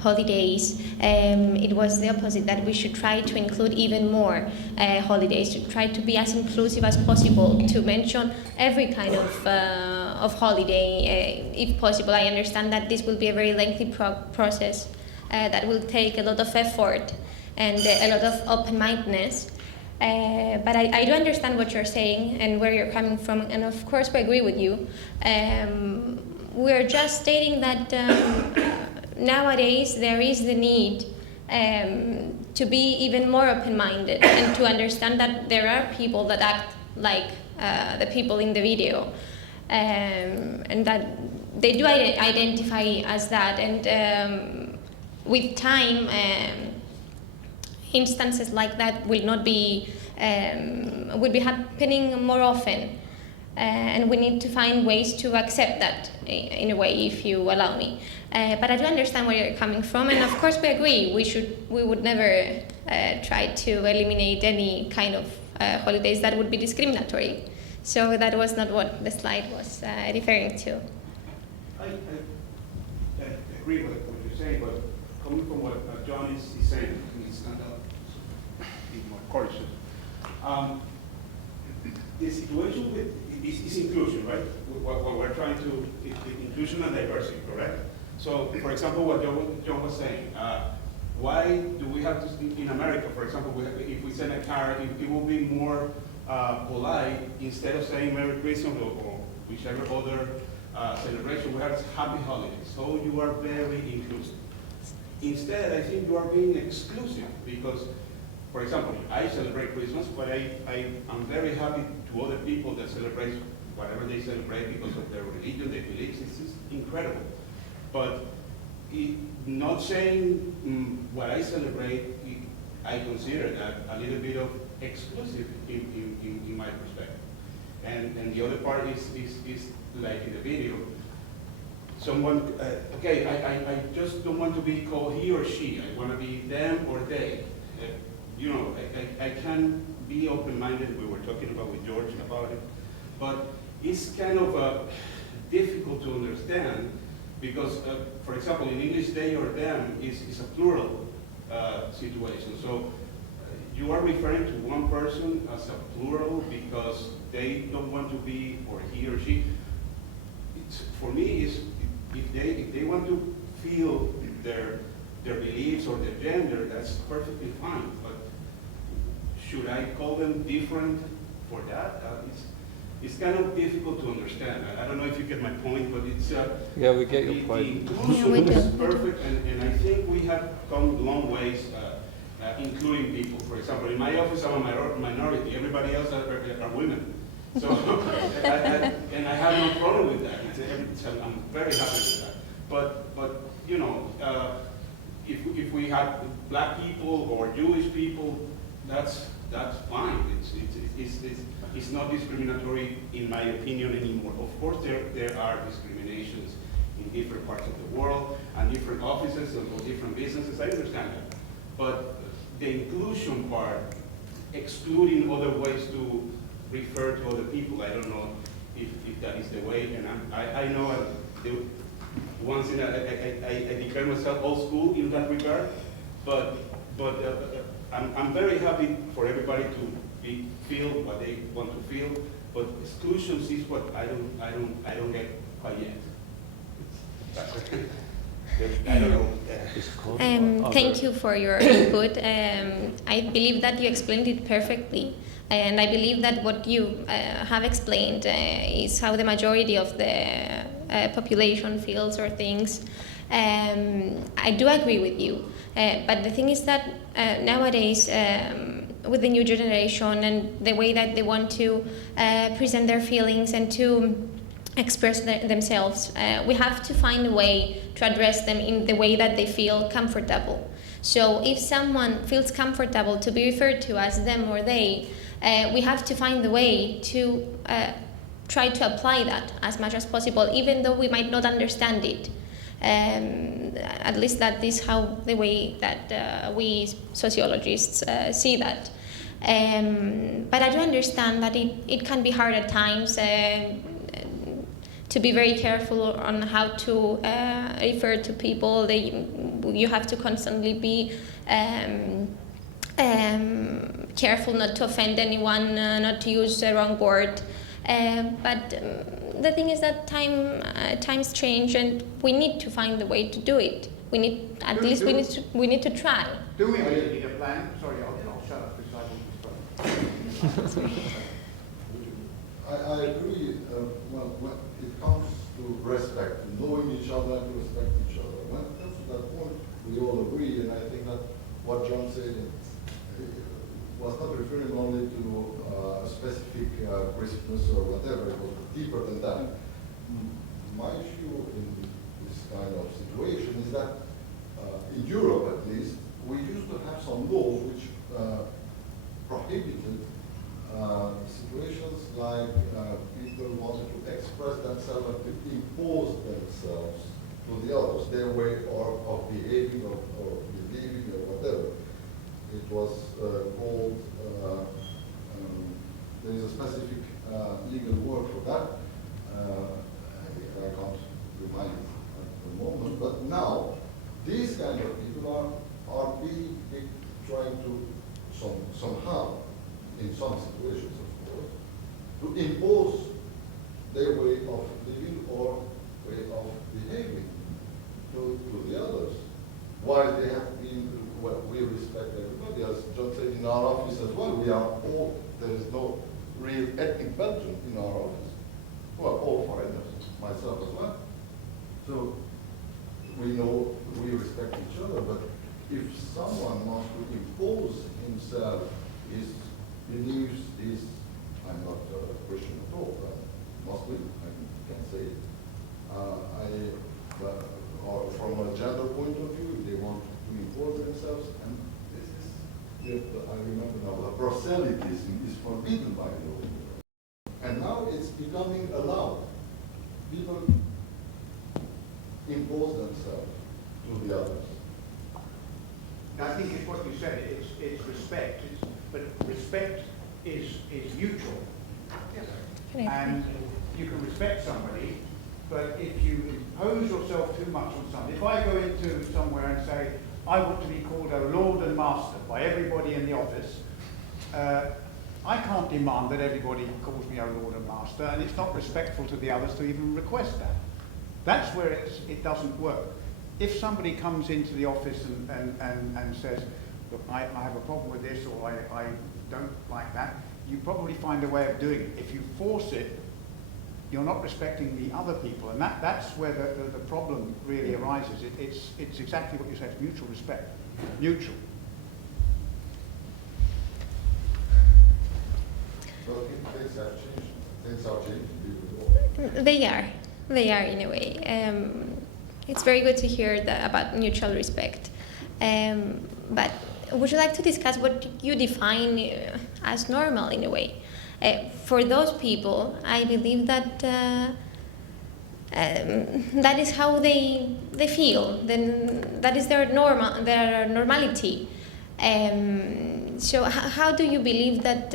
holidays. It was the opposite, that we should try to include even more holidays, to try to be as inclusive as possible, to mention every kind of holiday, if possible. I understand that this will be a very lengthy process that will take a lot of effort and a lot of open-mindedness. But I do understand what you're saying and where you're coming from, and of course we agree with you. We're just stating that nowadays there is the need to be even more open-minded and to understand that there are people that act like the people in the video, and that they do identify as that, and with time instances like that will not be will be happening more often, and we need to find ways to accept that in a way, if you allow me. But I do understand where you're coming from, and of course we agree. We would never try to eliminate any kind of holidays that would be discriminatory. So that was not what the slide was referring to. I agree with what you're saying, but coming from what John is saying, he's kind of more cautious. The situation with is inclusion, right? What we're trying to inclusion and diversity, correct? So, for example, what John was saying, why do we have to, in America, for example, if we send a card, it will be more polite, instead of saying Merry Christmas or whichever other celebration, we have Happy Holidays. So you are very inclusive. Instead, I think you are being exclusive because, for example, I celebrate Christmas, but I'm very happy to other people that celebrate whatever they celebrate because of their religion, their beliefs. It's just incredible. But not saying what I celebrate, I consider that a little bit of exclusive in my perspective. And the other part is like in the video, someone, okay, I just don't want to be called he or she. I want to be them or they. You know, I can be open-minded. We were talking about with George about it. But it's kind of difficult to understand because, for example, in English, they or them is a plural situation. So you are referring to one person as a plural because they don't want to be, or he or she. For me, if they want to feel their beliefs or their gender, that's perfectly fine. But should I call them different for that? It's kind of difficult to understand. I don't know if you get my point, but it's yeah, we get your point. The inclusion is perfect, and I think we have come long ways, including people. For example, in my office, I'm a minority. Everybody else are women. So, and I have no problem with that. I'm very happy with that. But you know, if we have black people or Jewish people, that's fine. It's not discriminatory in my opinion anymore. Of course, there are discriminations in different parts of the world and different offices or different businesses. I understand that, but the inclusion part, excluding other ways to refer to other people, I don't know if that is the way. And I know once I declare myself old school in that regard, but I'm very happy for everybody to feel what they want to feel, but exclusions is what I don't get quite yet. I don't know. Thank you for your input. I believe that you explained it perfectly, and I believe that what you have explained is how the majority of the population feels or thinks. I do agree with you, but the thing is that nowadays, with the new generation and the way that they want to present their feelings and to express themselves, we have to find a way to address them in the way that they feel comfortable. So if someone feels comfortable to be referred to as them or they, we have to find the way to try to apply that as much as possible, even though we might not understand it. At least that is how the way that we sociologists see that. But I do understand that it can be hard at times to be very careful on how to refer to people. You have to constantly be careful not to offend anyone, not to use the wrong word. But the thing is that times change, and we need to find the way to do it. We need we need to try. Do we really need a plan? Sorry, I'll shut up because I will be I agree. Well, when it comes to respect, knowing each other and to respect each other. When it comes to that point, we all agree, and I think that what John said was not referring only to a specific Christmas or whatever. It was deeper than that. My issue in this kind of situation is that in Europe, at least, we used to have some laws which prohibited situations like people wanted to express themselves and to impose themselves to the others, their way of behaving or believing or whatever. It was called, there is a specific legal word for that. I can't remind it at the moment, but now these kind of people are being trying to somehow, in some situations of course, to impose their way of living or way of behaving to the others. While they have been, well, we respect everybody, as John said, in our office as well, we are all, there is no real ethnic Belgian in our office. Well, all foreigners, myself as well. So we know we respect each other, but if someone wants to impose himself, his beliefs, I'm not a Christian at all, Muslim, I can say it. Or from a gender point of view, if they want to impose themselves, and this is, I remember now, the proselytism is forbidden by law. And now it's becoming allowed. People impose themselves to the others. I think it's what you said, it's respect, but respect is mutual. And you can respect somebody, but if you impose yourself too much on somebody, if I go into somewhere and say, I want to be called a lord and master by everybody in the office, I can't demand that everybody calls me a lord and master, and it's not respectful to the others to even request that. That's where it doesn't work. If somebody comes into the office and says, look, I have a problem with this, or I don't like that, you probably find a way of doing it. If you force it, you're not respecting the other people, and that's where the problem really arises. It's exactly what you said, it's mutual respect. Mutual. So things have changed. Things are changing. They are in a way. It's very good to hear about mutual respect. But would you like to discuss what you define as normal in a way? For those people, I believe that that is how they feel. Then that is their normality. So how do you believe that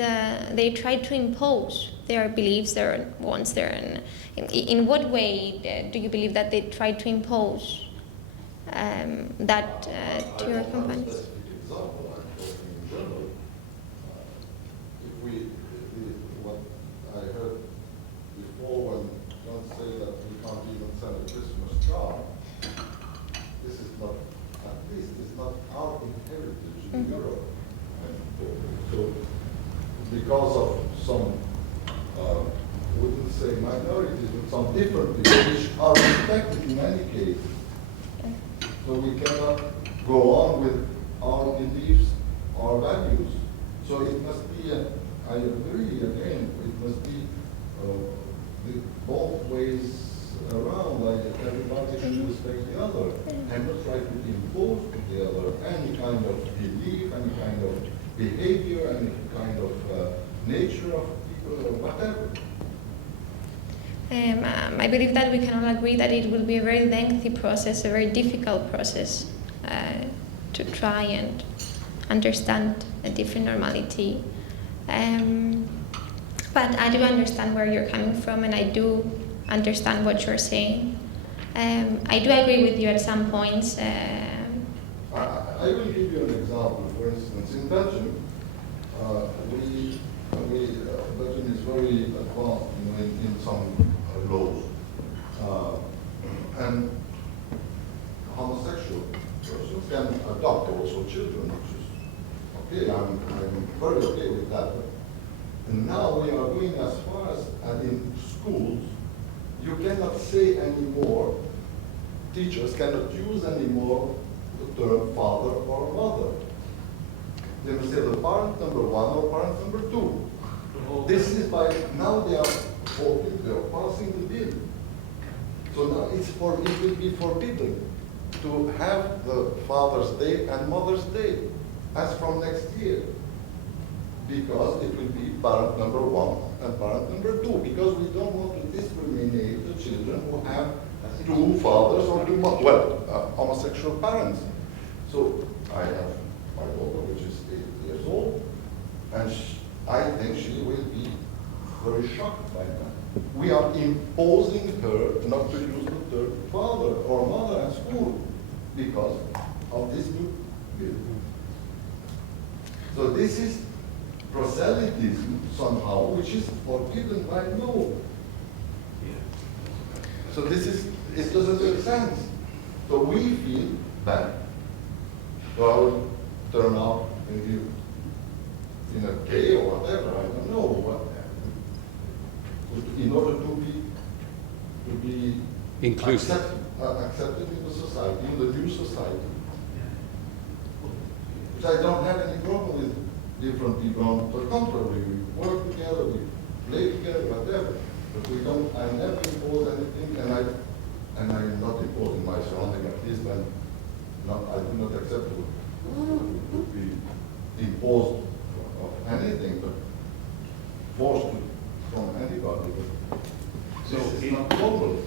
they try to impose their beliefs, their wants, in what way do you believe that they try to impose that to your companies? Example, I'm talking in general. What I heard before when John said that we can't even send a Christmas card, this is not, at least it's not our heritage in Europe. And so because of some, wouldn't say minorities, but some different people which are respected in any case. So we cannot go on with our beliefs, our values. So it must be, I agree again, it must be both ways around, like everybody should respect the other and not try to impose to the other any kind of belief, any kind of behavior, any kind of nature of people or whatever. I believe that we can all agree that it will be a very lengthy process, a very difficult process to try and understand a different normality But I do understand where you're coming from, and I do understand what you're saying. I do agree with you at some points. I will give you an example. For instance, in Belgium, Belgium is very advanced in some laws. And homosexual persons can adopt also children, which is okay. I'm very okay with that. And now we are going as far as in schools, you cannot say anymore, teachers cannot use anymore the term father or mother. They will say the parent number 1 or parent number 2. This is by, now they are voting, they are passing the bill. So now it will be forbidden to have the Father's Day and Mother's Day as from next year. Because it will be parent number 1 and parent number 2. Because we don't want to discriminate the children who have 2 fathers or 2 homosexual parents. So I have my daughter, which is 8 years old, and I think she will be very shocked by that. We are imposing her not to use the term father or mother at school because of this new bill. So this is proselytism somehow, which is forbidden by law. So this is, it doesn't make sense. So we feel bad. So I would turn out maybe in a gay or whatever, I don't know, but in order to be inclusive, accepted in the society, in the new society. Which I don't have any problem with different people. On the contrary, we work together, we play together, whatever. But we don't. I never impose anything, and I'm not imposing my surrounding. At least I do not accept to be imposed of anything, but forced from anybody. So it's not normal.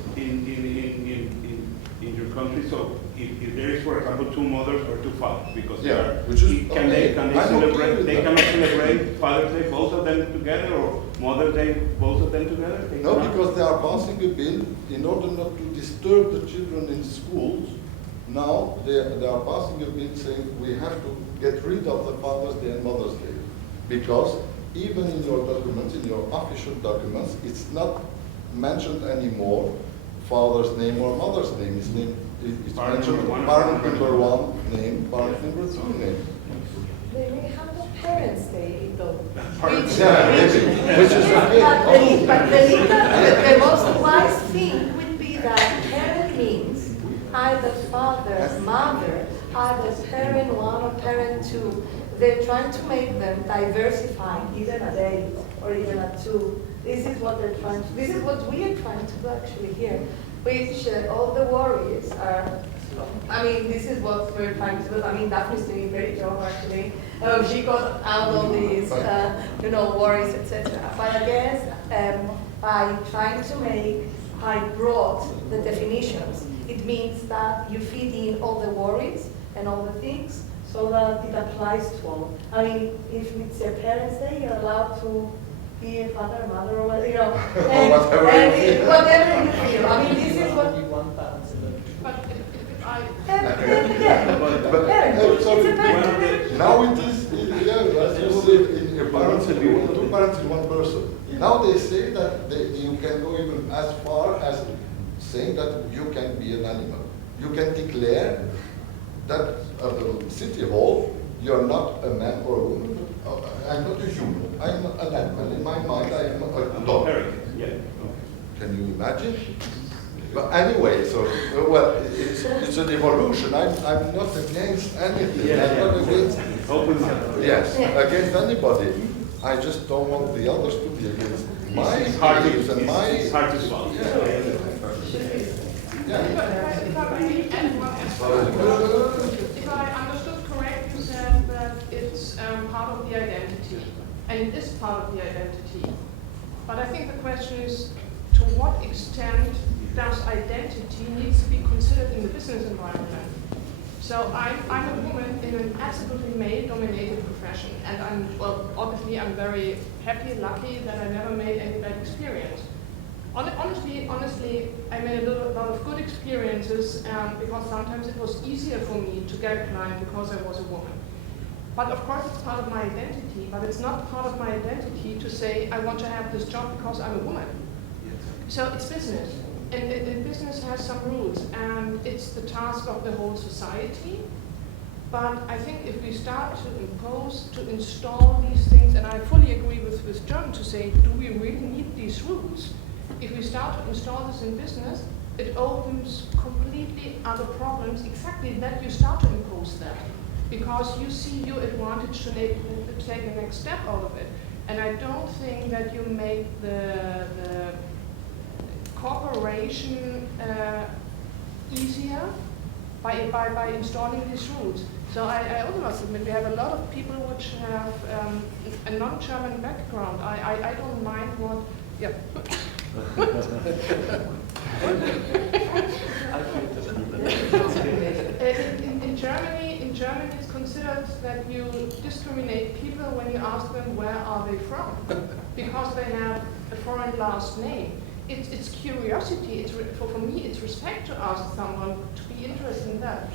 In your country, so if there is, for example, 2 mothers or 2 fathers, because which is can they celebrate? They cannot celebrate Father's Day both of them together, or Mother's Day both of them together. No, because they are passing a bill in order not to disturb the children in schools. Now they are passing a bill saying we have to get rid of the Father's Day and Mother's Day, because even in your documents, in your official documents, it's not mentioned anymore father's name or mother's name. It's mentioned parent number 1 name, parent number 2 name. They may have the Parents' Day, though. Which is okay. But the most wise thing would be that parent means either father, mother, either parent 1 or parent 2. They're trying to make them diversify, even a day or even a 2. This is what they're trying to, this is what we are trying to do actually here, which all the worries are, I mean, this is what we're trying to do. I mean, Daphne's doing a great job actually. She got out all these, worries, etc. But I guess by trying to make quite broad the definitions, it means that you feed in all the worries and all the things so that it applies to all. I mean, if it's a Parents' Day, you're allowed to be a father, mother, or whatever, and whatever you feel. I mean, this is what you want balance in it. Now it is, as you said, in parents, 2 parents in 1 person. Now they say that you can go even as far as saying that you can be an animal. You can declare that at the city hall, you're not a man or a woman, but I'm not a human. I'm an animal. In my mind, I am a dog. Can you imagine? But anyway, so, it's an evolution. I'm not against anything. I'm not against, against anybody. I just don't want the others to be against my beliefs and my... It's hard to swallow. If I understood correct, you said that it's part of the identity, and it is part of the identity. But I think the question is, to what extent does identity needs to be considered in the business environment? So I'm a woman in an absolutely male-dominated profession, and obviously I'm very happy, lucky that I never made any bad experience. Honestly, I made a lot of good experiences because sometimes it was easier for me to get a client because I was a woman. But of course it's part of my identity, but it's not part of my identity to say I want to have this job because I'm a woman. So it's business, and business has some rules, and it's the task of the whole society. But I think if we start to impose, to install these things, and I fully agree with John to say, do we really need these rules? If we start to install this in business, it opens completely other problems, exactly that you start to impose that. Because you see your advantage to take a next step out of it. And I don't think that you make the cooperation easier by installing these rules. So I also must admit, we have a lot of people which have a non-German background. I don't mind what, yeah. In Germany it's considered that you discriminate people when you ask them where are they from, because they have a foreign last name. It's curiosity, for me it's respect to ask someone to be interested in that.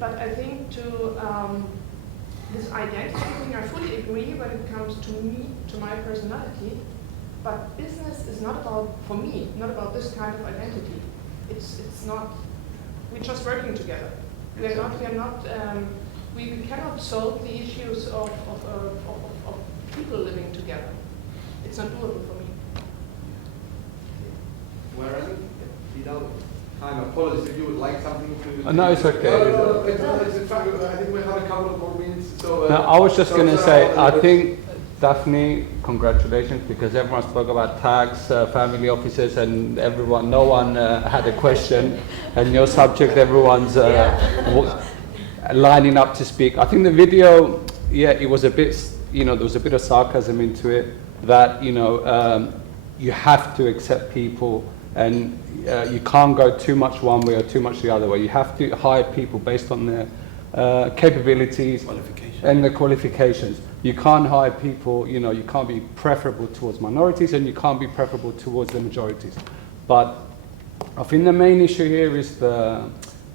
But I think this identity thing, I fully agree when it comes to me, to my personality. But business is not about, for me, not about this kind of identity. It's not. We're just working together. We cannot solve the issues of people living together. It's not doable for me. Where are you? I'm apologies if you would like something to. No, it's okay. No, it's fine. I think we have a couple of more minutes. So, No, I was just going to say, I think, Daphne, congratulations, because everyone spoke about tax, family offices, and everyone, no one had a question. And your subject, everyone's lining up to speak. I think the video, yeah, it was a bit, there was a bit of sarcasm into it, that, you have to accept people, and you can't go too much one way or too much the other way. You have to hire people based on their capabilities and their qualifications. You can't hire people, you can't be preferable towards minorities, and you can't be preferable towards the majorities. But I think the main issue here is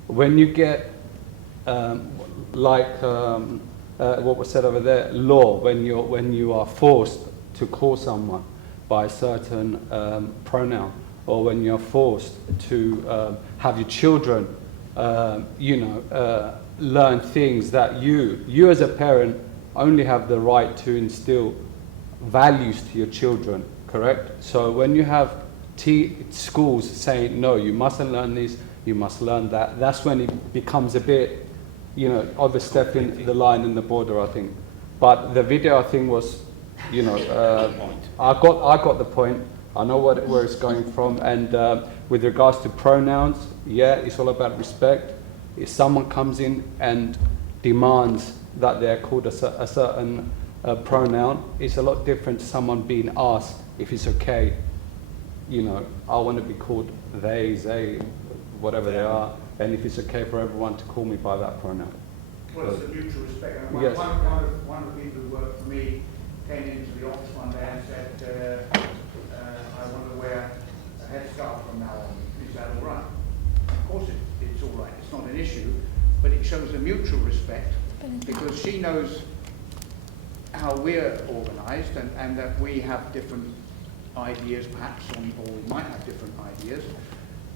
when you get, what was said over there, law, when you are forced to call someone by a certain pronoun, or when you're forced to have your children, learn things that you as a parent only have the right to instill values to your children, correct? So when you have schools saying, no, you mustn't learn this, you must learn that, that's when it becomes a bit, overstepping the line and the border, I think. But the video, I think, was, I got the point. I know where it's going from. And with regards to pronouns, yeah, it's all about respect. If someone comes in and demands that they're called a certain pronoun, it's a lot different to someone being asked if it's okay. I want to be called they, whatever they are, and if it's okay for everyone to call me by that pronoun. Well, it's a mutual respect. And Yes. one of the people who worked for me came into the office one day and said, I want to wear a headscarf from now on. Is that all right? Of course it's all right. It's not an issue, but it shows a mutual respect, because she knows how we're organised, and that we have different ideas perhaps, or we might have different ideas.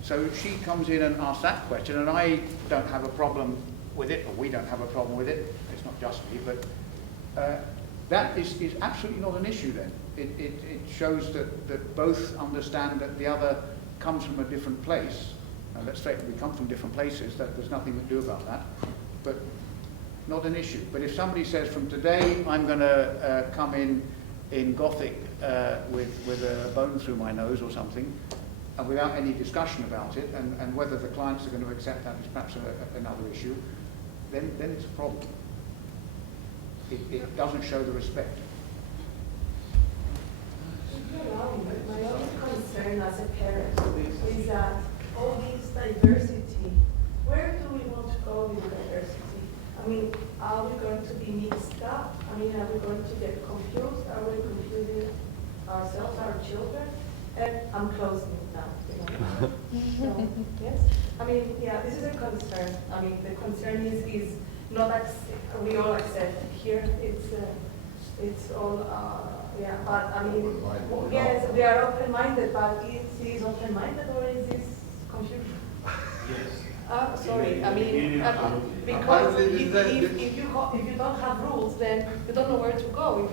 So she comes in and asks that question, and I don't have a problem with it, or we don't have a problem with it. It's not just me, but that is absolutely not an issue then. It shows that both understand that the other comes from a different place. Now let's say we come from different places, that there's nothing to do about that, but not an issue. But if somebody says, from today I'm going to come in Gothic with a bone through my nose or something, and without any discussion about it, and whether the clients are going to accept that is perhaps another issue, then it's a problem. It doesn't show the respect. My only concern as a parent is that all this diversity, where do we want to go with diversity? I mean, are we going to be mixed up? I mean, are we going to get confused? Are we confusing ourselves, our children? And I'm closing it now. So, yes. I mean, yeah, this is a concern. I mean, the concern is not we all accept here. It's all yeah. But I mean, yes, we are open-minded. But is this open-minded or is this confusion? Yes. Sorry. I mean, because if you don't have rules, then you don't know where to go.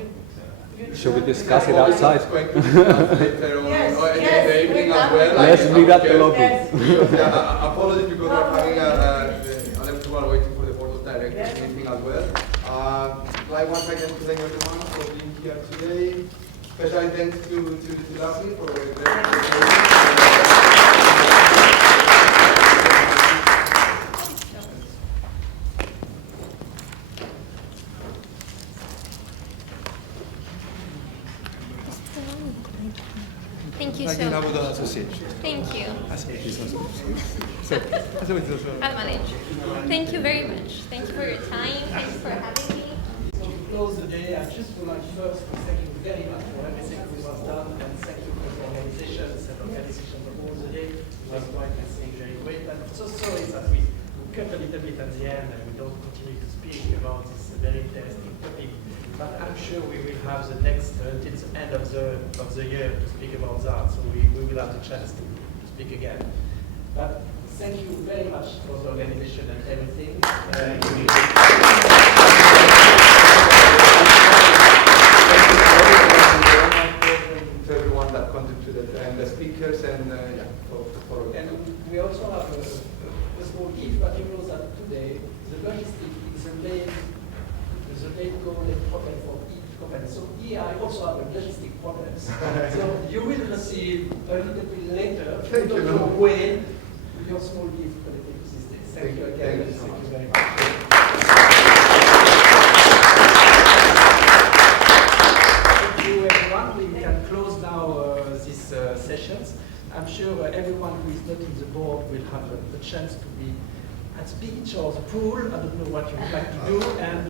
Should we discuss it outside? Yes, in the evening as well. Let's meet at the lobby. Apologies because we're having everyone waiting for the board of directors meeting as well. Like once again to thank everyone for being here today. Special thanks to Leslie for a great Thank you so much. Thank you. I'll manage. Thank you very much. Thank you for your time. Thanks for having me. To close the day, I just would like first to thank you very much for everything that was done, and thank you for the organizations and organization of all the day. It was quite, I think, very great. But so sorry that we cut a little bit at the end and we don't continue to speak about this very interesting topic. But I'm sure we will have the next until the end of the year to speak about that. So we will have the chance to speak again. But thank you very much for the organization and everything. Thank you to everyone that contributed and the speakers and for And we also have a small gift, but you know that today the logistics is the main goal and problem for each company. So here I also have a logistic problems. So you will receive a little bit later, Thank you. when, your small gift related to this day. Thank you again. Thank you very much. Thank you everyone. We can close now these sessions. I'm sure everyone who is not in the board will have the chance to be at the beach or the pool. I don't know what you would like to do. And